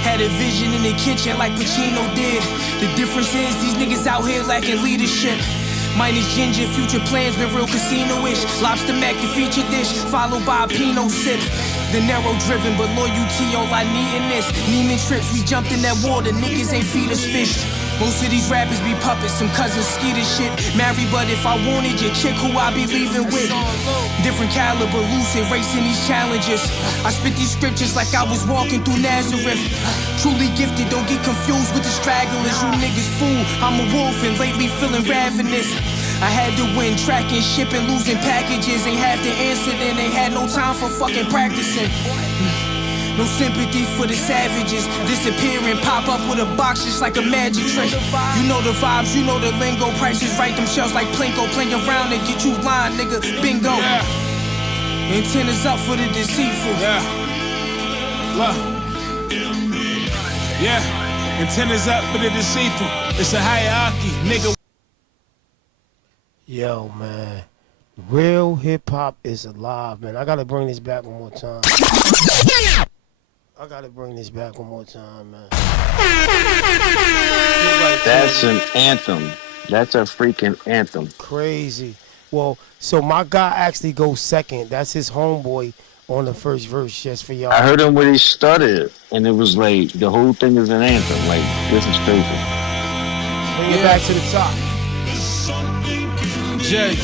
Had a vision in the kitchen like Pacino did. The difference is these niggas out here lacking leadership. Minus ginger, future plans been real casino-ish. Lobster mac, the feature dish, followed by a Pinot sip. The narrow driven, but loyalty all I need in this. Neiman trips, we jumped in that water, niggas ain't feed us fish. Most of these rappers be puppets, some cousins ski this shit. Married, but if I wanted your chick, who I be leaving with? Different caliber, lucid, racing these challenges. I spit these scriptures like I was walking through Nazareth. Truly gifted, don't get confused with the stragglers. You niggas fool, I'm a wolf and lately feeling ravenous. I had to win, tracking, shipping, losing packages. Ain't have to answer, then ain't had no time for fucking practicing. No sympathy for the savages. Disappear and pop up with a box just like a magic trick. You know the vibes, you know the lingo. Prices right, them shells like Plinko. Playing around and get you blind, nigga. Bingo. Yeah. Antennas up for the deceitful. Yeah. Look. Yeah. Antennas up for the deceitful. It's a hierarchy, nigga. Yo, man. Real hip hop is alive, man. I gotta bring this back one more time. I gotta bring this back one more time, man. That's an anthem. That's a freaking anthem. Crazy. Well, so my guy actually goes second. That's his homeboy on the first verse, just for y'all. I heard him when he started, and it was like, the whole thing is an anthem. Like, this is crazy. Bring it back to the top. Jay.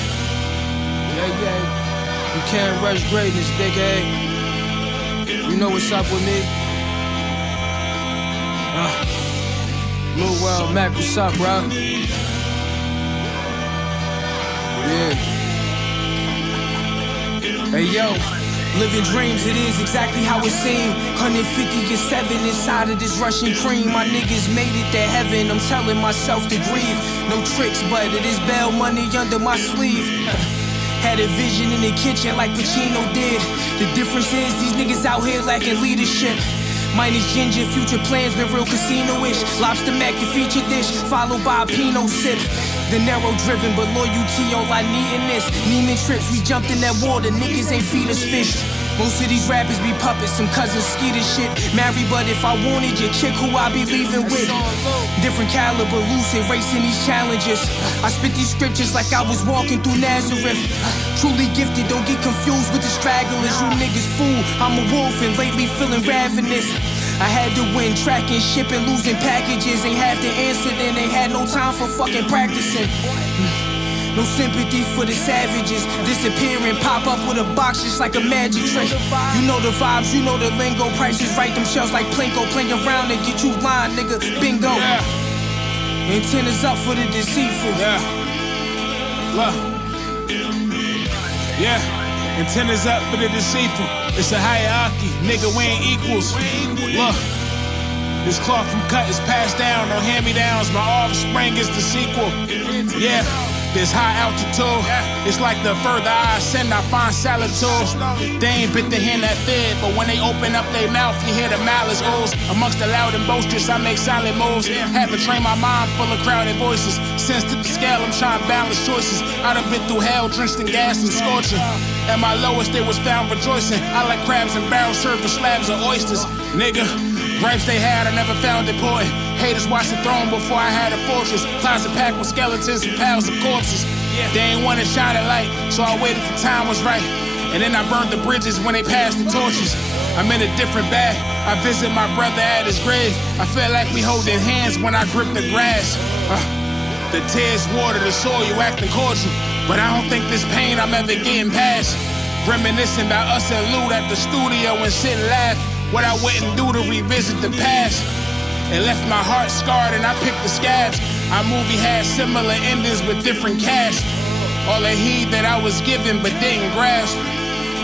Yeah. You can't rush greatness, dickhead. You know what's up with me? Lil World Mac, what's up, bro? Yeah. Hey, yo. Living dreams, it is exactly how it seemed. 150-7 inside of this Russian cream. My niggas made it to heaven, I'm telling myself to breathe. No tricks, but it is bail money under my sleeve. Had a vision in the kitchen like Pacino did. The difference is these niggas out here lacking leadership. Minus ginger, future plans been real casino-ish. Lobster mac, the feature dish, followed by a Pinot sip. The narrow driven, but loyalty all I need in this. Neiman trips, we jumped in that water, niggas ain't feed us fish. Most of these rappers be puppets, some cousins ski this shit. Married, but if I wanted your chick, who I be leaving with? Different caliber, lucid, racing these challenges. I spit these scriptures like I was walking through Nazareth. Truly gifted, don't get confused with the stragglers. You niggas fool, I'm a wolf and lately feeling ravenous. I had to win, tracking, shipping, losing packages. Ain't have to answer, then ain't had no time for fucking practicing. No sympathy for the savages. Disappear and pop up with a box just like a magic trick. You know the vibes, you know the lingo. Prices right, them shells like Plinko. Playing around and get you blind, nigga. Bingo. Yeah. Antennas up for the deceitful. Yeah. Look. Yeah. Antennas up for the deceitful. It's a hierarchy, nigga, we ain't equals. Look. This cloth from cut is passed down, no hand-me-downs. My offspring is the sequel. Yeah. This high altitude, it's like the further I ascend, I find salad tools. They ain't bit the hand that fed, but when they open up their mouth, you hear the malice ooze. Amongst the loud and boisterous, I make silent moves. Had to train my mind full of crowded voices. Since to the scale, I'm trying to balance choices. I done been through hell, drenched in gas and scorching. At my lowest, they was found rejoicing. I like crabs and barrels served with slabs of oysters. Nigga, gripes they had, I never found it important. Haters watched the throne before I had a fortress. Closet packed with skeletons and piles of corpses. They ain't wanna shine a light, so I waited till time was right. And then I burned the bridges when they passed the torches. I'm in a different bag. I visit my brother at his grave. I feel like we holding hands when I grip the grass. The tears water the soil, you acting cordial. But I don't think this pain I'm ever getting past. Reminiscing about us and Lou at the studio and sit and laugh. What I wouldn't do to revisit the past. It left my heart scarred and I picked the scabs. Our movie had similar endings with different casts. All the heed that I was given but didn't grasp.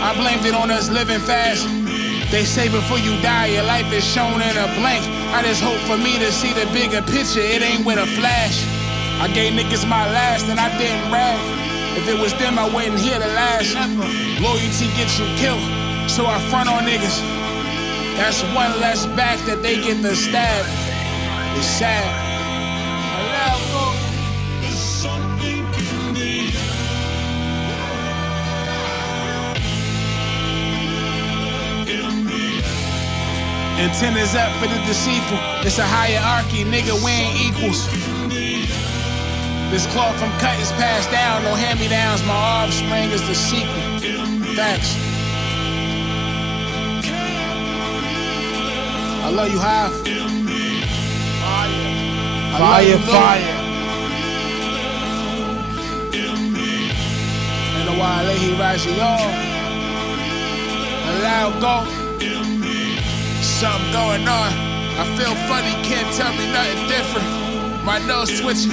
I blamed it on us living fast. They say before you die, your life is shown in a blank. I just hope for me to see the bigger picture, it ain't with a flash. I gave niggas my last and I didn't brag. If it was them, I wouldn't hear the last. Loyalty gets you killed, so I front on niggas. That's one less back that they get to stab. It's sad. Allow go. There's something in the Antennas up for the deceitful. It's a hierarchy, nigga, we ain't equals. This cloth from cut is passed down, no hand-me-downs. My offspring is the sequel. Facts. I love you, Hive. Fire, fire. And a while he rising on. Allow go. Something going on. I feel funny, can't tell me nothing different. My nose twitching.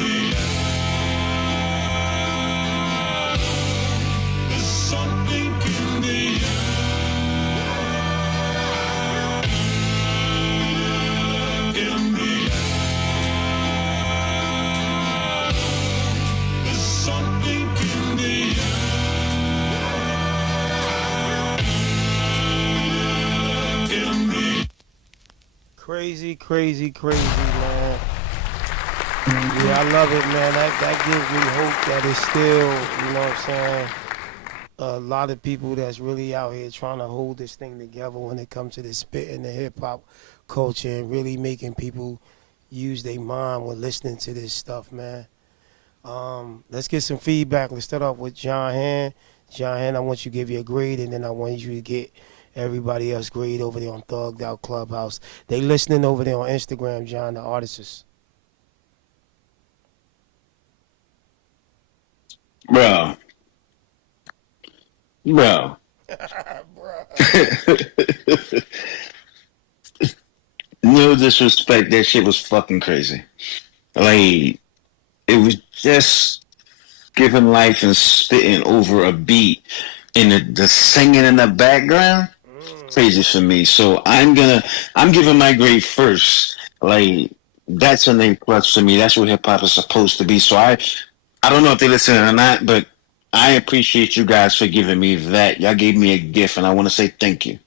There's something in the There's something in the Crazy, crazy, crazy, man. Yeah, I love it, man. That gives me hope that it's still, you know what I'm saying, a lot of people that's really out here trying to hold this thing together when it comes to the spitting the hip-hop culture and really making people use their mind when listening to this stuff, man. Let's get some feedback. Let's start off with John Han. John Han, I want you to give you a grade, and then I want you to get everybody else grade over there on Thugged Out Clubhouse. They listening over there on Instagram, John, the artists. Bro. No disrespect, that shit was fucking crazy. Like, it was just giving life and spitting over a beat, and the singing in the background, crazy for me. So I'm giving my grade first. Like, that's an A plus to me. That's what hip hop is supposed to be. So I don't know if they listen or not, but I appreciate you guys for giving me that. Y'all gave me a gift, and I want to say thank you.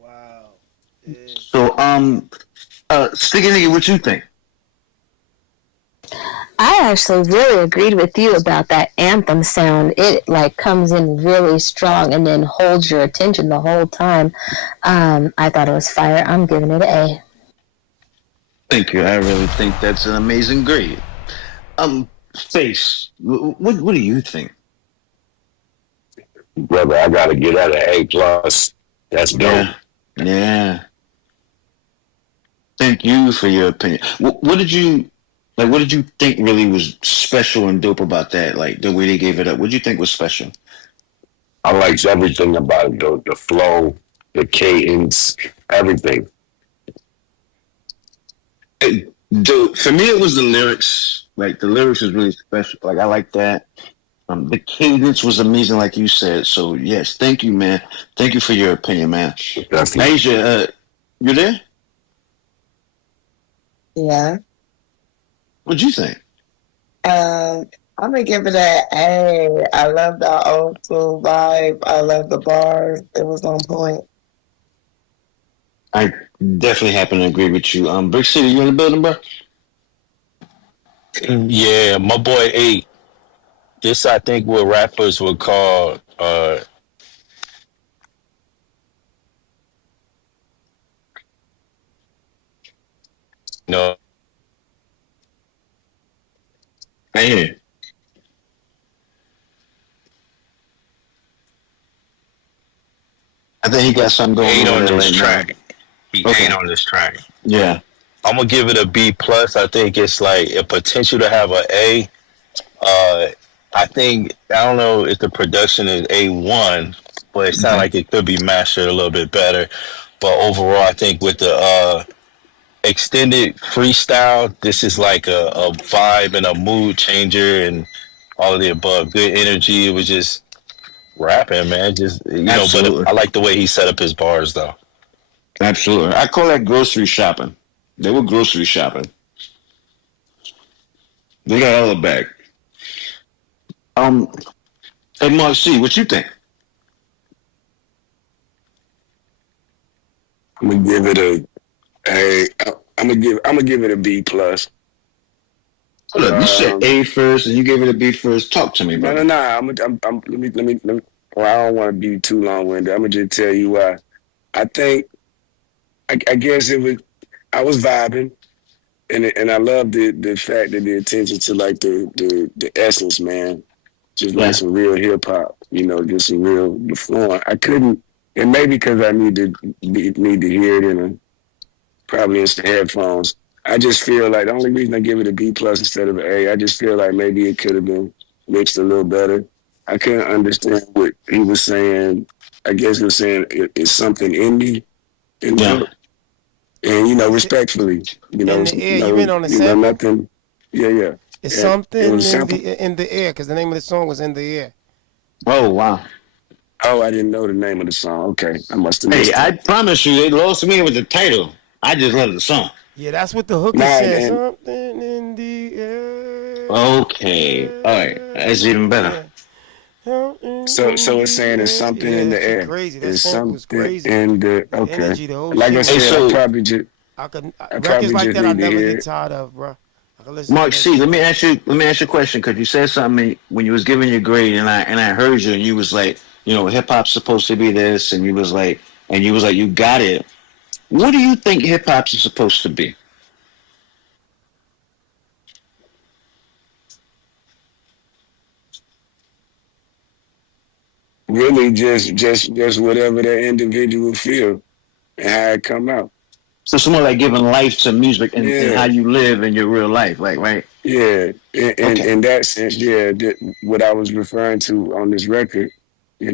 Wow. So Sticky Nigga, what you think? I actually really agreed with you about that anthem sound. It like comes in really strong and then holds your attention the whole time. I thought it was fire. I'm giving it an A. Thank you. I really think that's an amazing grade. Face, what do you think? Brother, I gotta get that an A plus. That's dope. Yeah. Thank you for your opinion. What did you think really was special and dope about that? Like the way they gave it up. What did you think was special? I liked everything about it, the flow, the cadence, everything. Dude, for me, it was the lyrics. Like, the lyrics is really special. Like, I like that. The cadence was amazing, like you said. So, yes, thank you, man. Thank you for your opinion, man. Asia, you there? Yeah. What'd you think? I'm gonna give it an A. I love the old school vibe. I love the bars. It was on point. I definitely happen to agree with you. Brick City, you in the building, bro? Yeah, my boy A. This I think what rappers would call no. Man. I think he got something going on this right track. now. He ain't on this track. Yeah. I'm gonna give it a B plus. I think it's like a potential to have an A. I think I don't know if the production is A1, but it sounds like it could be mastered a little bit better. But overall, I think with the extended freestyle, this is like a vibe and a mood changer and all of the above. Good energy. It was just rapping, man. Just Absolutely. But I like the way he set up his bars, though. Absolutely. I call that grocery shopping. They were grocery shopping. They got all the bag. Hey, Mark C, what you think? I'm gonna give it I'm gonna give it a B plus. Hold up, you said A first and you gave it a B first. Talk to me, brother. No. Let me. Well, I don't want to be too long winded. I'm gonna just tell you why. I think I guess it was I was vibing, and I love the fact that the attention to like the essence, man. Just like some real hip hop, just some real flowing. I couldn't, and maybe because I need to hear it probably in some headphones. I just feel like the only reason I give it a B plus instead of an A, I just feel like maybe it could have been mixed a little better. I couldn't understand what he was saying. I guess he was saying it's something indie, and respectfully, in the air. You mean on the sample? Nothing. Yeah. It's something in the air because the name of the song was In the Air. Oh wow. Oh, I didn't know the name of the song. Okay, I must have missed it. I promise you, they lost me with the title. I just love the song. Yeah, that's what the hook is saying. Something in the air. Okay, all right, that's even better. So it's saying it's something in the air. Crazy. That it's song was crazy. In the Energy, the whole like shit. I said, I probably just records like that I never get tired of, bro. Mark C, let me ask you a question because you said something when you was giving your grade and I heard you and you was like, hip hop's supposed to be this and you was like you got it. What do you think hip hop is supposed to be? Really, just whatever that individual feel and how it come out. So it's more like giving life to music and how you live in your real life, like, right? Yeah, in that sense, what I was referring to on this record, I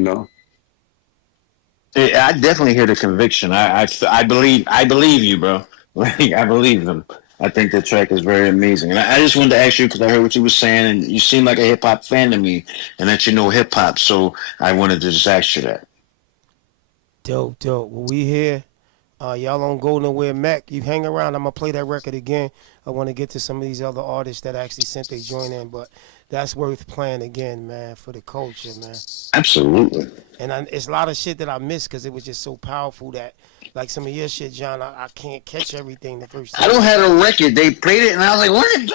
definitely hear the conviction. I believe you, bro. Like, I believe them. I think the track is very amazing. And I just wanted to ask you because I heard what you were saying, and you seem like a hip hop fan to me, and that you know hip hop. So I wanted to just ask you that. Dope. Well, we here. Y'all don't go nowhere, Mac. You hang around. I'm gonna play that record again. I want to get to some of these other artists that actually sent their joint in, but that's worth playing again, man, for the culture, man. Absolutely. And it's a lot of shit that I missed because it was just so powerful that, like some of your shit, John, I can't catch everything the first time. I don't have a record. They played it, and I was like, run it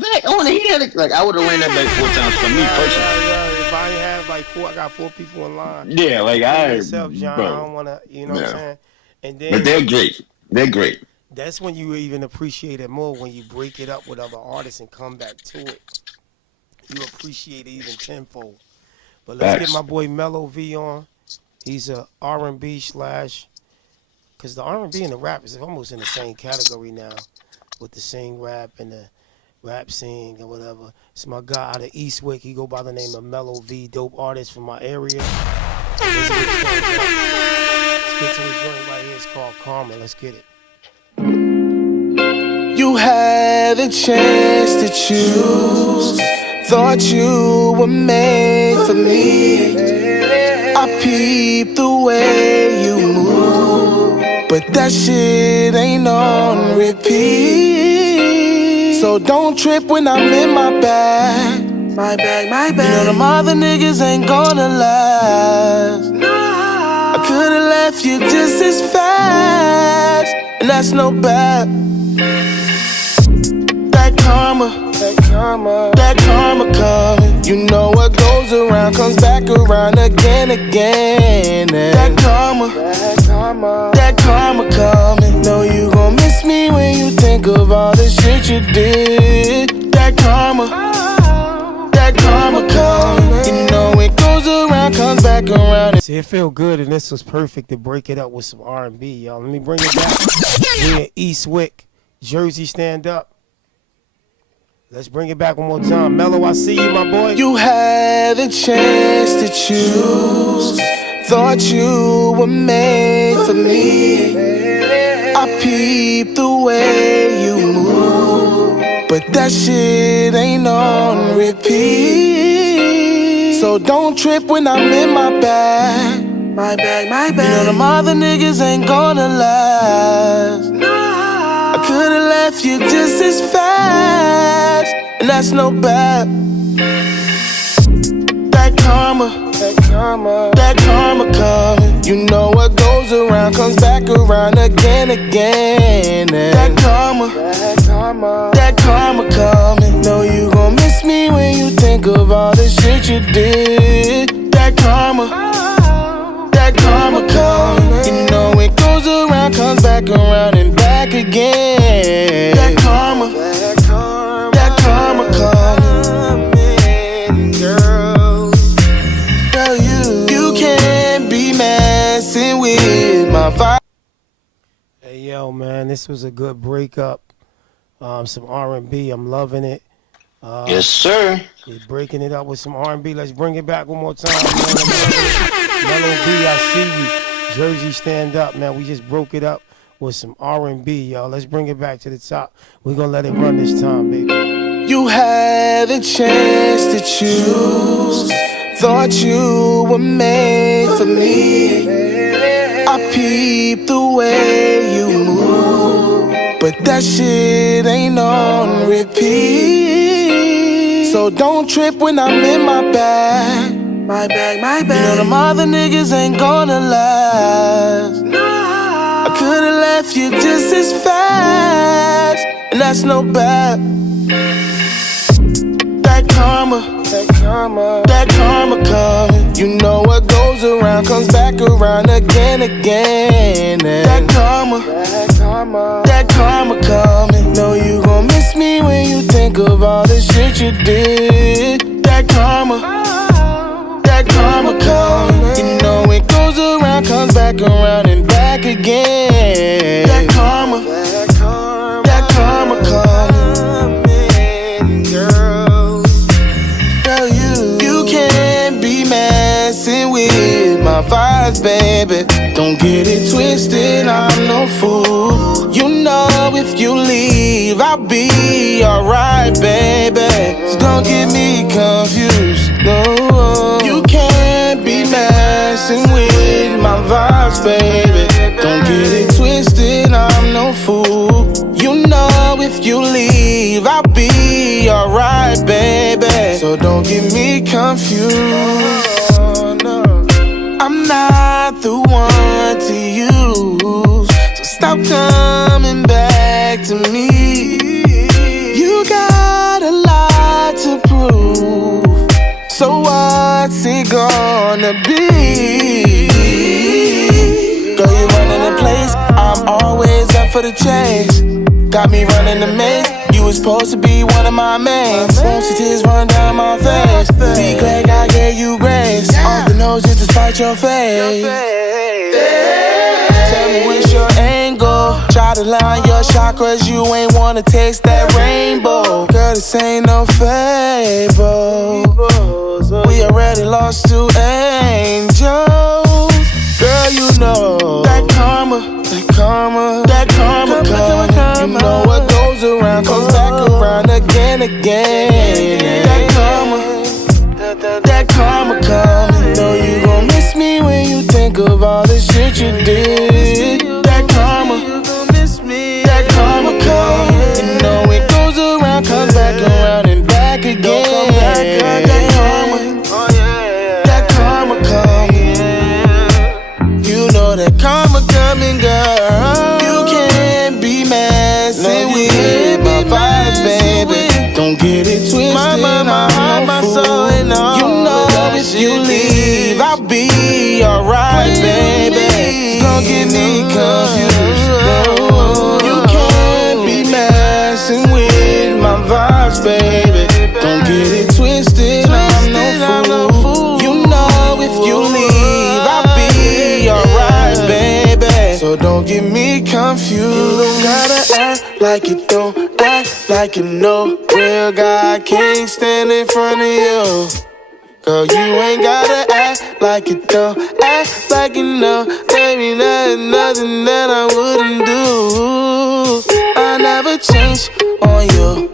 back. I want to hear it. Like, I would have ran that back 4 times for me personally. If I have like 4, I got 4 people in line. Yeah, like myself, John, bro. I don't want to, you know what I'm saying? And then, but they're great. They're great. That's when you even appreciate it more, when you break it up with other artists and come back to it. You appreciate it even tenfold. But let's get my boy Mellow V on. He's a R&B / because the R&B and the rap is almost in the same category now with the sing rap and the rap sing or whatever. It's my guy out of Eastwick. He go by the name of Mellow V, dope artist from my area. Let's get to the joint right here. It's called Karma. Let's get it. You had the chance to choose. Thought you were made for me. I peeped the way you move, but that shit ain't on repeat. So don't trip when I'm in my bag. My bag. You know them other niggas ain't gonna last. I could've left you just as fast, and that's no bad. That karma coming. You know what goes around comes back around again. And that karma coming. Know you gon' miss me when you think of all the shit you did. That karma coming. You know it goes around comes back around. See, it feel good, and this was perfect to break it up with some R&B, y'all. Let me bring it back. We're in Eastwick, Jersey, stand up. Let's bring it back one more time. Mellow, I see you, my boy. You had the chance to choose. Thought you were made for me. I peeped the way you move, but that shit ain't on repeat. So don't trip when I'm in my bag. My bag. You know them other niggas ain't gonna last. I could've left you just as fast, and that's no bad. that karma coming. You know what goes around comes back around again. And that karma coming. Know you gon' miss me when you think of all the shit you did. That karma coming. You know it goes around comes back around and back again. That karma coming. Girl, you can't be messing with my vibe. Hey yo, man, this was a good breakup. Some R&B, I'm loving it. Yes, sir. You're breaking it up with some R&B. Let's bring it back one more time, man. Mellow B, I see you. Jersey, stand up, man. We just broke it up with some R&B, y'all. Let's bring it back to the top. We're gonna let it run this time, baby. You had the chance to choose. Thought you were made for me. I peeped the way you move, but that shit ain't on repeat. So don't trip when I'm in my bag. My bag. You know them other niggas ain't gonna last. I could've left you just as fast, and that's no bad. That karma coming. You know what goes around comes back around again. And that karma coming. Know you gon' miss me when you think of all the shit you did. That karma coming. You know it goes around comes back around and back again. That karma coming. Messing with my vibes, baby. Don't get it twisted, I'm no fool. You know if you leave, I'll be alright, baby. So don't get me confused, no. You can't be messing with my vibes, baby. Don't get it twisted, I'm no fool. You know if you leave, I'll be alright, baby. So don't get me confused. I'm not the one to use, so stop coming back to me. You got a lot to prove, so what's it gonna be? Girl, you running the place, I'm always up for the chase. Got me running the maze, you was supposed to be one of my mains. Won't see tears run down my face. Be glad God gave you grace. Off the nose just to spite your face. Tell me what's your angle. Try to line your chakras, you ain't wanna taste that rainbow. Girl, this ain't no fable. We already lost 2 angels. Girl, you know that karma coming. You know what goes around comes back around again. That karma coming. Know you gon' miss me when you think of all the shit you did. That karma coming. You know it goes around, comes back around and back again. That karma coming. You know that karma coming, girl. You can't be messing with my vibes, baby. Don't get it twisted, I'm no fool. You know if you leave, I'll be alright, baby. Don't get me confused, no. You can't be messing with my vibes, baby. Don't get it twisted, I'm no fool. You know if you leave, I'll be alright, baby. So don't get me confused. You don't gotta act like you don't, act like you know. Real guy can't stand in front of you. Girl, you ain't gotta act like you don't, act like you know. Baby, there's nothing that I wouldn't do. I never change on you.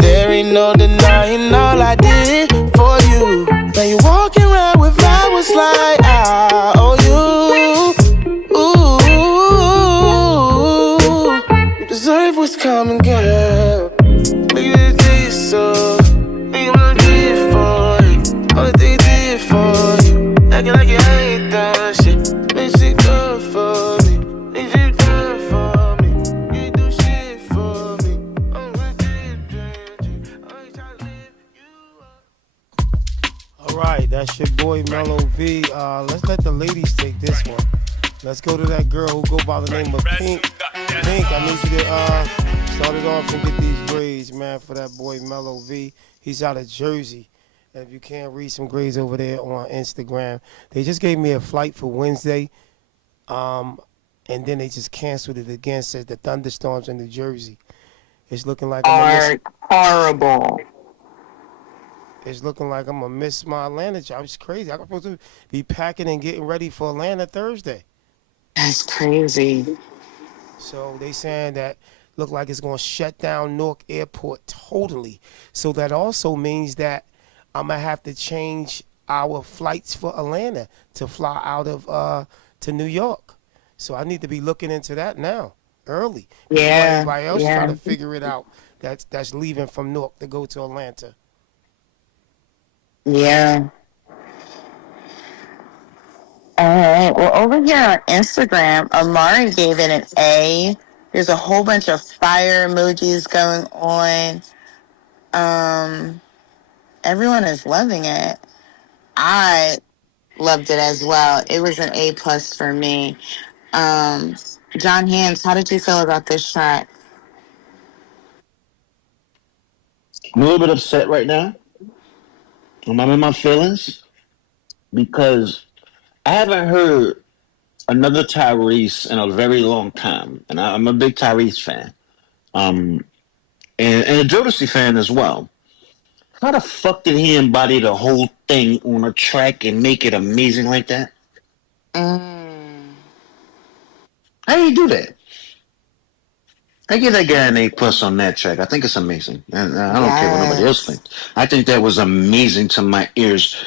There ain't no denying all I did for you. Now you walking around with flowers like I owe you. You deserve what's coming, girl. Look at this, so. Only thing you did Let's go to that girl who go by the name of Pink. Pink, I need you to start it off and get these grades, man, for that boy Mellow V. He's out of Jersey. And if you can't read some grades over there on Instagram, they just gave me a flight for Wednesday. And then they just canceled it again. Says the thunderstorms in New Jersey. It's looking like Are horrible. It's looking like I'm gonna miss my Atlanta job. It's crazy. I'm supposed to be packing and getting ready for Atlanta Thursday. That's crazy. So they saying that look like it's gonna shut down Newark Airport totally. So that also means that I'm gonna have to change our flights for Atlanta to fly out of to New York. So I need to be looking into that now, early. Before everybody else try to figure it out. That's leaving from Newark to go to Atlanta. Yeah. All right. Well, over here on Instagram, Amari gave it an A. There's a whole bunch of fire emojis going on. Everyone is loving it. I loved it as well. It was an A plus for me. John Hands, how did you feel about this track? I'm a little bit upset right now. I'm in my feelings because I haven't heard another Tyrese in a very long time, and I'm a big Tyrese fan, and a Jodeci fan as well. How the fuck did he embody the whole thing on a track and make it amazing like that? How do you do that? I give that guy an A plus on that track. I think it's amazing. And I don't care what nobody else thinks. I think that was amazing to my ears.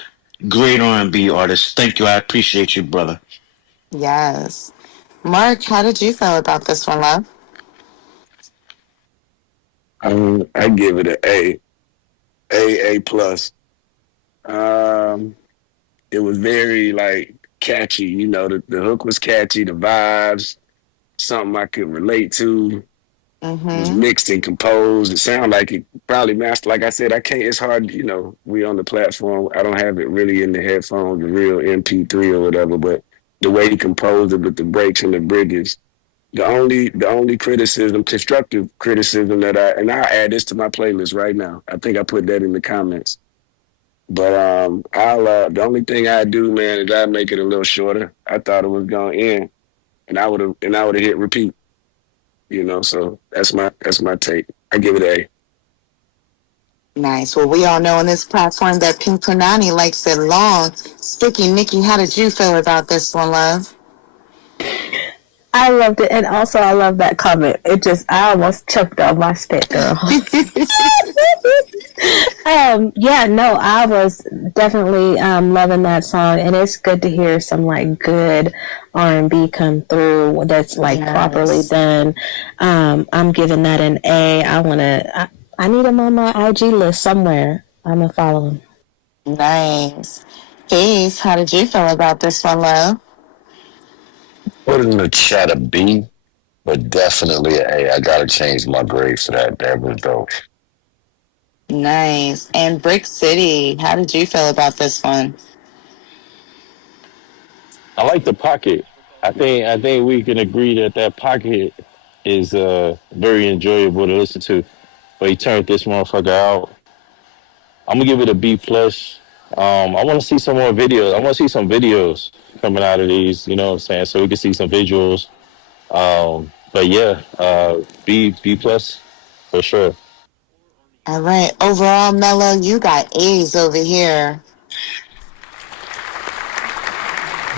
Great R&B artist. Thank you. I appreciate you, brother. Yes. Mark, how did you feel about this one, love? I give it an A plus. It was very like catchy, you know, the hook was catchy, the vibes, something I could relate to. It was mixed and composed. It sounded like it probably mastered. Like I said, I can't, it's hard, you know, we on the platform. I don't have it really in the headphones, the real MP3 or whatever, but the way he composed it with the breaks and the bridges. The only criticism, constructive criticism that and I'll add this to my playlist right now. I think I put that in the comments. But the only thing I do, man, is I make it a little shorter. I thought it was gonna end, and I would have hit repeat. You know, so that's my take. I give it an A. Nice. Well, we all know on this platform that Pink Punani likes it long. Sticky Nikki, how did you feel about this one, love? I loved it, and also I love that comment. I almost choked on my spit, girl. I was definitely loving that song, and it's good to hear some like good R&B come through that's like properly done. I'm giving that an A. I need him on my IG list somewhere. I'm gonna follow him. Nice. Keith, how did you feel about this one, love? Put in the chat a B, but definitely an A. I gotta change my grade for that. That was dope. Nice. And Brick City, how did you feel about this one? I like the pocket. I think we can agree that pocket is very enjoyable to listen to. But he turned this motherfucker out. I'm gonna give it a B plus. I want to see some more videos. I want to see some videos coming out of these. You know what I'm saying? So we can see some visuals. But yeah, B plus for sure. All right. Overall, Mello, you got A's over here.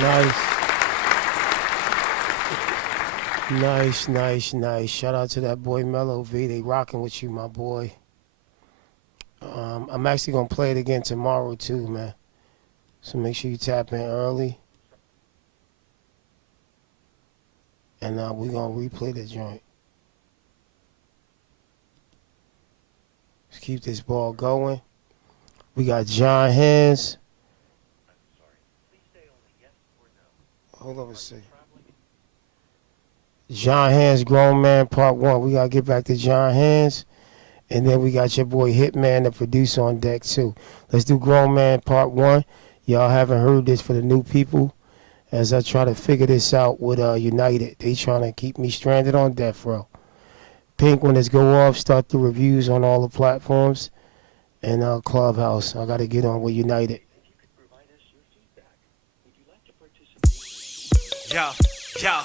Nice. Shout out to that boy Mellow V. They rocking with you, my boy. I'm actually gonna play it again tomorrow too, man. So make sure you tap in early. And we're gonna replay the joint. Let's keep this ball going. We got John Hands. Hold on a second. John Hands, Grown Man, Part 1. We got to get back to John Hands. And then we got your boy Hitman, the producer, on deck, too. Let's do Grown Man, Part 1. Y'all haven't heard this for the new people. as I try to figure this out with United. They trying to keep me stranded on death row. Pink, when this go off, start the reviews on all the platforms and Clubhouse. I got to get on with United. Yo, yo.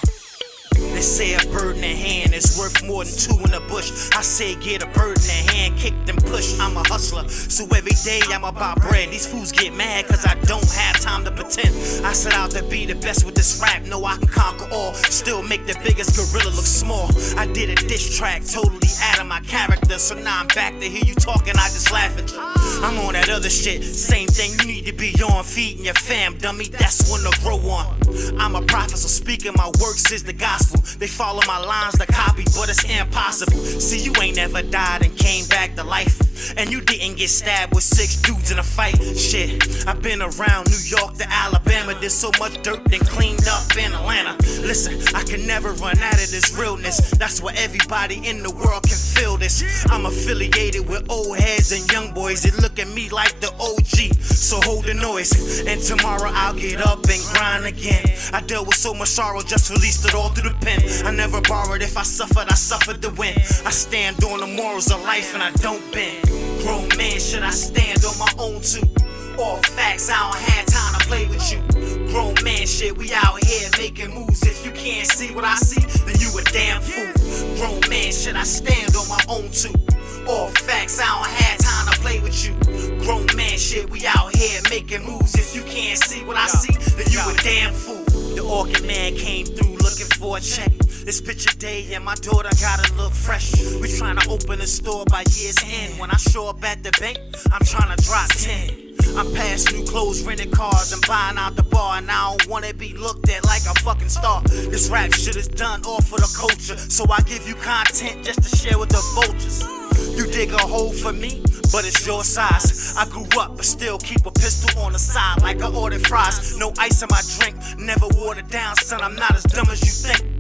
They say a bird in the hand is worth more than two in the bush. I say get a bird in the hand, kick them push. I'm a hustler, so every day I'm about bread. These fools get mad cause I don't have time to pretend. I set out to be the best with this rap, know I can conquer all. Still make the biggest gorilla look small. I did a diss track, totally out of my character. So now I'm back to hear you talking, I just laugh at you. I'm on that other shit, same thing you need to be on. Feeding your fam, dummy, that's when to grow on. I'm a prophet, so speaking my works is the gospel. They follow my lines to copy, but it's impossible. See, you ain't never died and came back to life. And you didn't get stabbed with 6 dudes in a fight. Shit, I've been around New York to Alabama. There's so much dirt that cleaned up in Atlanta. Listen, I can never run out of this realness. That's where everybody in the world can feel this. I'm affiliated with old heads and young boys that look at me like the OG. So hold the noise, and tomorrow I'll get up and grind again. I dealt with so much sorrow, just released it all through the pen. I never borrowed, if I suffered to win. I stand on the morals of life and I don't bend. Grown man, should I stand on my own too? All facts, I don't have time to play with you. Grown man shit, we out here making moves. If you can't see what I see, then you a damn fool. Grown man, should I stand on my own too? All facts, I don't have time to play with you. Grown man shit, we out here making moves. If you can't see what I see, then you a damn fool. The orchid man came through looking for a check. It's picture day and my daughter gotta look fresh. We tryna open a store by year's end. When I show up at the bank, I'm tryna drop 10. I'm past new clothes, rented cars, and buying out the bar. And I don't wanna be looked at like a fucking star. This rap shit is done all for the culture. So I give you content just to share with the vultures. You dig a hole for me, but it's your size. I grew up, but still keep a pistol on the side like I ordered fries. No ice in my drink, never watered down, son. I'm not as dumb as you think.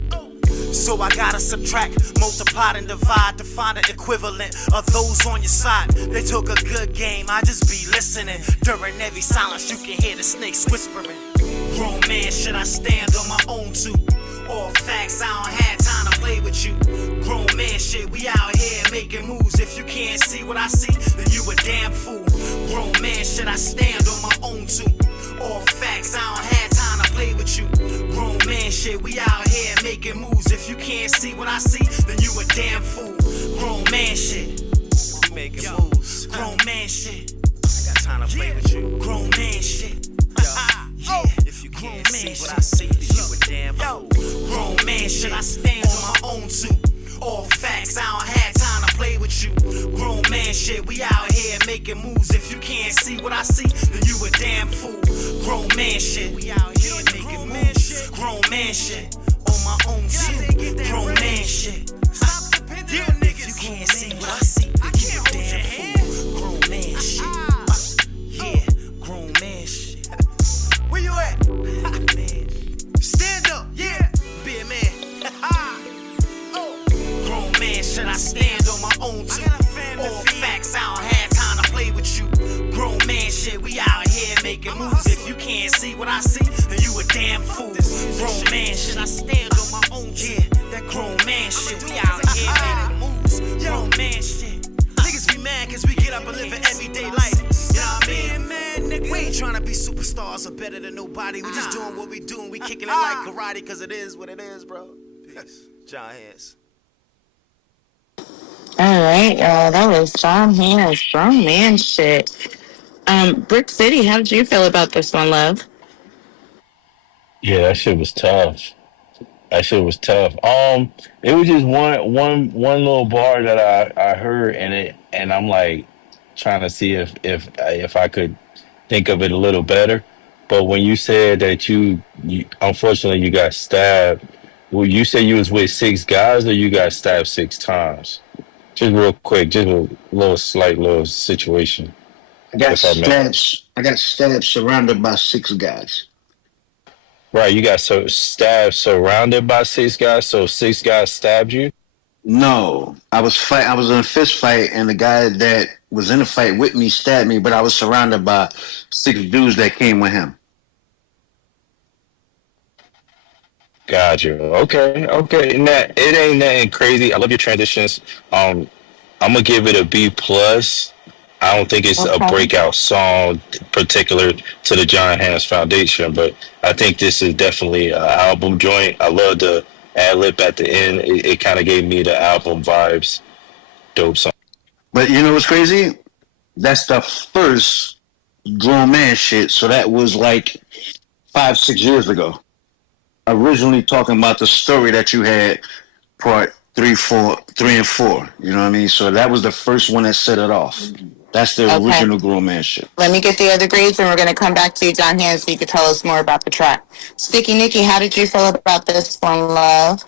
So I gotta subtract, multiply and divide to find an equivalent of those on your side. They took a good game, I just be listening. During every silence, you can hear the snakes whispering. Grown man, should I stand on my own too? All facts, I don't have time to play with you. Grown man shit, we out here making moves. If you can't see what I see, then you a damn fool. Grown man, should I stand on my own too? All facts, I don't have time to play with you. Grown man shit, we out here making moves. If you can't see what I see, then you a damn fool. Grown man shit, we making moves. Grown man shit, I got time to play with you. Grown man shit, yeah. If you can't see what I see, then you a damn fool. Grown man shit, I stand on my own too. All facts, I don't have time to play with you. Grown man shit, we out here making moves. If you can't see what I see, then you a damn fool. Grown man shit, we out here making moves. Grown man shit, on my own too. Grown man shit. If you can't see what I see, then you a damn fool. Grown man shit. Yeah, grown man shit. Where you at? Stand up, yeah. Be a man. Grown man, should I stand on my own too? All facts, I don't have time to play with you. Grown man shit, we out here making moves. If you can't see what I see, then you a damn fool. Grown man, should I stand on my own too? Yeah, that grown man shit, we out here making moves. Grown man shit. Niggas be mad cause we get up and live an everyday life. You know what I mean? We ain't trying to be superstars or better than nobody. We just doing what we do and we kicking it like karate cause it is what it is, bro. Peace. John Hands. All right, y'all. That was John Hands, grown man shit. Brick City, how did you feel about this one, love? Yeah, that shit was tough. That shit was tough. It was just one little bar that I heard in it, and I'm like trying to see if I could think of it a little better. But when you said that you unfortunately you got stabbed, well, you said you was with 6 guys or you got stabbed 6 times? Just real quick, just a slight little situation. I got stabbed surrounded by 6 guys. Right, you got stabbed surrounded by 6 guys, so 6 guys stabbed you? No, I was in a fist fight, and the guy that was in the fight with me stabbed me, but I was surrounded by 6 dudes that came with him. Got you. Okay. It ain't nothing crazy. I love your transitions. I'm gonna give it a B plus. I don't think it's a Okay. breakout song particular to the John Hans Foundation, but I think this is definitely an album joint. I love the ad lib at the end. It kind of gave me the album vibes. Dope song. But you know what's crazy? That's the first grown man shit. So that was like 5-6 years ago. Originally talking about the story that you had, part 3 and 4. You know what I mean? So that was the first one that set it off. That's the Okay. original grown man shit. Let me get the other grades, and we're going to come back to you, John Hands, so you can tell us more about the track. Sticky Nikki, how did you feel about this one, love?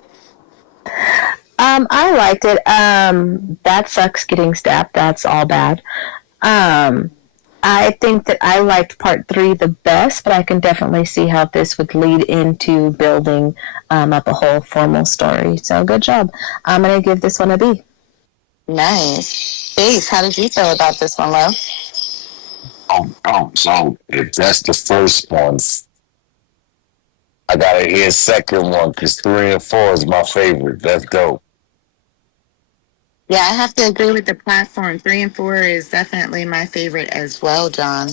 I liked it. That sucks getting stabbed. That's all bad. I think that I liked part 3 the best, but I can definitely see how this would lead into building up a whole formal story. So good job. I'm going to give this one a B. Nice. Ace, how did you feel about this one, love? So if that's the first one, I gotta hear second one because 3 and 4 is my favorite. That's dope. Yeah, I have to agree with the platform. 3 and 4 is definitely my favorite as well, John.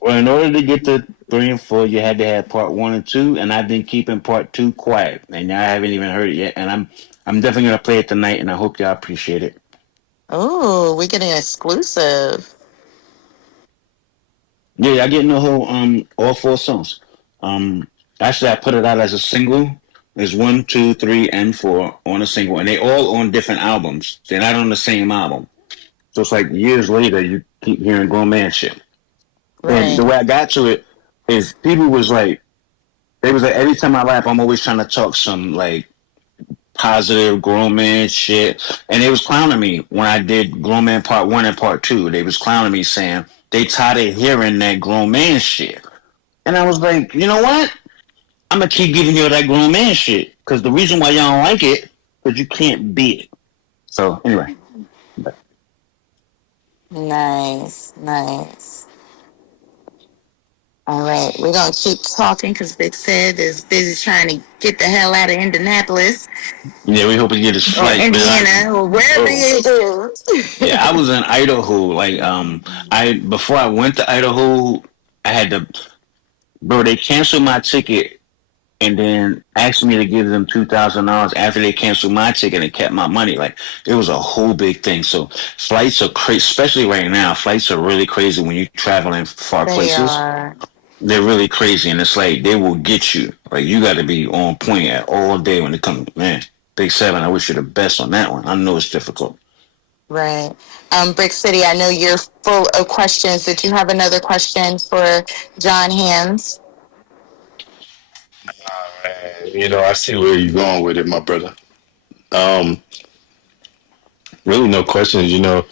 Well, in order to get to 3 and 4, you had to have part 1 and 2, and I've been keeping part 2 quiet, and I haven't even heard it yet. And I'm definitely gonna play it tonight, and I hope y'all appreciate it. Oh, we getting exclusive. Yeah, I getting the whole all 4 songs. Actually, I put it out as a single. There's 1, 2, 3, and 4 on a single, and they all on different albums. They're not on the same album. So it's like years later, you keep hearing grown man shit. Right. And the way I got to it is people was like, they was like, every time I rap, I'm always trying to talk some like positive grown man shit. And they was clowning me when I did grown man part 1 and part 2. They was clowning me saying they tired of hearing that grown man shit. And I was like, you know what? I'm gonna keep giving you that grown man shit. Cause the reason why y'all don't like it, cause you can't be it. So anyway. Nice. All right, we're going to keep talking because Big Sid is busy trying to get the hell out of Indianapolis. Yeah, we hope to get his flight. Or Indiana, or wherever he is. Yeah, I was in Idaho. Like, before I went to Idaho, I had to, bro, they canceled my ticket and then asked me to give them $2,000 after they canceled my ticket and kept my money. Like, it was a whole big thing. So flights are crazy, especially right now. Flights are really crazy when you're traveling far places. They're really crazy, and it's like they will get you. Like, you got to be on point at all day when it comes. Man, Big 7, I wish you the best on that one. I know it's difficult. Right. Brick City, I know you're full of questions. Did you have another question for John Hands? You know, I see where you're going with it, my brother. Really no questions, you know.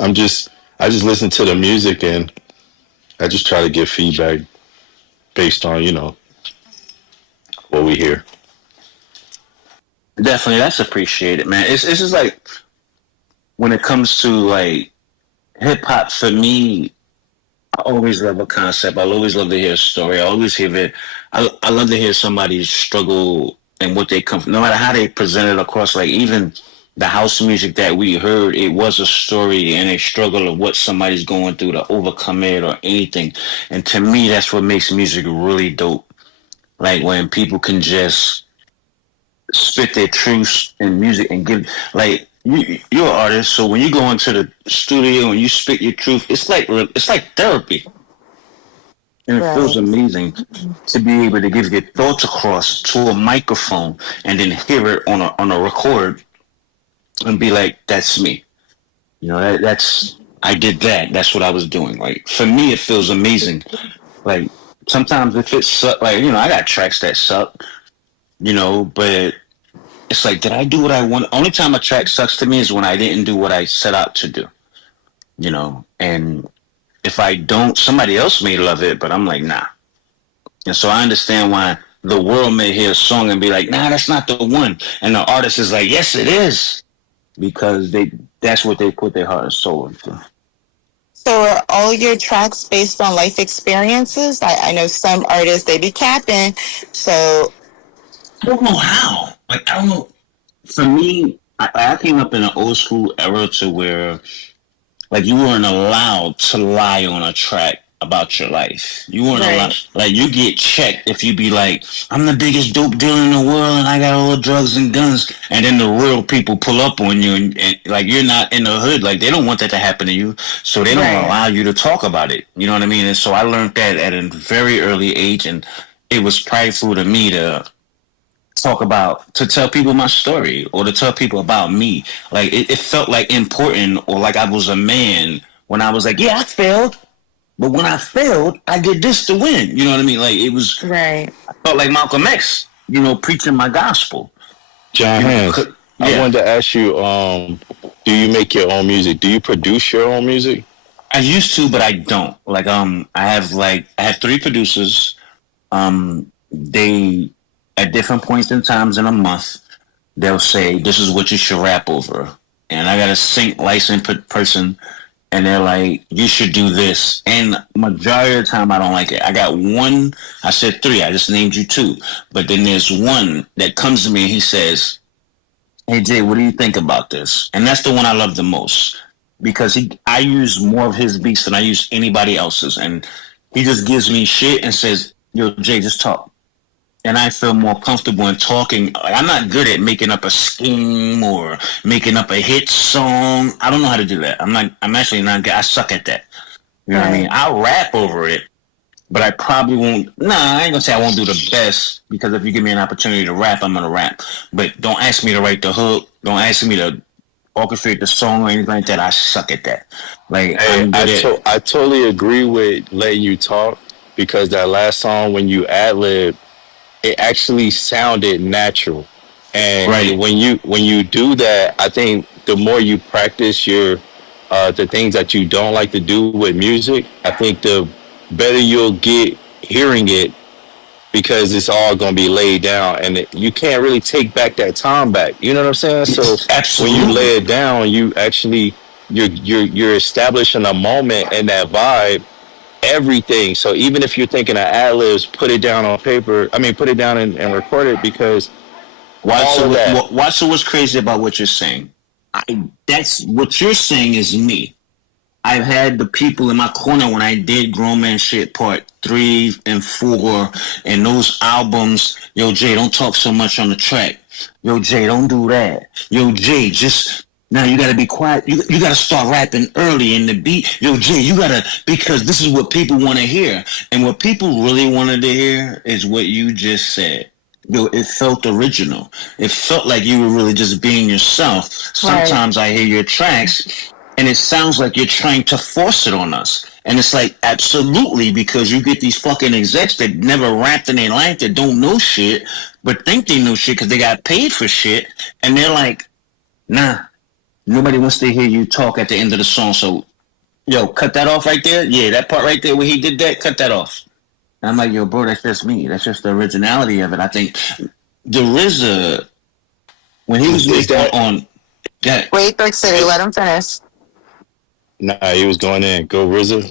I just listen to the music and I just try to give feedback based on, you know, what we hear. Definitely, that's appreciated, man. It's just like when it comes to like hip hop for me, I always love a concept. I always love to hear a story. I always hear it. I love to hear somebody's struggle and what they come from, no matter how they present it across. Like even the house music that we heard, it was a story and a struggle of what somebody's going through to overcome it or anything. And to me, that's what makes music really dope. Like when people can just spit their truths in music and give, like, you're an artist, so when you go into the studio and you spit your truth, it's like therapy. And it feels amazing to be able to give your thoughts across to a microphone and then hear it on a record and be like, that's me. You know, that's I did that. That's what I was doing. Like, for me, it feels amazing. Like, sometimes if it sucks, like, you know, I got tracks that suck, you know, but it's like, did I do what I want? Only time a track sucks to me is when I didn't do what I set out to do, you know, and if I don't, somebody else may love it, but I'm like, nah. And so I understand why the world may hear a song and be like, nah, that's not the one. And the artist is like, yes, it is. Because that's what they put their heart and soul into. So are all your tracks based on life experiences? I know some artists, they be capping. So I don't know how. Like, I don't know. For me, I came up in an old school era to where, like, you weren't allowed to lie on a track about your life. You weren't allowed. Like, you get checked if you be like, I'm the biggest dope dealer in the world and I got all the drugs and guns. And then the real people pull up on you and like, you're not in the hood. Like, they don't want that to happen to you. So they don't allow you to talk about it. You know what I mean? And so I learned that at a very early age. And it was prideful to me to tell people my story or to tell people about me. Like, it felt like important or like I was a man when I was like, yeah, I failed. But when I failed, I did this to win. You know what I mean? Like, it was, I felt like Malcolm X, preaching my gospel. John Hans, I wanted to ask you, do you make your own music? Do you produce your own music? I used to, but I don't. Like, I have 3 producers. They, at different points in times in a month, they'll say, this is what you should rap over. And I got a sync licensed person, and they're like, you should do this. And majority of the time, I don't like it. I got one, I said 3, I just named you 2. But then there's one that comes to me and he says, hey, Jay, what do you think about this? And that's the one I love the most. Because I use more of his beats than I use anybody else's. And he just gives me shit and says, yo, Jay, just talk. And I feel more comfortable in talking. I'm not good at making up a scheme or making up a hit song. I don't know how to do that. I'm actually not good. I suck at that. You know what I mean? I'll rap over it, but I probably won't. Nah, I ain't gonna say I won't do the best, because if you give me an opportunity to rap, I'm gonna rap. But don't ask me to write the hook. Don't ask me to orchestrate the song or anything like that. I suck at that. Like, hey, I totally agree with letting you talk, because that last song, when you ad-lib, it actually sounded natural. And when you do that, I think the more you practice your the things that you don't like to do with music, I think the better you'll get hearing it, because it's all going to be laid down, and you can't really take back that time back. You know what I'm saying? So when you lay it down, you actually you're establishing a moment and that vibe. Everything. So even if you're thinking of ad-libs, put it down on paper. I mean, put it down and record it, because what's crazy about what you're saying? That's what you're saying is me. I've had the people in my corner when I did Grown Man Shit Part 3 and 4 and those albums. Yo, Jay, don't talk so much on the track. Yo, Jay, don't do that. Yo, Jay, just... Now you gotta be quiet. You gotta start rapping early in the beat. Yo, Jay, you gotta, because this is what people want to hear. And what people really wanted to hear is what you just said. Yo, it felt original. It felt like you were really just being yourself. Sometimes I hear your tracks and it sounds like you're trying to force it on us. And it's like, absolutely, because you get these fucking execs that never rapped in their life, that don't know shit, but think they know shit because they got paid for shit. And they're like, nah. Nobody wants to hear you talk at the end of the song, so, yo, cut that off right there. Yeah, that part right there where he did that, cut that off. And I'm like, yo, bro, that's just me. That's just the originality of it. I think the RZA, when he was on... Yeah. Wait, Brick City, let him finish. Nah, he was going in. Go RZA.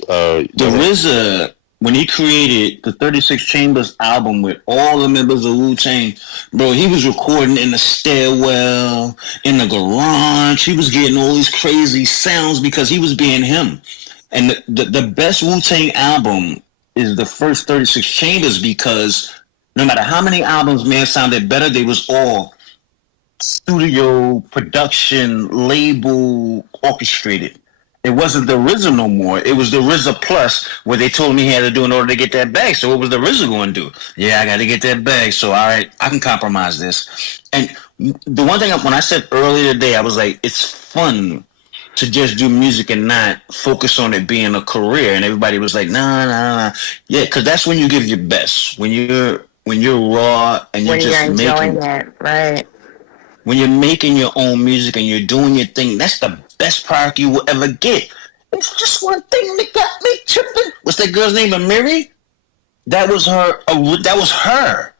The RZA, when he created the 36 Chambers album with all the members of Wu-Tang, bro, he was recording in the stairwell, in the garage. He was getting all these crazy sounds because he was being him. And the best Wu-Tang album is the first 36 Chambers, because no matter how many albums may have sounded better, they was all studio, production, label, orchestrated. It wasn't the RZA no more. It was the RZA Plus, where they told me he had to do in order to get that bag. So what was the RZA going to do? Yeah, I got to get that bag. So, all right, I can compromise this. And the one thing, when I said earlier today, I was like, it's fun to just do music and not focus on it being a career. And everybody was like, nah. Yeah, because that's when you give your best. When you're raw and you're just enjoying it, right? When you're making your own music and you're doing your thing, that's the best product you will ever get. It's just one thing that got me tripping. What's that girl's name? Amiri? That was her. That was her.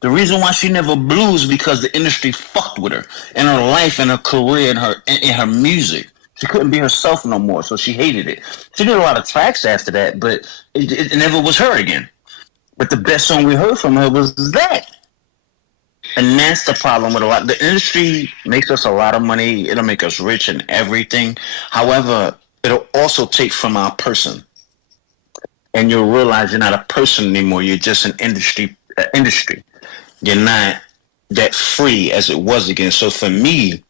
The reason why she never blew is because the industry fucked with her in her life and her career and in her music. She couldn't be herself no more, so she hated it. She did a lot of tracks after that, but it never was her again. But the best song we heard from her was that. And that's the problem with a lot. The industry makes us a lot of money. It'll make us rich and everything. However, it'll also take from our person. And you'll realize you're not a person anymore. You're just an industry. You're not that free as it was again. So for me,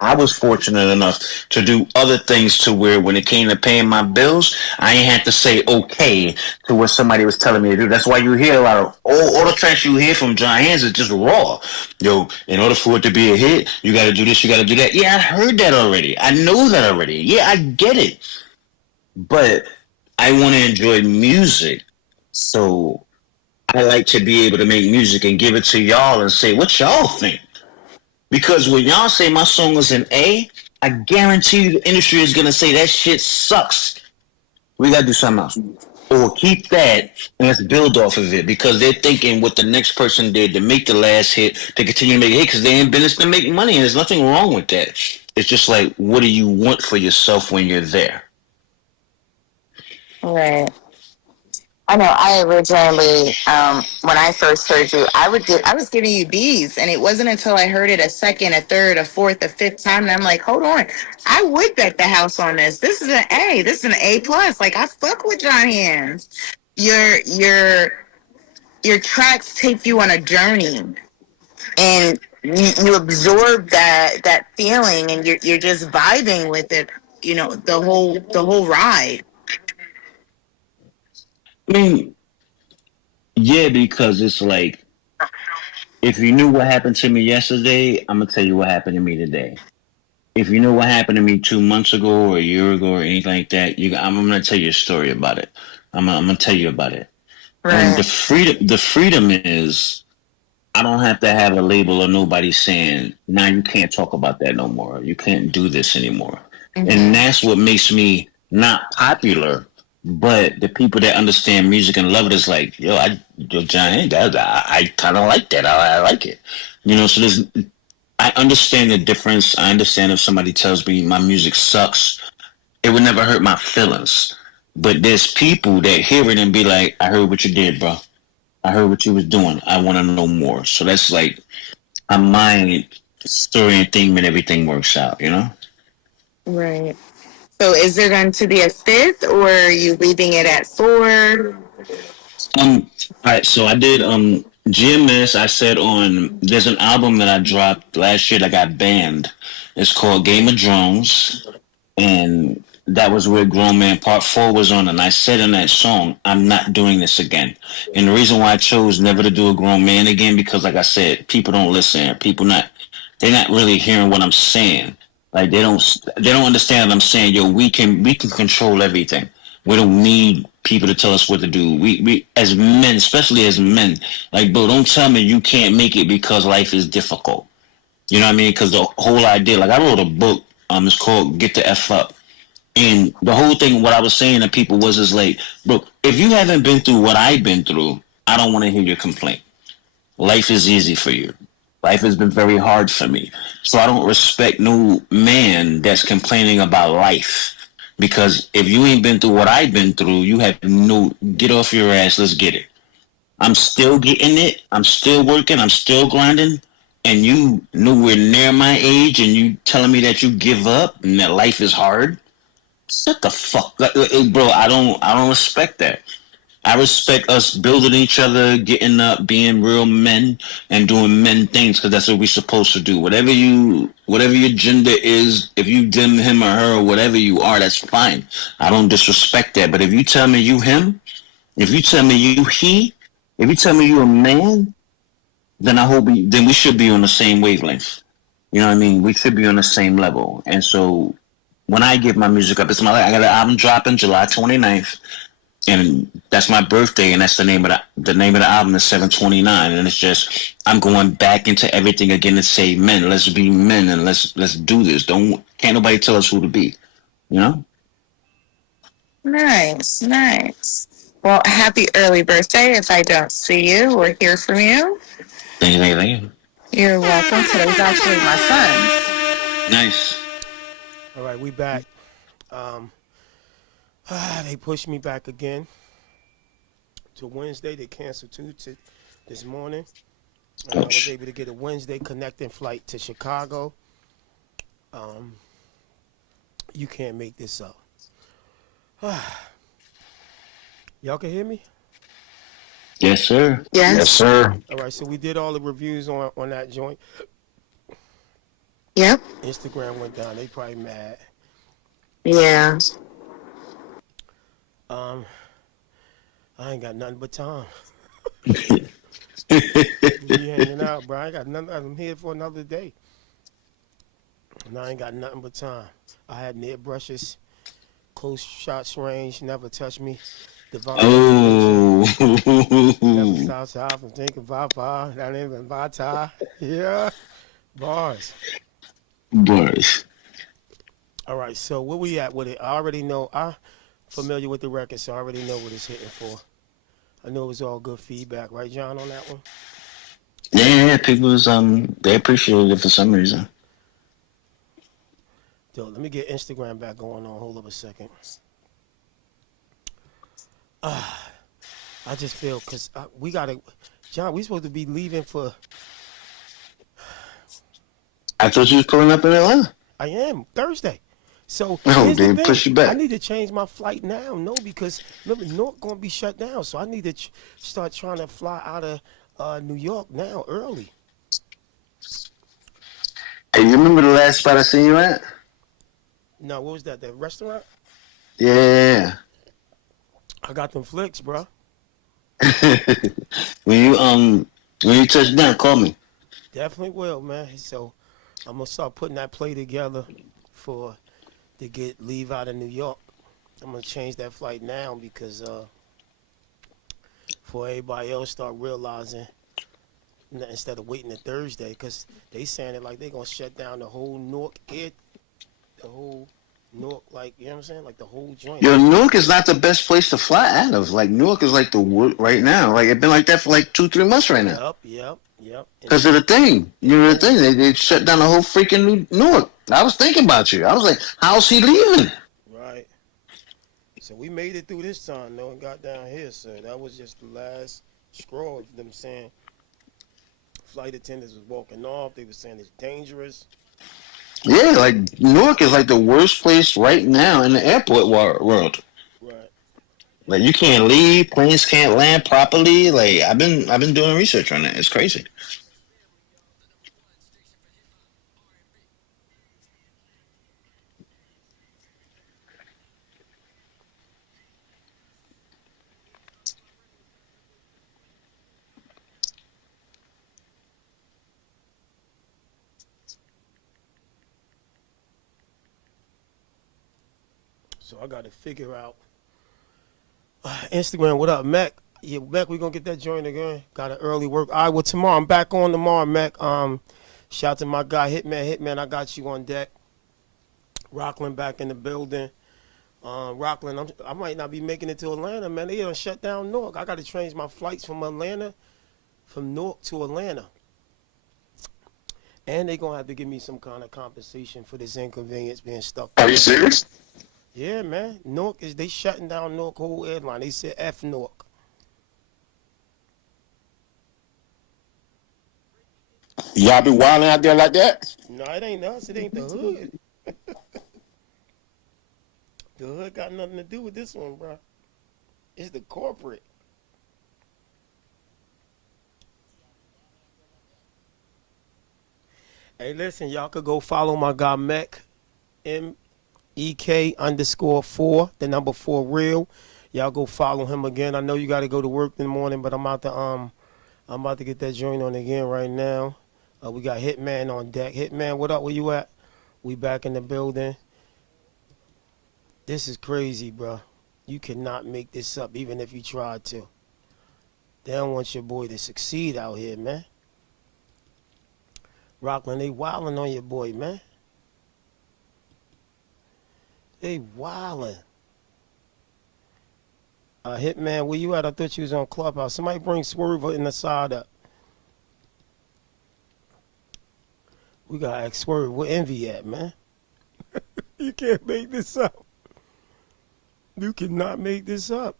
I was fortunate enough to do other things to where when it came to paying my bills, I ain't had to say okay to what somebody was telling me to do. That's why you hear a lot of all the tracks you hear from John Hands is just raw. Yo, in order for it to be a hit, you got to do this, you got to do that. Yeah, I heard that already. I know that already. Yeah, I get it. But I want to enjoy music. So I like to be able to make music and give it to y'all and say, what y'all think? Because when y'all say my song is an A, I guarantee you the industry is going to say that shit sucks. We got to do something else. Or keep that and let's build off of it because they're thinking what the next person did to make the last hit, to continue to make a hit because they in business to make money and there's nothing wrong with that. It's just like, what do you want for yourself when you're there? Right. I know. I originally, when I first heard you, I was giving you B's, and it wasn't until I heard it a second, a third, a fourth, a fifth time, and I'm like, hold on, I would bet the house on this. This is an A. This is an A plus. Like I fuck with John Hands. Your tracks take you on a journey, and you absorb that feeling, and you're just vibing with it. You know, the whole ride. I mean, yeah, because it's like, if you knew what happened to me yesterday, I'm going to tell you what happened to me today. If you know what happened to me 2 months ago or a year ago or anything like that, I'm going to tell you a story about it. I'm going to tell you about it. Right. And the freedom is, I don't have to have a label or nobody saying, now you can't talk about that no more. You can't do this anymore. Mm-hmm. And that's what makes me not popular. But the people that understand music and love it is like, yo, John, I kind of like that. I like it. You know, so I understand the difference. I understand if somebody tells me my music sucks, it would never hurt my feelings. But there's people that hear it and be like, I heard what you did, bro. I heard what you was doing. I want to know more. So that's like a mind story and theme and everything works out, you know? Right. So is there going to be a fifth, or are you leaving it at 4? All right, so I did GMS. I said there's an album that I dropped last year that got banned. It's called Game of Drones, and that was where Grown Man Part 4 was on, and I said in that song, I'm not doing this again. And the reason why I chose never to do a Grown Man again, because like I said, people don't listen. They're not really hearing what I'm saying. Like they don't understand what I'm saying. Yo, we can control everything. We don't need people to tell us what to do. We as men, especially as men, like, bro, don't tell me you can't make it because life is difficult. You know what I mean? Because the whole idea, like I wrote a book, it's called Get the F Up. And the whole thing, what I was saying to people is like, bro, if you haven't been through what I've been through, I don't want to hear your complaint. Life is easy for you. Life has been very hard for me. So I don't respect no man that's complaining about life. Because if you ain't been through what I've been through, you have get off your ass, let's get it. I'm still getting it. I'm still working. I'm still grinding. And you nowhere near my age and you telling me that you give up and that life is hard? Shut the fuck up. Bro, I don't respect that. I respect us building each other, getting up, being real men, and doing men things because that's what we're supposed to do. Whatever your gender is, if you dim him or her or whatever you are, that's fine. I don't disrespect that. But if you tell me you him, if you tell me you he, if you tell me you a man, then then we should be on the same wavelength. You know what I mean? We should be on the same level. And so when I give my music up, I got an album dropping July 29th. And that's my birthday, and that's the name of the album is 729, and it's just I'm going back into everything again to say, men, let's be men, and let's do this. Can't nobody tell us who to be, you know? Nice. Well, happy early birthday if I don't see you or hear from you. Thank you. You're welcome. Today's actually my son's. Nice. All right, we back. They pushed me back again to Wednesday. They canceled to this morning. And I was able to get a Wednesday connecting flight to Chicago. You can't make this up. Y'all can hear me? Yes, sir. Yes, sir. All right, so we did all the reviews on that joint. Yep. Instagram went down. They probably mad. Yeah. I ain't got nothing but time. Be hanging out, bro. I ain't got nothing. I'm here for another day. And I ain't got nothing but time. I had near brushes, close shots range, never touch me. Divine never stops out from thinking about that ain't even Vladtv. Yeah. Bars. All right, so where we at with it? I already know. I'm familiar with the record, so I already know what it's hitting for. I know it was all good feedback, right, John, on that one? Yeah, people was they appreciated it for some reason. Yo, let me get Instagram back going on. Hold up a second. I just feel because we gotta, John. We supposed to be leaving for. I thought you was pulling up in Atlanta. I am Thursday. So Oh, here's the they thing. push you back. I need to change my flight now. No, because remember, Newark gonna be shut down. So I need to start trying to fly out of New York now early. Hey, you remember the last spot I seen you at? No, what was that? That restaurant? Yeah. I got them flicks, bro. when you touch down, call me. Definitely will, man. So I'm gonna start putting that play together to leave out of New York. I'm gonna change that flight now because for everybody else start realizing instead of waiting to Thursday, because they saying it like they gonna shut down the whole Newark like, you know what I'm saying, like the whole joint. Yo, Newark is not the best place to fly out of. Like Newark is like right now. Like it's been like that for like 2-3 months right now. Yep. Because of the thing, they shut down the whole freaking Newark. I was thinking about you. I was like, how's he leaving? Right. So we made it through this time, though, and got down here. So that was just the last straw of them saying flight attendants was walking off. They were saying it's dangerous. Yeah, like Newark is like the worst place right now in the airport world. Right. Like you can't leave, planes can't land properly. Like I've been doing research on that. It's crazy. So I got to figure out. Instagram, what up, Mac? Yeah, Mac, we gonna get that joint again. Got an early work. All right, well, tomorrow, I'm back on tomorrow, Mac. Shout out to my guy, Hitman, I got you on deck. Rockland back in the building. Rockland, I might not be making it to Atlanta, man. They done shut down Newark. I got to change my flights from Newark to Atlanta. And they gonna have to give me some kind of compensation for this inconvenience being stuck. Are you serious? Yeah, man. Newark they shutting down Newark whole airline. They said F Newark. Y'all be wilding out there like that? No, it ain't us. It ain't the hood. The hood got nothing to do with this one, bro. It's the corporate. Hey, listen, y'all could go follow my guy Mech, MEK_4, the number 4 real. Y'all go follow him again. I know you got to go to work in the morning, but I'm about to get that joint on again right now. We got Hitman on deck. Hitman, what up? Where you at? We back in the building. This is crazy, bro. You cannot make this up, even if you tried to. They don't want your boy to succeed out here, man. Rockland, they wilding on your boy, man. They wilding. Hitman, where you at? I thought you was on Clubhouse. Somebody bring Swerve in the side up. We got to ask Swerve where Envy at, man. You can't make this up. You cannot make this up.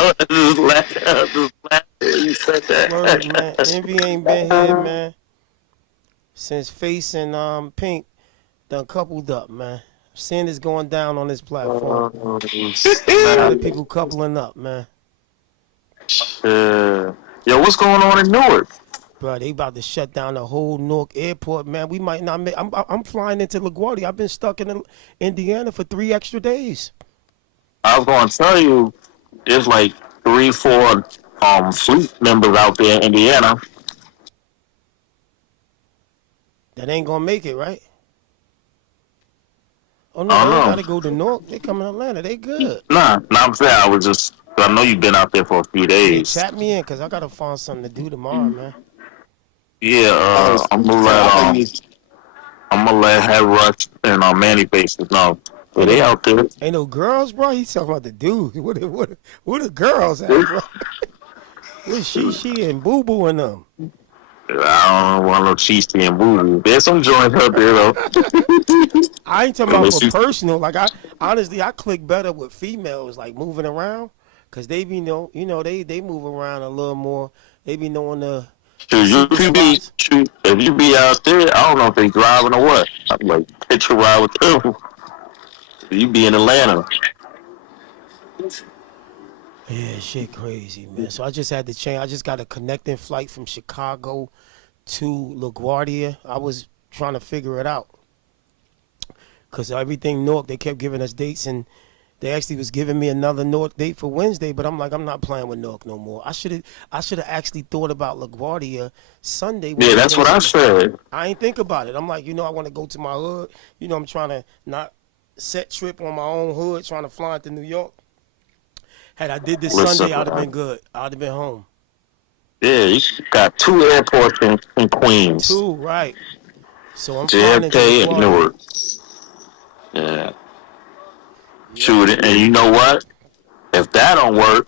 Just laugh. You said Word, man. that. Envy ain't been here, man, since Face and Pink done coupled up, man. Seeing this going down on this platform. A lot of people coupling up, man. Yo, what's going on in Newark? Bro, they about to shut down the whole Newark airport, man. We might not make. I'm flying into LaGuardia. I've been stuck in Indiana for 3 extra days. I was going to tell you, there's like 3, 4 fleet members out there in Indiana. That ain't gonna make it, right? Oh no, I they don't ain't know. gotta go to Newark. They coming to Atlanta. They good. Nah, I'm saying I know you've been out there for a few Yeah, days. tap me in, cause I gotta find something to do tomorrow, man. Yeah, I'm gonna let Head Rush and Manny Faces know. Yeah, they out there. Ain't no girls, bro. He's talking about the dudes. What the girls at, bro? Where's she and Boo Boo and them? I don't want no shiesty and boo. There's some joints out there though. I ain't talking about for personal. Like I honestly, I click better with females, like moving around, cause they be they move around a little more. They be knowing the. If you be out there, I don't know if they driving or what. I'm like, pitch a ride with them. You be in Atlanta. Yeah, shit crazy, man. So I just had to change. I just got a connecting flight from Chicago to LaGuardia. I was trying to figure it out. Because everything Newark, they kept giving us dates, and they actually was giving me another Newark date for Wednesday, but I'm like, I'm not playing with Newark no more. I should have actually thought about LaGuardia Sunday. Yeah, that's what I said. I ain't think about it. I'm like, I want to go to my hood. I'm trying to not set trip on my own hood, trying to fly into New York. Had I did this Sunday, I'd have been good. I'd have been home. Yeah, you got 2 airports in Queens. 2, right. So I'm flying into JFK and Newark. Yeah. Shoot it. And you know what? If that don't work,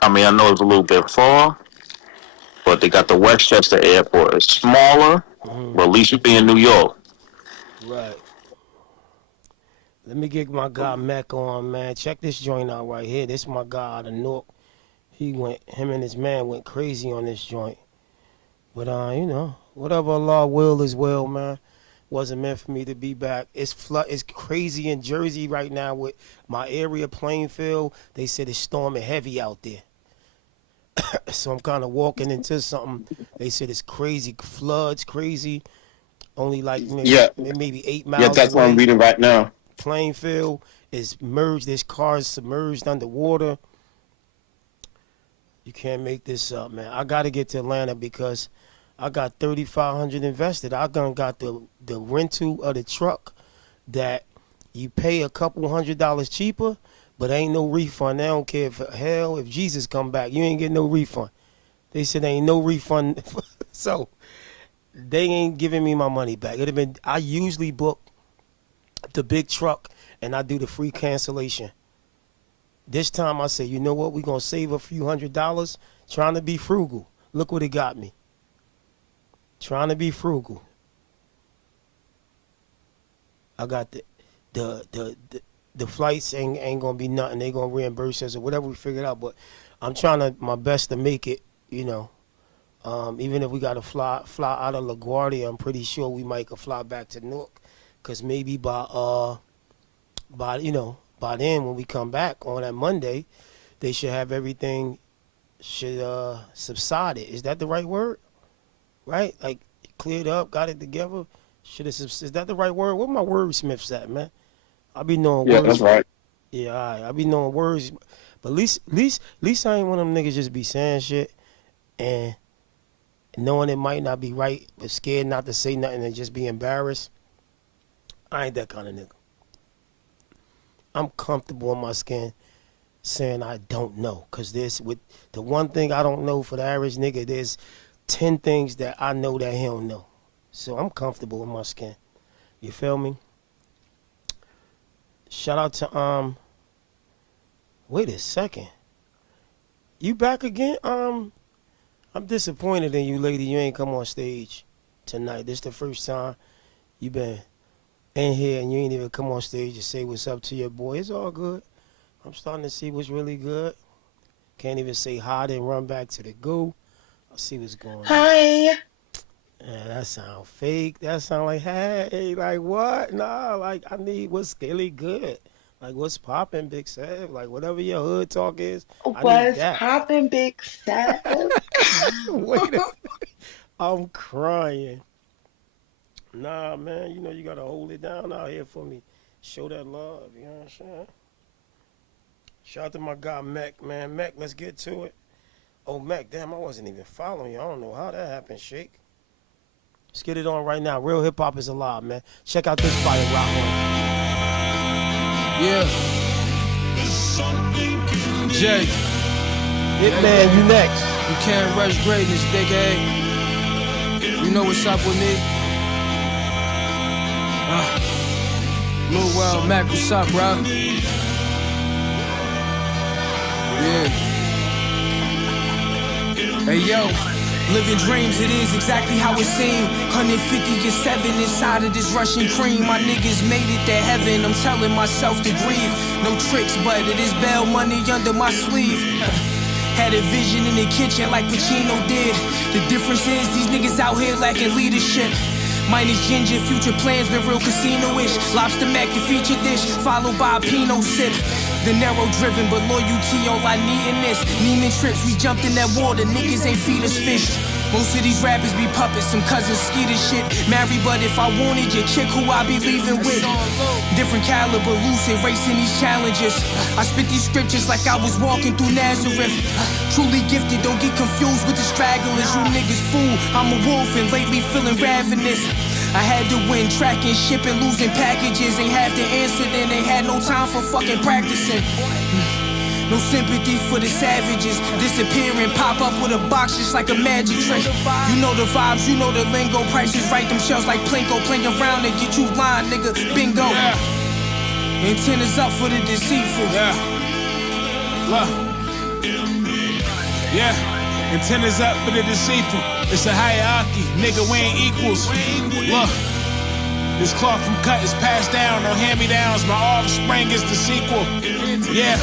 I mean, I know it's a little bit far, but they got the Westchester Airport. It's smaller, but at least you be in New York. Right. Let me get my guy Mac on, man. Check this joint out right here. This is my guy out of Newark. Him and his man went crazy on this joint. But, whatever Allah will is well, man. Wasn't meant for me to be back. It's crazy in Jersey right now with my area, Plainfield. They said it's storming heavy out there. So I'm kind of walking into something. They said it's crazy, floods, crazy. Only like maybe 8 miles away. Yeah, that's what I'm reading right now. Plainfield is merged. There's cars submerged underwater. You can't make this up, man. I got to get to Atlanta because I got $3,500 invested. I done got the rental of the truck that you pay a couple $100 cheaper, but ain't no refund. They don't care if Jesus come back, you ain't get no refund. They said there ain't no refund, so they ain't giving me my money back. I usually book the big truck and I do the free cancellation. This time I said, you know what? We're gonna save a few $100, trying to be frugal. Look what it got me. Trying to be frugal. I got the flights ain't gonna be nothing. They gonna reimburse us or whatever we figured out. But I'm trying my best to make it. Even if we gotta fly out of LaGuardia, I'm pretty sure we might could fly back to Newark, cause maybe by then when we come back on that Monday, they should have everything subsided. Is that the right word? Right? Like cleared up, got it together. Is that the right word? Where my wordsmiths at, man? I be knowing words. Yeah, that's right. Yeah, all right. I be knowing words, but at least I ain't one of them niggas just be saying shit and knowing it might not be right, but scared not to say nothing and just be embarrassed. I ain't that kind of nigga. I'm comfortable in my skin saying I don't know, cause with the one thing I don't know for the average nigga, there's 10 things that I know that he don't know. So I'm comfortable in my skin. You feel me? Shout out to wait a second. You back again? I'm disappointed in you, lady. You ain't come on stage tonight. This the first time you been in here and you ain't even come on stage to say what's up to your boy. It's all good. I'm starting to see what's really good. Can't even say hi and run back to the goo. I'll see what's going on. Hi. Yeah, that sound fake. That sound like, hey, like what? Nah, like I need what's really good. Like what's popping, Big Sav? Like whatever your hood talk is, I need What's that. poppin', Big Sav? Wait a minute. I'm crying. Nah, man, you know you gotta hold it down out here for me. Show that love, you know what I'm saying? Shout out to my guy Mac, man. Mac, let's get to it. Oh, Mac, damn, I wasn't even following you. I don't know how that happened, Shake. Let's get it on right now. Real hip hop is alive, man. Check out this fire rock one. Yeah. Jay. Hitman, you next. You can't rush greatness, dickhead. You know what's up with me? Lil Wild Mac, what's up, bro? Yeah. Hey, yo. Living dreams, it is exactly how it seemed. 150-7 inside of this Russian cream. My niggas made it to heaven, I'm telling myself to breathe. No tricks, but it is bail money under my sleeve. Had a vision in the kitchen like Pacino did. The difference is these niggas out here lacking leadership. Minus ginger, future plans been real casino-ish. Lobster mac, the feature dish, followed by a Pinot sip. The narrow driven, but loyalty all I need in this. Neiman trips, we jumped in that water, niggas ain't feed us fish. Most of these rappers be puppets, some cousins ski this shit. Married, but if I wanted your chick, who I be leaving with? Different caliber, lucid, racing these challenges. I spit these scriptures like I was walking through Nazareth. Truly gifted, don't get confused with the stragglers. You niggas fool, I'm a wolf and lately feeling ravenous. I had to win, tracking, shipping, losing packages. Ain't have to answer, then ain't had no time for fucking practicing. No sympathy for the savages. Disappear and pop up with a box just like a magic trick. You know the vibes, you know the lingo. Prices right, them shells like Plinko. Playing around and get you blind, nigga. Bingo. Yeah. Antennas up for the deceitful. Yeah. Look. Yeah. Antennas up for the deceitful. It's a hierarchy, nigga, we ain't equals. Look, this cloth from cut is passed down, no hand-me-downs. My offspring is the sequel. Yeah,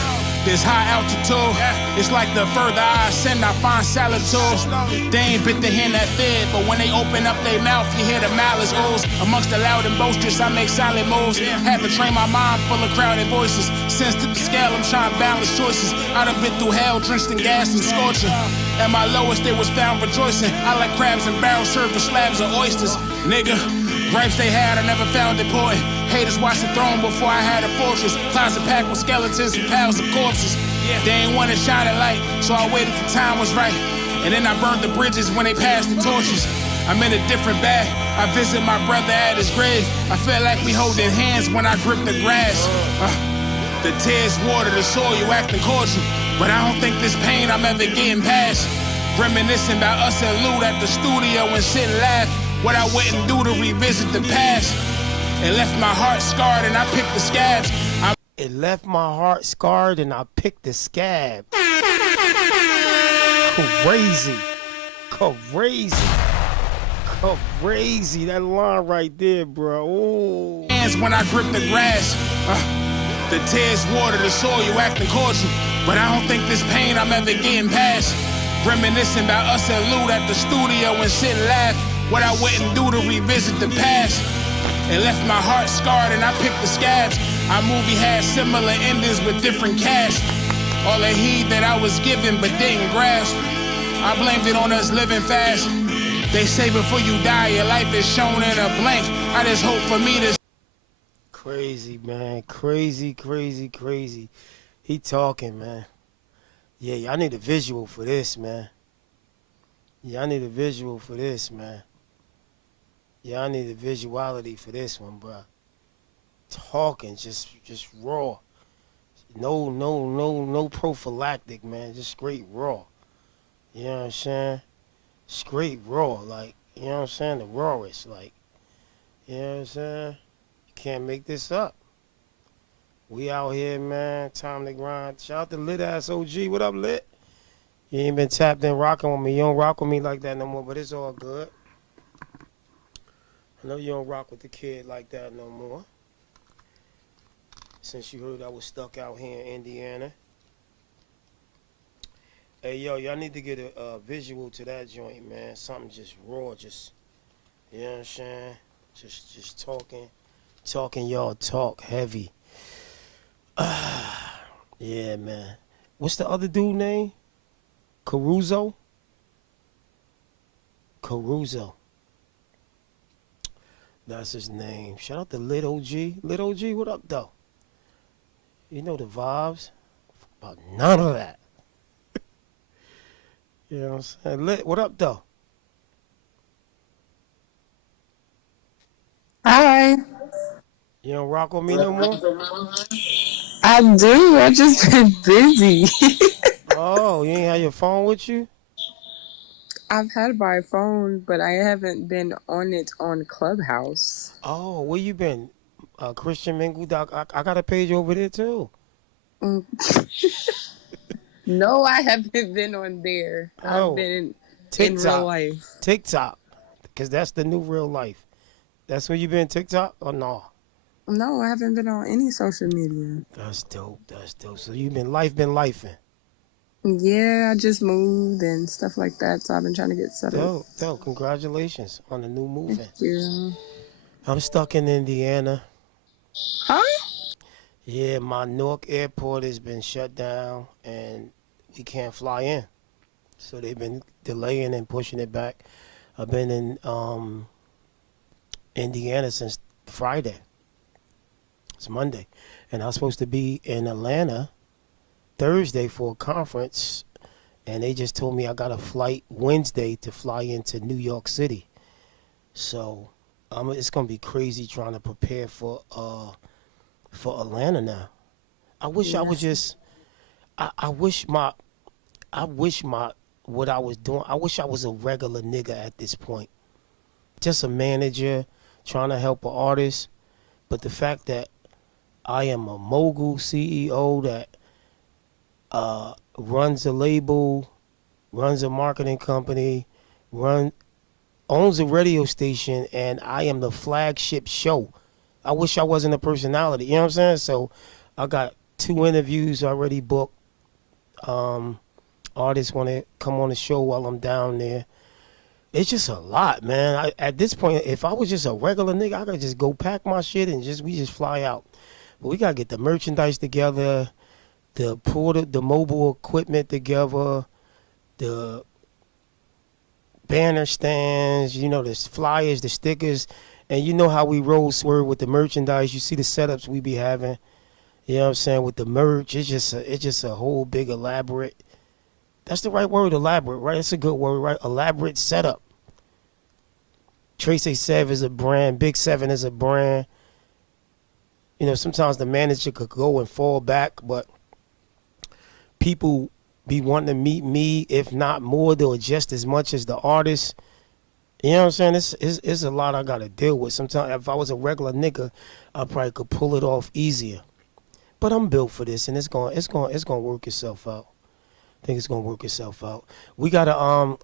this high altitude. It's like the further I ascend, I find solitude. They ain't bit the hand that fed, but when they open up their mouth, you hear the malice ooze. Amongst the loud and boisterous, I make silent moves. Had to train my mind full of crowded voices. Since to the scale, I'm trying to balance choices. I done been through hell, drenched in gas and scorching. At my lowest, they was found rejoicing. I like crabs and barrels served with slabs of oysters. Nigga, gripes they had, I never found important. Haters watched the throne before I had a fortress. Closet packed with skeletons and piles of corpses. They ain't wanna shine a light, so I waited till time was right. And then I burned the bridges when they passed the torches. I'm in a different bag. I visit my brother at his grave. I feel like we holding hands when I grip the grass. The tears water the soil, you acting cordial. But I don't think this pain I'm ever getting past. Reminiscing about us and Lou at the studio and sit and laugh. What I wouldn't do to revisit the past. It left my heart scarred and I picked the scabs. It left my heart scarred and I picked the scab. Crazy. Crazy. That line right there, bro. Ooh. Hands when I grip the grass. The tears water the soil, you acting cordial. But I don't think this pain I'm ever getting past. Reminiscing about us and Lou at the studio and sit and laugh. What I wouldn't do to revisit the past. It left my heart scarred and I picked the scabs. Our movie had similar endings with different casts. All the heed that I was given but didn't grasp. I blamed it on us living fast. They say before you die, your life is shown in a blank. I just hope for me to... Crazy, man. Crazy. He talking, man. Yeah, y'all need a visual for this, man. Y'all need a visuality for this one, bro. Talking, just raw. No prophylactic, man. Just straight raw. You know what I'm saying? Straight raw, like, you know what I'm saying? The rawest, like, you know what I'm saying? You can't make this up. We out here, man. Time to grind. Shout out to Lit Ass OG. What up, Lit? You ain't been tapped in rocking with me. You don't rock with me like that no more, but it's all good. I know you don't rock with the kid like that no more. Since you heard I was stuck out here in Indiana. Hey, yo, y'all need to get a visual to that joint, man. Something just raw, just, you know what I'm saying? Just talking y'all talk heavy. Yeah, man. What's the other dude name? Caruso? Caruso. That's his name. Shout out to Lit OG. Lit OG, what up, though? You know the vibes? About none of that. You know what I'm saying? Lit, what up, though? Hi. You don't rock with me no more? I do. I just been busy. Oh, you ain't have your phone with you? I've had my phone, but I haven't been on it on Clubhouse. Oh, where you been? Christian Mingle Doc. I got a page over there too. Mm. No, I haven't been on there. I've Oh, been in real TikTok. life. TikTok. Because that's the new real life. That's where you been, TikTok or no? No, I haven't been on any social media. That's dope. That's dope. So you been lifing. Yeah, I just moved and stuff like that, so I've been trying to get settled. Dope. Congratulations on the new moving. Yeah. I'm stuck in Indiana. Huh? Yeah, my Newark airport has been shut down and we can't fly in. So they've been delaying and pushing it back. I've been in Indiana since Friday. It's Monday. And I was supposed to be in Atlanta Thursday for a conference. And they just told me I got a flight Wednesday to fly into New York City. So it's going to be crazy trying to prepare for Atlanta now. I wish I was just, I wish what I was doing, I wish I was a regular nigga at this point. Just a manager trying to help an artist. But the fact that I am a mogul CEO that runs a label, runs a marketing company, owns a radio station, and I am the flagship show. I wish I wasn't a personality. You know what I'm saying? So I got 2 interviews already booked. Artists want to come on the show while I'm down there. It's just a lot, man. At this point, if I was just a regular nigga, I could just go pack my shit and we just fly out. But we gotta get the merchandise together, the mobile equipment together, the banner stands, the flyers, the stickers, and you know how we roll Swerve with the merchandise. You see the setups we be having. You know what I'm saying? With the merch, it's just a whole big elaborate. That's the right word, elaborate, right? That's a good word, right? Elaborate setup. Tracy Sev is a brand. Big 7 is a brand. Sometimes the manager could go and fall back, but people be wanting to meet me, if not more, or just as much as the artist. You know what I'm saying? It's a lot I got to deal with. Sometimes if I was a regular nigga, I probably could pull it off easier. But I'm built for this, and it's going to work itself out. I think it's gonna work itself out. We got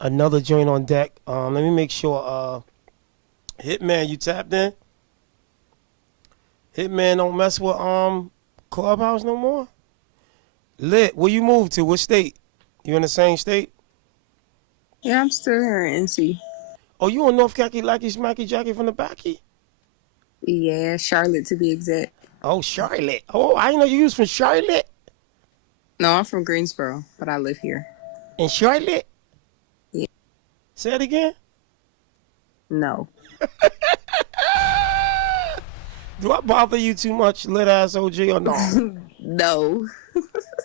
another joint on deck. Let me make sure. Hitman, you tapped in? Hitman don't mess with Clubhouse no more. Lit, where you moved to? What state? You in the same state? Yeah, I'm still here in NC. Oh, you on North Khaki Lacky Smacky Jackie from the backy? Yeah, Charlotte to be exact. Oh, Charlotte. Oh, I didn't know you was from Charlotte. No, I'm from Greensboro, but I live here. In Charlotte? Yeah. Say it again? No. Do I bother you too much, lit ass OG, or no? No.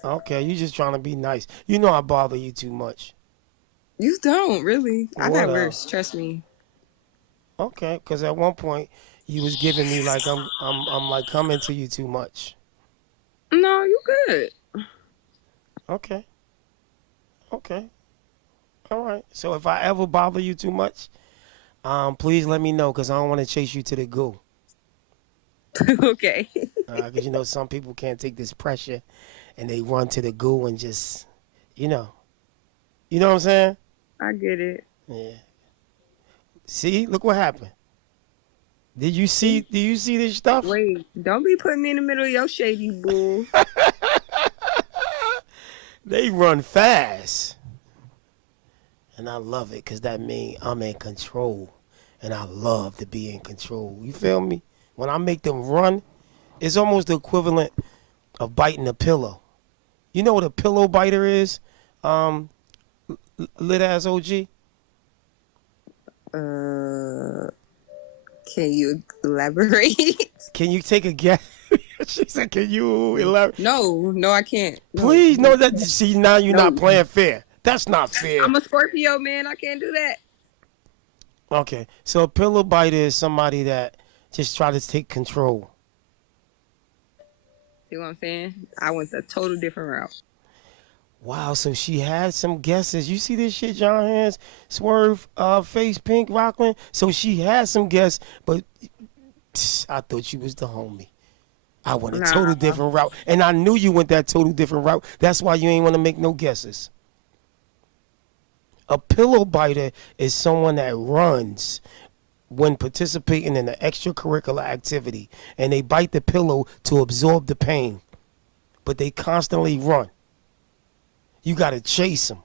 Okay, you just trying to be nice. You know I bother you too much. You don't, really. I've had worse, trust me. Okay, because at one point you was giving me like I'm like coming to you too much. No, you good. Okay. All right. So if I ever bother you too much, please let me know because I don't want to chase you to the goo. Okay. Because some people can't take this pressure and they run to the goo and just, You know what I'm saying? I get it. Yeah. See, look what happened. Did you see? Do you see this stuff? Wait, don't be putting me in the middle of your shady bull. They run fast, and I love it because that means I'm in control, and I love to be in control. You feel me? When I make them run, it's almost the equivalent of biting a pillow. You know what a pillow biter is? Lit ass OG. Can you elaborate? Can you take a guess? She said, "Can you elaborate?" No, I can't. No. Please, no. That see now you're No. not playing fair. That's not fair. I'm a Scorpio, man. I can't do that. Okay, so a pillow biter is somebody that just try to take control. See what I'm saying? I went a total different route. Wow, so she had some guesses. You see this shit, John Hands, Swerve, Face Pink, Rockland. So she had some guesses, but I thought she was the homie. I went a total different route, and I knew you went that total different route. That's why you ain't want to make no guesses. A pillow biter is someone that runs when participating in an extracurricular activity, and they bite the pillow to absorb the pain, but they constantly run. You gotta chase them.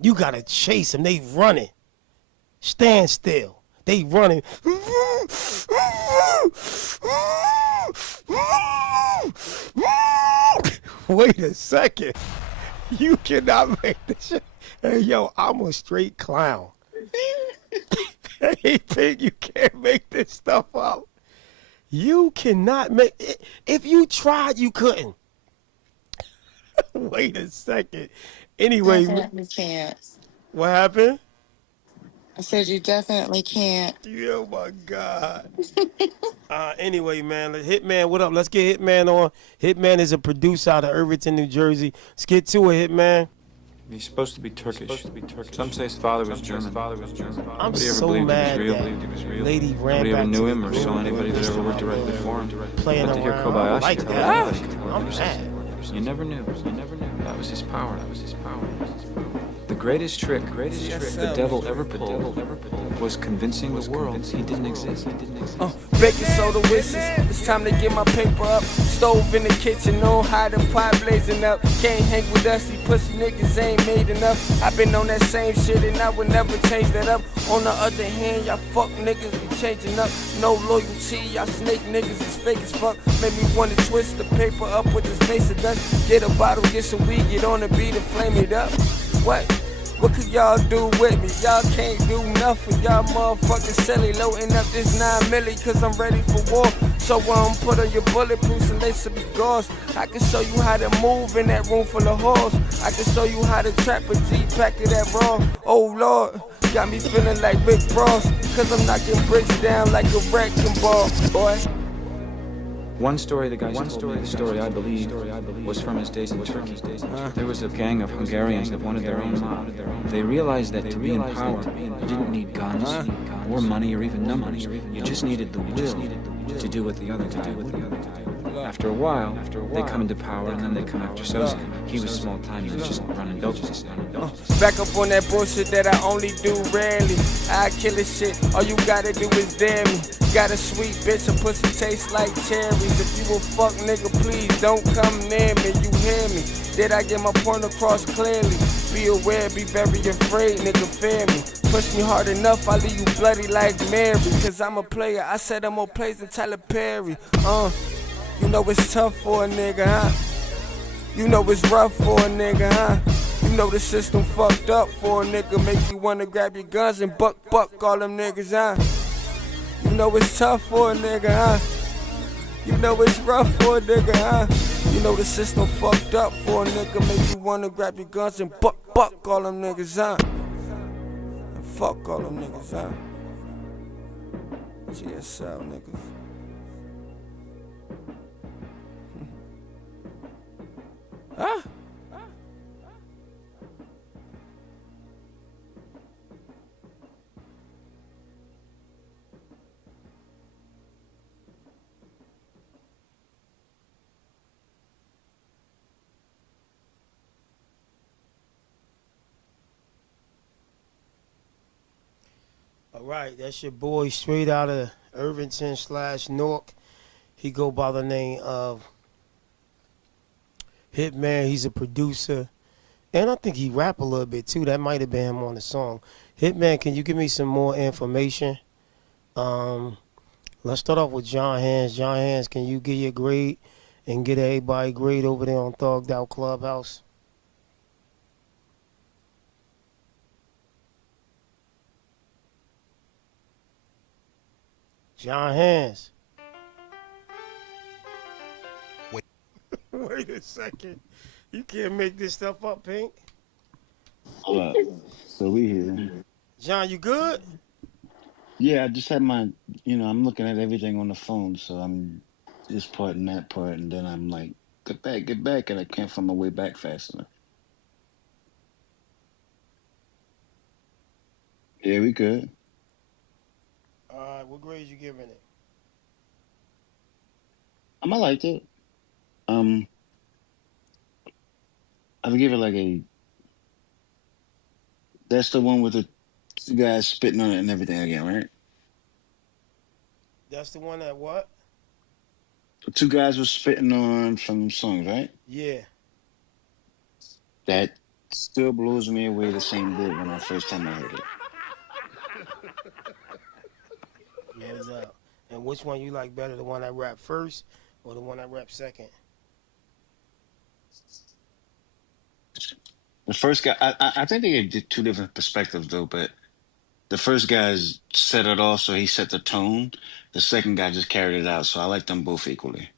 You gotta chase them. They running. Stand still. They running. Wait a second. You cannot make this shit. Hey, yo, I'm a straight clown. Hey, Pig, you can't make this stuff up. You cannot make it. If you tried, you couldn't. Wait a second. Anyway. Definitely can't. What happened? I said you definitely can't. Oh, my God. Anyway, man, Hitman, what up? Let's get Hitman on. Hitman is a producer out of Irvington, New Jersey. Let's get to it, Hitman. He's supposed to be Turkish. Some say his father was German. I'm Nobody ever so believed mad he was that real. Lady ran Nobody ever back knew to him the or saw room anybody that ever worked directly for him. Playing But to hear around. Kobayashi Like tell that. everybody he I'm was mad. You never knew. That was his power. The greatest trick the devil ever pulled was convincing the world he didn't exist. Baking soda wishes, it's time to get my paper up. Stove in the kitchen, no hide the pot blazing up. Can't hang with us, these pussy niggas ain't made enough. I've been on that same shit and I would never change that up. On the other hand, y'all fuck niggas be changing up. No loyalty, y'all snake niggas is fake as fuck. Made me wanna twist the paper up with this face of dust. Get a bottle, get some weed, get on the beat and flame it up. What could y'all do with me? Y'all can't do nothing. Y'all motherfucking silly. Loading up this 9 milli cause I'm ready for war. So put on your bulletproofs and lace up your gauze. I can show you how to move in that room full of whores. I can show you how to trap a G-pack of that raw. Oh Lord, got me feeling like Rick Ross. Cause I'm knocking bricks down like a wrecking ball, boy. One story the guy told me, the story I believe, was from his days in Turkey. There was a gang of Hungarians that wanted their own mob. They realized that to be in power, you didn't need guns, or money, or even numbers. You just needed the will to do what the other guy would. After a while, they come into power and then they come after Sosa. He was small time and just running dope. Back up on that bullshit that I only do rarely. I kill this shit, all you gotta do is dare me. Got a sweet bitch, her pussy tastes like cherries. If you a fuck nigga, please don't come near me, you hear me? Did I get my point across clearly? Be aware, be very afraid, nigga, fear me. Push me hard enough, I'll leave you bloody like Mary. Cause I'm a player, I said I'm more plays than Tyler Perry. You know it's tough for a nigga, huh? You know it's rough for a nigga, huh? You know the system fucked up for a nigga. Make you wanna grab your guns and buck all them niggas, huh? You know it's tough for a nigga, huh? You know it's rough for a nigga, huh? You know the system fucked up for a nigga. Make you wanna grab your guns and buck all them niggas, huh? And fuck all them niggas, huh? GSL niggas. Huh? All right, that's your boy straight out of Irvington / Newark. He go by the name of Hitman. He's a producer. And I think he rap a little bit too. That might have been him on the song. Hitman, can you give me some more information? Um, let's start off with John Hands. John Hands, can you give your grade and get everybody grade over there on Thugged Out Clubhouse? John Hands. Wait a second. You can't make this stuff up, Pink. Hold up. So we here. John, you good? Yeah, I just had my, I'm looking at everything on the phone, so I'm this part and that part, and then I'm like, get back, and I can't find my way back fast enough. Yeah, we good. All right, what grade you giving it? I liked it. I would give it like a. That's the one with the two guys spitting on it and everything again, right? That's the one that what? The two guys were spitting on some songs, right? Yeah. That still blows me away the same did when I first time I heard it. No doubt. And which one you like better, the one that rap first or the one that rap second? The first guy, I think they did two different perspectives though, but the first guy's set it off, so he set the tone. The second guy just carried it out, so I like them both equally.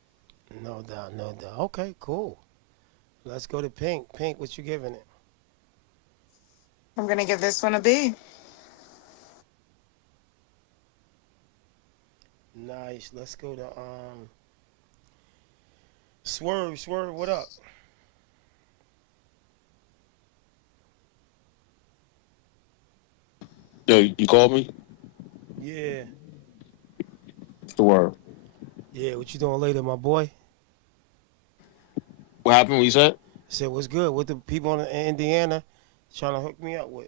No doubt, no doubt. Okay, cool. Let's go to Pink. Pink, what you giving it? I'm gonna give this one a B. Nice. Let's go to Swerve. Swerve, what up? Yo, you called me? Yeah. What's the word? Yeah, what you doing later, my boy? What happened? What you said? I said, what's good? What the people in Indiana trying to hook me up with?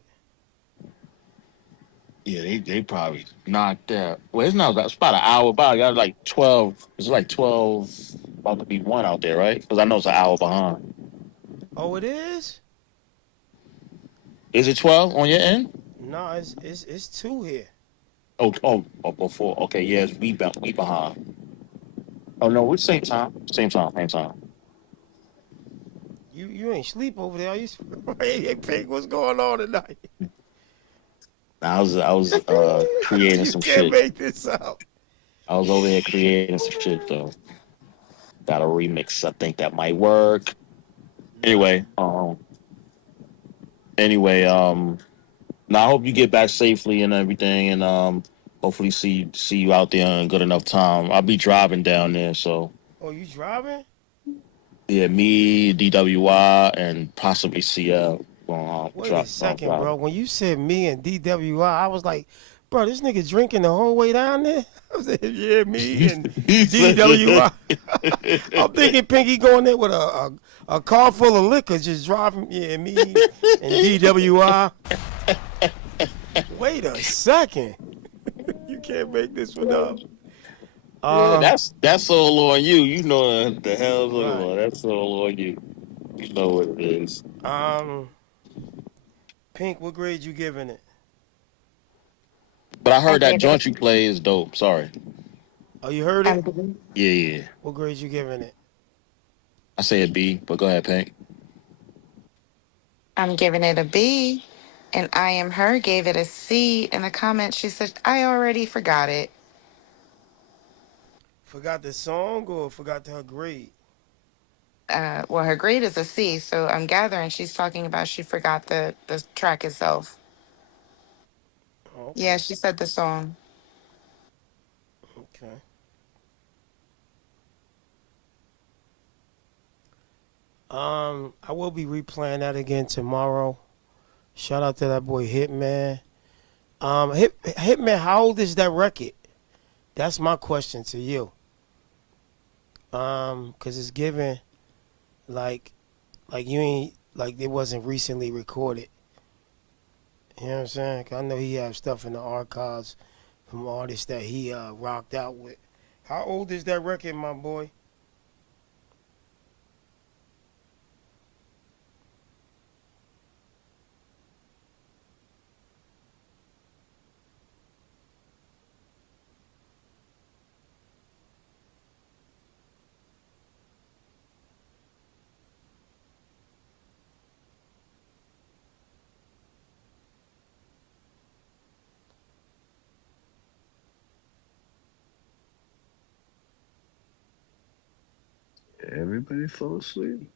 Yeah, they probably knocked out. Well, it's not. It's about an hour. About I got like 12. It's like 12, about to be 1 out there, right? Because I know it's an hour behind. Oh, it is? Is it 12 on your end? No, it's 2 here. Oh, before. Okay, yes, we behind. Oh no, we're same time. Same time. You ain't sleep over there, are you? Hey, Pink, what's going on tonight? I was creating You some can't shit. make this up. I was over here creating some shit though. Got a remix. I think that might work. Anyway, now I hope you get back safely and everything, and hopefully see you out there in good enough time. I'll be driving down there, so Oh, you driving? yeah, me, DWI, and possibly CL. Wait a second, bro. When you said me and DWI, I was like, bro, this nigga drinking the whole way down there? I said, yeah, me and DWI. I'm thinking Pinky going there with a car full of liquor, just driving, yeah, me and DWI. Wait a second. You can't make this one up. Yeah, that's all on you. You know the hell's going Right. on. That's all on you. You know what it is. Pink, what grade you giving it? But I heard I that gave it joint you play is dope. Sorry. Oh, you heard I'm it? Yeah. What grade you giving it? I say a B, but go ahead, Pink. I'm giving it a B. And I am her gave it a C. In the comments, she said, I already forgot it. Forgot the song or forgot her grade? Well, her grade is a C, so I'm gathering she's talking about she forgot the track itself. Okay. Yeah, she said the song. Okay. I will be replaying that again tomorrow. Shout out to that boy Hitman. Hitman, how old is that record? That's my question to you. Cause it's given like you ain't like it wasn't recently recorded. You know what I'm saying? 'Cause I know he have stuff in the archives from artists that he rocked out with. How old is that record, my boy? Everybody fall asleep.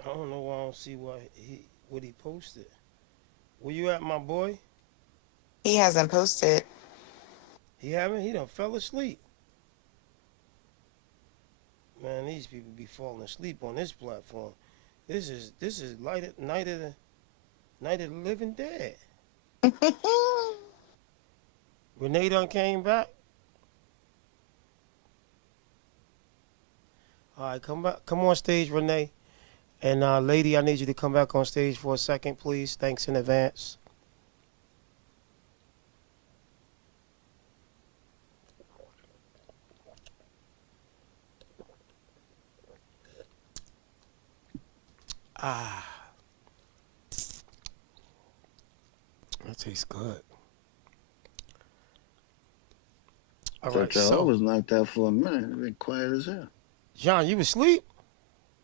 I don't know why I don't see what he posted. Where you at, my boy? He hasn't posted. He haven't? He done fell asleep. Man, these people be falling asleep on this platform. This is night of the living dead. Renee done came back. All right, come on stage, Renee. And lady, I need you to come back on stage for a second, please. Thanks in advance. That tastes good. All right, Thought y'all so was knocked out for a minute. I've been quiet as hell. John, you was asleep?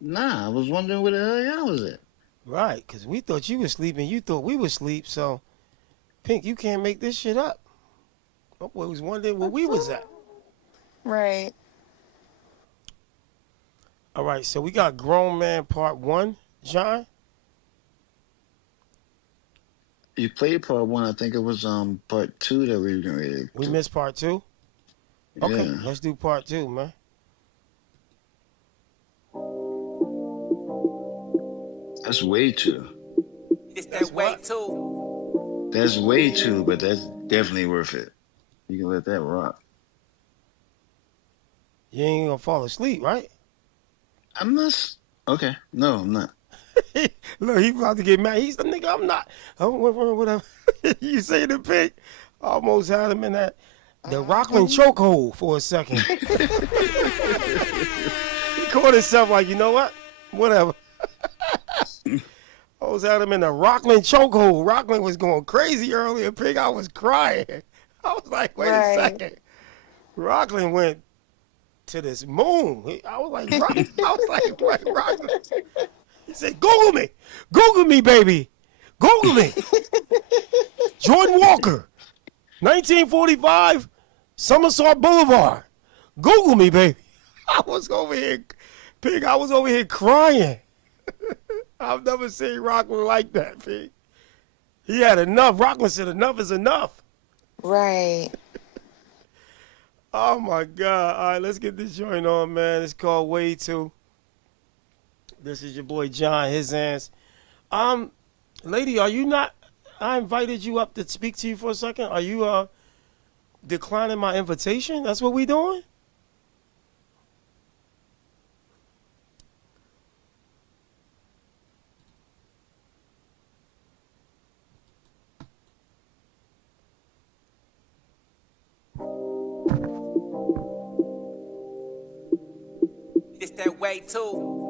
Nah, I was wondering where the hell y'all was at. Right, because we thought you was sleeping. You thought we was asleep. So, Pink, you can't make this shit up. My boy was wondering where we was at. Right. All right, so we got Grown Man Part 1, John. You played part 1. I think it was part 2 that we were getting ready to. We missed Part 2? Okay, Yeah. let's do Part 2, man. That's way too. It's that way too. That's way too, but that's definitely worth it. You can let that rock. You ain't gonna fall asleep, right? I'm not. Okay. No, I'm not. Look, he about to get mad. He's the nigga, I'm not. Oh, whatever. You say the Pink. Almost had him in that the Rockland chokehold for a second. He caught himself like, you know what? Whatever. I was had him in the Rockland chokehold. Rockland was going crazy earlier, Pig. I was crying. I was like, wait a second. Rockland went to this moon. I was like, what, Rockland? He said, Google me. Google me, baby. Google me. Jordan Walker, 1945, Somersault Boulevard. Google me, baby. I was over here, Pig, I was over here crying. I've never seen Rockland like that, Pig. He had enough. Rockland said enough is enough. Right. Oh, my God. All right, let's get this joint on, man. It's called Way 2. This is your boy John, his ass. Lady, are you not, I invited you up to speak to you for a second. Are you declining my invitation? That's what we doing? It's that way too.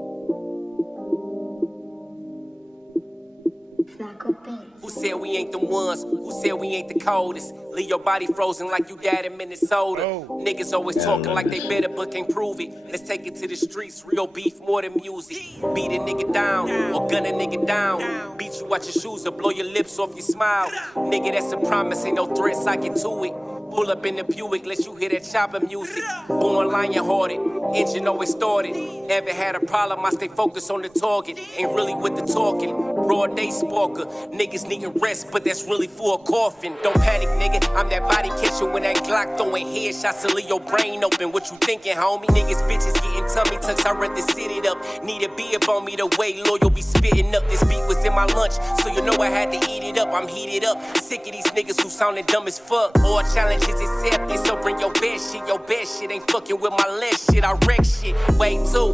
Who said we ain't the ones? Who said we ain't the coldest? Leave your body frozen like you died in Minnesota. Niggas always talking like they better but can't prove it. Let's take it to the streets, real beef more than music. Beat a nigga down or gun a nigga down. Beat you out your shoes or blow your lips off your smile. Nigga, that's a promise, ain't no threats, I get to it. Pull up in the Buick, let you hear that chopper music. Born lion-hearted, engine always started. Never had a problem, I stay focused on the target. Ain't really with the talking. all day sparker. Niggas needin' rest, but that's really for a coffin. Don't panic, nigga. I'm that body catcher when that Glock throwing headshots to leave your brain open. What you thinking, homie? Niggas, bitches getting tummy tucks. I'd rather sit it up. Need a beer up on me the way loyal be spitting up. This beat was in my lunch, so you know I had to eat it up. I'm heated up. Sick of these niggas who sounding dumb as fuck. All challenges accepted, so bring your best shit. Your best shit ain't fucking with my left shit. I wreck shit. Wait, too.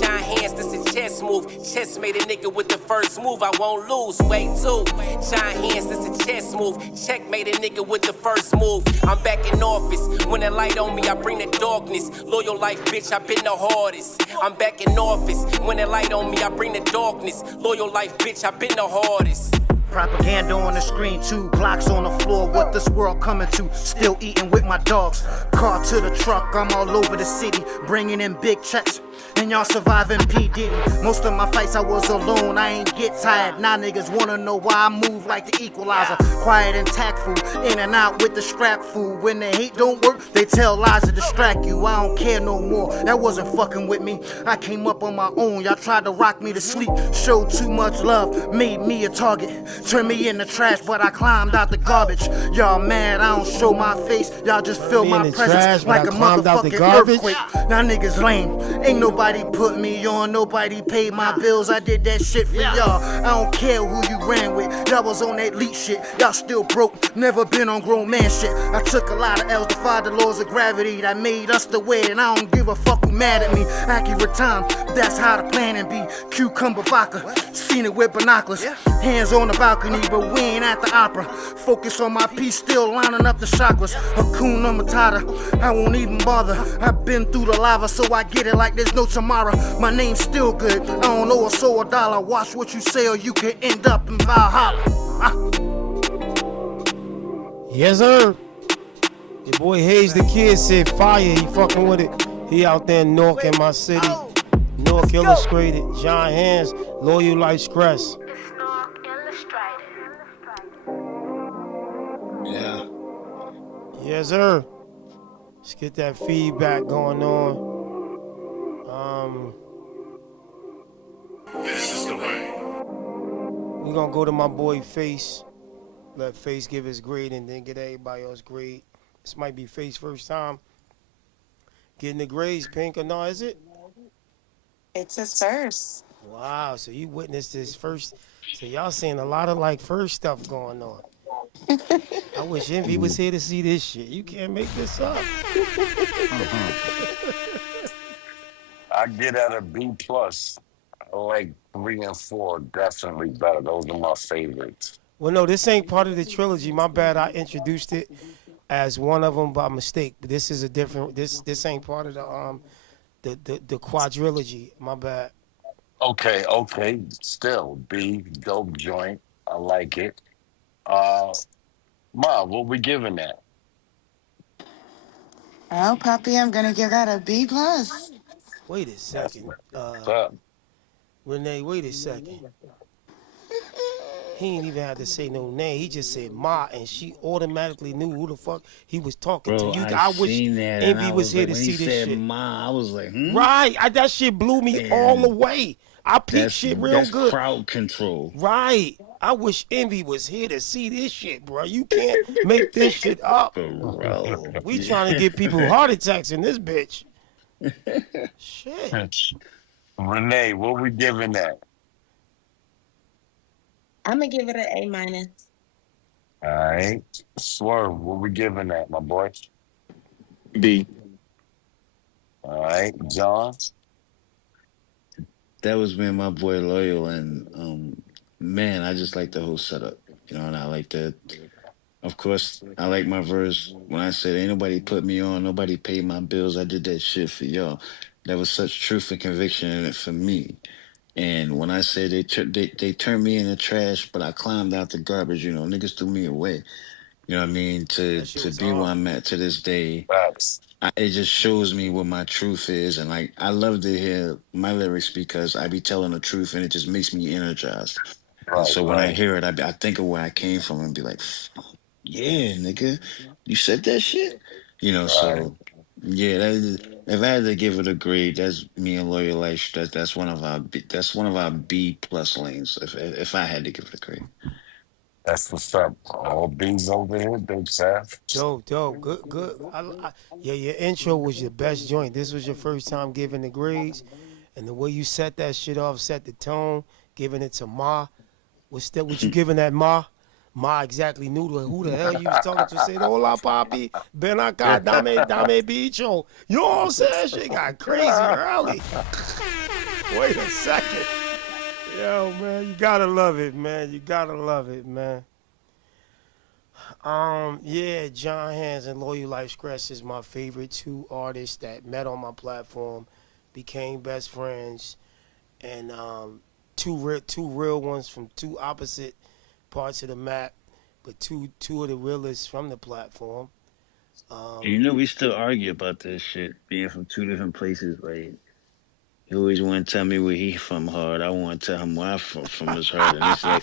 Giant hands, this a chess move. Chess made a nigga with the first move. I won't lose. Wait, too. Giant hands, this a chess move. Checkmate a nigga with the first move. I'm back in office. When the light on me, I bring the darkness. Loyal life, bitch, I been the hardest. I'm back in office. When the light on me, I bring the darkness. Loyal life, bitch, I been the hardest. Propaganda on the screen, 2 Glocks on the floor. What this world coming to? Still eating with my dogs. Car to the truck, I'm all over the city, bringing in big checks. And y'all surviving P. Diddy. Most of my fights I was alone, I ain't get tired. Now niggas wanna know why I move like the equalizer. Quiet and tactful, in and out with the strap fool. When the hate don't work, they tell lies to distract you. I don't care no more, that wasn't fucking with me. I came up on my own, y'all tried to rock me to sleep. Showed too much love, made me a target. Turned me in the trash, but I climbed out the garbage. Y'all mad, I don't show my face, y'all just feel my presence like a motherfucking earthquake. Now niggas lame, ain't nobody put me on, nobody paid my bills. I did that shit for y'all. I don't care who you ran with, y'all was on that leak shit. Y'all still broke, never been on grown man shit. I took a lot of L's, defied the laws of gravity that made us the way, and I don't give a fuck who mad at me. Accurate time, that's how the planning be. Cucumber vodka, seen it with binoculars. Hands on the balcony, but we ain't at the opera. Focus on my piece, still lining up the chakras. Hakuna Matata, I won't even bother. I've been through the lava, so I get it like there's no tomorrow. My name's still good, I don't know a soul or dollar. Watch what you say or you can end up in Valhalla. Yes, sir. Your boy Hayes the Kid said fire, he fucking with it. He out there in Newark in my city. Newark Illustrated, John Hands, Loyal Life Stress. Yeah. Yes, sir. Let's get that feedback going on. This is the way. We're gonna go to my boy Face. Let Face give his grade and then get everybody else grade. This might be Face first time getting the grades, Pink, or no, is it? It's his first. Wow, so you witnessed this first. So y'all seeing a lot of like first stuff going on. I wish Envy was here to see this shit. You can't make this up. I get at a B plus. I like 3 and 4 definitely better. Those are my favorites. Well, no, this ain't part of the trilogy. My bad. I introduced it as one of them by mistake. But this is a different. This ain't part of the quadrilogy. My bad. Okay. Still B, dope joint. I like it. Ma, what we giving that? Oh, puppy, I'm gonna give that a B plus. Wait a second. What's up? Renee, wait a second. He ain't even had to say no name. He just said Ma, and she automatically knew who the fuck he was talking Bro, to. I wish seen that, Envy was here like, to when see he this said shit. Ma, I was like, Right, that shit blew me all the way. I peeped shit real that's good. crowd control. Right. I wish Envy was here to see this shit, bro. You can't make this shit up. Bro, We trying to get people heart attacks in this bitch. Shit. Renee, what we giving that? I'm gonna give it an A minus. All right. Swerve, what we giving that, my boy? B. All right. John? That was me and my boy Loyal, and man, I just like the whole setup, and I like that. Of course, I like my verse when I said, "Ain't nobody put me on, nobody paid my bills. I did that shit for y'all." That was such truth and conviction in it for me. And when I say they turned me in the trash, but I climbed out the garbage, niggas threw me away. You know what I mean? To be where I'm at to this day, it just shows me what my truth is. And like, I love to hear my lyrics because I be telling the truth and it just makes me energized. And so when I hear it, I think of where I came from and be like, yeah, nigga, you said that shit? So yeah, If I had to give it a grade, that's me and Loyal Life. That's one of our B plus lanes. If I had to give it a grade. That's what's up. All B's over here, Big Sav. Dope. Good. Yeah, your intro was your best joint. This was your first time giving the grades, and the way you set that shit off, set the tone, giving it to Ma. What you giving that Ma? Ma exactly knew who the hell you was talking to. Said, hola, papi. Ben acá, dame bicho. You know what I'm saying? Shit got crazy early. Wait a second. Yo, man, you gotta love it, man. Yeah, John Hands and Loyal Life Stress is my favorite two artists that met on my platform, became best friends, and two real ones from two opposite parts of the map, but two of the realest from the platform. We still argue about this shit, being from two different places. Like, he always want to tell me where he from hard. I want to tell him where I'm from is hard. And it's like,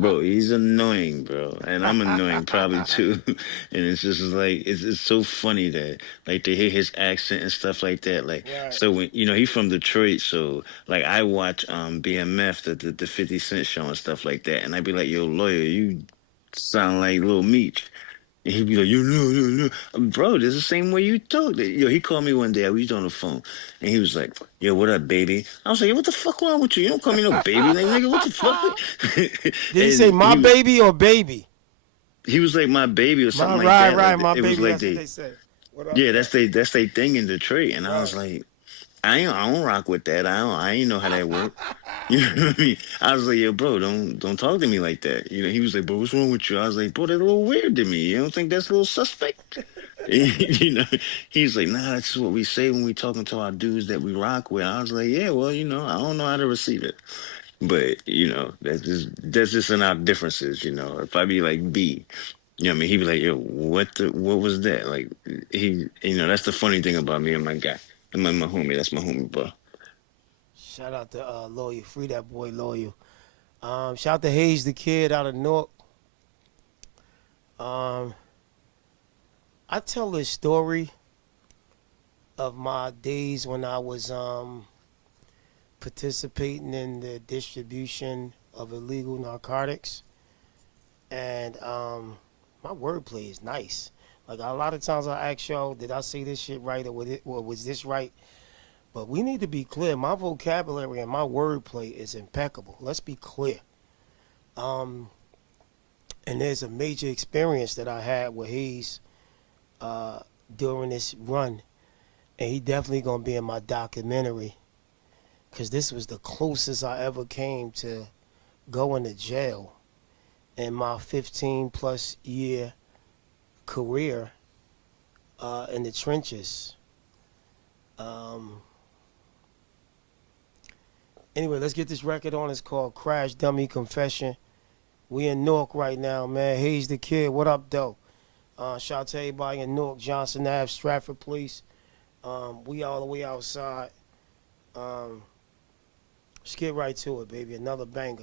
bro, he's annoying, bro. And I'm annoying probably too. And it's just like, it's so funny that, like, to hear his accent and stuff like that. Like, right. So when, he's from Detroit. So, like, I watch BMF, the 50 Cent show and stuff like that. And I'd be like, yo, Lawyer, you sound like Lil Meech. And he'd be like, no. Bro, this is the same way you talk. Yo, he called me one day. I was on the phone. And he was like, yo, what up, baby? I was like, yo, what the fuck wrong with you? You don't call me no baby. Like, nigga, what the fuck? Did he say my baby or baby? He was like, my baby or something like that. Right, like, my baby, like that's what they say. What up, yeah, that's they thing in Detroit. And I was like, I don't rock with that. I ain't know how that worked. You know what I mean? I was like, yo, bro, don't talk to me like that. He was like, bro, what's wrong with you? I was like, bro, that's a little weird to me. You don't think that's a little suspect? He's like, nah, that's what we say when we talking to our dudes that we rock with. I was like, yeah, well, I don't know how to receive it. But, that's just in our differences, If I be like B, he'd be like, yo, what was that? Like, that's the funny thing about me and my guy. And my homie, that's my homie, bro. Shout out to Loyal, free that boy Loyal. Shout out to Hayes the Kid out of Newark. I tell this story of my days when I was participating in the distribution of illegal narcotics. And my wordplay is nice. Like, a lot of times I ask y'all, did I say this shit right, or was this right? But we need to be clear. My vocabulary and my wordplay is impeccable. Let's be clear. And there's a major experience that I had with Hayes during this run. And he definitely going to be in my documentary, because this was the closest I ever came to going to jail in my 15-plus year career in the trenches. Anyway, let's get this record on. It's called Crash Dummy Confession. We in Newark right now, man. Hayes the Kid, what up, though? Shout out to everybody in Newark, Johnson Ave, Stratford Police. We all the way outside. Let's get right to it, baby. Another banger.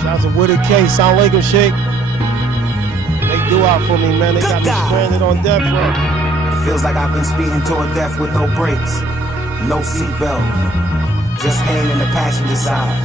Shout out to Wooded K, Sound Lake and Shake. They do out for me, man. They got me stranded on death row. It feels like I've been speeding toward death with no brakes, no seatbelt, just hanging in the passenger side.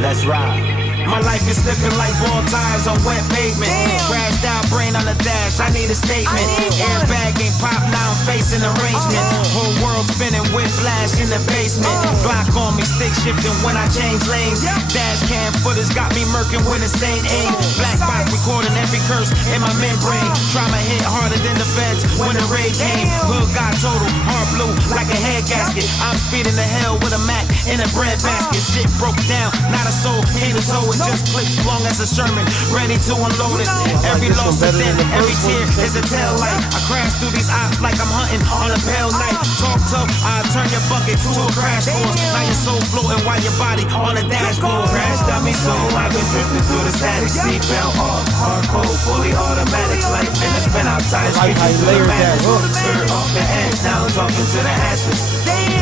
Let's ride. My life is slipping like ball tires on wet pavement. Crashed out, brain on the dash, I need a statement. Airbag ain't pop, now I'm facing arrangement. Whole world spinning, whiplash in the basement. Block on me, stick shifting when I change lanes. Dash cam footers got me murking with insane aim. Black box recording every curse in my membrane. Trauma hit harder than the feds when the raid came. Hood got total, heart blue like a head gasket. I'm speeding to hell with a Mac in a bread basket. Shit broke down, not a soul, hate a toe. It just clicks long as a Sherman, ready to unload it. Every loss is thin, every tear is a tail light. I crash through these ops like I'm hunting on a pale night. Talk tough, I turn your bucket to a crash course. Now your soul floating while your body on the dashboard. Crash dummy soul, I've been drifting through the static. Seatbelt off, hardcore, fully automatic. Life in the spin out tires, I like how you layered that hook. Skirt off the edge, now I'm talking to the ashes.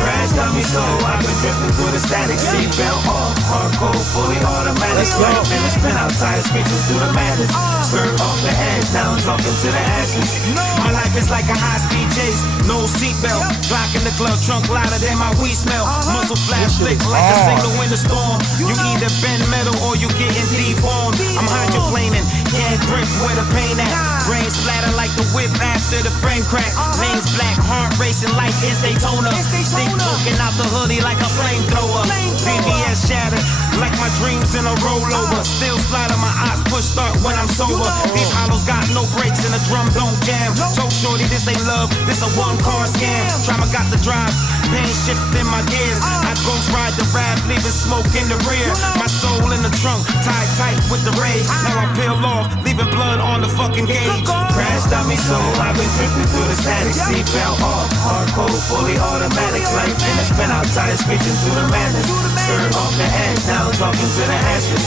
Crash dummy soul, I've been drifting through the static. Seatbelt off, hardcore, fully automatic. Life in the spin out tires, screeching through the madness. Skirt off the edge, now I'm talking to the ashes. My life is like a high-speed chase, no seatbelt. Glock in the glove trunk louder than my weed smell. Muzzle flash flick like a signal in the storm. You either bend metal or you getting deformed. I'm hydroplaning, can't grip where the pain at. Brain splatter like the whip after the frame crack. Lanes black, heart racing like it's Daytona. Stick poking out the hoodie like a flamethrower. BBS shattered like my dreams in a rollover. Still slide on my eyes, push start when I'm sober. These hollows got no brakes and the drum don't jam. Told shorty this ain't love, this a one-car scam. Trauma got the drive, pain shifting my gears. I ghost ride the rap, leaving smoke in the rear. My soul in the trunk, tied tight with the rage. Now I peel off, leaving blood on the fucking gauge. Crash dummy soul, I've been drifting through the static. Seatbelt off, hardcore, fully automatic. Life in the spin out tires, screeching through the madness. Skirt off the edge, now I'm talking to the ashes.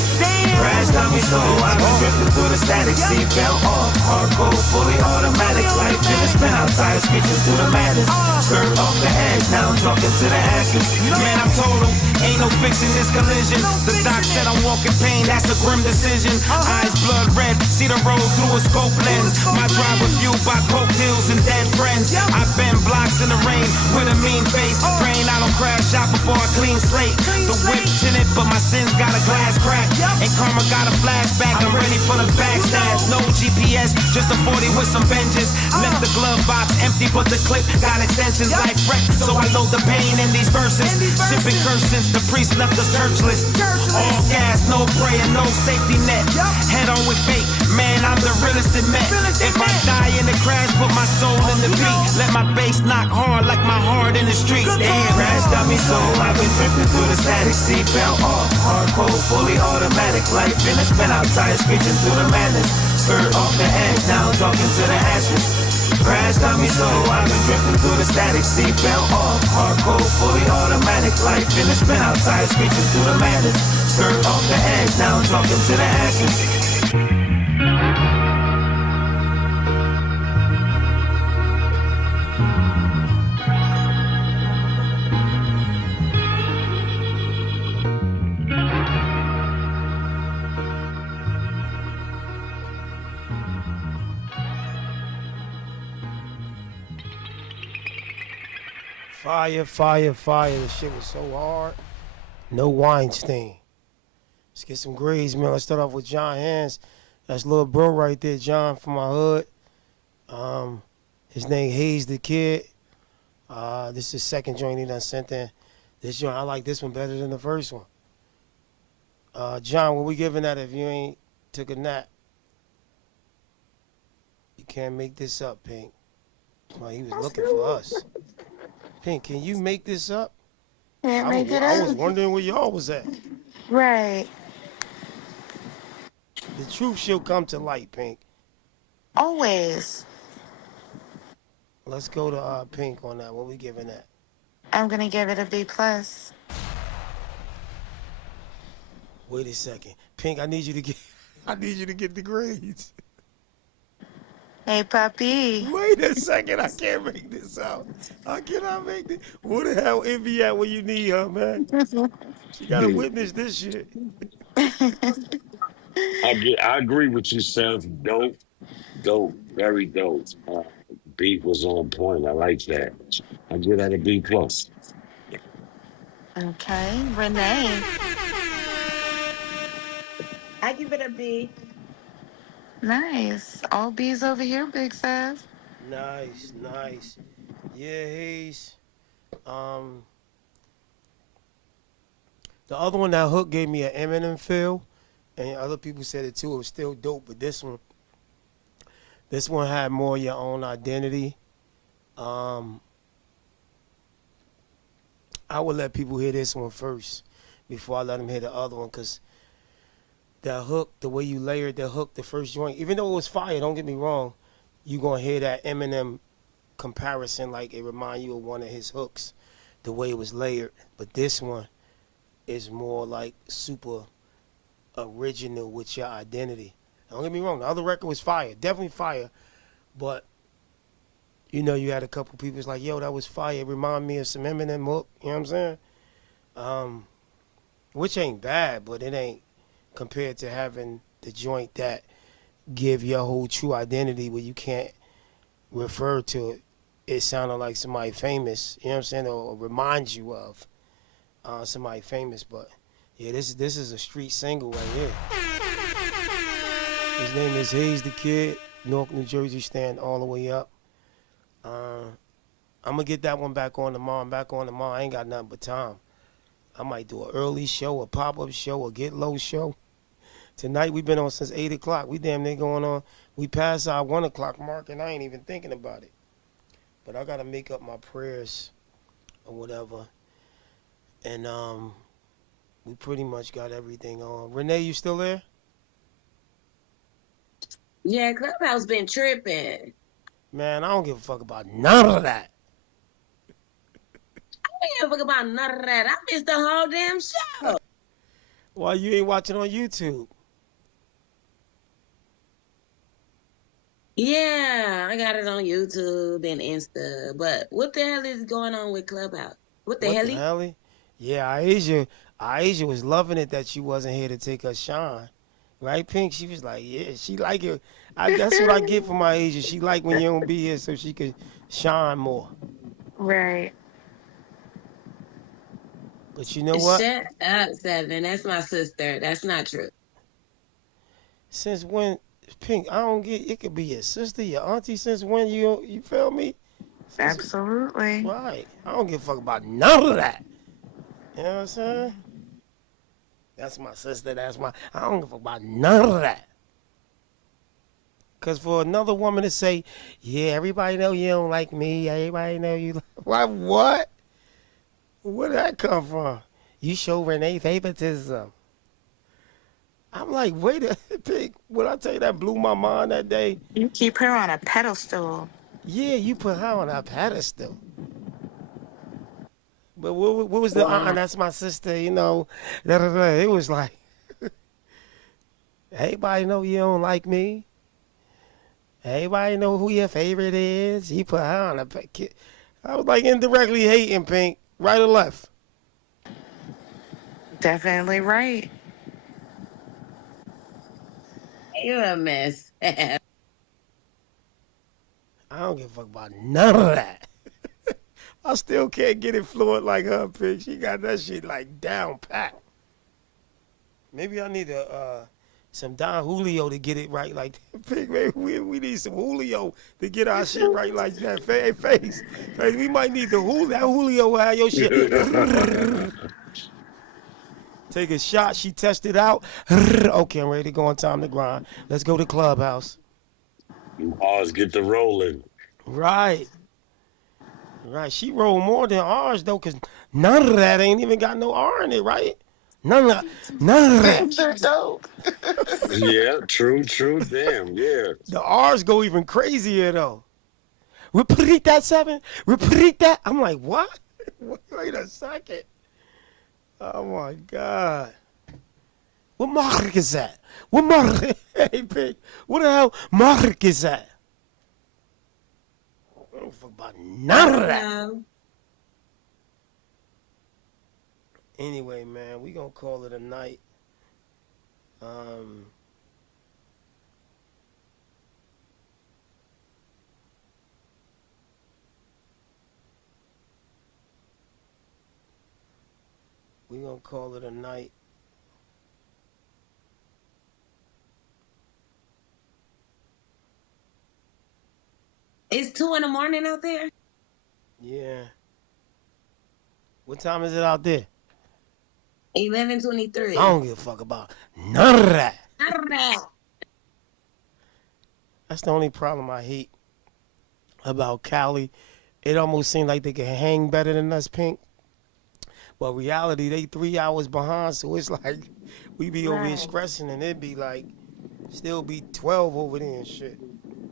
Crash dummy soul, I've been drifting through the static. Seatbelt off, hardcore, fully automatic. Life in the spin out tires, screeching through the madness. Skirt off the edge, now I'm talking to the ashes. Man, I'm total, ain't no fixing this collision. The doc said I'm walking pain, that's a grim decision. Eyes blood red, see the road through a scope lens. My drive was fueled by coke deals and dead friends. I've been blocks in the rain with a mean face. Praying I don't crash out before a clean slate. The whip tinted, but my sins got a glass crack. And karma got a flashback, I'm ready for the backstabs. No GPS, just a 40 with some vengeance. Left the glove box empty, but the clip got extensions. Life wrecked, so I load the pain in these verses. Shipping curse since the priest left us churchless. All gas, no prayer, no safety net. Head on with fate, man, I'm the realest it met. If I die in the crash, put my soul in the beat. Let my bass knock hard like my heart in the streets. Damn, crash dummy soul, I've been drifting through the static. Seatbelt off, hardcore, fully automatic. Life in the spin out tires, screeching through the madness. Skirt off the edge, now I'm talking to the ashes. Crash dummy soul, I've been drifting through the static. Seatbelt off, hardcore, fully automatic. Life in the spin out tires, screeching through the madness. Skirt off the edge, now I'm talking to the ashes. Fire, fire, fire. This shit was so hard. No Weinstein. Let's get some grades, man. Let's start off with John Hands. That's little bro right there, John from my hood. His name Hayes the Kid. This is his second joint he done sent in. This joint, I like this one better than the first one. John, what we giving that if you ain't took a nap? You can't make this up, Pink. Well, he was looking for us. Pink, can you make this up? Can't make it I up. was wondering where y'all was at. Right. The truth shall come to light, Pink. Always. Let's go to Pink on that. What we giving that? I'm gonna give it a B plus. Wait a second, Pink. I need you to get the grades. Hey, puppy. Wait a second. I can't make this out. I cannot make this. Where the hell Envy at when you need her, man? She gotta witness this shit. I agree with you, Seth. Dope, very dope. Beat was on point. I like that. I give that a B plus. Okay, Renee. I give it a B. Nice. All B's over here, Big Seth. Nice. Yeah, Hayes. The other one, that hook gave me an Eminem feel, and other people said it too. It was still dope, but this one had more your own identity. I would let people hear this one first before I let them hear the other one, because that hook, the way you layered the hook, the first joint, even though it was fire, don't get me wrong, you going to hear that Eminem comparison like it remind you of one of his hooks, the way it was layered. But this one, is more like super original with your identity. Don't get me wrong, the other record was fire, definitely fire, but you had a couple people was like, yo, that was fire. It reminded me of some Eminem hook, you know what I'm saying? Um, which ain't bad, but it ain't compared to having the joint that give your whole true identity where you can't refer to it. It sounded like somebody famous, you know what I'm saying, or reminds you of somebody famous. But yeah, this is a street single right here. His name is Hayes the Kid, Newark, New Jersey, stand all the way up. I'm gonna get that one back on tomorrow. I'm back on tomorrow. I ain't got nothing but time. I might do an early show, a pop-up show, a get low show. Tonight we've been on since 8 o'clock. We damn near going on. We passed our 1 o'clock mark and I ain't even thinking about it. But I gotta make up my prayers or whatever. And we pretty much got everything on. Renee, you still there? Yeah, Clubhouse been tripping. Man, I don't give a fuck about none of that. I don't give a fuck about none of that. I missed the whole damn show. Why you ain't watching on YouTube? Yeah, I got it on YouTube and Insta. But what the hell is going on with Clubhouse? What the hell? Yeah, Aisha was loving it that you wasn't here to take her shine. Right, Pink? She was like, yeah, she like it. That's what I get from my Asia. She like when you don't be here so she could shine more. Right. But you know what? Shut up, Seven. That's my sister. That's not true. Since when, Pink, I don't get, it could be your sister, your auntie, since when you feel me? Absolutely. Right. I don't give a fuck about none of that. You know what I'm saying? That's my sister, I don't give a fuck about none of that. Because for another woman to say, yeah, everybody know you don't like me, everybody know you, why, what? Where did that come from? You show Renee favoritism. I'm like, wait a Pig. When I tell you that blew my mind that day. You keep her on a pedestal. Yeah, you put her on a pedestal. But what was the, that's my sister, you know. It was like, everybody know you don't like me. Everybody know who your favorite is. You put her on a pedestal. I was like indirectly hating, Pink. Right or left? Definitely right. You're a mess. I don't give a fuck about none of that. I still can't get it fluent like her, Pig. She got that shit like down pat. Maybe I need some Don Julio to get it right like that. Pig, maybe we need some Julio to get our shit right like that. Face. We might need the Julio. That Julio will have your shit. Take a shot. She tested out. Okay, I'm ready to go on time to grind. Let's go to Clubhouse. Ours get the rolling. Right. She rolled more than ours though, cause none of that ain't even got no R in it, right? None of that. Dope. Yeah, true, damn, yeah. The R's go even crazier though. Repeat that, Seven. Repeat that. I'm like, what? Wait a second. Oh my God. What mark is that? What mark? Hey, Pig. What the hell mark is that? I don't fuck about none of that. Anyway, man, we gonna call it a night. We gonna call it a night. It's 2 a.m. out there? Yeah. What time is it out there? 11:23. I don't give a fuck about none of that. None of that. That's the only problem I hate about Cali. It almost seems like they can hang better than us, Pink. But reality, they 3 hours behind, so it's like we be over here stressing and it be like still be 12 over there and shit.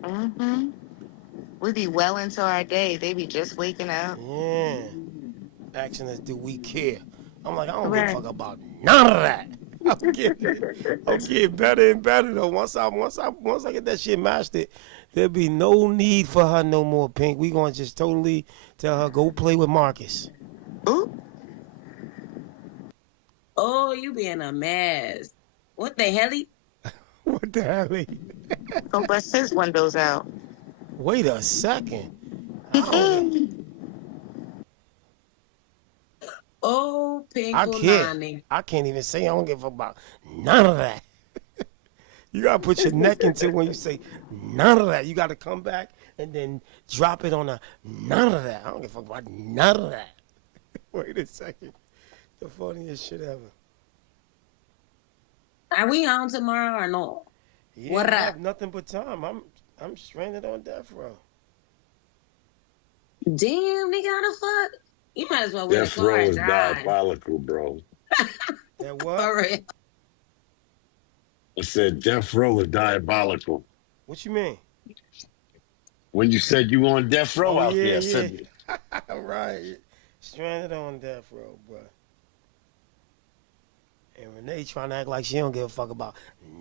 Mm-hmm. We be well into our day. They be just waking up. Yeah. Asking us, do we care? I'm like, I don't give a Right. fuck about none of that. I'm getting better and better though. Once I get that shit mastered, there'll be no need for her no more, Pink. We gonna just totally tell her go play with Marcus. Ooh. Oh, you being a mess. What the hell? What the hell? Go bust his windows out. Wait a second. I don't get. Oh, I can't. Pinkulani. I can't even say I don't give a fuck about none of that. You gotta put your neck into when you say none of that. You gotta come back and then drop it on a none of that. I don't give a fuck about none of that. Wait a second. The funniest shit ever. Are we on tomorrow or no? Yeah, What I up? have nothing but time. I'm stranded on death row. Damn, nigga, how the fuck? You might as well win a Death row car and is drive. diabolical, bro. That what? For real. I said death row is diabolical. What you mean? When you said you on death row Oh out yeah, there, I yeah. said Right. Stranded on death row, bro. And Renee trying to act like she don't give a fuck about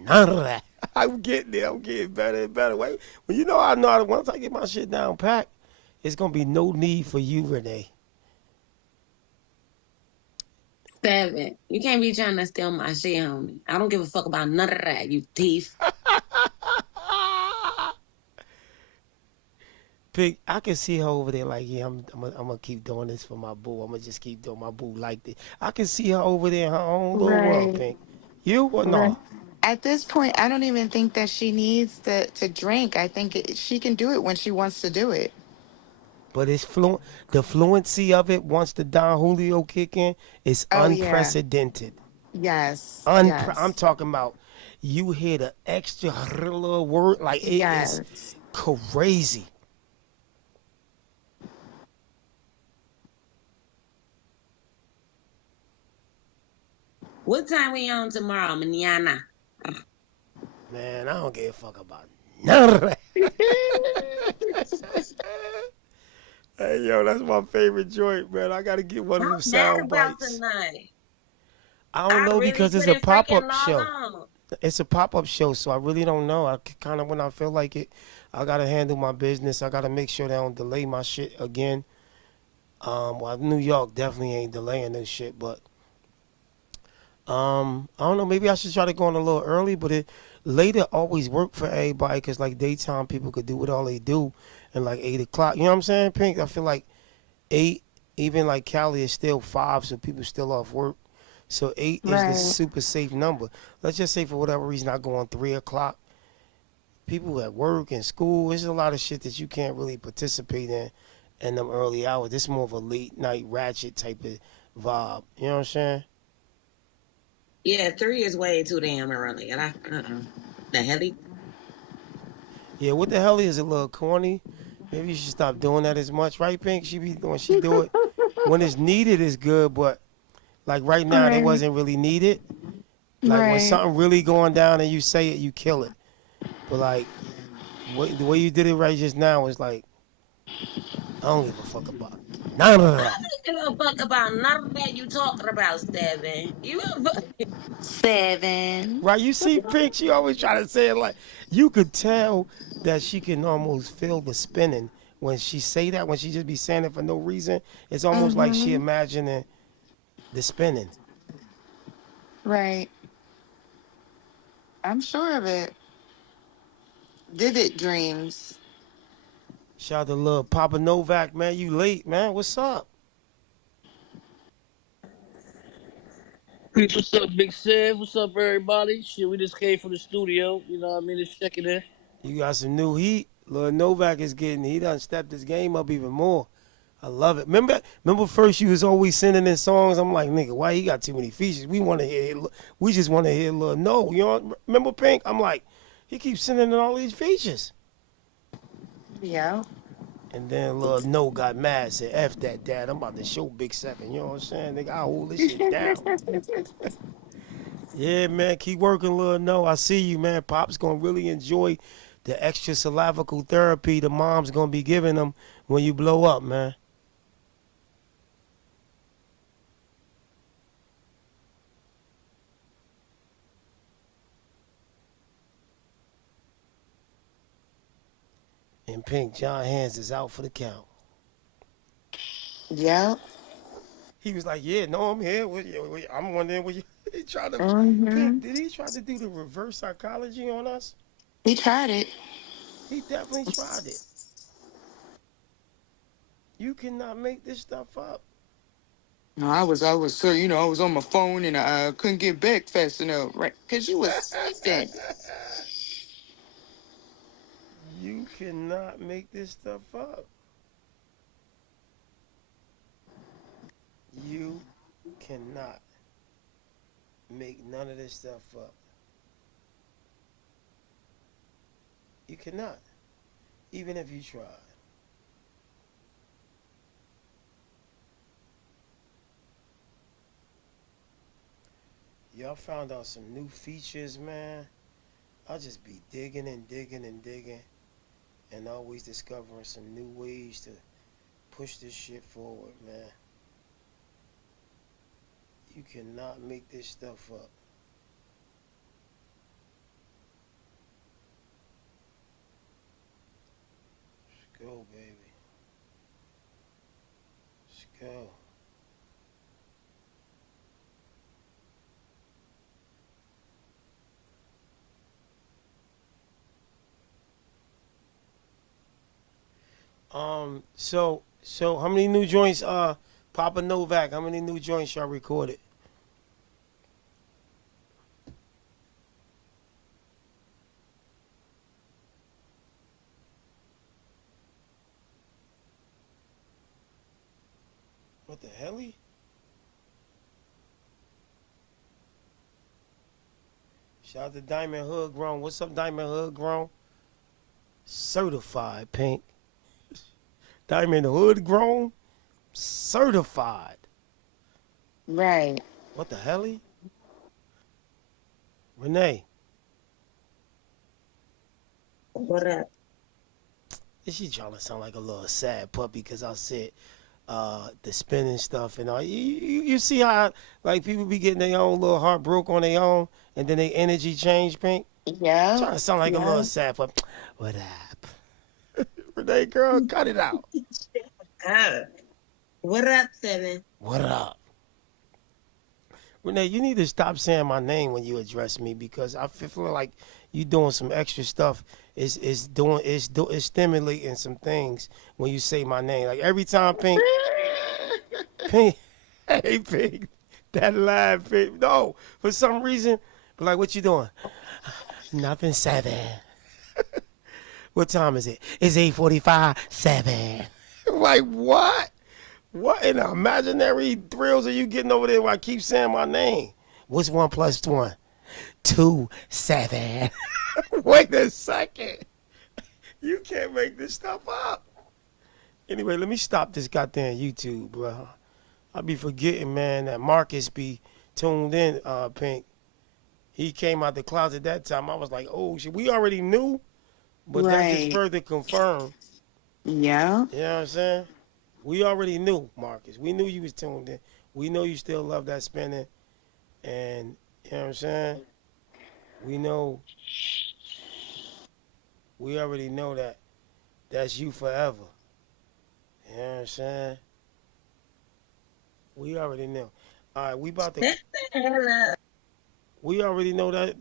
none of that. I'm getting there. I'm getting better and better. Wait, well, you know how once I get my shit down packed, it's gonna be no need for you, Renee. 7. You can't be trying to steal my shit, homie. I don't give a fuck about none of that, you thief. Pig, I can see her over there like, yeah, I'm gonna keep doing this for my boo. I'm gonna just keep doing my boo like this. I can see her over there in her own little world, Right. Pink. You or Right. no? At this point, I don't even think that she needs to drink. I think she can do it when she wants to do it. But it's fluent. The fluency of it once the Don Julio kick in is Oh yeah. unprecedented. Yes. I'm Yes. talking about you hear the extra little word like it is Yes. crazy. What time we on tomorrow, manana? Man, I don't give a fuck about none of that. Hey, yo, that's my favorite joint, man. I gotta get one of them What's that sound about bites. tonight? I don't know really because it's a couldn't freaking pop-up log show. on. It's a pop-up show, so I really don't know. I kind of, when I feel like it, I gotta handle my business. I gotta make sure they don't delay my shit again. Well, New York definitely ain't delaying this shit, but I don't know. Maybe I should try to go on a little early, but it later always work for everybody because like daytime people could do what all they do, and like 8 o'clock. You know what I'm saying, Pink? I feel like 8, even like Cali is still 5, so people still off work. So 8 is the Right. super safe number. Let's just say for whatever reason I go on 3 o'clock. People at work and school, there's a lot of shit that you can't really participate in them early hours. This is more of a late night ratchet type of vibe. You know what I'm saying? Yeah, 3 is way too damn early. And the hell? Yeah, what the hell is it, a little corny? Maybe you should stop doing that as much, right, Pink? When she do it when it's needed, it's good, but like right now, they Right. wasn't really needed. Like when Right. something really going down and you say it, you kill it. But like the way you did it right just now is like I don't give a fuck about none of I that. don't give a fuck about none of that you talking about, 7. You 7. Right? You see Pink, she always try to say it like you could tell that she can almost feel the spinning when she say that, when she just be saying it for no reason. It's almost like she Mm-hmm. imagining the spinning. Right. I'm sure of it. Vivid dreams. Shout out to little Papa Novak, man. You late, man. What's up? Peace, what's up, Big Sid? What's up, everybody? Shit, we just came from the studio. You know what I mean? Just checking in. You got some new heat. Lil Novak is he done stepped his game up even more. I love it. Remember first you was always sending in songs. I'm like, nigga, why he got too many features? We just want to hear Lil No. You know, remember Pink? I'm like, he keeps sending in all these features. Yeah. And then Lil No got mad, said, F that, dad. I'm about to show Big 7. You know what I'm saying? Nigga, I hold this shit down. Yeah, man, keep working, Lil No. I see you, man. Pop's going to really enjoy the extra syllabical therapy the mom's going to be giving him when you blow up, man. And Pink, John Hands is out for the count. Yep. He was like, yeah, no, I'm here. I'm wondering what you he tried to Mm-hmm. Pink, did he try to do the reverse psychology on us? He tried it. He definitely tried it. You cannot make this stuff up. No, I was, sir, I was on my phone and I couldn't get back fast enough, right? Because you was sleeping. You cannot make this stuff up. You cannot make none of this stuff up. You cannot. Even if you tried. Y'all found out some new features, man. I'll just be digging and digging and digging and always discovering some new ways to push this shit forward, man. You cannot make this stuff up. Let's go, baby. Let's go. So how many new joints, Papa Novak, how many new joints y'all recorded? What the helly? Shout out to Diamond Hood Grown. What's up, Diamond Hood Grown? Certified, Pink. Diamond Hood Grown, certified. Right. What the helly? Renee. What up? Is she trying to sound like a little sad puppy because I said the spinning stuff and all. You see how like people be getting their own little heart broke on their own and then their energy change, Pink? Yeah. Trying to sound like a little sad puppy. What up? Renee, girl, cut it out. What up, Seven? What up? Renee, you need to stop saying my name when you address me because I feel like you doing some extra stuff. It's stimulating some things when you say my name. Like every time, Pink, hey Pink, that laugh, Pink. No, for some reason, but like, what you doing? Nothing, 7. What time is it? It's 8:45, 7. Like what? What in the imaginary thrills are you getting over there while I keep saying my name? What's 1 + 1? 2, 7. Wait a second. You can't make this stuff up. Anyway, let me stop this goddamn YouTube, bro. I be forgetting, man, that Marcus be tuned in, Pink. He came out the closet that time. I was like, oh, shit. We already knew, but that just further confirmed. Yeah. You know what I'm saying? We already knew, Marcus. We knew you was tuned in. We know you still love that spinning. And, you know what I'm saying? We already know that that's you forever. You know what I'm saying? We already knew. All right, we about to... We already know that.